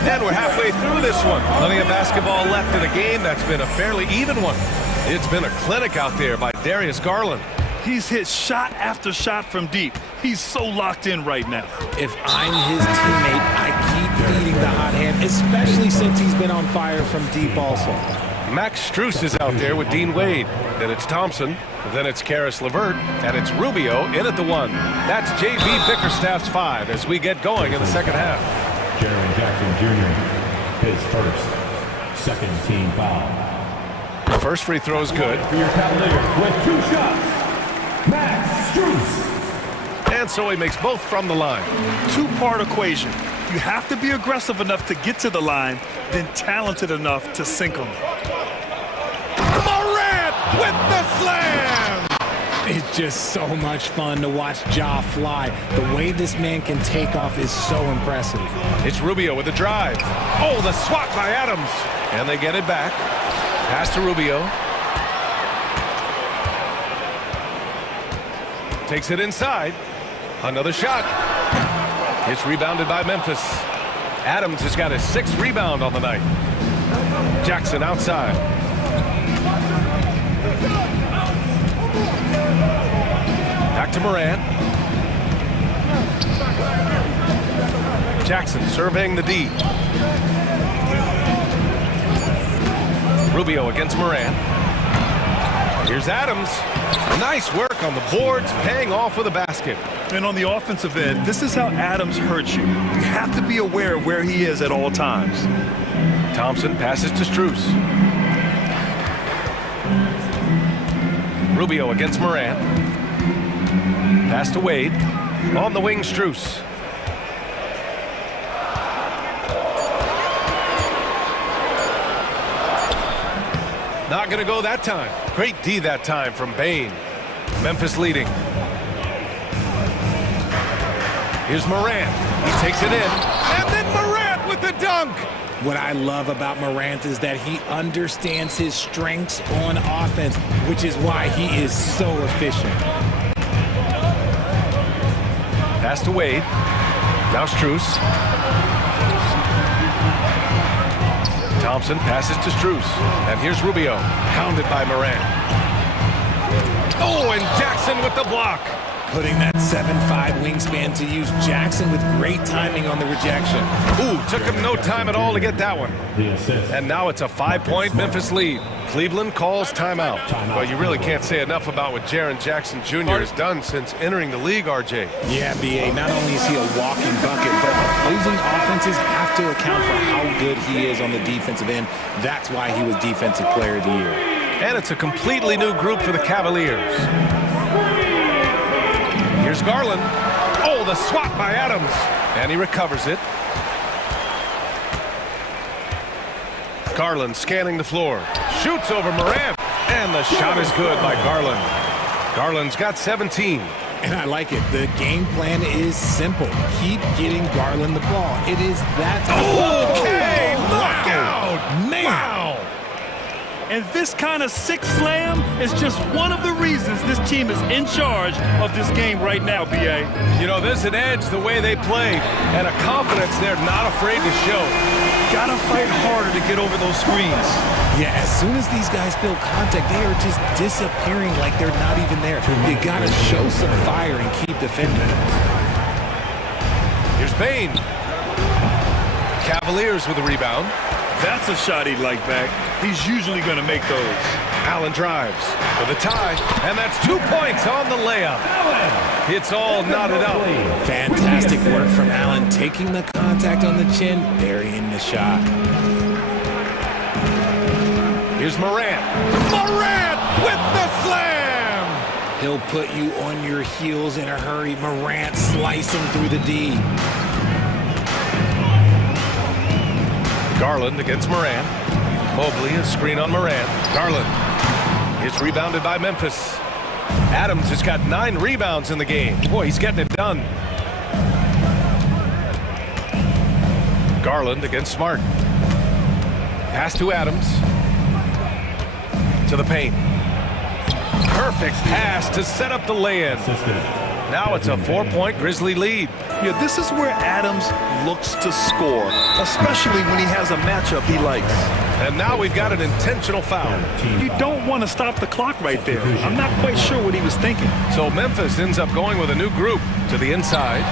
And we're halfway through this one. Plenty of basketball left in a game that's been a fairly even one. It's been a clinic out there by Darius Garland. He's hit shot after shot from deep. He's so locked in right now. If I'm his teammate, I keep feeding the hot hand, especially since he's been on fire from deep also. Max Strus is out there with Dean Wade. Then it's Thompson. Then it's Karis LeVert. And it's Rubio in at the 1. That's J.B. Bickerstaff's 5 as we get going in the second half. Jaren Jackson Jr., his first, second team foul. The first free throw is good. For your Cavaliers with 2 shots, Max Strus. And so he makes both from the line. 2-part equation. You have to be aggressive enough to get to the line, then talented enough to sink them. Morant with the slam! It's just so much fun to watch Ja fly. The way this man can take off is so impressive. It's Rubio with the drive. Oh, the swat by Adams. And they get it back. Pass to Rubio. Takes it inside. Another shot. It's rebounded by Memphis. Adams has got his 6th rebound on the night. Jackson outside. Back to Morant. Jackson surveying the D. Rubio against Morant. Here's Adams. Nice work on the boards, paying off with a basket. And on the offensive end, this is how Adams hurts you. You have to be aware of where he is at all times. Thompson passes to Strus. Rubio against Morant. Pass to Wade. On the wing, Strus. Not going to go that time. Great D that time from Bane. Memphis leading. Here's Morant. He takes it in. And then Morant with the dunk. What I love about Morant is that he understands his strengths on offense, which is why he is so efficient. Pass to Wade. Now Strus. Thompson passes to Strus. And here's Rubio, hounded by Morant. Oh, and Jackson with the block. Putting that 7'5" wingspan to use. Jackson with great timing on the rejection. Ooh, took him no time at all to get that one. And now it's a 5-point Memphis lead. Cleveland calls timeout. Well, you really can't say enough about what Jaren Jackson Jr. has done since entering the league, RJ. Yeah, B.A., not only is he a walking bucket, but opposing offenses have to account for how good he is on the defensive end. That's why he was Defensive Player of the Year. And it's a completely new group for the Cavaliers. Here's Garland. Oh, the swat by Adams. And he recovers it. Garland scanning the floor. Shoots over Morant. And the shot is good by Garland. Garland's got 17. And I like it. The game plan is simple. Keep getting Garland the ball. It is that. Okay, look out. Man. Wow. And this kind of sick slam is just one of the reasons this team is in charge of this game right now, B.A. You know, there's an edge the way they play and a confidence they're not afraid to show. Gotta fight harder to get over those screens. Yeah, as soon as these guys feel contact, they are just disappearing like they're not even there. You gotta show some fire and keep defending. Here's Bane. Cavaliers with a rebound. That's a shot he'd like back. He's usually going to make those. Allen drives for the tie, and that's 2 points on the layup. It's all knotted up. Fantastic work from Allen, taking the contact on the chin, burying the shot. Here's Morant. Morant with the slam! He'll put you on your heels in a hurry. Morant slicing through the D. Garland against Morant. Mobley, a screen on Morant. Garland is rebounded by Memphis. Adams has got 9 rebounds in the game. Boy, he's getting it done. Garland against Smart. Pass to Adams. To the paint. Perfect pass to set up the lay-in. Now it's a 4-point Grizzly lead. Yeah, this is where Adams looks to score, especially when he has a matchup he likes. And now we've got an intentional foul. You don't want to stop the clock right there. I'm not quite sure what he was thinking. So Memphis ends up going with a new group to the inside.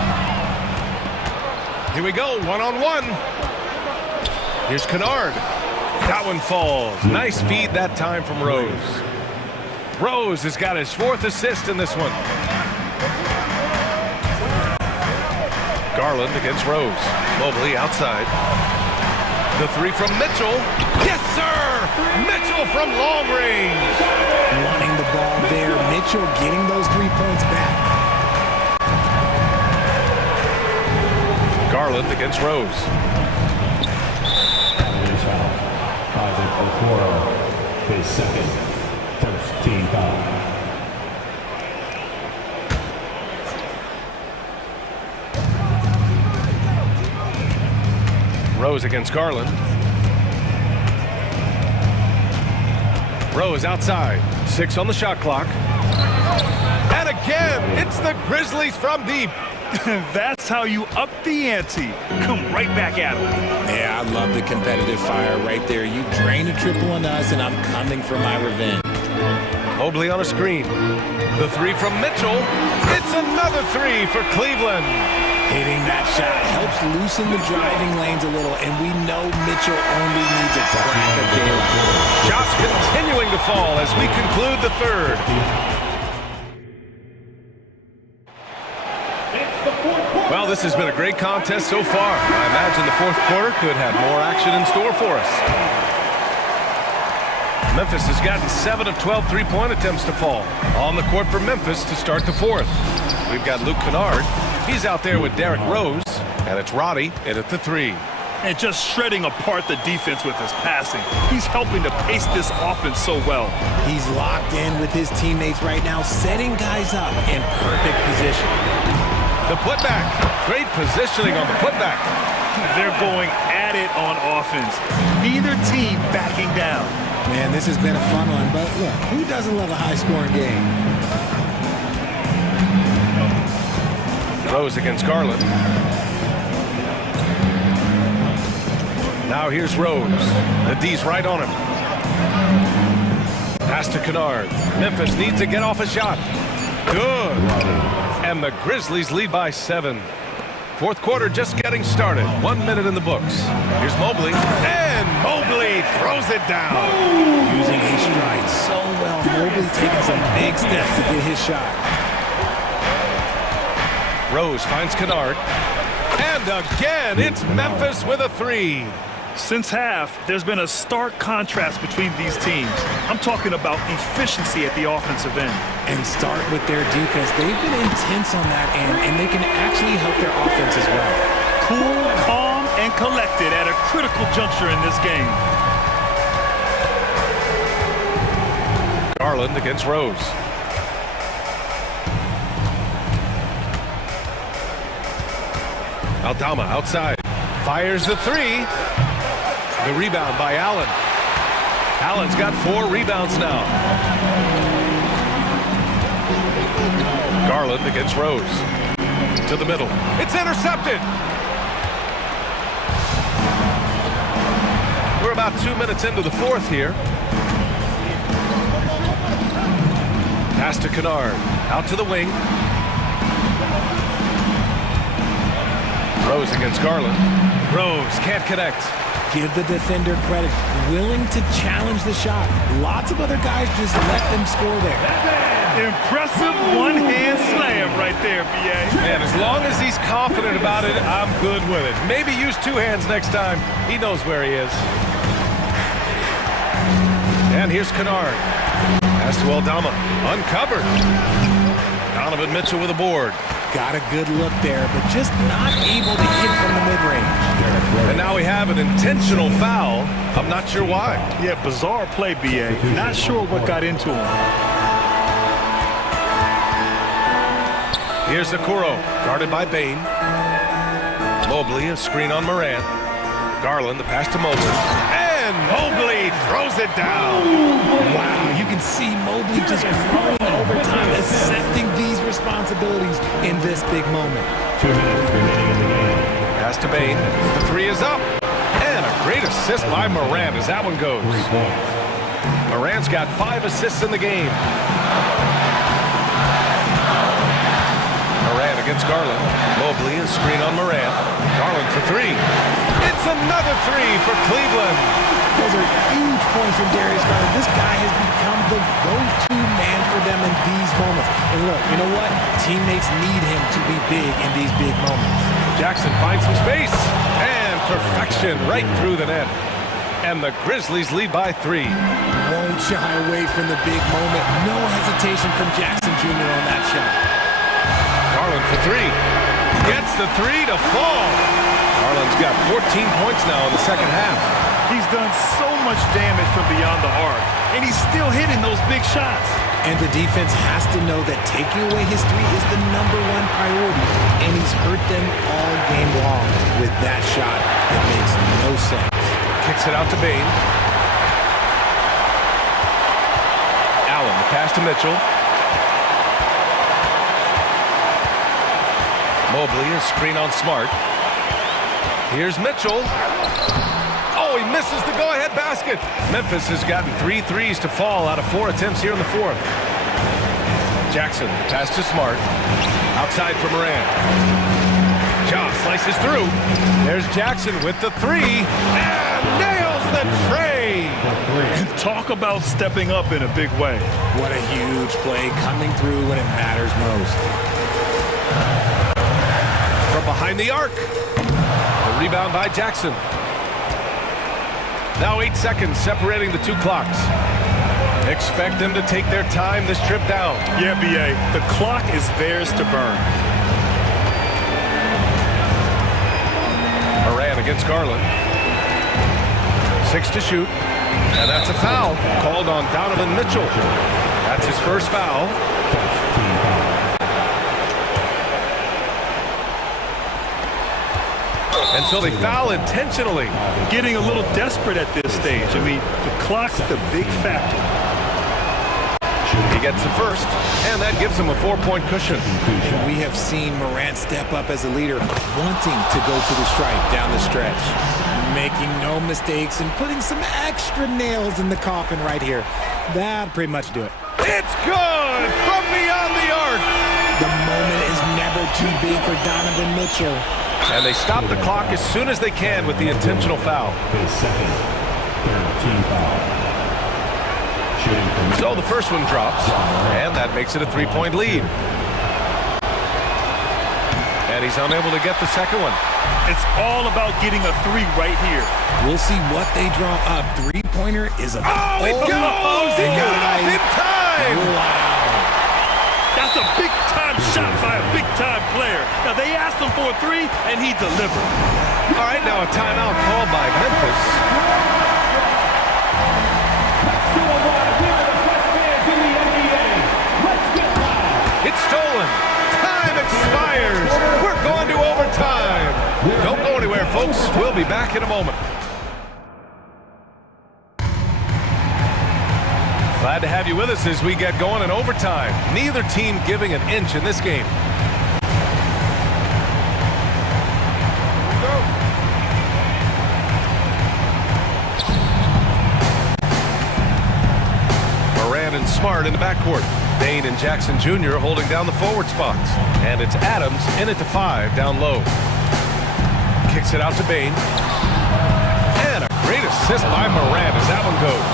Here we go, one-on-one. Here's Kennard. That one falls. Nice feed that time from Rose. Rose has got his 4th assist in this one. Garland against Rose. Mobley outside. The 3 from Mitchell. Yes, sir! Mitchell from long range. Wanting the ball there. Mitchell getting those 3 points back. Garland against Rose. Isaac Okoro, his second, first team foul. Rose against Garland. Rose outside. 6 on the shot clock. And again, it's the Grizzlies from deep. That's how you up the ante. Come right back at him. Yeah, I love the competitive fire right there. You drain a triple on us, and I'm coming for my revenge. Mobley on a screen. The 3 from Mitchell. It's another 3 for Cleveland. Hitting that shot helps loosen the driving lanes a little, and we know Mitchell only needs a crack of daylight. Shots continuing to fall as we conclude the 3rd. Well, this has been a great contest so far. I imagine the 4th quarter could have more action in store for us. Memphis has gotten 7 of 12 3-point attempts to fall. On the court for Memphis to start the 4th. We've got Luke Kennard. He's out there with Derrick Rose. And it's Roddy in at the 3. And just shredding apart the defense with his passing. He's helping to pace this offense so well. He's locked in with his teammates right now, setting guys up in perfect position. The putback. Great positioning on the putback. They're going at it on offense. Neither team backing down. Man, this has been a fun one, but look, who doesn't love a high-scoring game? Rose against Garland. Now here's Rose. The D's right on him. Pass to Kennard. Memphis needs to get off a shot. Good. And the Grizzlies lead by 7. Fourth quarter just getting started. 1 minute in the books. Here's Mobley. And Mobley throws it down. Using his stride so well. Mobley taking some big steps to get his shot. Rose finds Kennard. And again, it's Memphis with a 3. Since half, there's been a stark contrast between these teams. I'm talking about efficiency at the offensive end. And start with their defense. They've been intense on that end, and they can actually help their offense as well. Cool, calm, and collected at a critical juncture in this game. Garland against Rose. Aldama outside. Fires the 3. The rebound by Allen. Allen's got 4 rebounds now. Garland against Rose. To the middle. It's intercepted. We're about 2 minutes into the fourth here. Pass to Kennard. Out to the wing. Rose against Garland. Rose can't connect. Give the defender credit. Willing to challenge the shot. Lots of other guys just let them score there. Impressive one-hand slam right there, B.A. Man, as long as he's confident about it, I'm good with it. Maybe use 2 hands next time. He knows where he is. And here's Kennard. Pass to Aldama. Uncovered. Donovan Mitchell with a board. Got a good look there, but just not able to hit from the mid-range. And now we have an intentional foul. I'm not sure why. Yeah, bizarre play, B.A. Not sure what got into him. Here's Okoro, guarded by Bain. Mobley, a screen on Morant. Garland, the pass to Mobley. And Mobley throws it down. Wow, you can see Mobley just growing over time, accepting these responsibilities in this big moment. 2 minutes remaining in the game. Pass to Bain. The 3 is up. And a great assist by Morant as that one goes. 3 points. Morant's got 5 assists in the game. Morant against Garland. Mobley, a screen on Morant. Garland for 3. It's another 3 for Cleveland. Those are huge points from Darius Garland. This guy has become the go-to man for them in these moments. And look, you know what? Teammates need him to be big in these big moments. Jackson finds some space. And perfection right through the net. And the Grizzlies lead by 3. Won't shy away from the big moment. No hesitation from Jackson Jr. on that shot. Garland for 3. Gets the 3 to fall. Garland's got 14 points now in the second half. He's done so much damage from beyond the arc, and he's still hitting those big shots. And the defense has to know that taking away his 3 is the #1 priority, and he's hurt them all game long with that shot that makes no sense. Kicks it out to Bain. Allen, the pass to Mitchell. Mobley, a screen on Smart. Here's Mitchell. Oh, he misses the go-ahead basket. Memphis has gotten 3 threes to fall out of 4 attempts here in the fourth. Jackson, pass to Smart. Outside for Morant. Ja slices through. There's Jackson with the 3. And nails the tray. And talk about stepping up in a big way. What a huge play coming through when it matters most. From behind the arc. A rebound by Jackson. Now 8 seconds separating the 2 clocks. Expect them to take their time this trip down. Yeah, B.A., the clock is theirs to burn. Morant against Garland. 6 to shoot. And that's a foul called on Donovan Mitchell. That's his first foul. And so they foul intentionally. Getting a little desperate at this stage. I mean, the clock's the big factor. He gets the first, and that gives him a 4-point cushion. And we have seen Morant step up as a leader, wanting to go to the stripe down the stretch. making no mistakes and putting some extra nails in the coffin right here. That'd pretty much do it. It's good from beyond the arc. The moment is never too big for Donovan Mitchell. And they stop the clock as soon as they can with the intentional foul. His second, team foul. So the first one drops, and that makes it a 3-point lead. And he's unable to get the second one. It's all about getting a three right here. We'll see what they draw up. Three-pointer is a... Oh, it goes! He got it off in time! Wow. That's a big-time shot by a big-time player. Now, they asked him for a three, and he delivered. All right, now a timeout called by Memphis. It's stolen. Time expires. We're going to overtime. Don't go anywhere, folks. We'll be back in a moment. Glad to have you with us as we get going in overtime. Neither team giving an inch in this game. Moran and Smart in the backcourt. Bain and Jackson Jr. holding down the forward spots. And it's Adams in it to 5 down low. Kicks it out to Bain. And a great assist by Moran as that one goes.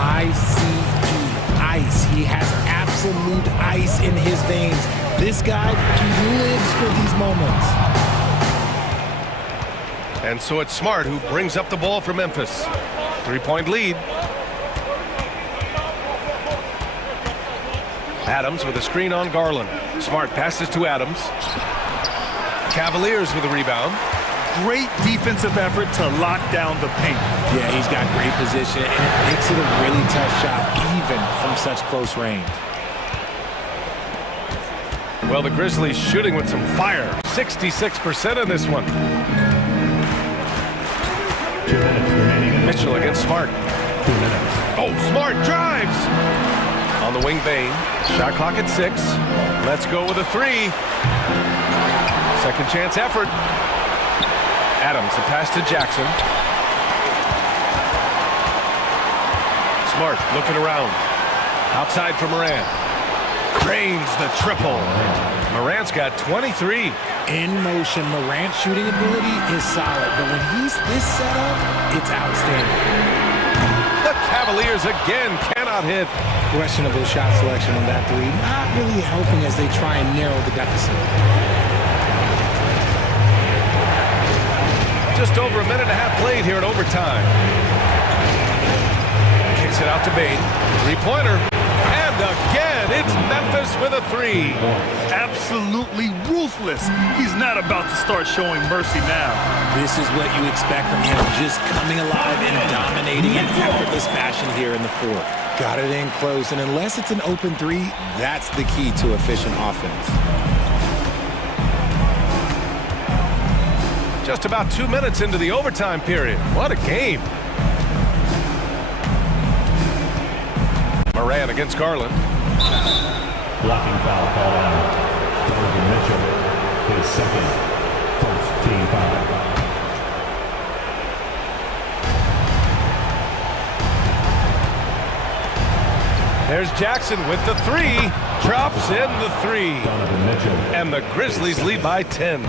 Ice. He has absolute ice in his veins. This guy, he lives for these moments. And so it's Smart who brings up the ball for Memphis. 3-point lead. Adams with a screen on Garland. Smart passes to Adams. Cavaliers with a rebound. Great defensive effort to lock down the paint. Yeah, he's got great position, and it makes it a really tough shot, even from such close range. Well, the Grizzlies shooting with some fire. 66% in this one. Mitchell against Smart. 2 minutes. Oh, Smart drives! On the wing, Bain. Shot clock at 6. Let's go with a 3. Second chance effort. Adams, the pass to Jackson. Smart looking around. Outside for Moran. Cranes the triple. Moran's got 23. In motion, Morant's shooting ability is solid, but when he's this set up, it's outstanding. The Cavaliers again cannot hit. Questionable shot selection on that three. Not really helping as they try and narrow the deficit. Just over a minute and a half played here in overtime. Kicks it out to Bain. 3-pointer. And again, it's Memphis with a 3. Absolutely ruthless. He's not about to start showing mercy now. This is what you expect from him, just coming alive and dominating in effortless fashion here in the fourth. Got it in close, and unless it's an open 3, that's the key to efficient offense. Just about 2 minutes into the overtime period. What a game. Moran against Garland. Blocking foul called on Donovan Mitchell. His second, first team foul. There's Jackson with the 3. Drops in the 3. And the Grizzlies lead by 10.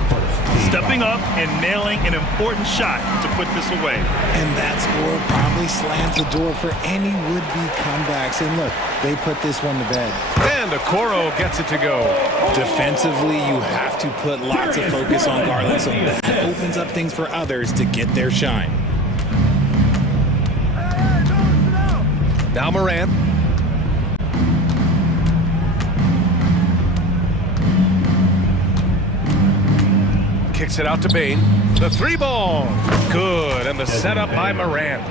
Stepping up and nailing an important shot to put this away. And that score probably slams the door for any would-be comebacks. And look, they put this one to bed. And Okoro gets it to go. Defensively, you have to put lots of focus on Garland, so that opens up things for others to get their shine. Now Moran. Kicks it out to Bain. The 3-ball. Good. And the setup by Moran.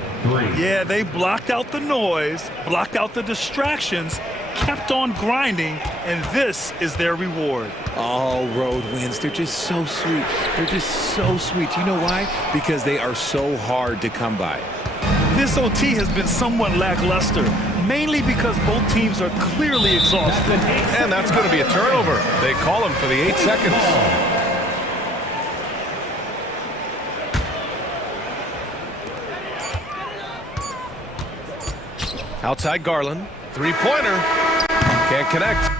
Yeah, they blocked out the noise, blocked out the distractions, kept on grinding, and this is their reward. All road wins. They're just so sweet. They're just so sweet. You know why? Because they are so hard to come by. This OT has been somewhat lackluster, mainly because both teams are clearly exhausted. And that's going to be a turnover. They call him for the 8 seconds. Outside Garland. Three-pointer. Can't connect.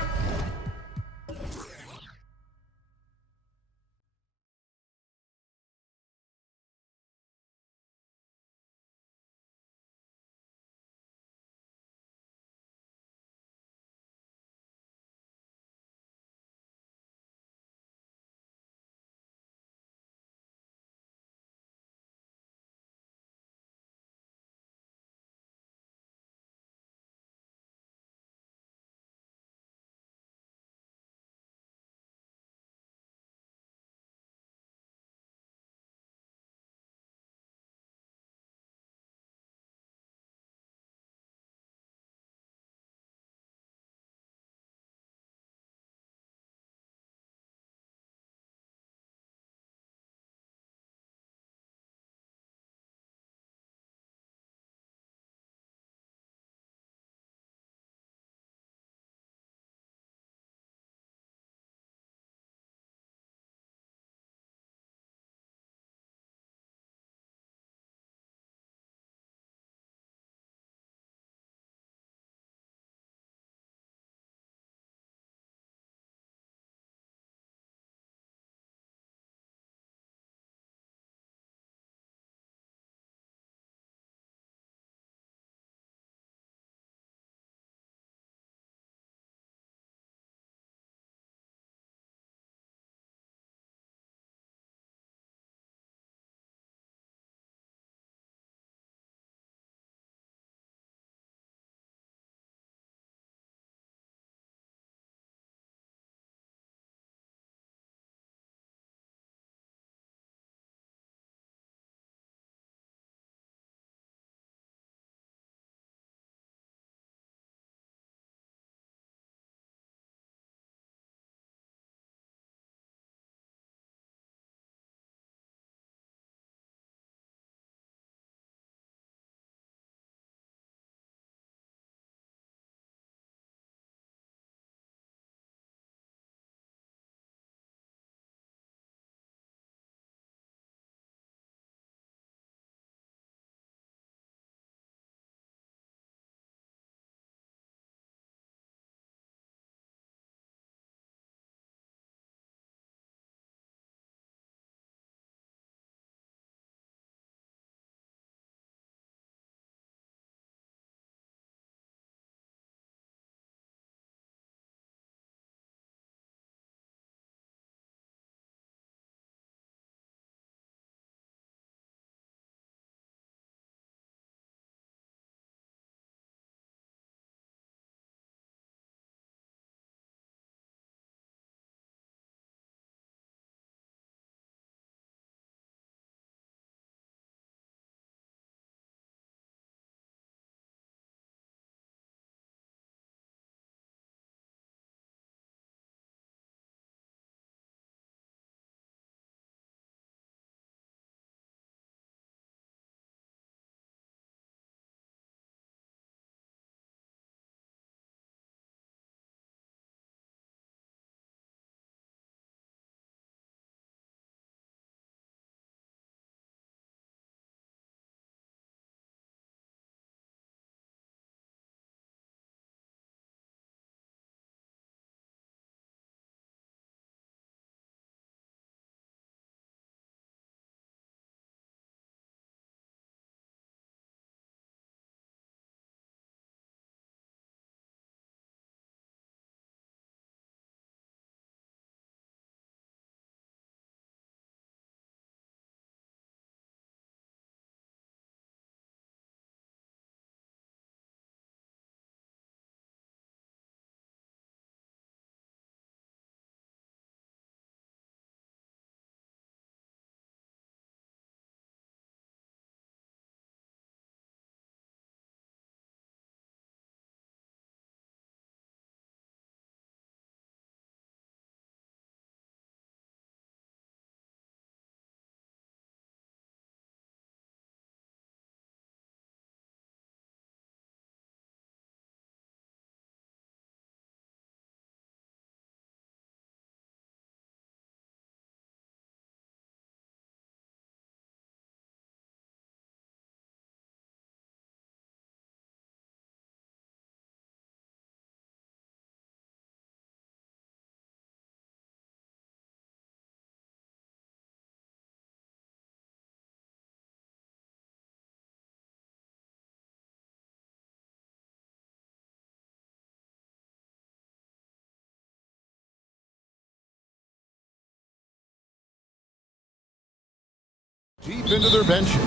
Deep into their benches.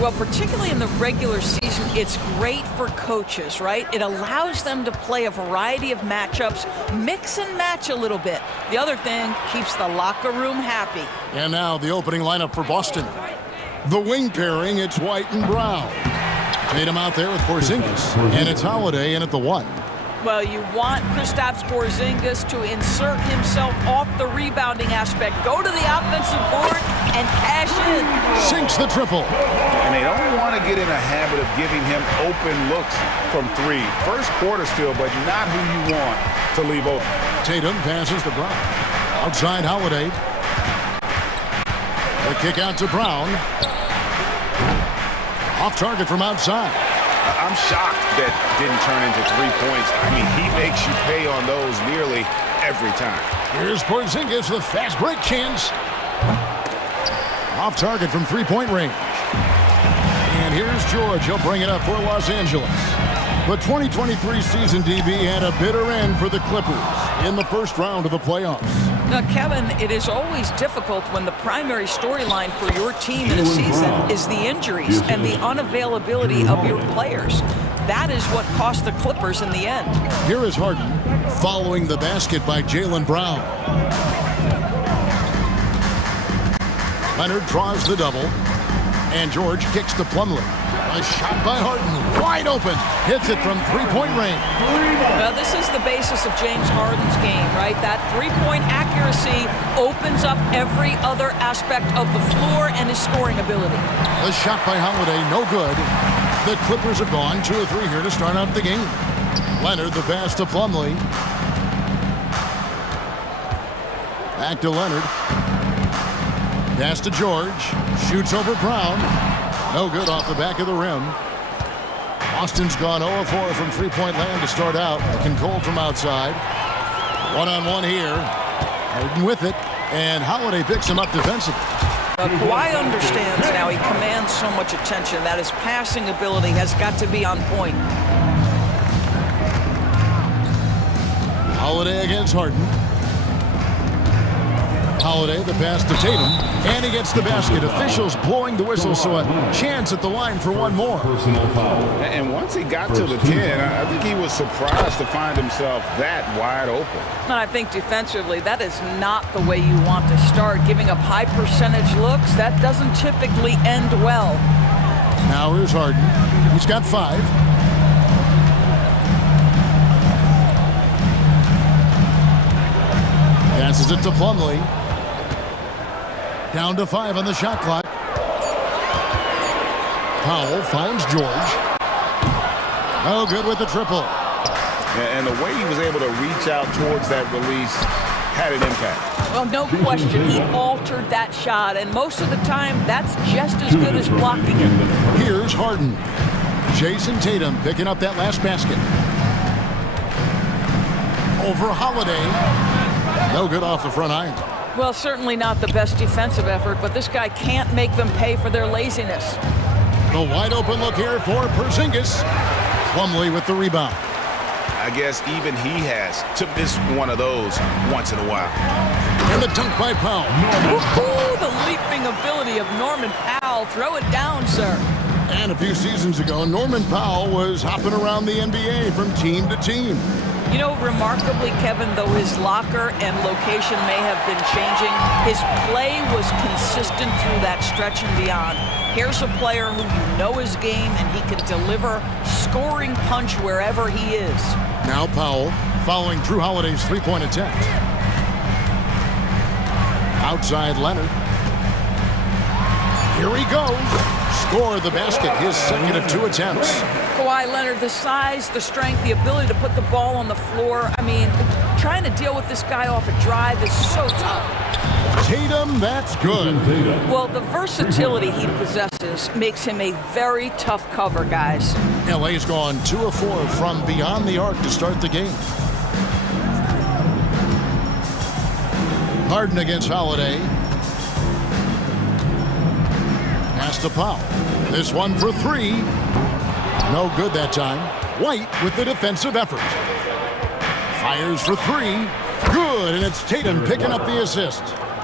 Well, particularly in the regular season, it's great for coaches, right? It allows them to play a variety of matchups, mix and match a little bit. The other thing, keeps the locker room happy. And now the opening lineup for Boston. The wing pairing, it's White and Brown. Tatum out there with Porzingis, and it's Holiday in at the 1. Well, you want Kristaps Porzingis to insert himself off the rebounding aspect, go to the offensive board, and cash in. Sinks the triple. And they don't want to get in a habit of giving him open looks from 3. First quarter still, but not who you want to leave open. Tatum passes to Brown. Outside Holiday. The kick out to Brown. Off target from outside. I'm shocked that didn't turn into 3 points. I mean, he makes you pay on those nearly every time. Here's Porzingis with a fast break chance. Off target from 3-point range. And here's George. He'll bring it up for Los Angeles. The 2023 season, DB, had a bitter end for the Clippers in the first round of the playoffs. Now, Kevin, it is always difficult when the primary storyline for your team in a season is the injuries and the unavailability of your players. That is what cost the Clippers in the end. Here is Harden following the basket by Jaylen Brown. Leonard draws the double, and George kicks to Plumlee. A shot by Harden, wide open, hits it from 3-point range. Now, this is the basis of James Harden's game, right? That 3-point accuracy opens up every other aspect of the floor and his scoring ability. The shot by Holiday, no good. The Clippers have gone 2 of 3 here to start out the game. Leonard, the pass to Plumlee. Back to Leonard. Pass to George. Shoots over Brown. No good off the back of the rim. Boston's gone 0 of 4 from 3-point land to start out. Looking cold from outside. One-on-one here. Harden with it. And Holiday picks him up defensively. Kawhi understands now he commands so much attention that his passing ability has got to be on point. Holiday against Harden. Holiday, the pass to Tatum, and he gets the basket. Officials blowing the whistle, so a chance at the line for one more. And once he got to the 10, I think he was surprised to find himself that wide open. And I think defensively, that is not the way you want to start. Giving up high percentage looks, that doesn't typically end well. Now here's Harden. He's got 5. Passes it to Plumlee. Down to 5 on the shot clock. Powell finds George. No good with the triple. And the way he was able to reach out towards that release had an impact. Well, no question. He altered that shot, and most of the time, that's just as good as blocking it. Here's Harden. Jason Tatum picking up that last basket. Over Holiday. No good off the front iron. Well, certainly not the best defensive effort, but this guy can't make them pay for their laziness. The wide open look here for Porzingis. Plumlee with the rebound. I guess even he has to miss one of those once in a while. And the dunk by Powell. Ooh, the leaping ability of Norman Powell. Throw it down, sir. And a few seasons ago, Norman Powell was hopping around the NBA from team to team. You know, remarkably, Kevin, though his locker and location may have been changing, his play was consistent through that stretch and beyond. Here's a player who you know his game, and he can deliver scoring punch wherever he is. Now Powell following Drew Holiday's 3-point attempt. Outside Leonard. Here he goes. Score the basket, his second of 2 attempts. Kawhi Leonard, the size, the strength, the ability to put the ball on the floor. I mean, trying to deal with this guy off a drive is so tough. Tatum, that's good. Well, the versatility he possesses makes him a very tough cover, guys. LA's gone 2 of 4 from beyond the arc to start the game. Harden against Holiday. Pass to Powell. This one for 3. No good that time. White with the defensive effort. Fires for 3. Good, and it's Tatum picking up the assist.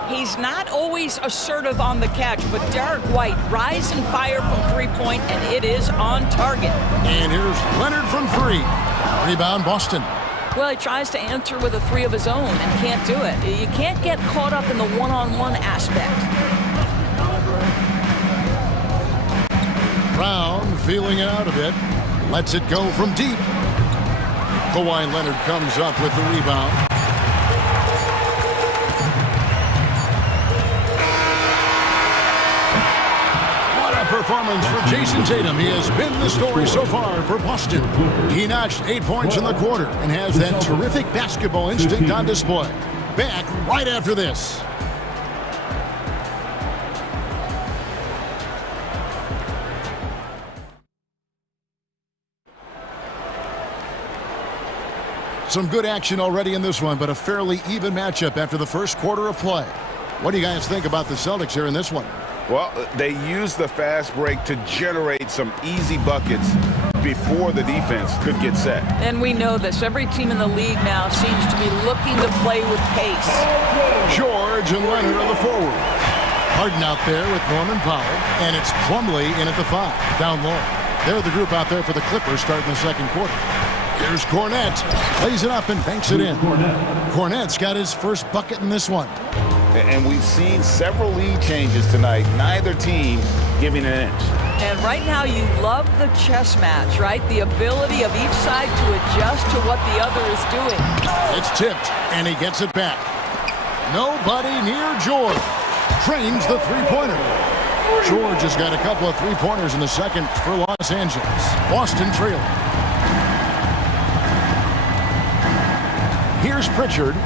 He's not always assertive on the catch, but Derek White, rise and fire from three-point, and it is on target. And here's Leonard from three. Rebound, Boston. Well, he tries to answer with a three of his own and can't do it. You can't get caught up in the one-on-one aspect. Brown feeling it out a bit. Lets it go from deep. Kawhi Leonard comes up with the rebound. What a performance for Jason Tatum. He has been the story so far for Boston. He notched 8 points in the quarter and has that terrific basketball instinct on display. Back right after this. Some good action already in this one, but a fairly even matchup after the first quarter of play. What do you guys think about the Celtics here in this one? Well, they used the fast break to generate some easy buckets before the defense could get set. And we know this. Every team in the league now seems to be looking to play with pace. George and Leonard are the forward. Harden out there with Norman Powell, and it's Plumlee in at the 5, down low. They're the group out there for the Clippers starting the second quarter. Here's Cornette, plays it up and banks it in. Cornette's got his first bucket in this one. And we've seen several lead changes tonight, neither team giving an inch. And right now you love the chess match, right? The ability of each side to adjust to what the other is doing. It's tipped, and he gets it back. Nobody near George. Trains the three-pointer. George has got a couple of three-pointers in the second for Los Angeles. Boston trailing. Here's Pritchard.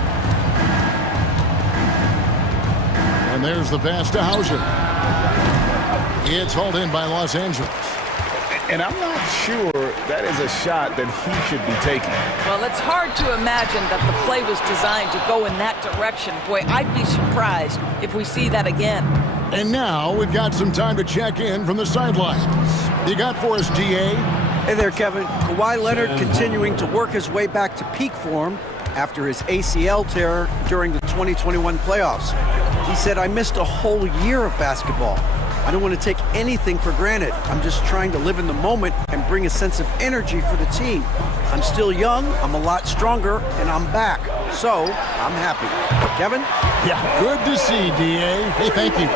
And there's the pass to Hauser. It's hauled in by Los Angeles. And I'm not sure that is a shot that he should be taking. Well, it's hard to imagine that the play was designed to go in that direction. Boy, I'd be surprised if we see that again. And now we've got some time to check in from the sidelines. You got for us, DA? Hey there, Kevin. Kawhi Leonard continuing to work his way back to peak form after his ACL tear during the 2021 playoffs. He said, I missed a whole year of basketball. I don't want to take anything for granted. I'm just trying to live in the moment and bring a sense of energy for the team. I'm still young, I'm a lot stronger, and I'm back. So, I'm happy. Kevin? Yeah, good to see, DA. Hey, thank you.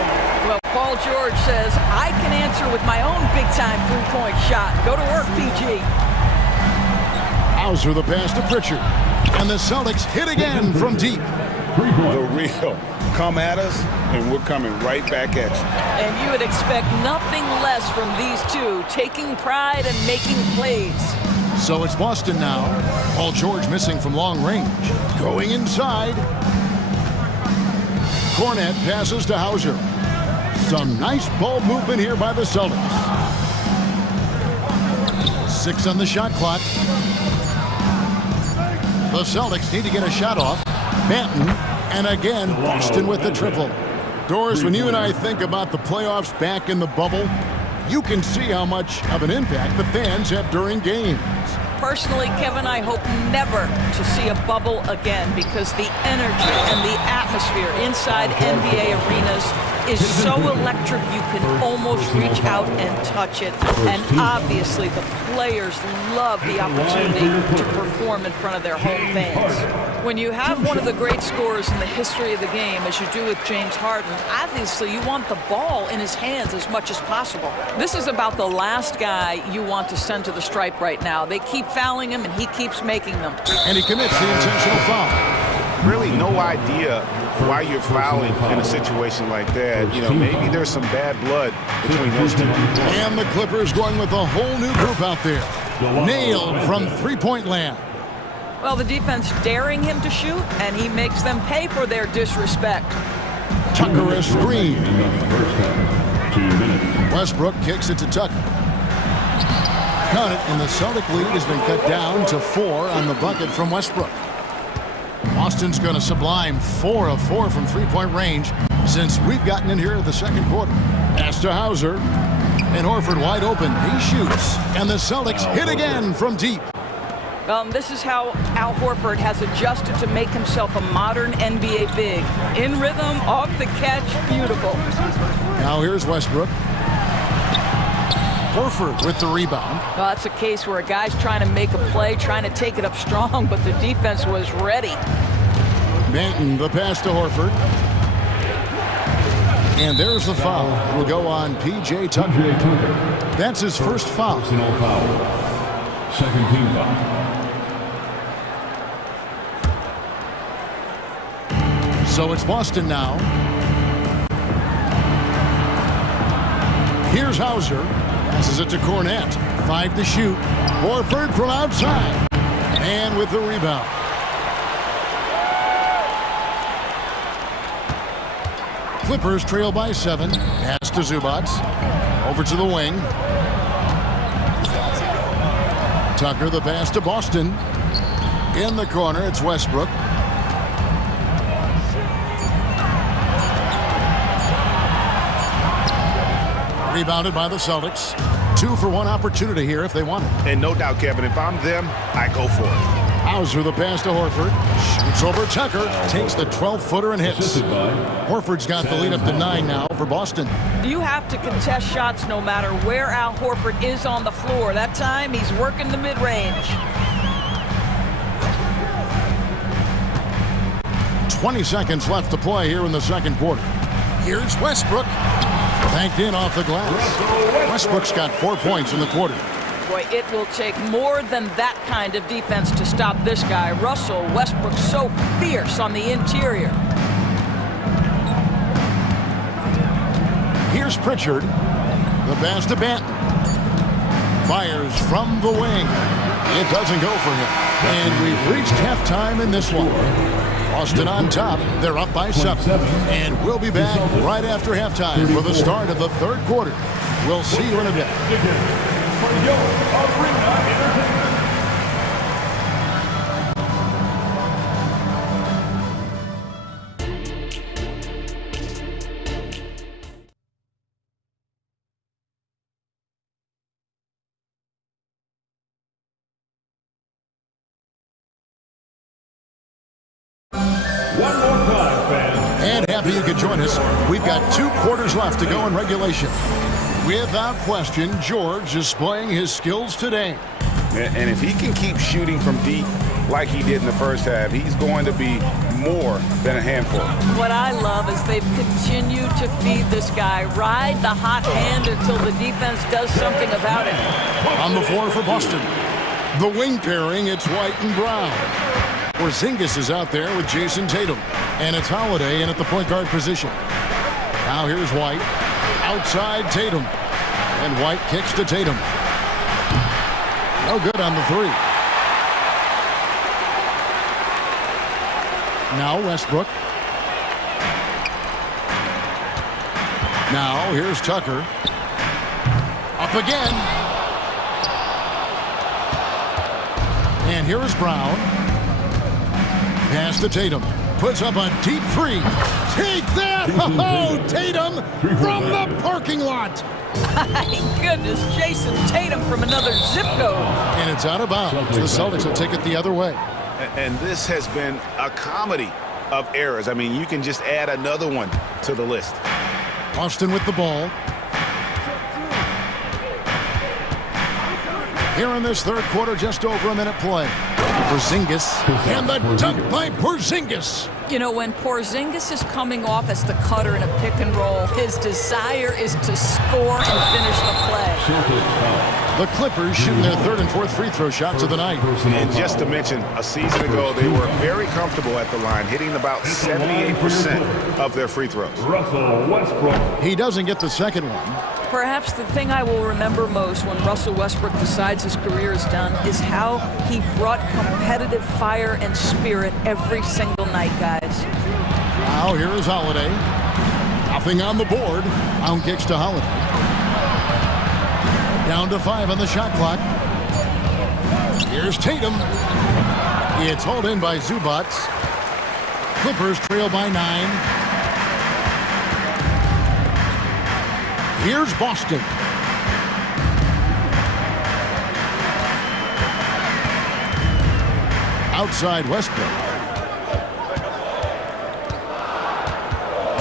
Well, Paul George says, I can answer with my own big-time three-point shot. Go to work, PG. Hauser the pass to Pritchard. And the Celtics hit again from deep. The real. Come at us, and we're coming right back at you. And you would expect nothing less from these two, taking pride and making plays. So it's Boston now. Paul George missing from long range. Going inside. Cornette passes to Hauser. Some nice ball movement here by the Celtics. 6 on the shot clock. The Celtics need to get a shot off. Banton, and again, Boston with the triple. Doris, when you and I think about the playoffs back in the bubble, you can see how much of an impact the fans have during games. Personally, Kevin, I hope never to see a bubble again because the energy and the atmosphere inside NBA arenas is so electric you can almost reach out and touch it. And obviously the players love the opportunity to perform in front of their home fans. When you have one of the great scorers in the history of the game, as you do with James Harden, obviously you want the ball in his hands as much as possible. This is about the last guy you want to send to the stripe right now. They keep fouling him, and he keeps making them. And he commits the intentional foul. Really no idea why you're fouling in a situation like that. You know, maybe there's some bad blood between those two. And the Clippers going with a whole new group out there. Nailed from three-point land. Well, the defense daring him to shoot, and he makes them pay for their disrespect. Tucker a screen. Westbrook kicks it to Tucker. Cut it, and the Celtic lead has been cut down to 4 on the bucket from Westbrook. Boston's going to sublime 4 of 4 from three-point range since we've gotten in here the second quarter. Pass to Hauser, and Horford wide open. He shoots, and the Celtics hit again from deep. This is how Al Horford has adjusted to make himself a modern NBA big. In rhythm, off the catch, beautiful. Now here's Westbrook. Horford with the rebound. Well, that's a case where a guy's trying to make a play, trying to take it up strong, but the defense was ready. Banton, the pass to Horford. And there's the foul. It will go on P.J. Tucker. That's his first foul. Personal foul. Second team foul. So it's Boston now. Here's Hauser. Passes it to Cornette. 5 to shoot. Horford from outside. And with the rebound. Clippers trail by 7. Pass to Zubac. Over to the wing. Tucker, the pass to Boston. In the corner, it's Westbrook. Rebounded by the Celtics. 2 for 1 opportunity here if they want it. And no doubt, Kevin, if I'm them, I go for it. Hauser, the pass to Horford. Shoots over Tucker. Takes the 12-footer and hits. Horford's got the lead up to 9 now for Boston. You have to contest shots no matter where Al Horford is on the floor. That time, he's working the mid-range. 20 seconds left to play here in the second quarter. Here's Westbrook. Banked in off the glass. Westbrook's got 4 points in the quarter. Boy, it will take more than that kind of defense to stop this guy. Russell Westbrook so fierce on the interior. Here's Pritchard. The pass to Banton. Fires from the wing. It doesn't go for him. And we've reached halftime in this one. Boston on top. They're up by 7. And we'll be back right after halftime for the start of the third quarter. We'll see you in a bit. For your arena entertainment. One more time, fans. And happy you could join us. We've got 2 quarters left to go in regulation. Without question, George is displaying his skills today. And if he can keep shooting from deep like he did in the first half, he's going to be more than a handful. What I love is they've continued to feed this guy. Ride the hot hand until the defense does something about it. On the floor for Boston. The wing pairing, it's White and Brown. Porzingis is out there with Jason Tatum. And it's Holiday in at the point guard position. Now here's White. Outside Tatum. And White kicks to Tatum. No good on the 3. Now Westbrook. Now here's Tucker. Up again. And here is Brown. Pass to Tatum. Puts up a deep 3. Take that! Oh, Tatum from the parking lot. My goodness, Jason Tatum from another zip code. And it's out of bounds. The Celtics will take it the other way. And this has been a comedy of errors. I mean, you can just add another one to the list. Boston with the ball. Here in this third quarter, just over a minute play. Porzingis, and the dunk by Porzingis. You know, when Porzingis is coming off as the cutter in a pick and roll, his desire is to score and finish the play. The Clippers shooting their 3rd and 4th free throw shots of the night. And just to mention, a season ago, they were very comfortable at the line, hitting about 78% of their free throws. Russell Westbrook. He doesn't get the second one. Perhaps the thing I will remember most when Russell Westbrook decides his career is done is how he brought competitive fire and spirit every single night, guys. Now here is Holiday. Nothing on the board. Brown kicks to Holiday. Down to 5 on the shot clock. Here's Tatum. It's hauled in by Zubac. Clippers trail by 9. Here's Boston. outside Westbrook.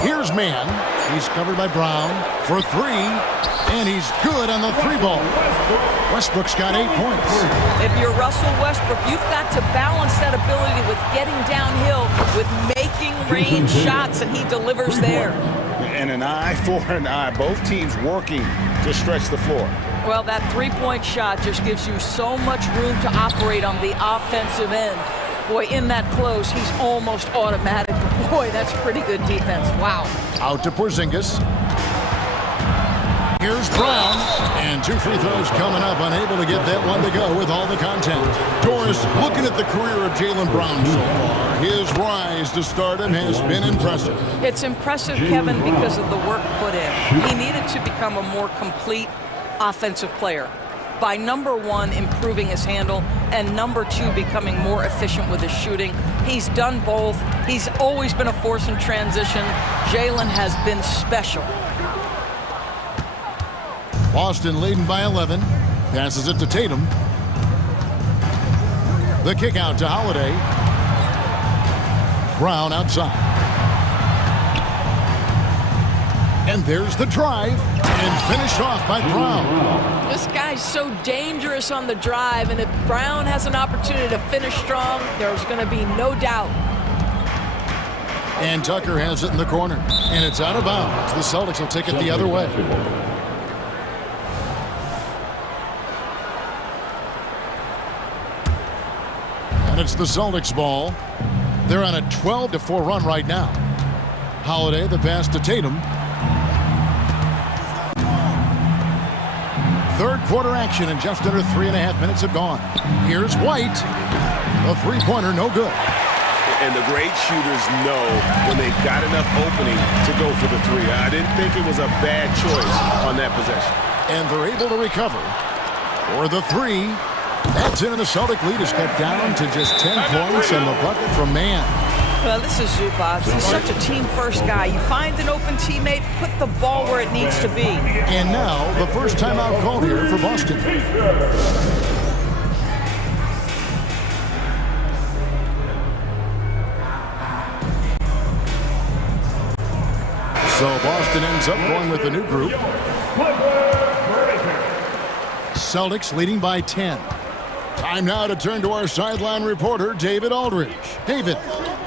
Here's Mann. He's covered by Brown for three, and he's good on the three ball. Westbrook's got 8 points. If you're Russell Westbrook, you've got to balance that ability with getting downhill, with making range shots, and he delivers there. And an eye for an eye. Both teams working to stretch the floor. Well, that three-point shot just gives you so much room to operate on the offensive end. Boy, in that close, he's almost automatic. Boy, that's pretty good defense. Wow. Out to Porzingis. Here's Brown, and 2 free throws coming up, unable to get that one to go with all the content. Doris, looking at the career of Jaylen Brown so far, his rise to stardom has been impressive. It's impressive, Kevin, because of the work put in. He needed to become a more complete offensive player by, number one, improving his handle, and number two, becoming more efficient with his shooting. He's done both. He's always been a force in transition. Jaylen has been special. Boston leading by 11. Passes it to Tatum. The kick out to Holiday. Brown outside. And there's the drive. And finished off by Brown. This guy's so dangerous on the drive, and if Brown has an opportunity to finish strong, there's going to be no doubt. And Tucker has it in the corner. And it's out of bounds. The Celtics will take it the other way. And it's the Celtics ball. They're on a 12-4 run right now. Holiday, the pass to Tatum. Third quarter action, and just under 3.5 minutes have gone. Here's White. The three-pointer, no good. And the great shooters know when they've got enough opening to go for the three. I didn't think it was a bad choice on that possession. And they're able to recover for the three. That's in, and the Celtic lead is cut down to just 10 points and the bucket from Mann. Well, this is Zubac. He's such a team-first guy. You find an open teammate, put the ball where it needs to be. And now, the first timeout called here for Boston. So Boston ends up going with a new group. Celtics leading by 10. Time now to turn to our sideline reporter, David Aldridge. David.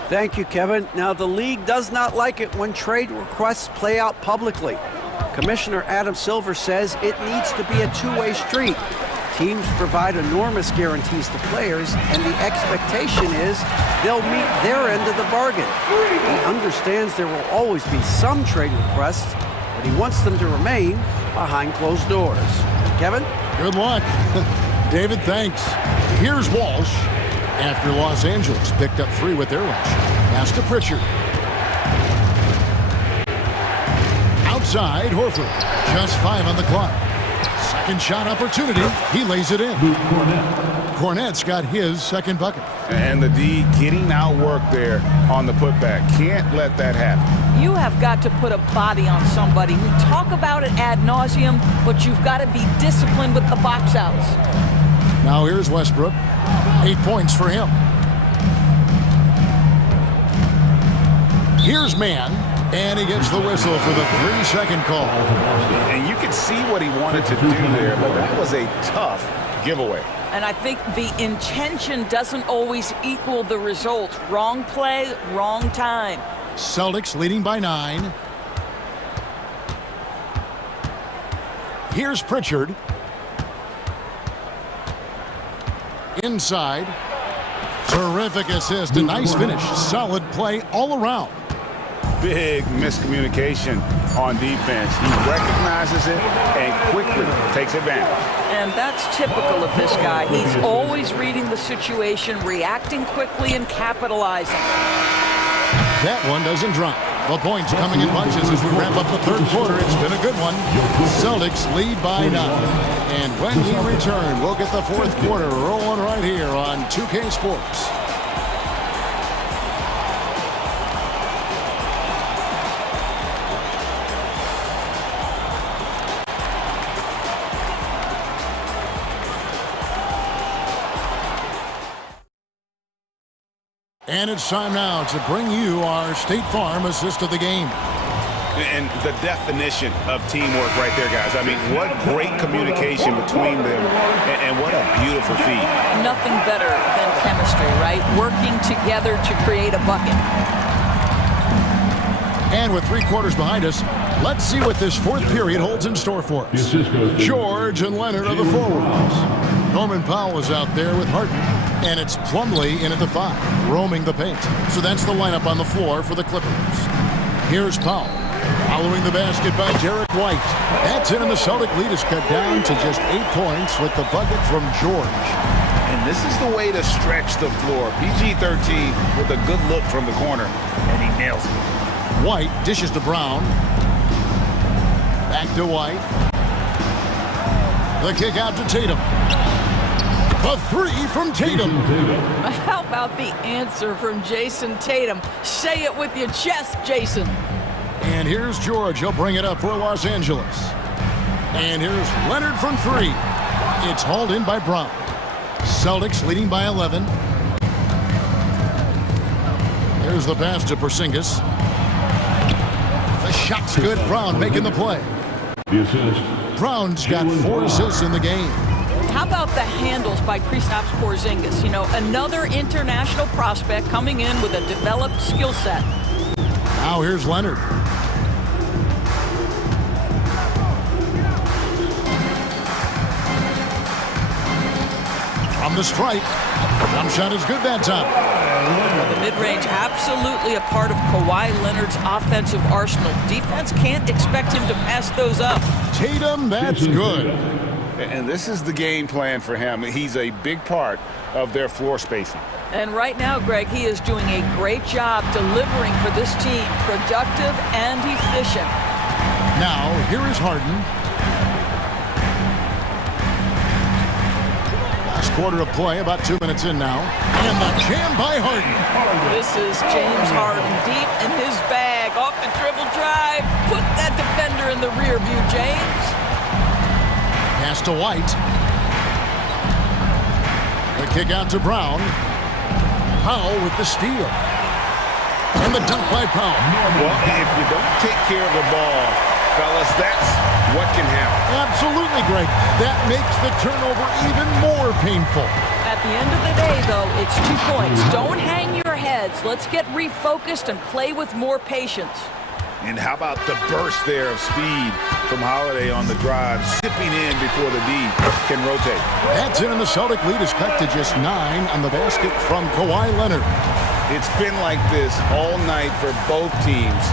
Thank you, Kevin. Now, the league does not like it when trade requests play out publicly. Commissioner Adam Silver says it needs to be a two-way street. Teams provide enormous guarantees to players, and the expectation is they'll meet their end of the bargain. He understands there will always be some trade requests, but he wants them to remain behind closed doors. Kevin? Good luck. David, thanks. Here's Walsh. After Los Angeles picked up 3 with their rush. Pass to Pritchard. Outside, Horford. Just 5 on the clock. Second shot opportunity. He lays it in. Cornette's got his second bucket. And the D getting outworked there on the putback. Can't let that happen. You have got to put a body on somebody. We talk about it ad nauseum, but you've got to be disciplined with the box outs. Now here's Westbrook. 8 points for him. Here's Mann. And he gets the whistle for the 3-second call. And you can see what he wanted to do there, but that was a tough giveaway. And I think the intention doesn't always equal the result. Wrong play, wrong time. Celtics leading by 9. Here's Pritchard. Inside. Terrific assist. A nice finish. Solid play all around. Big miscommunication on defense. He recognizes it and quickly takes advantage. And that's typical of this guy. He's always reading the situation, reacting quickly, and capitalizing. That one doesn't drop. The points coming in bunches as we wrap up the third quarter. It's been a good one. Celtics lead by 9. And when we return, we'll get the fourth quarter rolling right here on 2K Sports. And it's time now to bring you our State Farm assist of the game. And the definition of teamwork right there, guys. I mean, what great communication between them, and what a beautiful feat. Nothing better than chemistry, right? Working together to create a bucket. And with 3 quarters behind us, let's see what this fourth period holds in store for us. George and Leonard are the forwards. Norman Powell is out there with Harden. And it's Plumlee in at the 5, roaming the paint. So that's the lineup on the floor for the Clippers. Here's Powell. Following the basket by Derek White. That's in, and the Celtic lead is cut down to just 8 points with the bucket from George. And this is the way to stretch the floor. PG-13 with a good look from the corner, and he nails it. White dishes to Brown. Back to White. The kick out to Tatum. A 3 from Tatum. How about the answer from Jason Tatum? Say it with your chest, Jason. And here's George. He'll bring it up for Los Angeles. And here's Leonard from 3. It's hauled in by Brown. Celtics leading by 11. Here's the pass to Porzingis. The shot's good. Brown making the play. Brown's got 4 assists in the game. How about the handles by Kristaps Porzingis? You know, another international prospect coming in with a developed skill set. Now here's Leonard. From the stripe. Jump shot is good that time. The mid-range absolutely a part of Kawhi Leonard's offensive arsenal. Defense can't expect him to pass those up. Tatum, that's good. And this is the game plan for him. He's a big part of their floor spacing. And right now, Greg, he is doing a great job delivering for this team, productive and efficient. Now, here is Harden. Last quarter of play, about 2 minutes in now. And the jam by Harden. This is James Harden deep in his bag. Off the dribble drive. Put that defender in the rear view, James. Pass to White. The kick out to Brown. Powell with the steal. And the dunk by Powell. Well, if you don't take care of the ball, fellas, that's what can happen. Absolutely, Greg. That makes the turnover even more painful. At the end of the day, though, it's 2 points. Don't hang your heads. Let's get refocused and play with more patience. And how about the burst there of speed from Holiday on the drive, zipping in before the D can rotate. That's in, and the Celtic lead is cut to just 9 on the basket from Kawhi Leonard. It's been like this all night for both teams,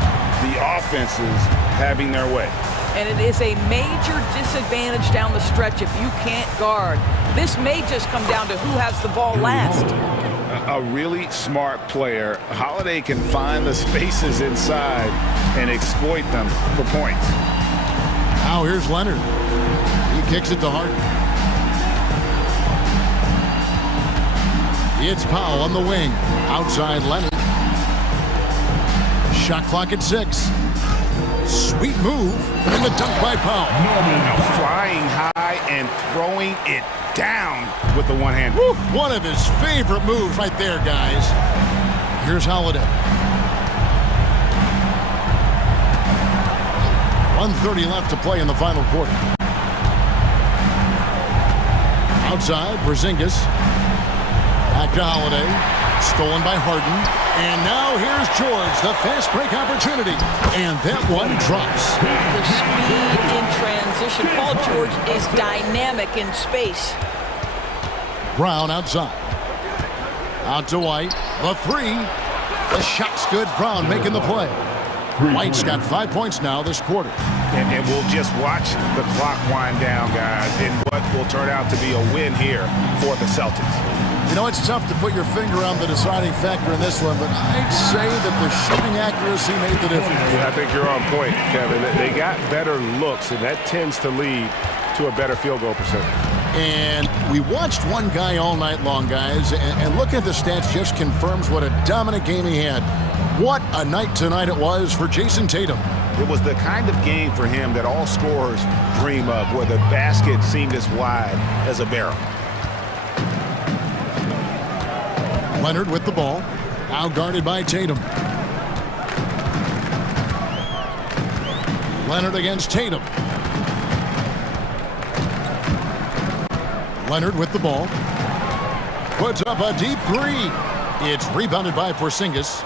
the offenses having their way. And it is a major disadvantage down the stretch if you can't guard. This may just come down to who has the ball last. A really smart player. Holiday can find the spaces inside and exploit them for points. Now here's Leonard. He kicks it to Harden. It's Powell on the wing. Outside Leonard. Shot clock at 6. Sweet move. And the dunk by Powell. Flying high and throwing it down with the one hand. Woo, one of his favorite moves right there, guys. Here's Holiday. 1:30 left to play in the final quarter. Outside, Porzingis. Back to Holiday. Stolen by Harden. And now here's George, the fast break opportunity. And that one drops. The speed in transition. Paul George is dynamic in space. Brown outside. Out to White. The 3. The shot's good. Brown making the play. White's got 5 points now this quarter. And we'll just watch the clock wind down, guys, in what will turn out to be a win here for the Celtics. You know, it's tough to put your finger on the deciding factor in this one, but I'd say that the shooting accuracy made the difference. Yeah, I think you're on point, Kevin. They got better looks, and that tends to lead to a better field goal percentage. And we watched one guy all night long, guys, and looking at the stats just confirms what a dominant game he had. What a night tonight it was for Jason Tatum. It was the kind of game for him that all scorers dream of, where the basket seemed as wide as a barrel. Leonard with the ball. Now guarded by Tatum. Leonard against Tatum. Leonard with the ball. Puts up a deep three. It's rebounded by Porzingis.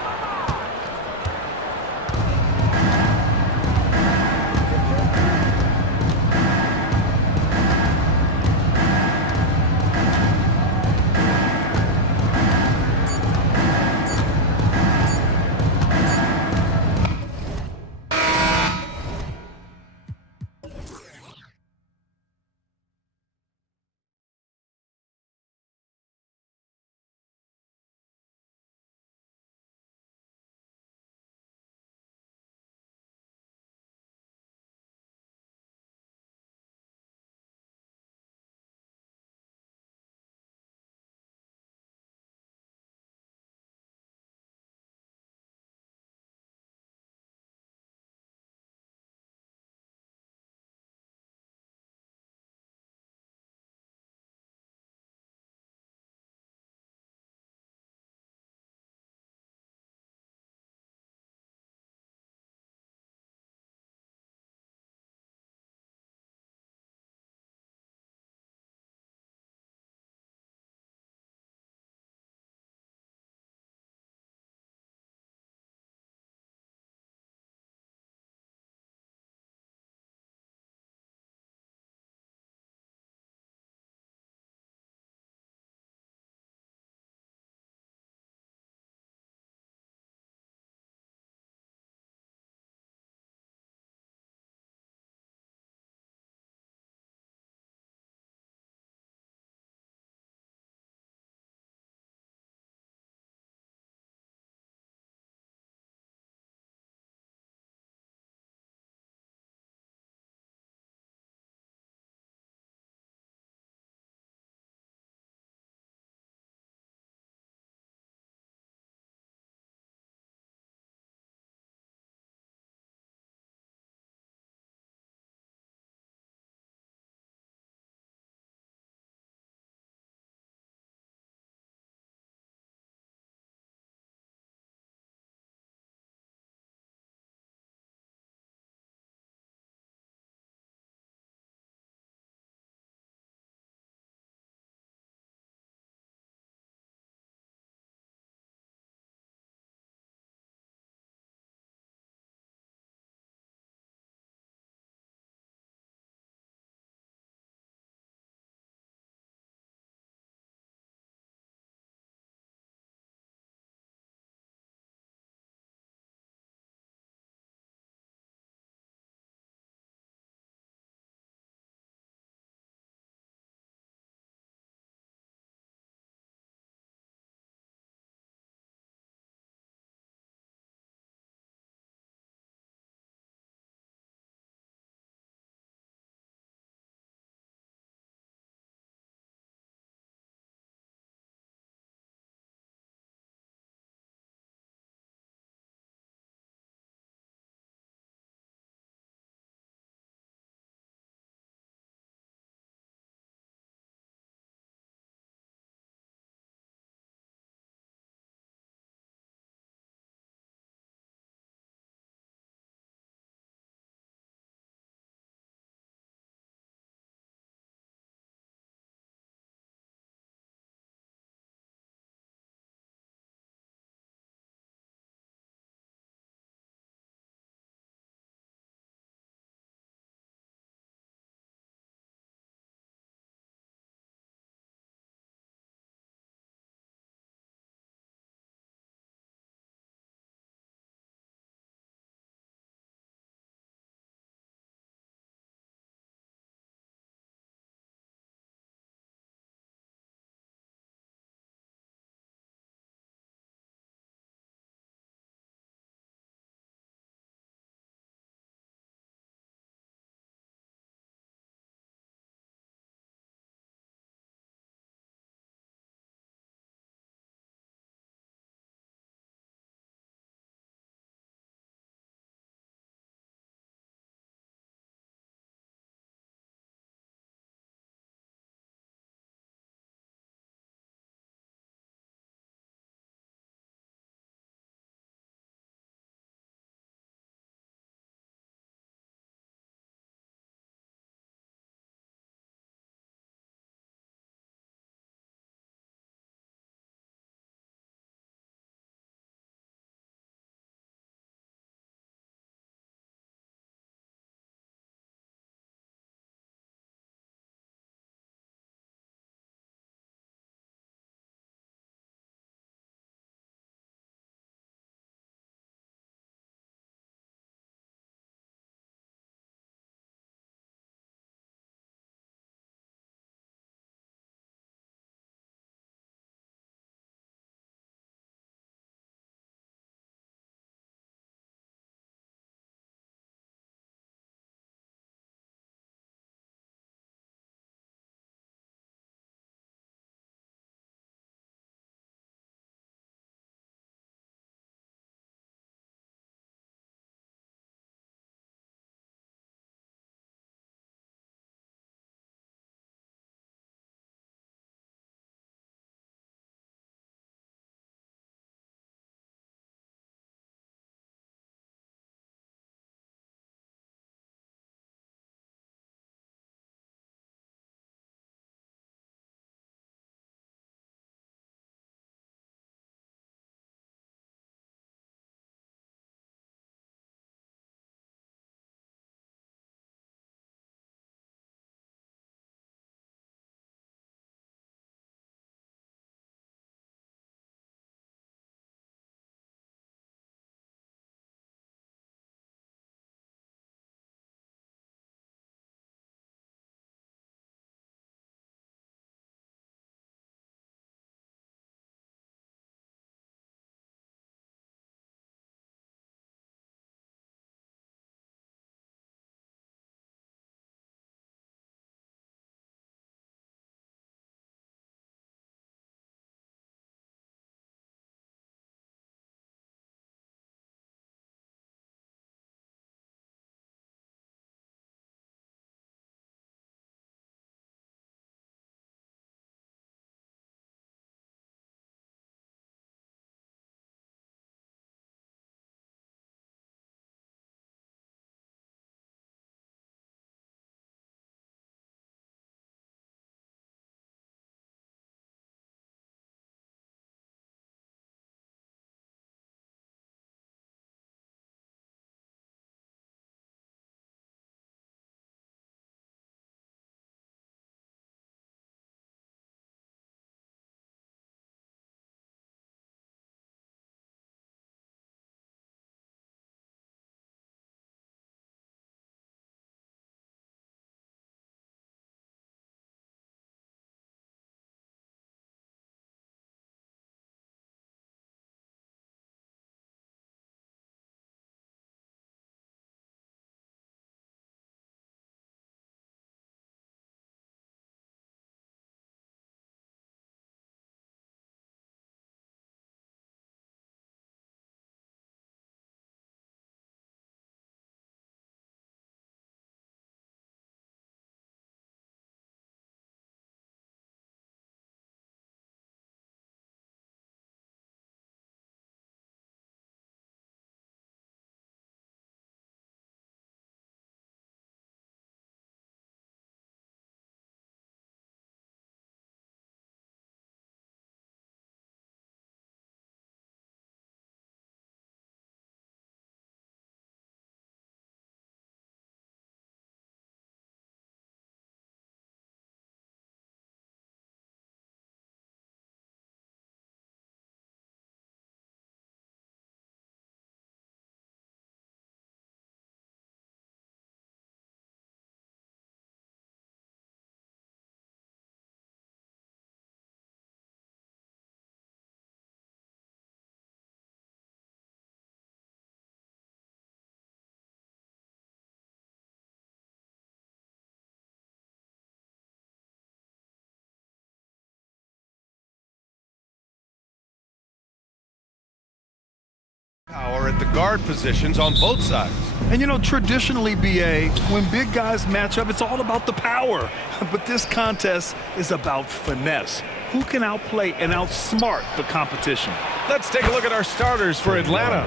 Power at the guard positions on both sides. And you know, traditionally, BA, when big guys match up, it's all about the power. But this contest is about finesse. Who can outplay and outsmart the competition? Let's take a look at our starters for Atlanta.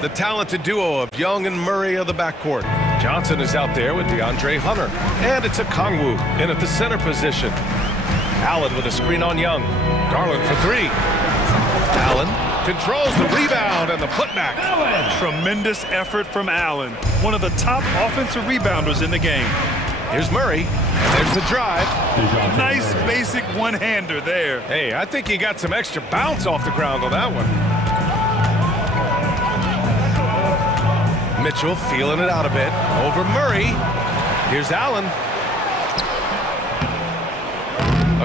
The talented duo of Young and Murray of the backcourt. Johnson is out there with DeAndre Hunter. And it's a Kongwu in at the center position. Allen with a screen on Young. Garland for three. Allen controls the rebound and the putback. Tremendous effort from Allen, one of the top offensive rebounders in the game. Here's Murray. There's the drive. Nice basic one-hander there. Hey, I think he got some extra bounce off the ground on that one. Mitchell feeling it out a bit. Over Murray. Here's Allen.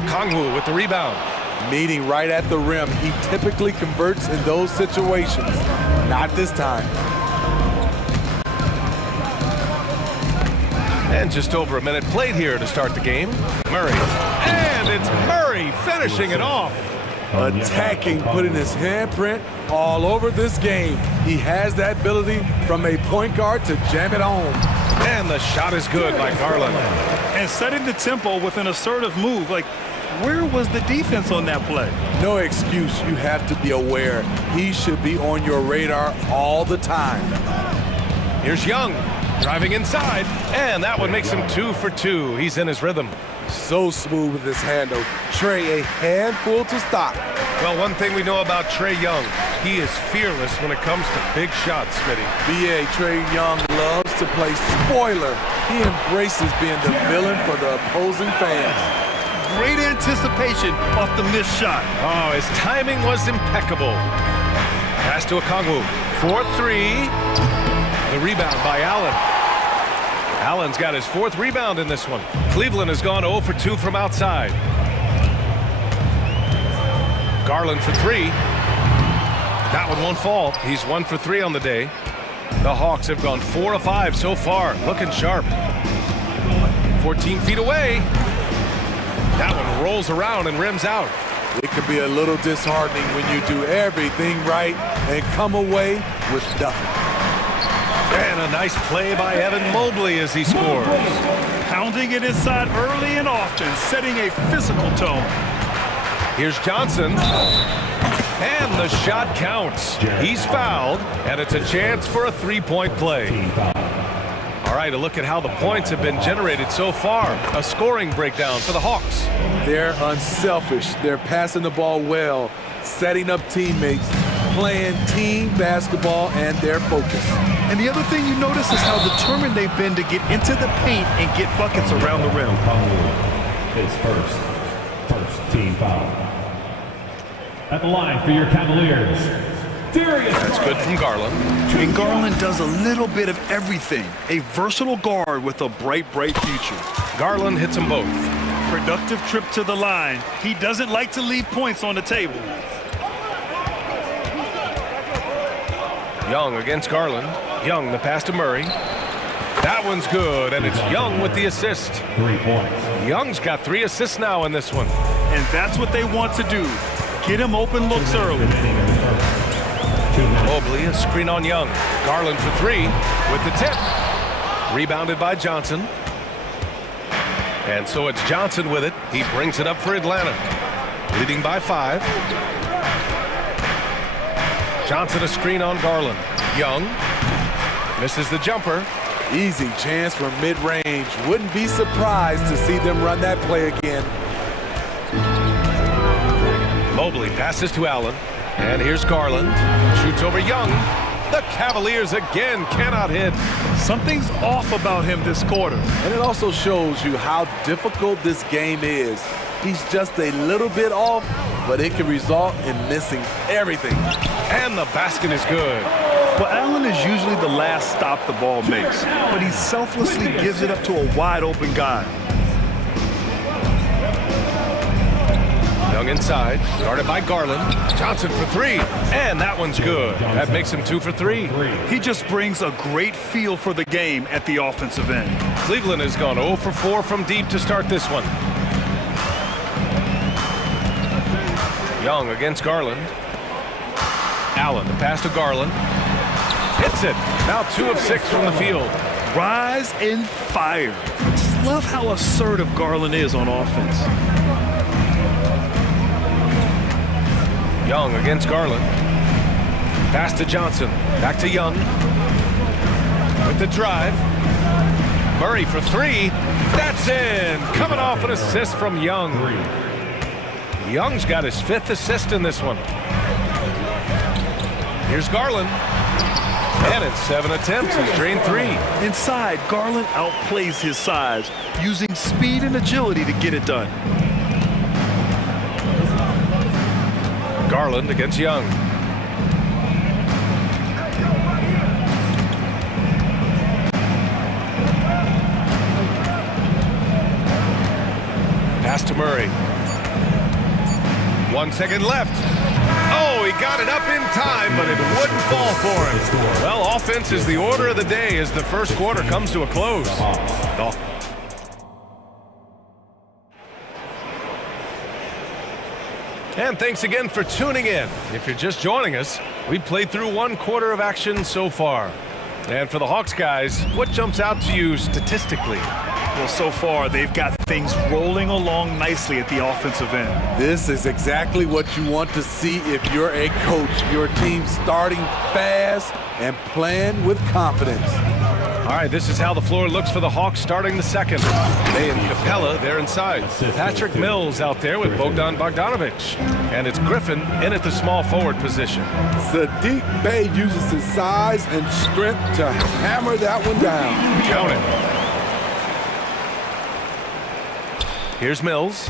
Okongwu with the rebound. Meeting right at the rim. He typically converts in those situations. Not this time. And just over a minute played here to start the game. Murray. And it's Murray finishing it off. Attacking, putting his handprint all over this game. He has that ability from a point guard to jam it home. And the shot is good by Garland. And setting the tempo with an assertive move. Like, where was the defense on that play? No excuse. You have to be aware. He should be on your radar all the time. Here's Young driving inside, and that one makes him 2 for 2. He's in his rhythm. So smooth with his handle. Trey, a handful to stop. Well, one thing we know about Trae Young, he is fearless when it comes to big shots, Smitty. BA, Trae Young loves to play spoiler. He embraces being the villain for the opposing fans. Great anticipation off the missed shot. Oh, his timing was impeccable. Pass to Okongwu. 4-3. The rebound by Allen. Allen's got his 4th rebound in this one. Cleveland has gone 0 for 2 from outside. Garland for 3. That one won't fall. He's 1 for 3 on the day. The Hawks have gone 4 of 5 so far. Looking sharp. 14 feet away. That one rolls around and rims out. It can be a little disheartening when you do everything right and come away with nothing. And a nice play by Evan Mobley as he scores. Pounding it inside early and often, setting a physical tone. Here's Johnson. And the shot counts. He's fouled, and it's a chance for a 3-point play. All right, a look at how the points have been generated so far. A scoring breakdown for the Hawks. They're unselfish. They're passing the ball well, setting up teammates, playing team basketball, and their focus. And the other thing you notice is how determined they've been to get into the paint and get buckets around the rim. His first team foul. At the line for your Cavaliers, that's good from Garland. And Garland does a little bit of everything. A versatile guard with a bright future. Garland hits them both. Productive trip to the line. He doesn't like to leave points on the table. Young against Garland. Young, the pass to Murray. That one's good, and it's Young with the assist. 3 points. Young's got 3 assists now in this one. And that's what they want to do. Get him open looks early. Mobley, a screen on Young. Garland for 3 with the tip. Rebounded by Johnson. And so it's Johnson with it. He brings it up for Atlanta. Leading by 5. Johnson a screen on Garland. Young misses the jumper. Easy chance from mid-range. Wouldn't be surprised to see them run that play again. Mobley passes to Allen. And here's Garland. Shoots over Young. The Cavaliers again cannot hit. Something's off about him this quarter. And it also shows you how difficult this game is. He's just a little bit off, but it can result in missing everything. And the basket is good. Well, Allen is usually the last stop the ball makes, but he selflessly gives it up to a wide open guy. Young inside, guarded by Garland. Johnson for 3, and that one's good. That makes him 2 for 3. He just brings a great feel for the game at the offensive end. Cleveland has gone 0 for 4 from deep to start this one. Young against Garland. Allen, the pass to Garland. hits it. Now 2 of 6 from the field. Rise and fire. Just love how assertive Garland is on offense. Young against Garland. Pass to Johnson. Back to Young. With the drive. Murray for 3. That's in. Coming off an assist from Young. Young's got his 5th assist in this one. Here's Garland. And in 7 attempts, he's drained 3. Inside, Garland outplays his size, using speed and agility to get it done. Garland against Young. Pass to Murray. 1 second left. Oh, he got it up in time, but it wouldn't fall for him. Well, offense is the order of the day as the first quarter comes to a close. And thanks again for tuning in. If you're just joining us, we played through 1 quarter of action so far. And for the Hawks guys, what jumps out to you statistically? Well, so far, they've got things rolling along nicely at the offensive end. This is exactly what you want to see if you're a coach. Your team starting fast and playing with confidence. All right, this is how the floor looks for the Hawks starting the second. They and Capella, they're inside. Patrick Mills out there with Bogdan Bogdanovic. And it's Griffin in at the small forward position. Saddiq Bey uses his size and strength to hammer that one down. Count it. Here's Mills.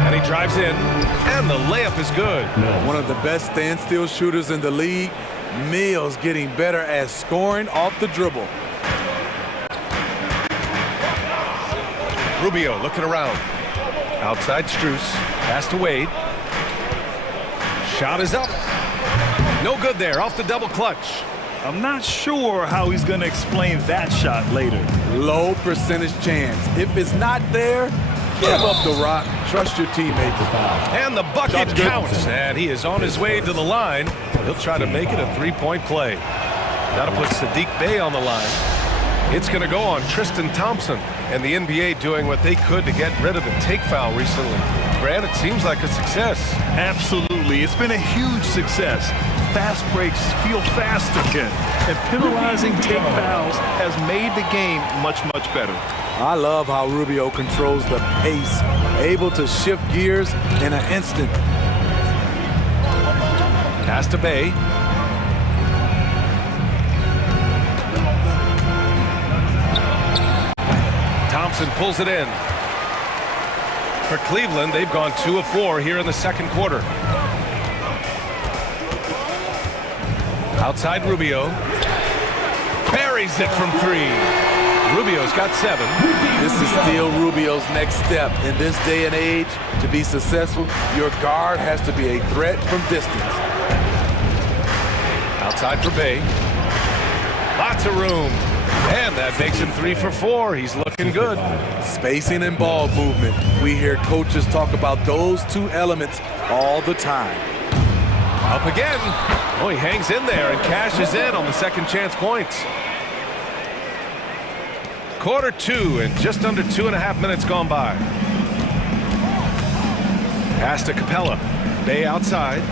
And he drives in, and the layup is good. One of the best standstill shooters in the league. Mills getting better at scoring off the dribble. Rubio looking around. Outside Strus. Pass to Wade. Shot is up. No good there, off the double clutch. I'm not sure how he's going to explain that shot later. Low percentage chance. If it's not there, give up the rock. Trust your teammates. And the bucket counts. And he is on his way to the line. He'll try to make it a 3-point play. That'll put Saddiq Bey on the line. It's going to go on Tristan Thompson. And the NBA doing what they could to get rid of the take foul recently. Grant, it seems like a success. Absolutely. It's been a huge success. Fast breaks feel fast again, and penalizing take fouls has made the game much, much better. I love how Rubio controls the pace, able to shift gears in an instant. Pass to Bey. Thompson pulls it in. For Cleveland, they've gone 2 of 4 here in the second quarter. Outside Rubio. Buries it from 3. Rubio's got 7. This is still Rubio's next step. In this day and age, to be successful, your guard has to be a threat from distance. Outside for Bey. Lots of room. And that makes him 3 for 4. He's looking good. Spacing and ball movement. We hear coaches talk about those 2 elements all the time. Up again. Oh, he hangs in there and cashes in on the second chance points. Quarter 2 and just under 2.5 minutes gone by. Pass to Capella. Bey outside.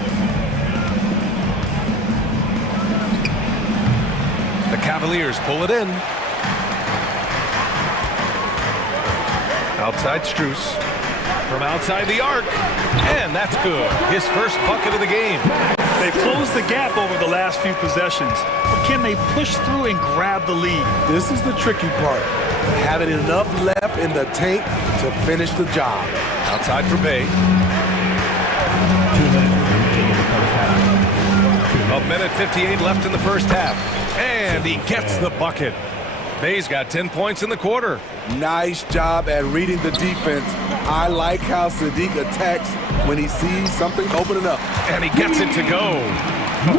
The Cavaliers pull it in. Outside Strus. From outside the arc. And that's good. His first bucket of the game. They've closed the gap over the last few possessions. But can they push through and grab the lead? This is the tricky part. Having enough left in the tank to finish the job. Outside for Bey. 1:58 left in the first half. And he gets the bucket. Bey's got 10 points in the quarter. Nice job at reading the defense. I like how Saddiq attacks when he sees something opening up. And he gets it to go.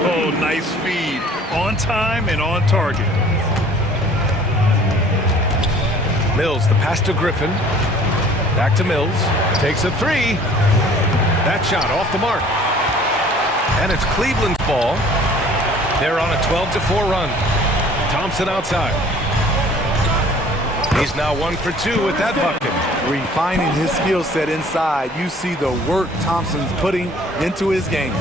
Oh, nice feed. On time and on target. Mills, the pass to Griffin. Back to Mills. Takes a 3. That shot off the mark. And it's Cleveland's ball. They're on a 12-4 run. Thompson outside. He's now 1 for 2 with that bucket. Refining his skill set inside, you see the work Thompson's putting into his game.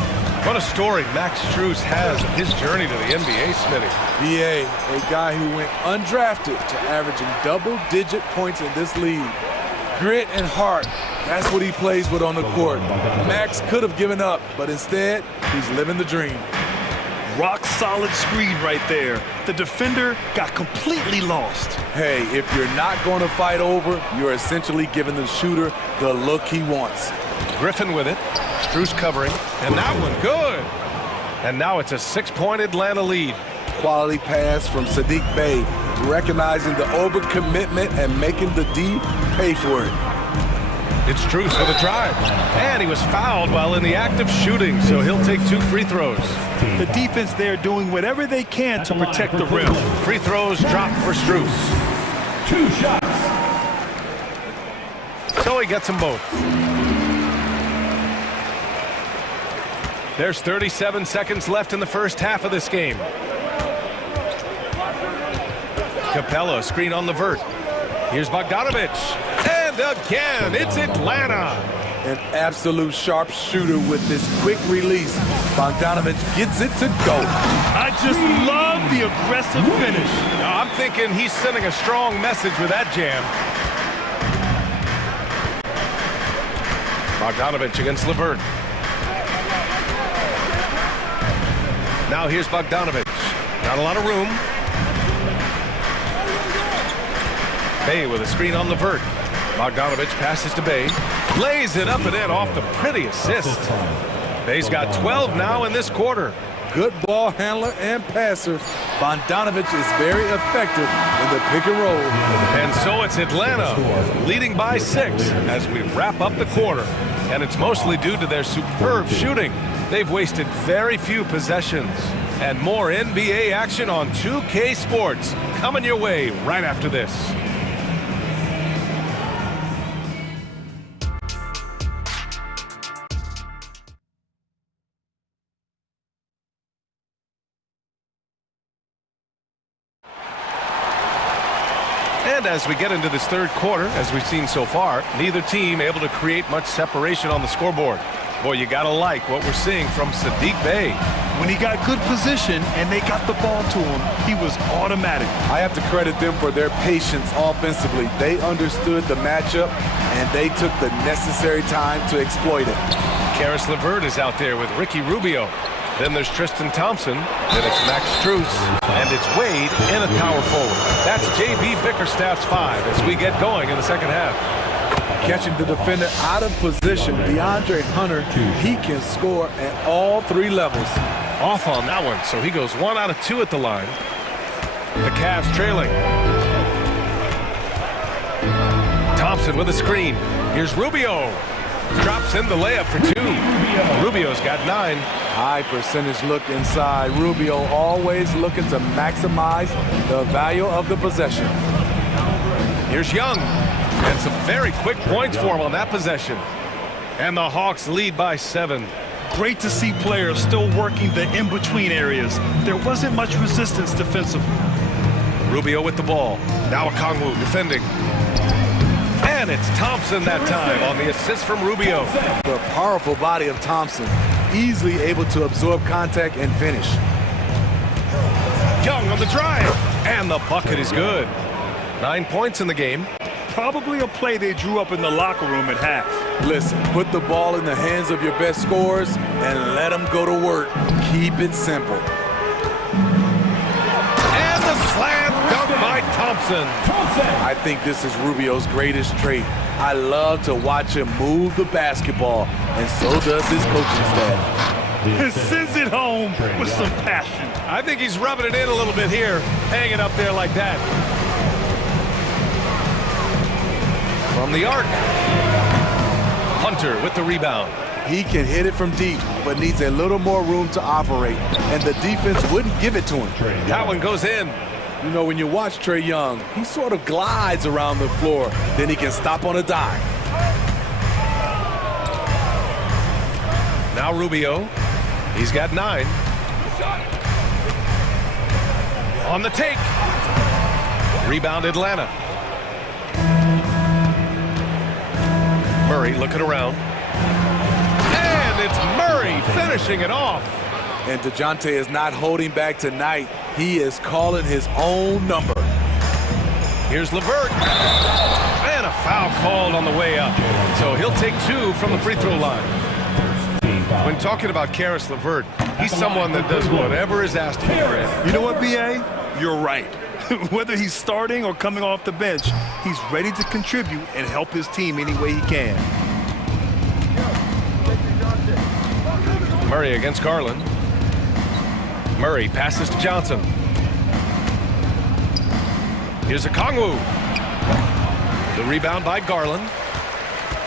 What a story Max Strus has of his journey to the NBA, Smitty. BA, a guy who went undrafted to averaging double-digit points in this league. Grit and heart, that's what he plays with on the court. Max could have given up, but instead, he's living the dream. Rock solid screen right there. The defender got completely lost. Hey, if you're not going to fight over, you're essentially giving the shooter the look he wants. Griffin with it. Strus covering. And that one good. And now it's a 6-point Atlanta lead. Quality pass from Saddiq Bey, recognizing the overcommitment and making the D pay for it. It's Strus for the drive. And he was fouled while in the act of shooting, so he'll take 2 free throws. The defense there doing whatever they can to protect the rim. Free throws dropped for Strus. 2 shots. So he gets them both. There's 37 seconds left in the first half of this game. Capella, screen on the vert. Here's Bogdanovich. And again, it's Atlanta. An absolute sharp shooter with this quick release. Bogdanovich gets it to go. I just love the aggressive finish. I'm thinking he's sending a strong message with that jam. Bogdanovich against LeVert. Now here's Bogdanovich. Not a lot of room. Bey with a screen on LeVert. Bogdanovich passes to Bey. Lays it up and in off the pretty assist. Bey's got 12 now in this quarter. Good ball handler and passer. Bogdanovich is very effective in the pick and roll. And so it's Atlanta leading by 6 as we wrap up the quarter. And it's mostly due to their superb shooting. They've wasted very few possessions. And more NBA action on 2K Sports coming your way right after this. And as we get into this third quarter, as we've seen so far, neither team able to create much separation on the scoreboard. Boy, you gotta like what we're seeing from Saddiq Bey. When he got good position and they got the ball to him, he was automatic. I have to credit them for their patience offensively. They understood the matchup and they took the necessary time to exploit it. Caris LeVert is out there with Ricky Rubio. Then there's Tristan Thompson, then it's Max Strus, and it's Wade in a power forward. That's J.B. Bickerstaff's 5 as we get going in the second half. Catching the defender out of position, DeAndre Hunter, he can score at all 3 levels. Off on that one, so he goes 1 out of 2 at the line. The Cavs trailing. Thompson with a screen. Here's Rubio. Drops in the layup for 2. Rubio's got 9. High percentage look inside. Rubio always looking to maximize the value of the possession. Here's Young. And some very quick points for him on that possession. And the Hawks lead by 7. Great to see players still working the in-between areas. There wasn't much resistance defensively. Rubio with the ball. Now Okongwu defending. And it's Thompson that time on the assist from Rubio. The powerful body of Thompson, easily able to absorb contact and finish. Young on the drive. And the bucket is good. 9 points in the game. Probably a play they drew up in the locker room at half. Listen, put the ball in the hands of your best scorers and let them go to work. Keep it simple. And the slam dunk by Thompson. I think this is Rubio's greatest trait. I love to watch him move the basketball, and so does his coaching staff. And sends it home with some passion. I think he's rubbing it in a little bit here, hanging up there like that. From the arc. Hunter with the rebound. He can hit it from deep, but needs a little more room to operate, and the defense wouldn't give it to him. That one goes in. You know, when you watch Trae Young, he sort of glides around the floor, then he can stop on a dime. Now Rubio. He's got 9. On the take. Rebound Atlanta. Murray looking around. And it's Murray finishing it off. And DeJounte is not holding back tonight. He is calling his own number. Here's LeVert. And a foul called on the way up. So he'll take 2 from the free throw line. When talking about Karis LeVert, he's someone that does whatever is asked of him. You know what, B.A.? You're right. Whether he's starting or coming off the bench, he's ready to contribute and help his team any way he can. Murray against Garland. Murray passes to Johnson. Here's a Kongwu. The rebound by Garland.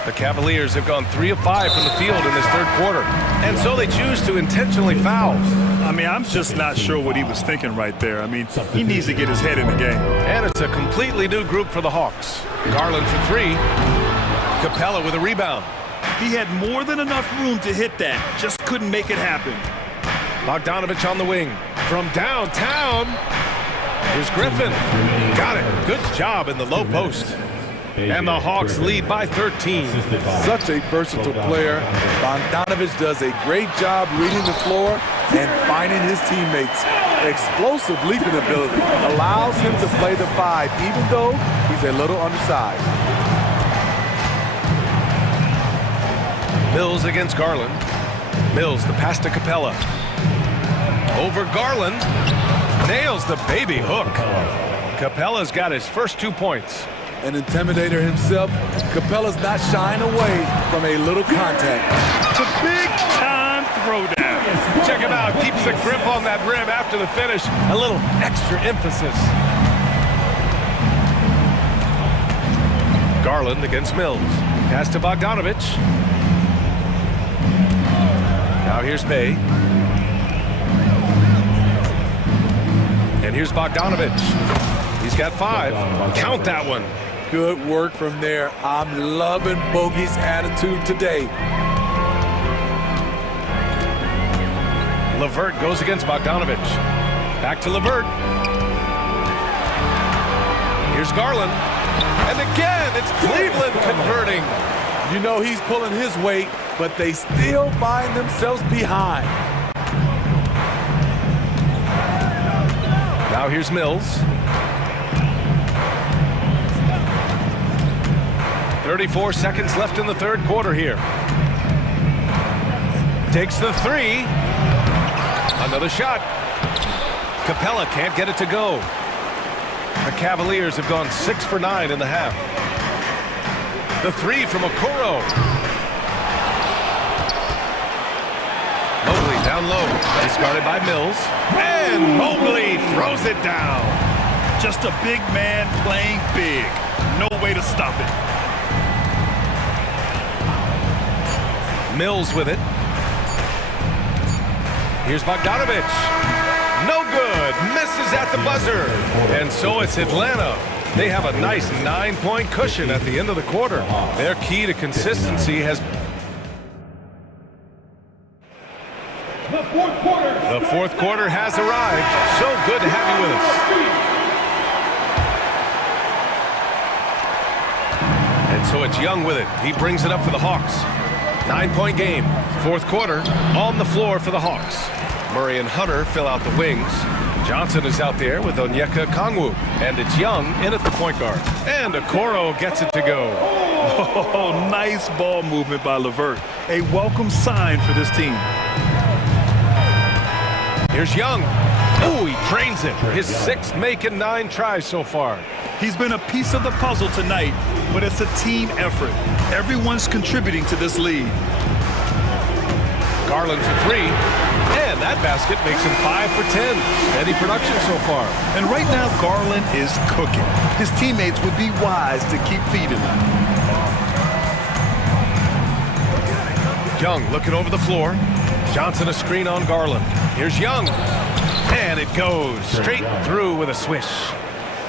The Cavaliers have gone 3 of 5 from the field in this third quarter, and so they choose to intentionally foul. I mean, I'm just not sure what he was thinking right there. I mean, he needs to get his head in the game. And it's a completely new group for the Hawks. Garland for 3. Capella with a rebound. He had more than enough room to hit that, just couldn't make it happen. Bogdanovich on the wing. From downtown, here's Griffin. Got it. Good job in the low post. And the Hawks lead by 13. Such a versatile player. Bogdanovich does a great job reading the floor and finding his teammates. Explosive leaping ability allows him to play the 5, even though he's a little undersized. Mills against Garland. Mills, the pass to Capella. Over Garland. Nails the baby hook. Capella's got his first 2 points. An intimidator himself, Capella's not shying away from a little contact. It's a big-time throwdown. Check him out. Keeps the grip on that rim after the finish. A little extra emphasis. Garland against Mills. Pass to Bogdanovich. Now here's May. And here's Bogdanovich. He's got 5. Count that one. Good work from there. I'm loving Bogey's attitude today. LeVert goes against Bogdanovich. Back to LeVert. Here's Garland. And again, it's Cleveland converting. You know he's pulling his weight, but they still find themselves behind. Now here's Mills. 34 seconds left in the third quarter here. Takes the 3. Another shot. Capella can't get it to go. The Cavaliers have gone 6 for 9 in the half. The 3 from Okoro. Mobley down low. Discarded by Mills. And Mobley throws it down. Just a big man playing big. No way to stop it. Mills with it. Here's Bogdanovich. No good. Misses at the buzzer. And so it's Atlanta. They have a nice 9-point cushion at the end of the quarter. Their key to consistency has... The fourth quarter has arrived. So good to have you with us. And so it's Young with it. He brings it up for the Hawks. 9-point game. Fourth quarter on the floor for the Hawks. Murray and Hunter fill out the wings. Johnson is out there with Onyeka Kongwu. And it's Young in at the point guard. And Okoro gets it to go. Oh, nice ball movement by LeVert. A welcome sign for this team. Here's Young. Oh, he drains it. His 6th make and 9 tries so far. He's been a piece of the puzzle tonight, but it's a team effort. Everyone's contributing to this lead. Garland for 3. And that basket makes him 5 for 10. Steady production so far. And right now, Garland is cooking. His teammates would be wise to keep feeding him. Young looking over the floor. Johnson a screen on Garland. Here's Young. And it goes straight through with a swish.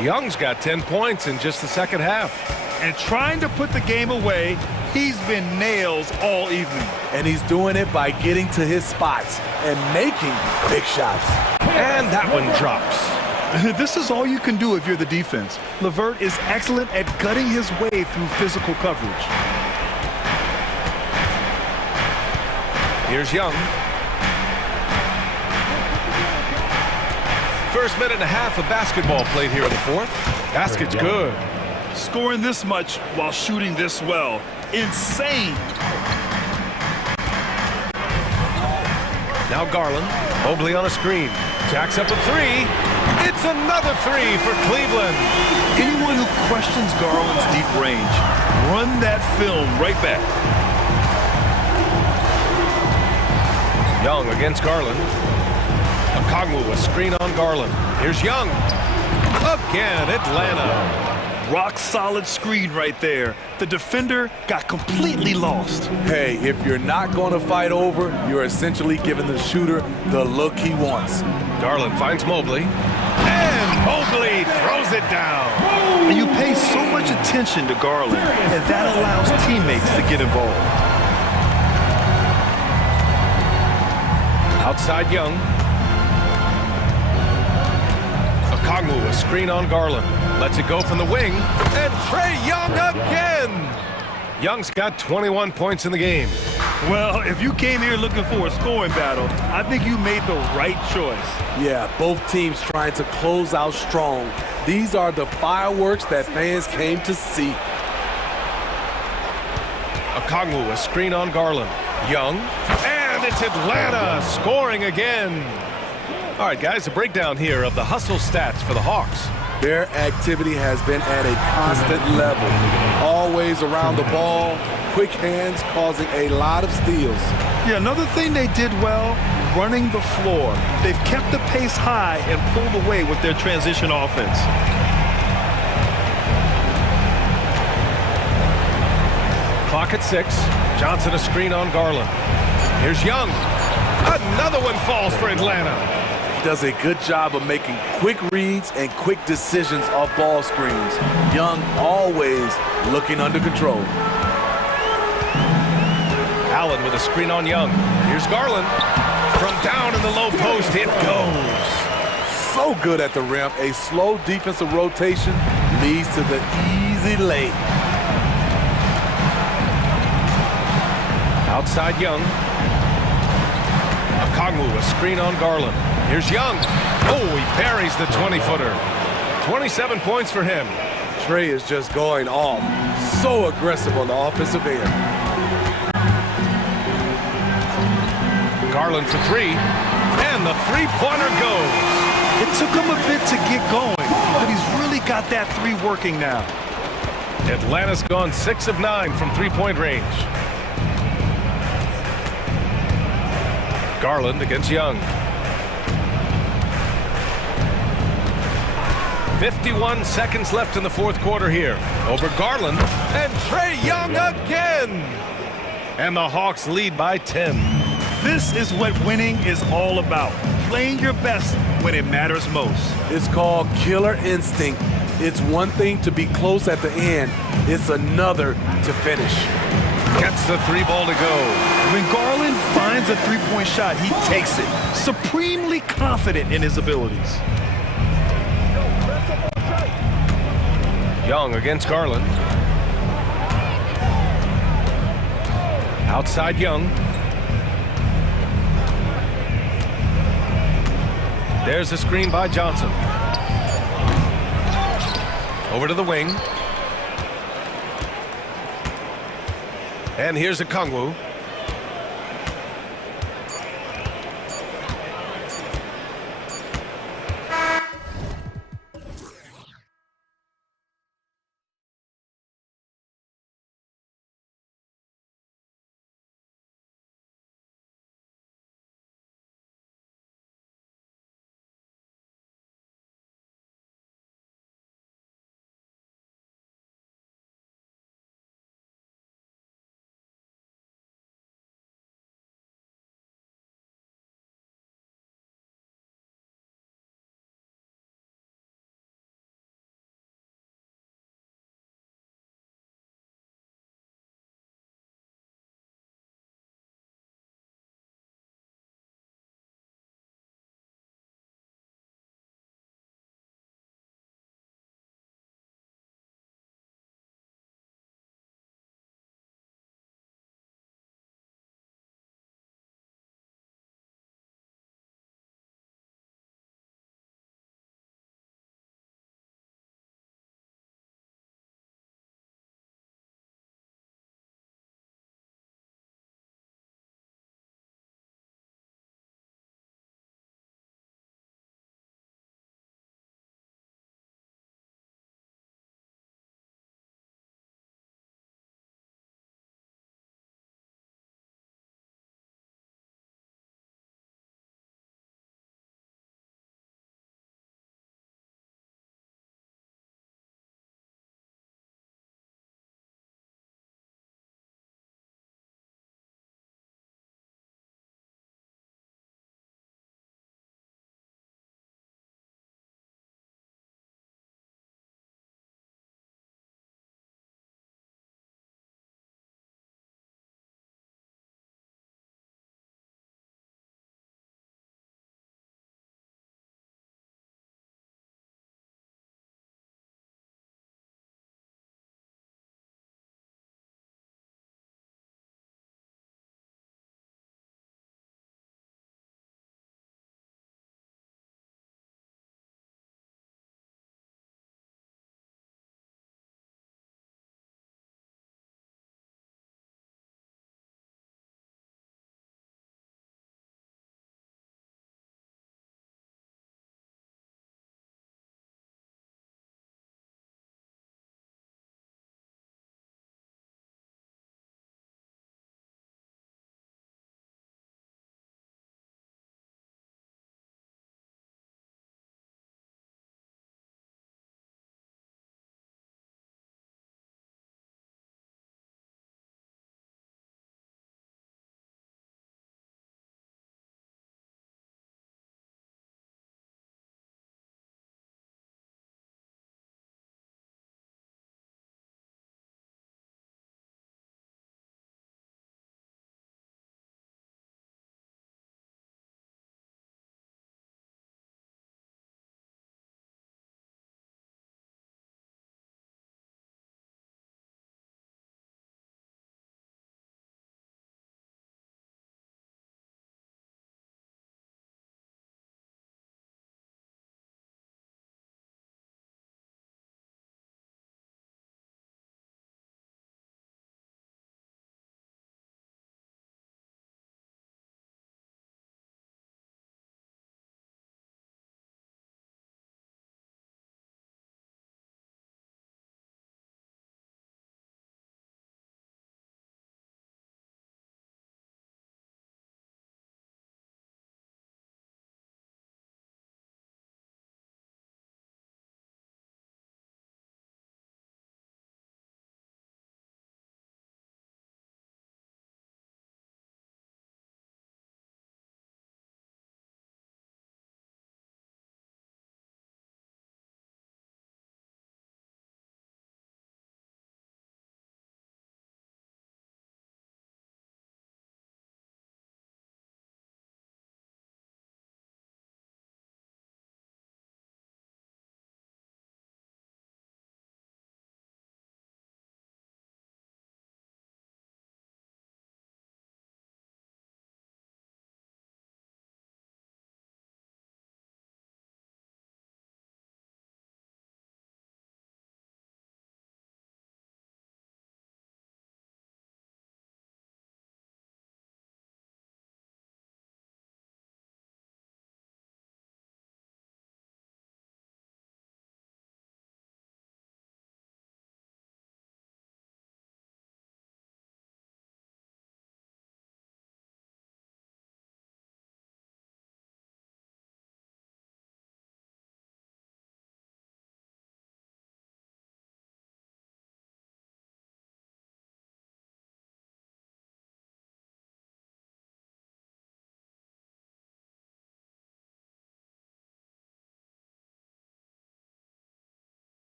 Young's got 10 points in just the second half. And trying to put the game away, He's been nails all evening. And he's doing it by getting to his spots and making big shots. And that one drops. This is all you can do if you're the defense. LeVert is excellent at gutting his way through physical coverage. Here's Young. First minute and a half of basketball played here in the fourth. Basket's good. Scoring this much while shooting this well. Insane. Now Garland. Mobley on a screen. Jacks up a three. It's another three for Cleveland. Anyone who questions Garland's deep range, run that film right back. Young against Garland. Okongwu, a screen on Garland. Here's Young. Again, Atlanta. Rock solid screen right there. The defender got completely lost. Hey, if you're not going to fight over, you're essentially giving the shooter the look he wants. Garland finds Mobley. And Mobley throws it down. And you pay so much attention to Garland, and that allows teammates to get involved. Outside Young. Okongwu, a screen on Garland. Lets it go from the wing. And Trae Young again. Young's got 21 points in the game. Well, if you came here looking for a scoring battle, I think you made the right choice. Yeah, both teams trying to close out strong. These are the fireworks that fans came to see. Okongwu, a screen on Garland. Young. And it's Atlanta scoring again. All right, guys, a breakdown here of the hustle stats for the Hawks. Their activity has been at a constant level. Always around the ball, quick hands causing a lot of steals. Yeah, another thing they did well, running the floor. They've kept the pace high and pulled away with their transition offense. Clock at 6. Johnson a screen on Garland. Here's Young. Another one falls for Atlanta. Does a good job of making quick reads and quick decisions off ball screens. Young always looking under control. Allen with a screen on Young. Here's Garland. From down in the low post, it goes. So good at the rim. A slow defensive rotation leads to the easy lay. Outside Young. Okongwu, a screen on Garland. Here's Young. Oh, he parries the 20-footer. 27 points for him. Trae is just going off. So aggressive on the offensive end. Garland for three. And the three-pointer goes. It took him a bit to get going, but he's really got that three working now. Atlanta's gone 6 of 9 from three-point range. Garland against Young. 51 seconds left in the fourth quarter here. Over Garland, and Trae Young again! And the Hawks lead by 10. This is what winning is all about. Playing your best when it matters most. It's called killer instinct. It's one thing to be close at the end. It's another to finish. Gets the three ball to go. When Garland finds a three-point shot, he takes it. Supremely confident in his abilities. Young against Garland. Outside Young. There's a screen by Johnson. Over to the wing. And here's Okongwu.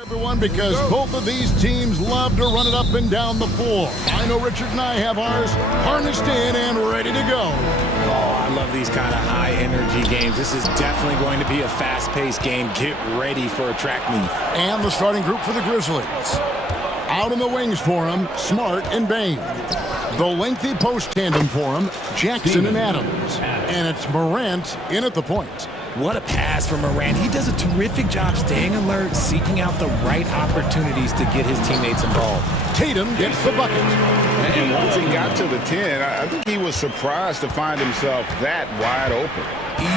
Everyone, because both of these teams love to run it up and down the floor. I know Richard and I have ours harnessed in and ready to go. Oh, I love these kind of high-energy games. This is definitely going to be a fast-paced game. Get ready for a track meet. And the starting group for the Grizzlies. Out in the wings for him, Smart and Bain. The lengthy post tandem for him, Jackson and Adams. And it's Morant in at the point. What a pass from Morant. He does a terrific job staying alert, seeking out the right opportunities to get his teammates involved. Tatum gets the bucket. And once he got to the 10, I think he was surprised to find himself that wide open.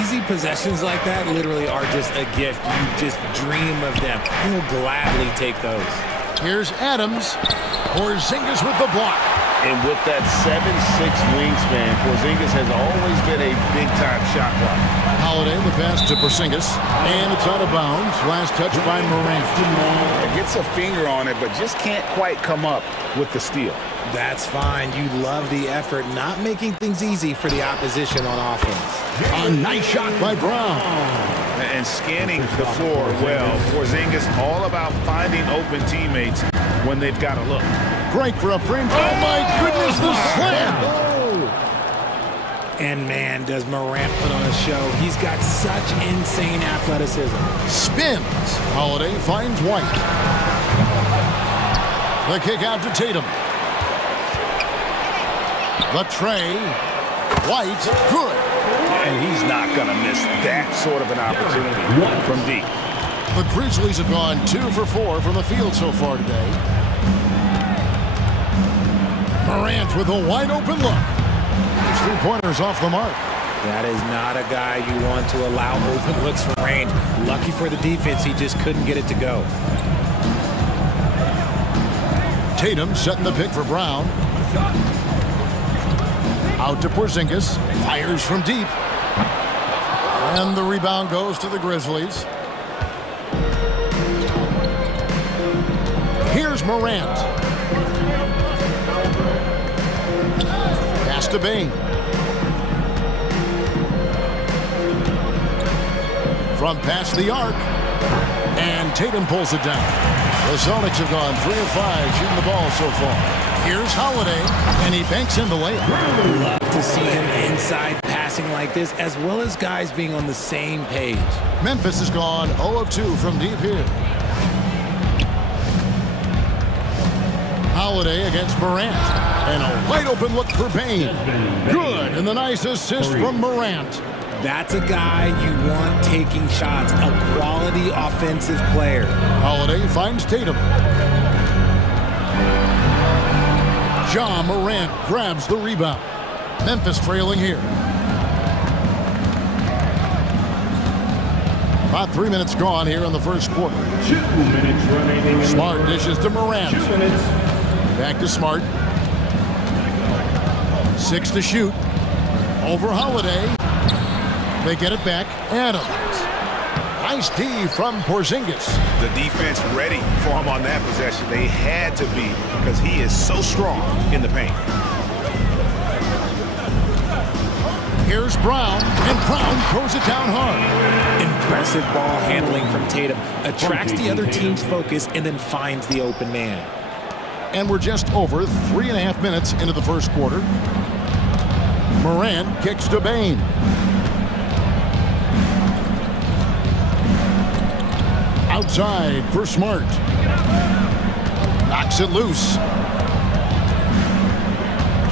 Easy possessions like that literally are just a gift. You just dream of them. He'll gladly take those. Here's Adams. Porzingis with the block. And with that 7'6" wingspan, Porzingis has always been a big-time shot blocker. Holiday, the pass to Porzingis. And it's out of bounds. Last touch by Morant. Gets a finger on it, but just can't quite come up with the steal. That's fine. You love the effort, not making things easy for the opposition on offense. A nice shot by Brown. And scanning the floor well. Porzingis all about finding open teammates when they've got a look. Break for a frame. Oh my goodness, the slam! And man, does Morant put on a show. He's got such insane athleticism. Spins. Holiday finds White. The kick out to Tatum. The tray. White, good. And he's not going to miss that sort of an opportunity from deep. The Grizzlies have gone 2 for 4 from the field so far today. Morant with a wide open look. His three-pointers off the mark. That is not a guy you want to allow open looks from range. Lucky for the defense, he just couldn't get it to go. Tatum setting the pick for Brown. Out to Porzingis. Fires from deep. And the rebound goes to the Grizzlies. Here's Morant. Pass to Bain. From past the arc. And Tatum pulls it down. The Celtics have gone 3 of 5 shooting the ball so far. Here's Holiday, and he banks in the layup. Love to see him inside passing like this, as well as guys being on the same page. Memphis has gone 0 of 2 from deep here. Holiday against Morant. And a wide open look for Bain. Good, and the nice assist from Morant. That's a guy you want taking shots, a quality offensive player. Holiday finds Tatum. Ja Morant grabs the rebound. Memphis trailing here. About 3 minutes gone here in the first quarter. 2 minutes remaining. Smart dishes to Morant. 2 minutes. Back to Smart. 6 to shoot. Over Holiday. They get it back. Adams. Nice D from Porzingis. The defense ready for him on that possession. They had to be, because he is so strong in the paint. Here's Brown, and Brown throws it down hard. Impressive ball handling from Tatum. Attracts the other team's focus and then finds the open man. And we're just over 3.5 minutes into the first quarter. Morant kicks to Bain. Outside for Smart. Knocks it loose.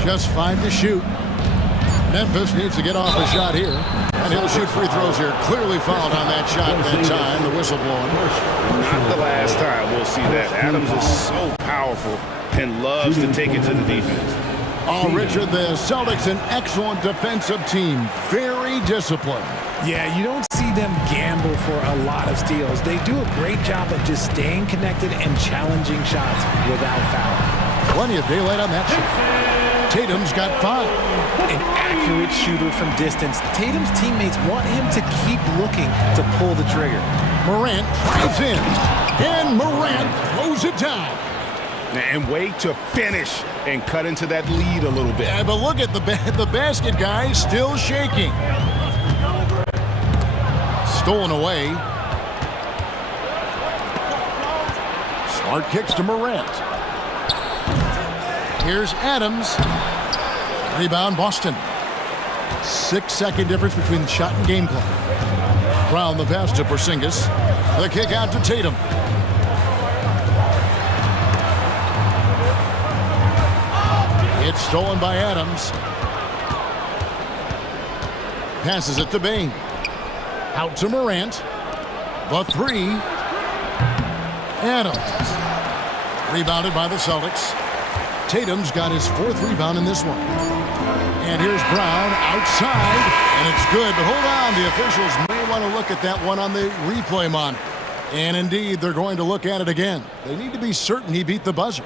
Just 5 to shoot. Memphis needs to get off the shot here. And he'll shoot free throws here. Clearly fouled on that shot that time. The whistle blowing. Not the last time we'll see that. Adams is so powerful and loves to take it to the defense. Oh, Richard, the Celtics, an excellent defensive team. Very disciplined. Yeah, you don't see them gamble for a lot of steals. They do a great job of just staying connected and challenging shots without foul. Plenty of daylight on that shot. Tatum's got 5. An accurate shooter from distance. Tatum's teammates want him to keep looking to pull the trigger. Morant drives in. And Morant throws it down. And wait to finish and cut into that lead a little bit. Yeah, but look at the basket guy still shaking. Stolen away. Smart kicks to Morant. Here's Adams. Rebound, Boston. 6-second difference between the shot and game clock. Brown the pass to Porzingis. The kick out to Tatum. It's stolen by Adams. Passes it to Bain. Out to Morant. The three. Adams. Rebounded by the Celtics. Tatum's got his 4th rebound in this one. And here's Brown outside, and it's good. But hold on, the officials may want to look at that one on the replay monitor. And indeed, they're going to look at it again. They need to be certain he beat the buzzer.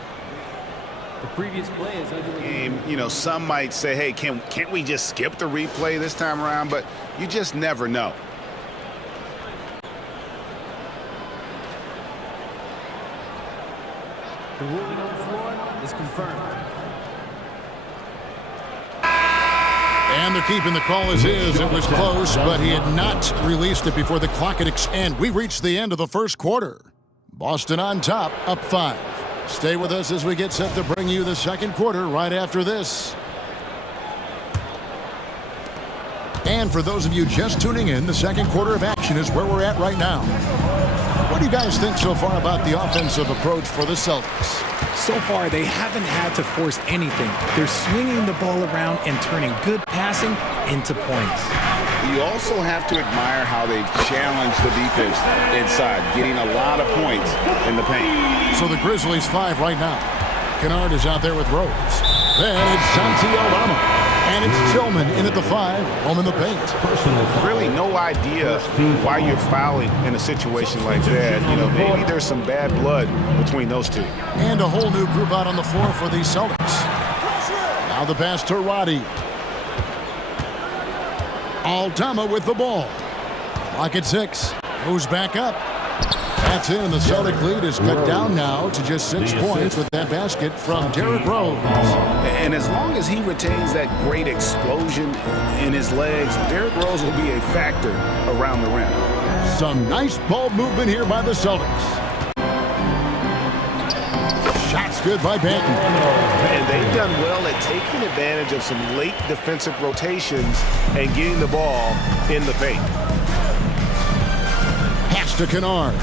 The previous play is under the game. You know, some might say, hey, can't we just skip the replay this time around? But you just never know. The ruling on the floor is confirmed. And they're keeping the call as is. It was close, but he had not released it before the clock had expired. We reached the end of the first quarter. Boston on top, up 5. Stay with us as we get set to bring you the second quarter right after this. And for those of you just tuning in, the second quarter of action is where we're at right now. What do you guys think so far about the offensive approach for the Celtics? So far, they haven't had to force anything. They're swinging the ball around and turning good passing into points. You also have to admire how they've challenged the defense inside, getting a lot of points in the paint. So the Grizzlies 5 right now. Kennard is out there with Rose. Then it's Santi Aldama. And it's Tillman in at the 5, home in the paint. Really no idea why you're fouling in a situation like that. You know, maybe there's some bad blood between those two. And a whole new group out on the floor for the Celtics. Now the pass to Roddy. Aldama with the ball. Clock at 6. Moves back up. That's in, and the Celtic lead is cut down now to just 6 points with that basket from Derrick Rose. And as long as he retains that great explosion in his legs, Derrick Rose will be a factor around the rim. Some nice ball movement here by the Celtics. Shots good by Banton. And they've done well at taking advantage of some late defensive rotations and getting the ball in the paint. Pass to Kennard.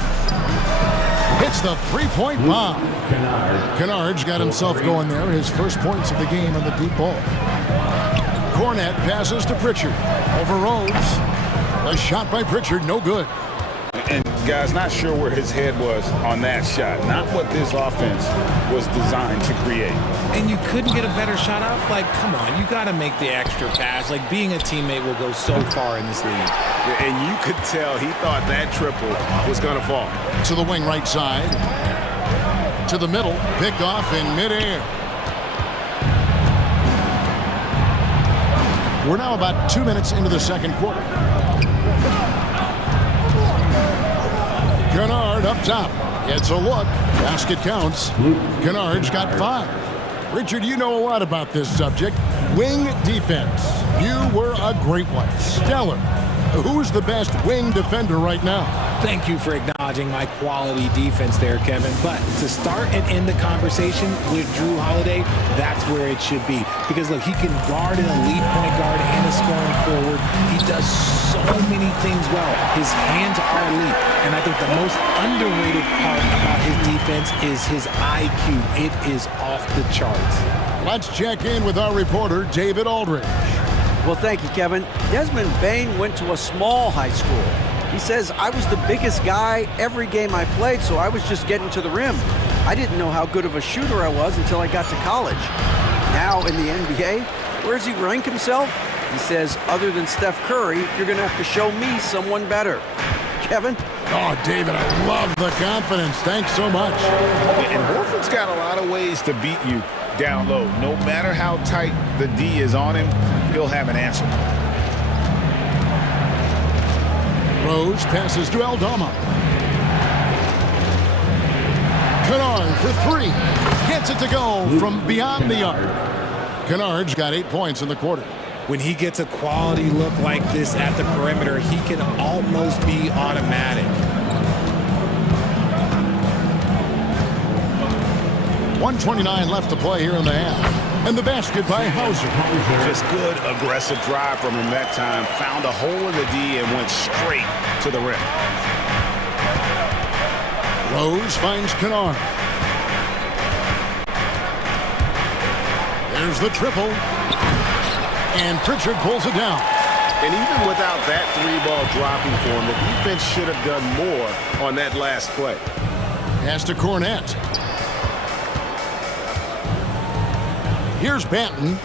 Hits the 3-point bomb. Kennard's got himself going there. His first points of the game on the deep ball. Cornette passes to Pritchard. Over Rose. A shot by Pritchard, no good. And guys, not sure where his head was on that shot. Not what this offense was designed to create. And you couldn't get a better shot off? Like, come on, you got to make the extra pass. Like, being a teammate will go so far in this league. And you could tell he thought that triple was going to fall. To the wing right side. To the middle. Picked off in midair. We're now about 2 minutes into the second quarter. Kennard up top. It's a look. Basket counts. Kennard's got 5. Richard, you know a lot about this subject. Wing defense. You were a great one. Stellar. Who's the best wing defender right now? Thank you for acknowledging my quality defense there, Kevin. But to start and end the conversation with Drew Holiday, that's where it should be. Because, look, he can guard an elite point guard and a scoring forward. He does so many things well. His hands are elite. And I think the most underrated part about his defense is his IQ. It is off the charts. Let's check in with our reporter, David Aldridge. Well, thank you, Kevin. Desmond Bain went to a small high school. He says, I was the biggest guy every game I played, so I was just getting to the rim. I didn't know how good of a shooter I was until I got to college. Now in the NBA, where does he rank himself? He says, other than Steph Curry, you're going to have to show me someone better. Kevin? Oh, David, I love the confidence. Thanks so much. And Horford's got a lot of ways to beat you down low. No matter how tight the D is on him, he'll have an answer. Rose passes to Aldama. Kennard for 3. Gets it to go from beyond the arc. Kennard's got 8 points in the quarter. When he gets a quality look like this at the perimeter, he can almost be automatic. 1:29 left to play here in the half. And the basket by Hauser. Just good, aggressive drive from him that time. Found a hole in the D and went straight to the rim. Rose finds Kennard. There's the triple. And Pritchard pulls it down. And even without that three-ball dropping for him, the defense should have done more on that last play. Pass to Cornette. Here's Banton.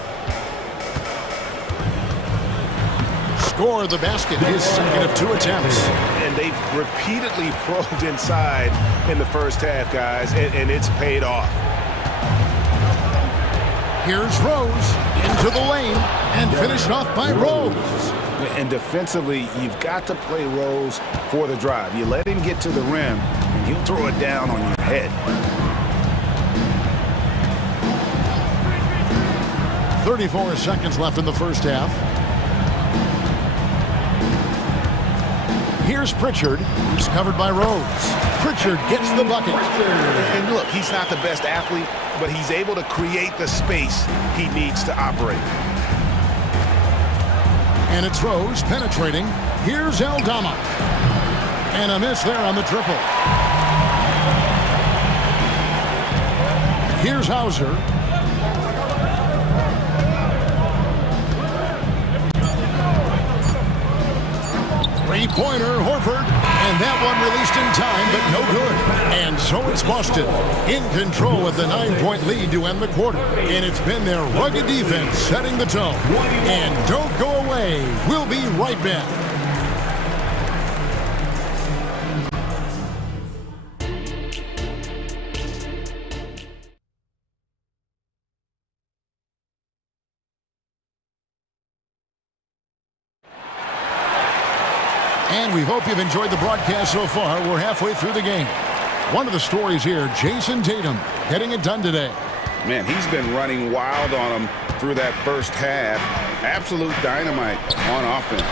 Score the basket, his second of 2 attempts. And they've repeatedly probed inside in the first half, guys, and it's paid off. Here's Rose into the lane and finished off by Rose. And defensively, you've got to play Rose for the drive. You let him get to the rim, and he'll throw it down on your head. 34 seconds left in the first half. Here's Pritchard, who's covered by Rose. Pritchard gets the bucket. And look, he's not the best athlete, but he's able to create the space he needs to operate. And it's Rose penetrating. Here's Aldama. And a miss there on the triple. Here's Hauser. Three-pointer, Horford. And that one released in time, but no good. And so it's Boston in control with the 9-point lead to end the quarter. And it's been their rugged defense setting the tone. And don't go away. We'll be right back. And we hope you've enjoyed the broadcast so far. We're halfway through the game. One of the stories here, Jason Tatum getting it done today. Man, he's been running wild on him through that first half. Absolute dynamite on offense.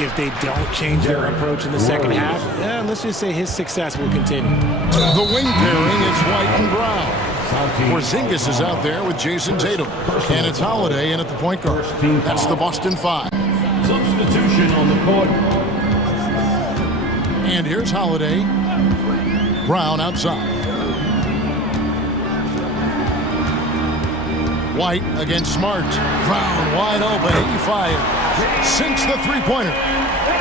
If they don't change their approach in the second half, let's just say his success will continue. The wing pairing is White and Brown. Porzingis is out there with Jason Tatum. And it's Holiday in at the point guard. That's the Boston 5. Substitution on the court. And here's Holiday. Brown outside. White against Smart. Brown wide open. He fires. Sinks the three-pointer.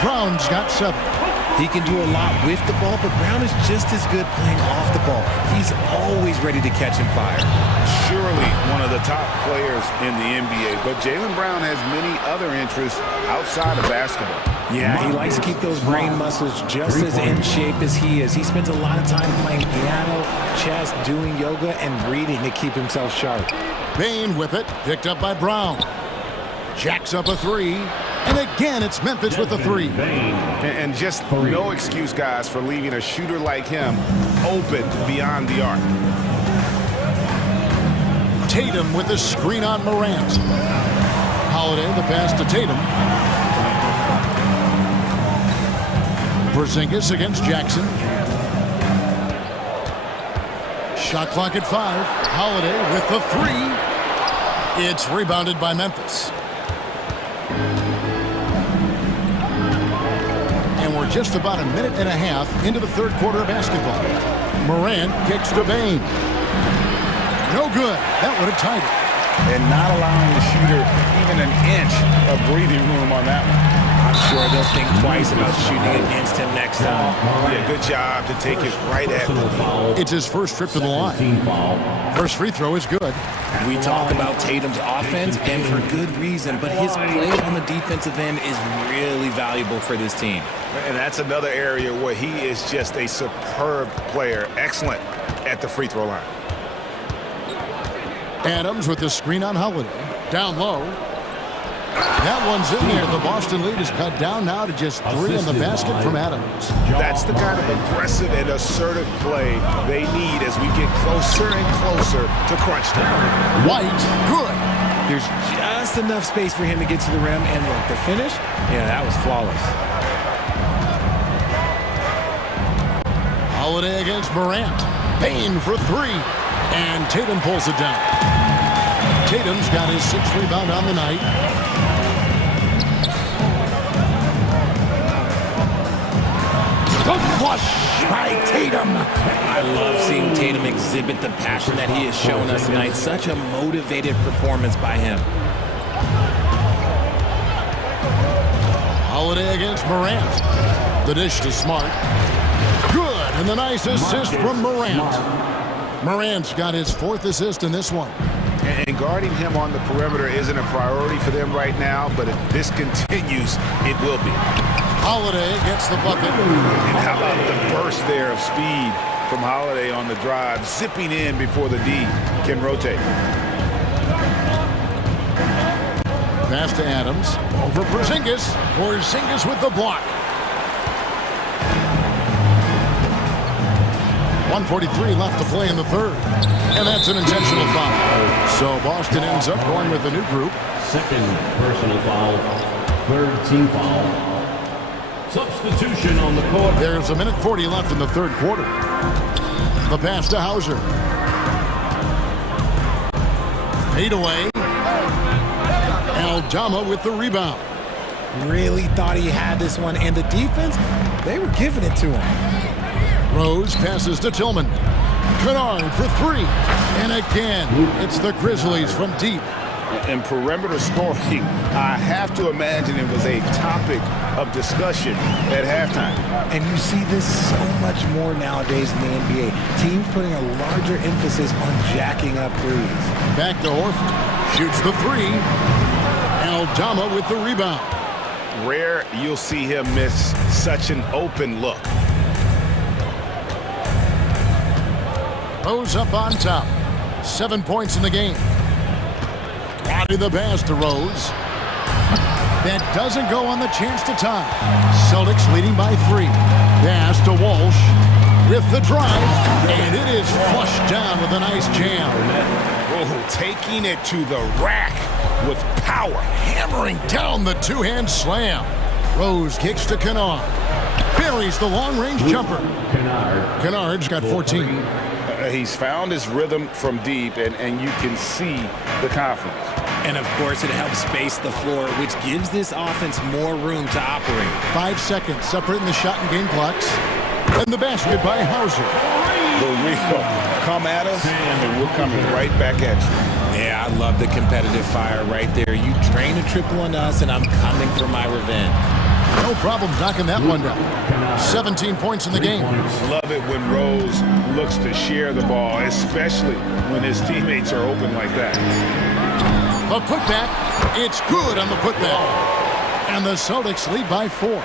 Brown's got 7. He can do a lot with the ball, but Brown is just as good playing off the ball. He's always ready to catch and fire. Surely one of the top players in the NBA, but Jaylen Brown has many other interests outside of basketball. Yeah, he likes to keep those brain muscles just as in shape as he is. He spends a lot of time playing piano, chess, doing yoga, and reading to keep himself sharp. Bain with it, picked up by Brown. Jacks up a 3. And again, it's Memphis with the 3. And just no excuse, guys, for leaving a shooter like him open beyond the arc. Tatum with the screen on Morant. Holiday, the pass to Tatum. Porzingis against Jackson. Shot clock at 5. Holiday with the 3. It's rebounded by Memphis. And we're just about a minute and a half into the third quarter of basketball. Morant kicks to Bain. No good. That would have tied it. And not allowing the shooter even an inch of breathing room on that one. I'm sure they'll think twice about shooting against him next time. Yeah, good job to take it right at him. It's his first trip to the line. First free throw is good. We talk about Tatum's offense, and for good reason, but his play on the defensive end is really valuable for this team. And that's another area where he is just a superb player. Excellent at the free throw line. Adams with the screen on Holiday. Down low. That one's in there. The Boston lead is cut down now to just 3 on the basket from Adams. That's the kind of aggressive and assertive play they need as we get closer and closer to crunch time. White, good. There's just enough space for him to get to the rim, and look, the finish, yeah, that was flawless. Holiday against Morant. Bain for 3. And Tatum pulls it down. Tatum's got his 6th rebound on the night. The flush by Tatum. I love seeing Tatum exhibit the passion that he has shown us tonight. Such a motivated performance by him. Holiday against Morant. The dish to Smart. Good, and the nice assist from Morant. Morant's got his 4th assist in this one. And guarding him on the perimeter isn't a priority for them right now, but if this continues, it will be. Holiday gets the bucket. And how about the burst there of speed from Holiday on the drive, zipping in before the D can rotate. Pass to Adams. Over Porzingis. Porzingis with the block. 1:43 left to play in the 3rd. And that's an intentional foul. So Boston ends up going with a new group. 2nd personal foul. 3rd team foul. Substitution on the court. There's 1:40 left in the 3rd quarter. The pass to Hauser. Fade away. Aldama with the rebound. Really thought he had this one, and the defense, they were giving it to him. Rose passes to Tillman. Kennard for 3. And again, it's the Grizzlies from deep. And perimeter scoring, I have to imagine it was a topic of discussion at halftime. And you see this so much more nowadays in the NBA. Teams putting a larger emphasis on jacking up threes. Back to Horford. Shoots the 3. Aldama with the rebound. Rare you'll see him miss such an open look. Rose up on top. 7 points in the game. Body the pass to Rose. That doesn't go on the chance to tie. Celtics leading by 3. Pass to Walsh with the drive. And it is flushed down with a nice jam. Oh, taking it to the rack with power. Hammering down the 2-hand slam. Rose kicks to Kennard. Buries the long-range jumper. Kennard's got 14. He's found his rhythm from deep, and you can see the confidence. And, of course, it helps space the floor, which gives this offense more room to operate. 5 seconds separating the shot and game clocks. And the basket by Hauser. The real come at us, and we're coming right back at you. Yeah, I love the competitive fire right there. You drain a triple on us, and I'm coming for my revenge. No problem knocking that one down. 17 points in the game. Love it when Rose looks to share the ball, especially when his teammates are open like that. The putback, it's good on the putback. And the Celtics lead by 4.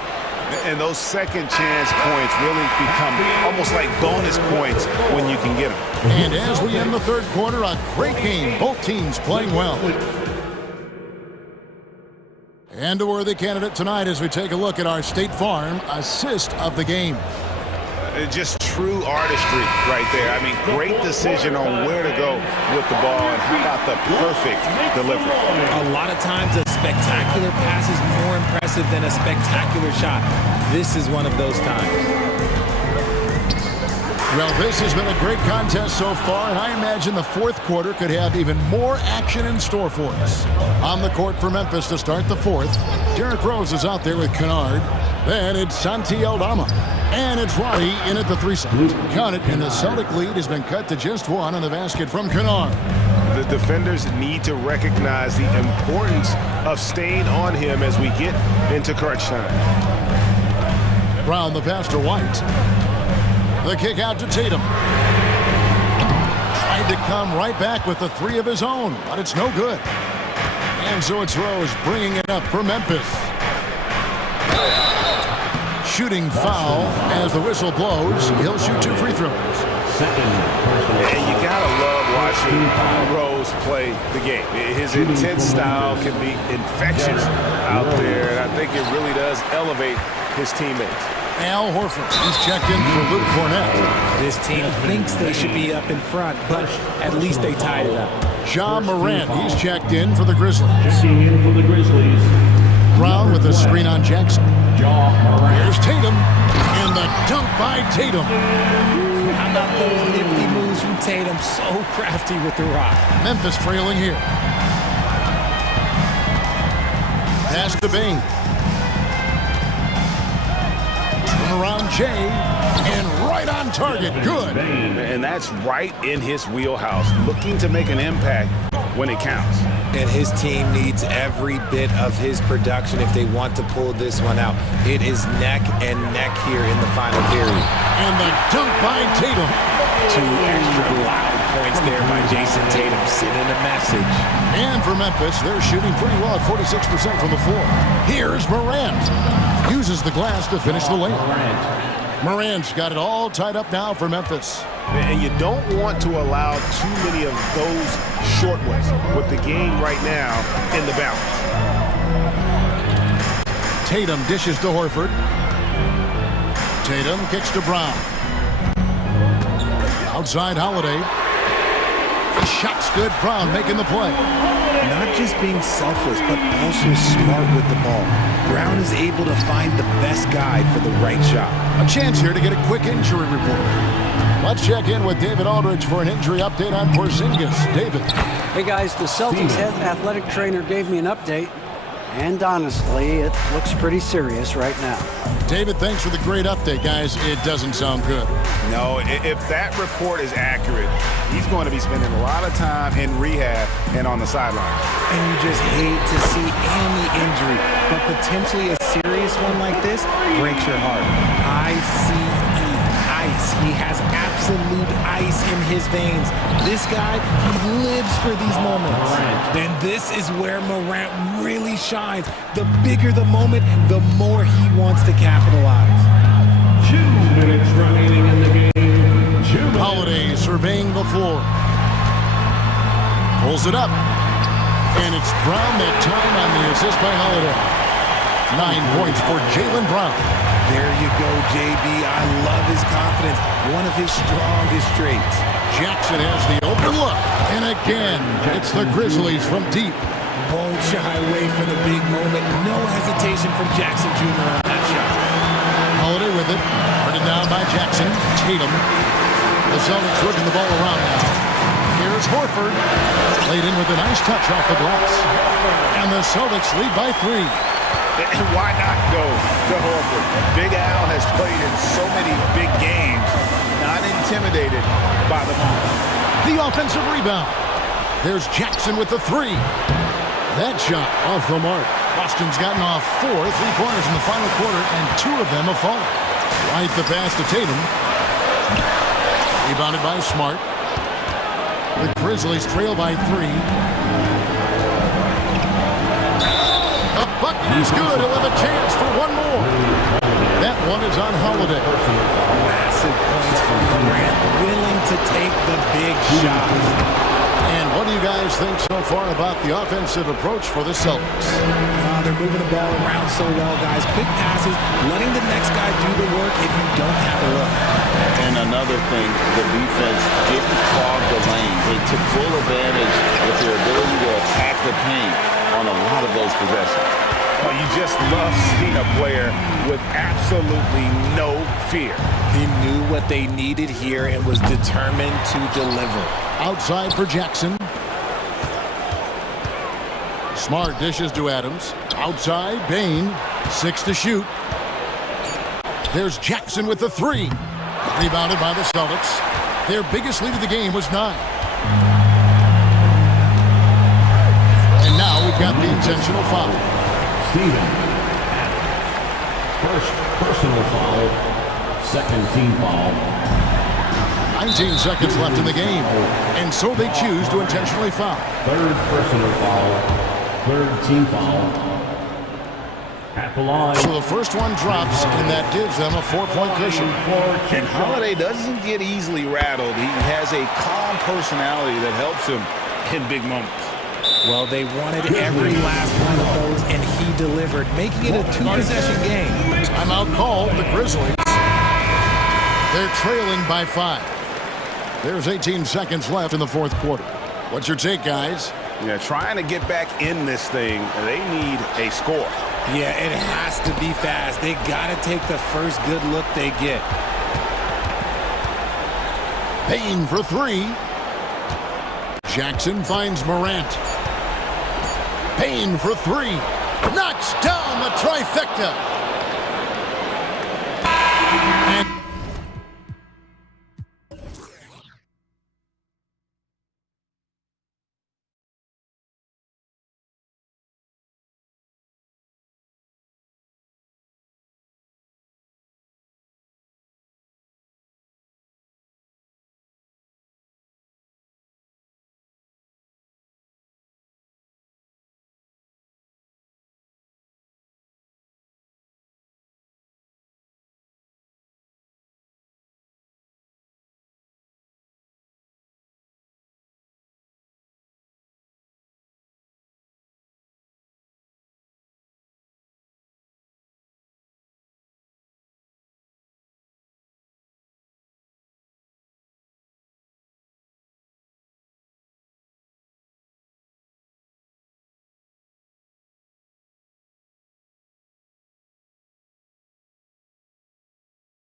And those second chance points really become almost like bonus points when you can get them. And as we end the 3rd quarter, a great game. Both teams playing well. And a worthy candidate tonight as we take a look at our State Farm assist of the game. Just true artistry right there. I mean, great decision on where to go with the ball, and how about the perfect delivery. A lot of times a spectacular pass is more impressive than a spectacular shot. This is one of those times. Well, this has been a great contest so far, and I imagine the 4th quarter could have even more action in store for us. On the court for Memphis to start the 4th, Derrick Rose is out there with Kennard. Then it's Santi Aldama. And it's Roddy in at the 3 side. Count it, and the Celtic lead has been cut to just 1 on the basket from Kennard. The defenders need to recognize the importance of staying on him as we get into crunch time. Brown the pass to White. The kick out to Tatum. Tried to come right back with the 3 of his own, but it's no good. And so it's Rose bringing it up for Memphis. Shooting foul as the whistle blows. He'll shoot 2 free throws. And you gotta love watching Rose play the game. His intense style can be infectious out there, and I think it really does elevate his teammates. Al Horford, he's checked in for Luke Cornett. This team thinks they should be up in front, but at least they tied it up. John Morant, he's checked in for the Grizzlies. Checking in for the Grizzlies. Brown with a screen on Jackson. Here's Tatum, and the dunk by Tatum. How about those nifty moves from Tatum? So crafty with the rock. Memphis trailing here. Pass to Bain. Turn around Jay. And right on target. Good. And that's right in his wheelhouse. Looking to make an impact when it counts. And his team needs every bit of his production if they want to pull this one out. It is neck and neck here in the final period. And the dunk by Tatum. 2 extra loud points there by Jason Tatum, sending a message. And for Memphis, they're shooting pretty well at 46% from the floor. Here's Morant. Uses the glass to finish the layup. Morant's got it all tied up now for Memphis. And you don't want to allow too many of those short ones with the game right now in the balance. Tatum dishes to Horford. Tatum kicks to Brown. Outside Holiday. The shot's good. Brown making the play. Not just being selfless, but also smart with the ball. Brown is able to find the best guy for the right shot. A chance here to get a quick injury report. Let's check in with David Aldridge for an injury update on Porzingis. David. Hey guys, the Celtics head athletic trainer gave me an update, and honestly, it looks pretty serious right now. David, thanks for the great update, guys. It doesn't sound good. No, if that report is accurate, he's going to be spending a lot of time in rehab and on the sideline. And you just hate to see any injury, but potentially a serious one like this breaks your heart. Ice. He has absolute ice in his veins. This guy, he lives for these moments. And this is where Morant really shines. The bigger the moment, the more he wants to capitalize. 2 minutes remaining in the game. Holiday surveying the floor. Pulls it up. And it's Brown that time on the assist by Holiday. 9 points for Jaylen Brown. There you go, JB. I love his confidence. One of his strongest traits. Jackson has the open look. And again, it's the Grizzlies from deep. Won't shy away from the big moment. No hesitation from Jackson Jr. on that shot. Holiday with it. Running down by Jackson. Tatum. The Celtics working the ball around now. Here's Horford. Played in with a nice touch off the glass. And the Celtics lead by 3. And why not go to Horford? Big Al has played in so many big games, not intimidated by the moment. The offensive rebound. There's Jackson with the 3. That shot off the mark. Boston's gotten off 4 3-pointers in the final quarter, and 2 of them have fallen. Right the pass to Tatum. Rebounded by Smart. The Grizzlies trail by 3. He's good. He'll have a chance for one more. That one is on Holiday. Massive points from Durant, willing to take the big shot. And what do you guys think so far about the offensive approach for the Celtics? They're moving the ball around so well, guys. Quick passes, letting the next guy do the work if you don't have a look. And another thing, the defense didn't clog the lane. They took full advantage with their ability to attack the paint on a lot of those possessions. Well, you just love seeing a player with absolutely no fear. He knew what they needed here and was determined to deliver. Outside for Jackson. Smart dishes to Adams. Outside, Bain. 6 to shoot. There's Jackson with the 3. Rebounded by the Celtics. Their biggest lead of the game was 9. And now we've got the intentional foul. Steven, first personal foul, second team foul. 19 seconds left in the game, and so they choose to intentionally foul. Third personal foul, third team foul. At the line. So the first one drops, and that gives them a 4-point cushion. And Holiday doesn't get easily rattled. He has a calm personality that helps him in big moments. Well, they wanted every last one of those, and he delivered, making it a 2-possession game. Timeout called the Grizzlies. They're trailing by 5. There's 18 seconds left in the fourth quarter. What's your take, guys? Yeah, trying to get back in this thing, they need a score. Yeah, it has to be fast. They got to take the first good look they get. Payne for three. Jackson finds Morant. Payne for three. Knocks down the trifecta.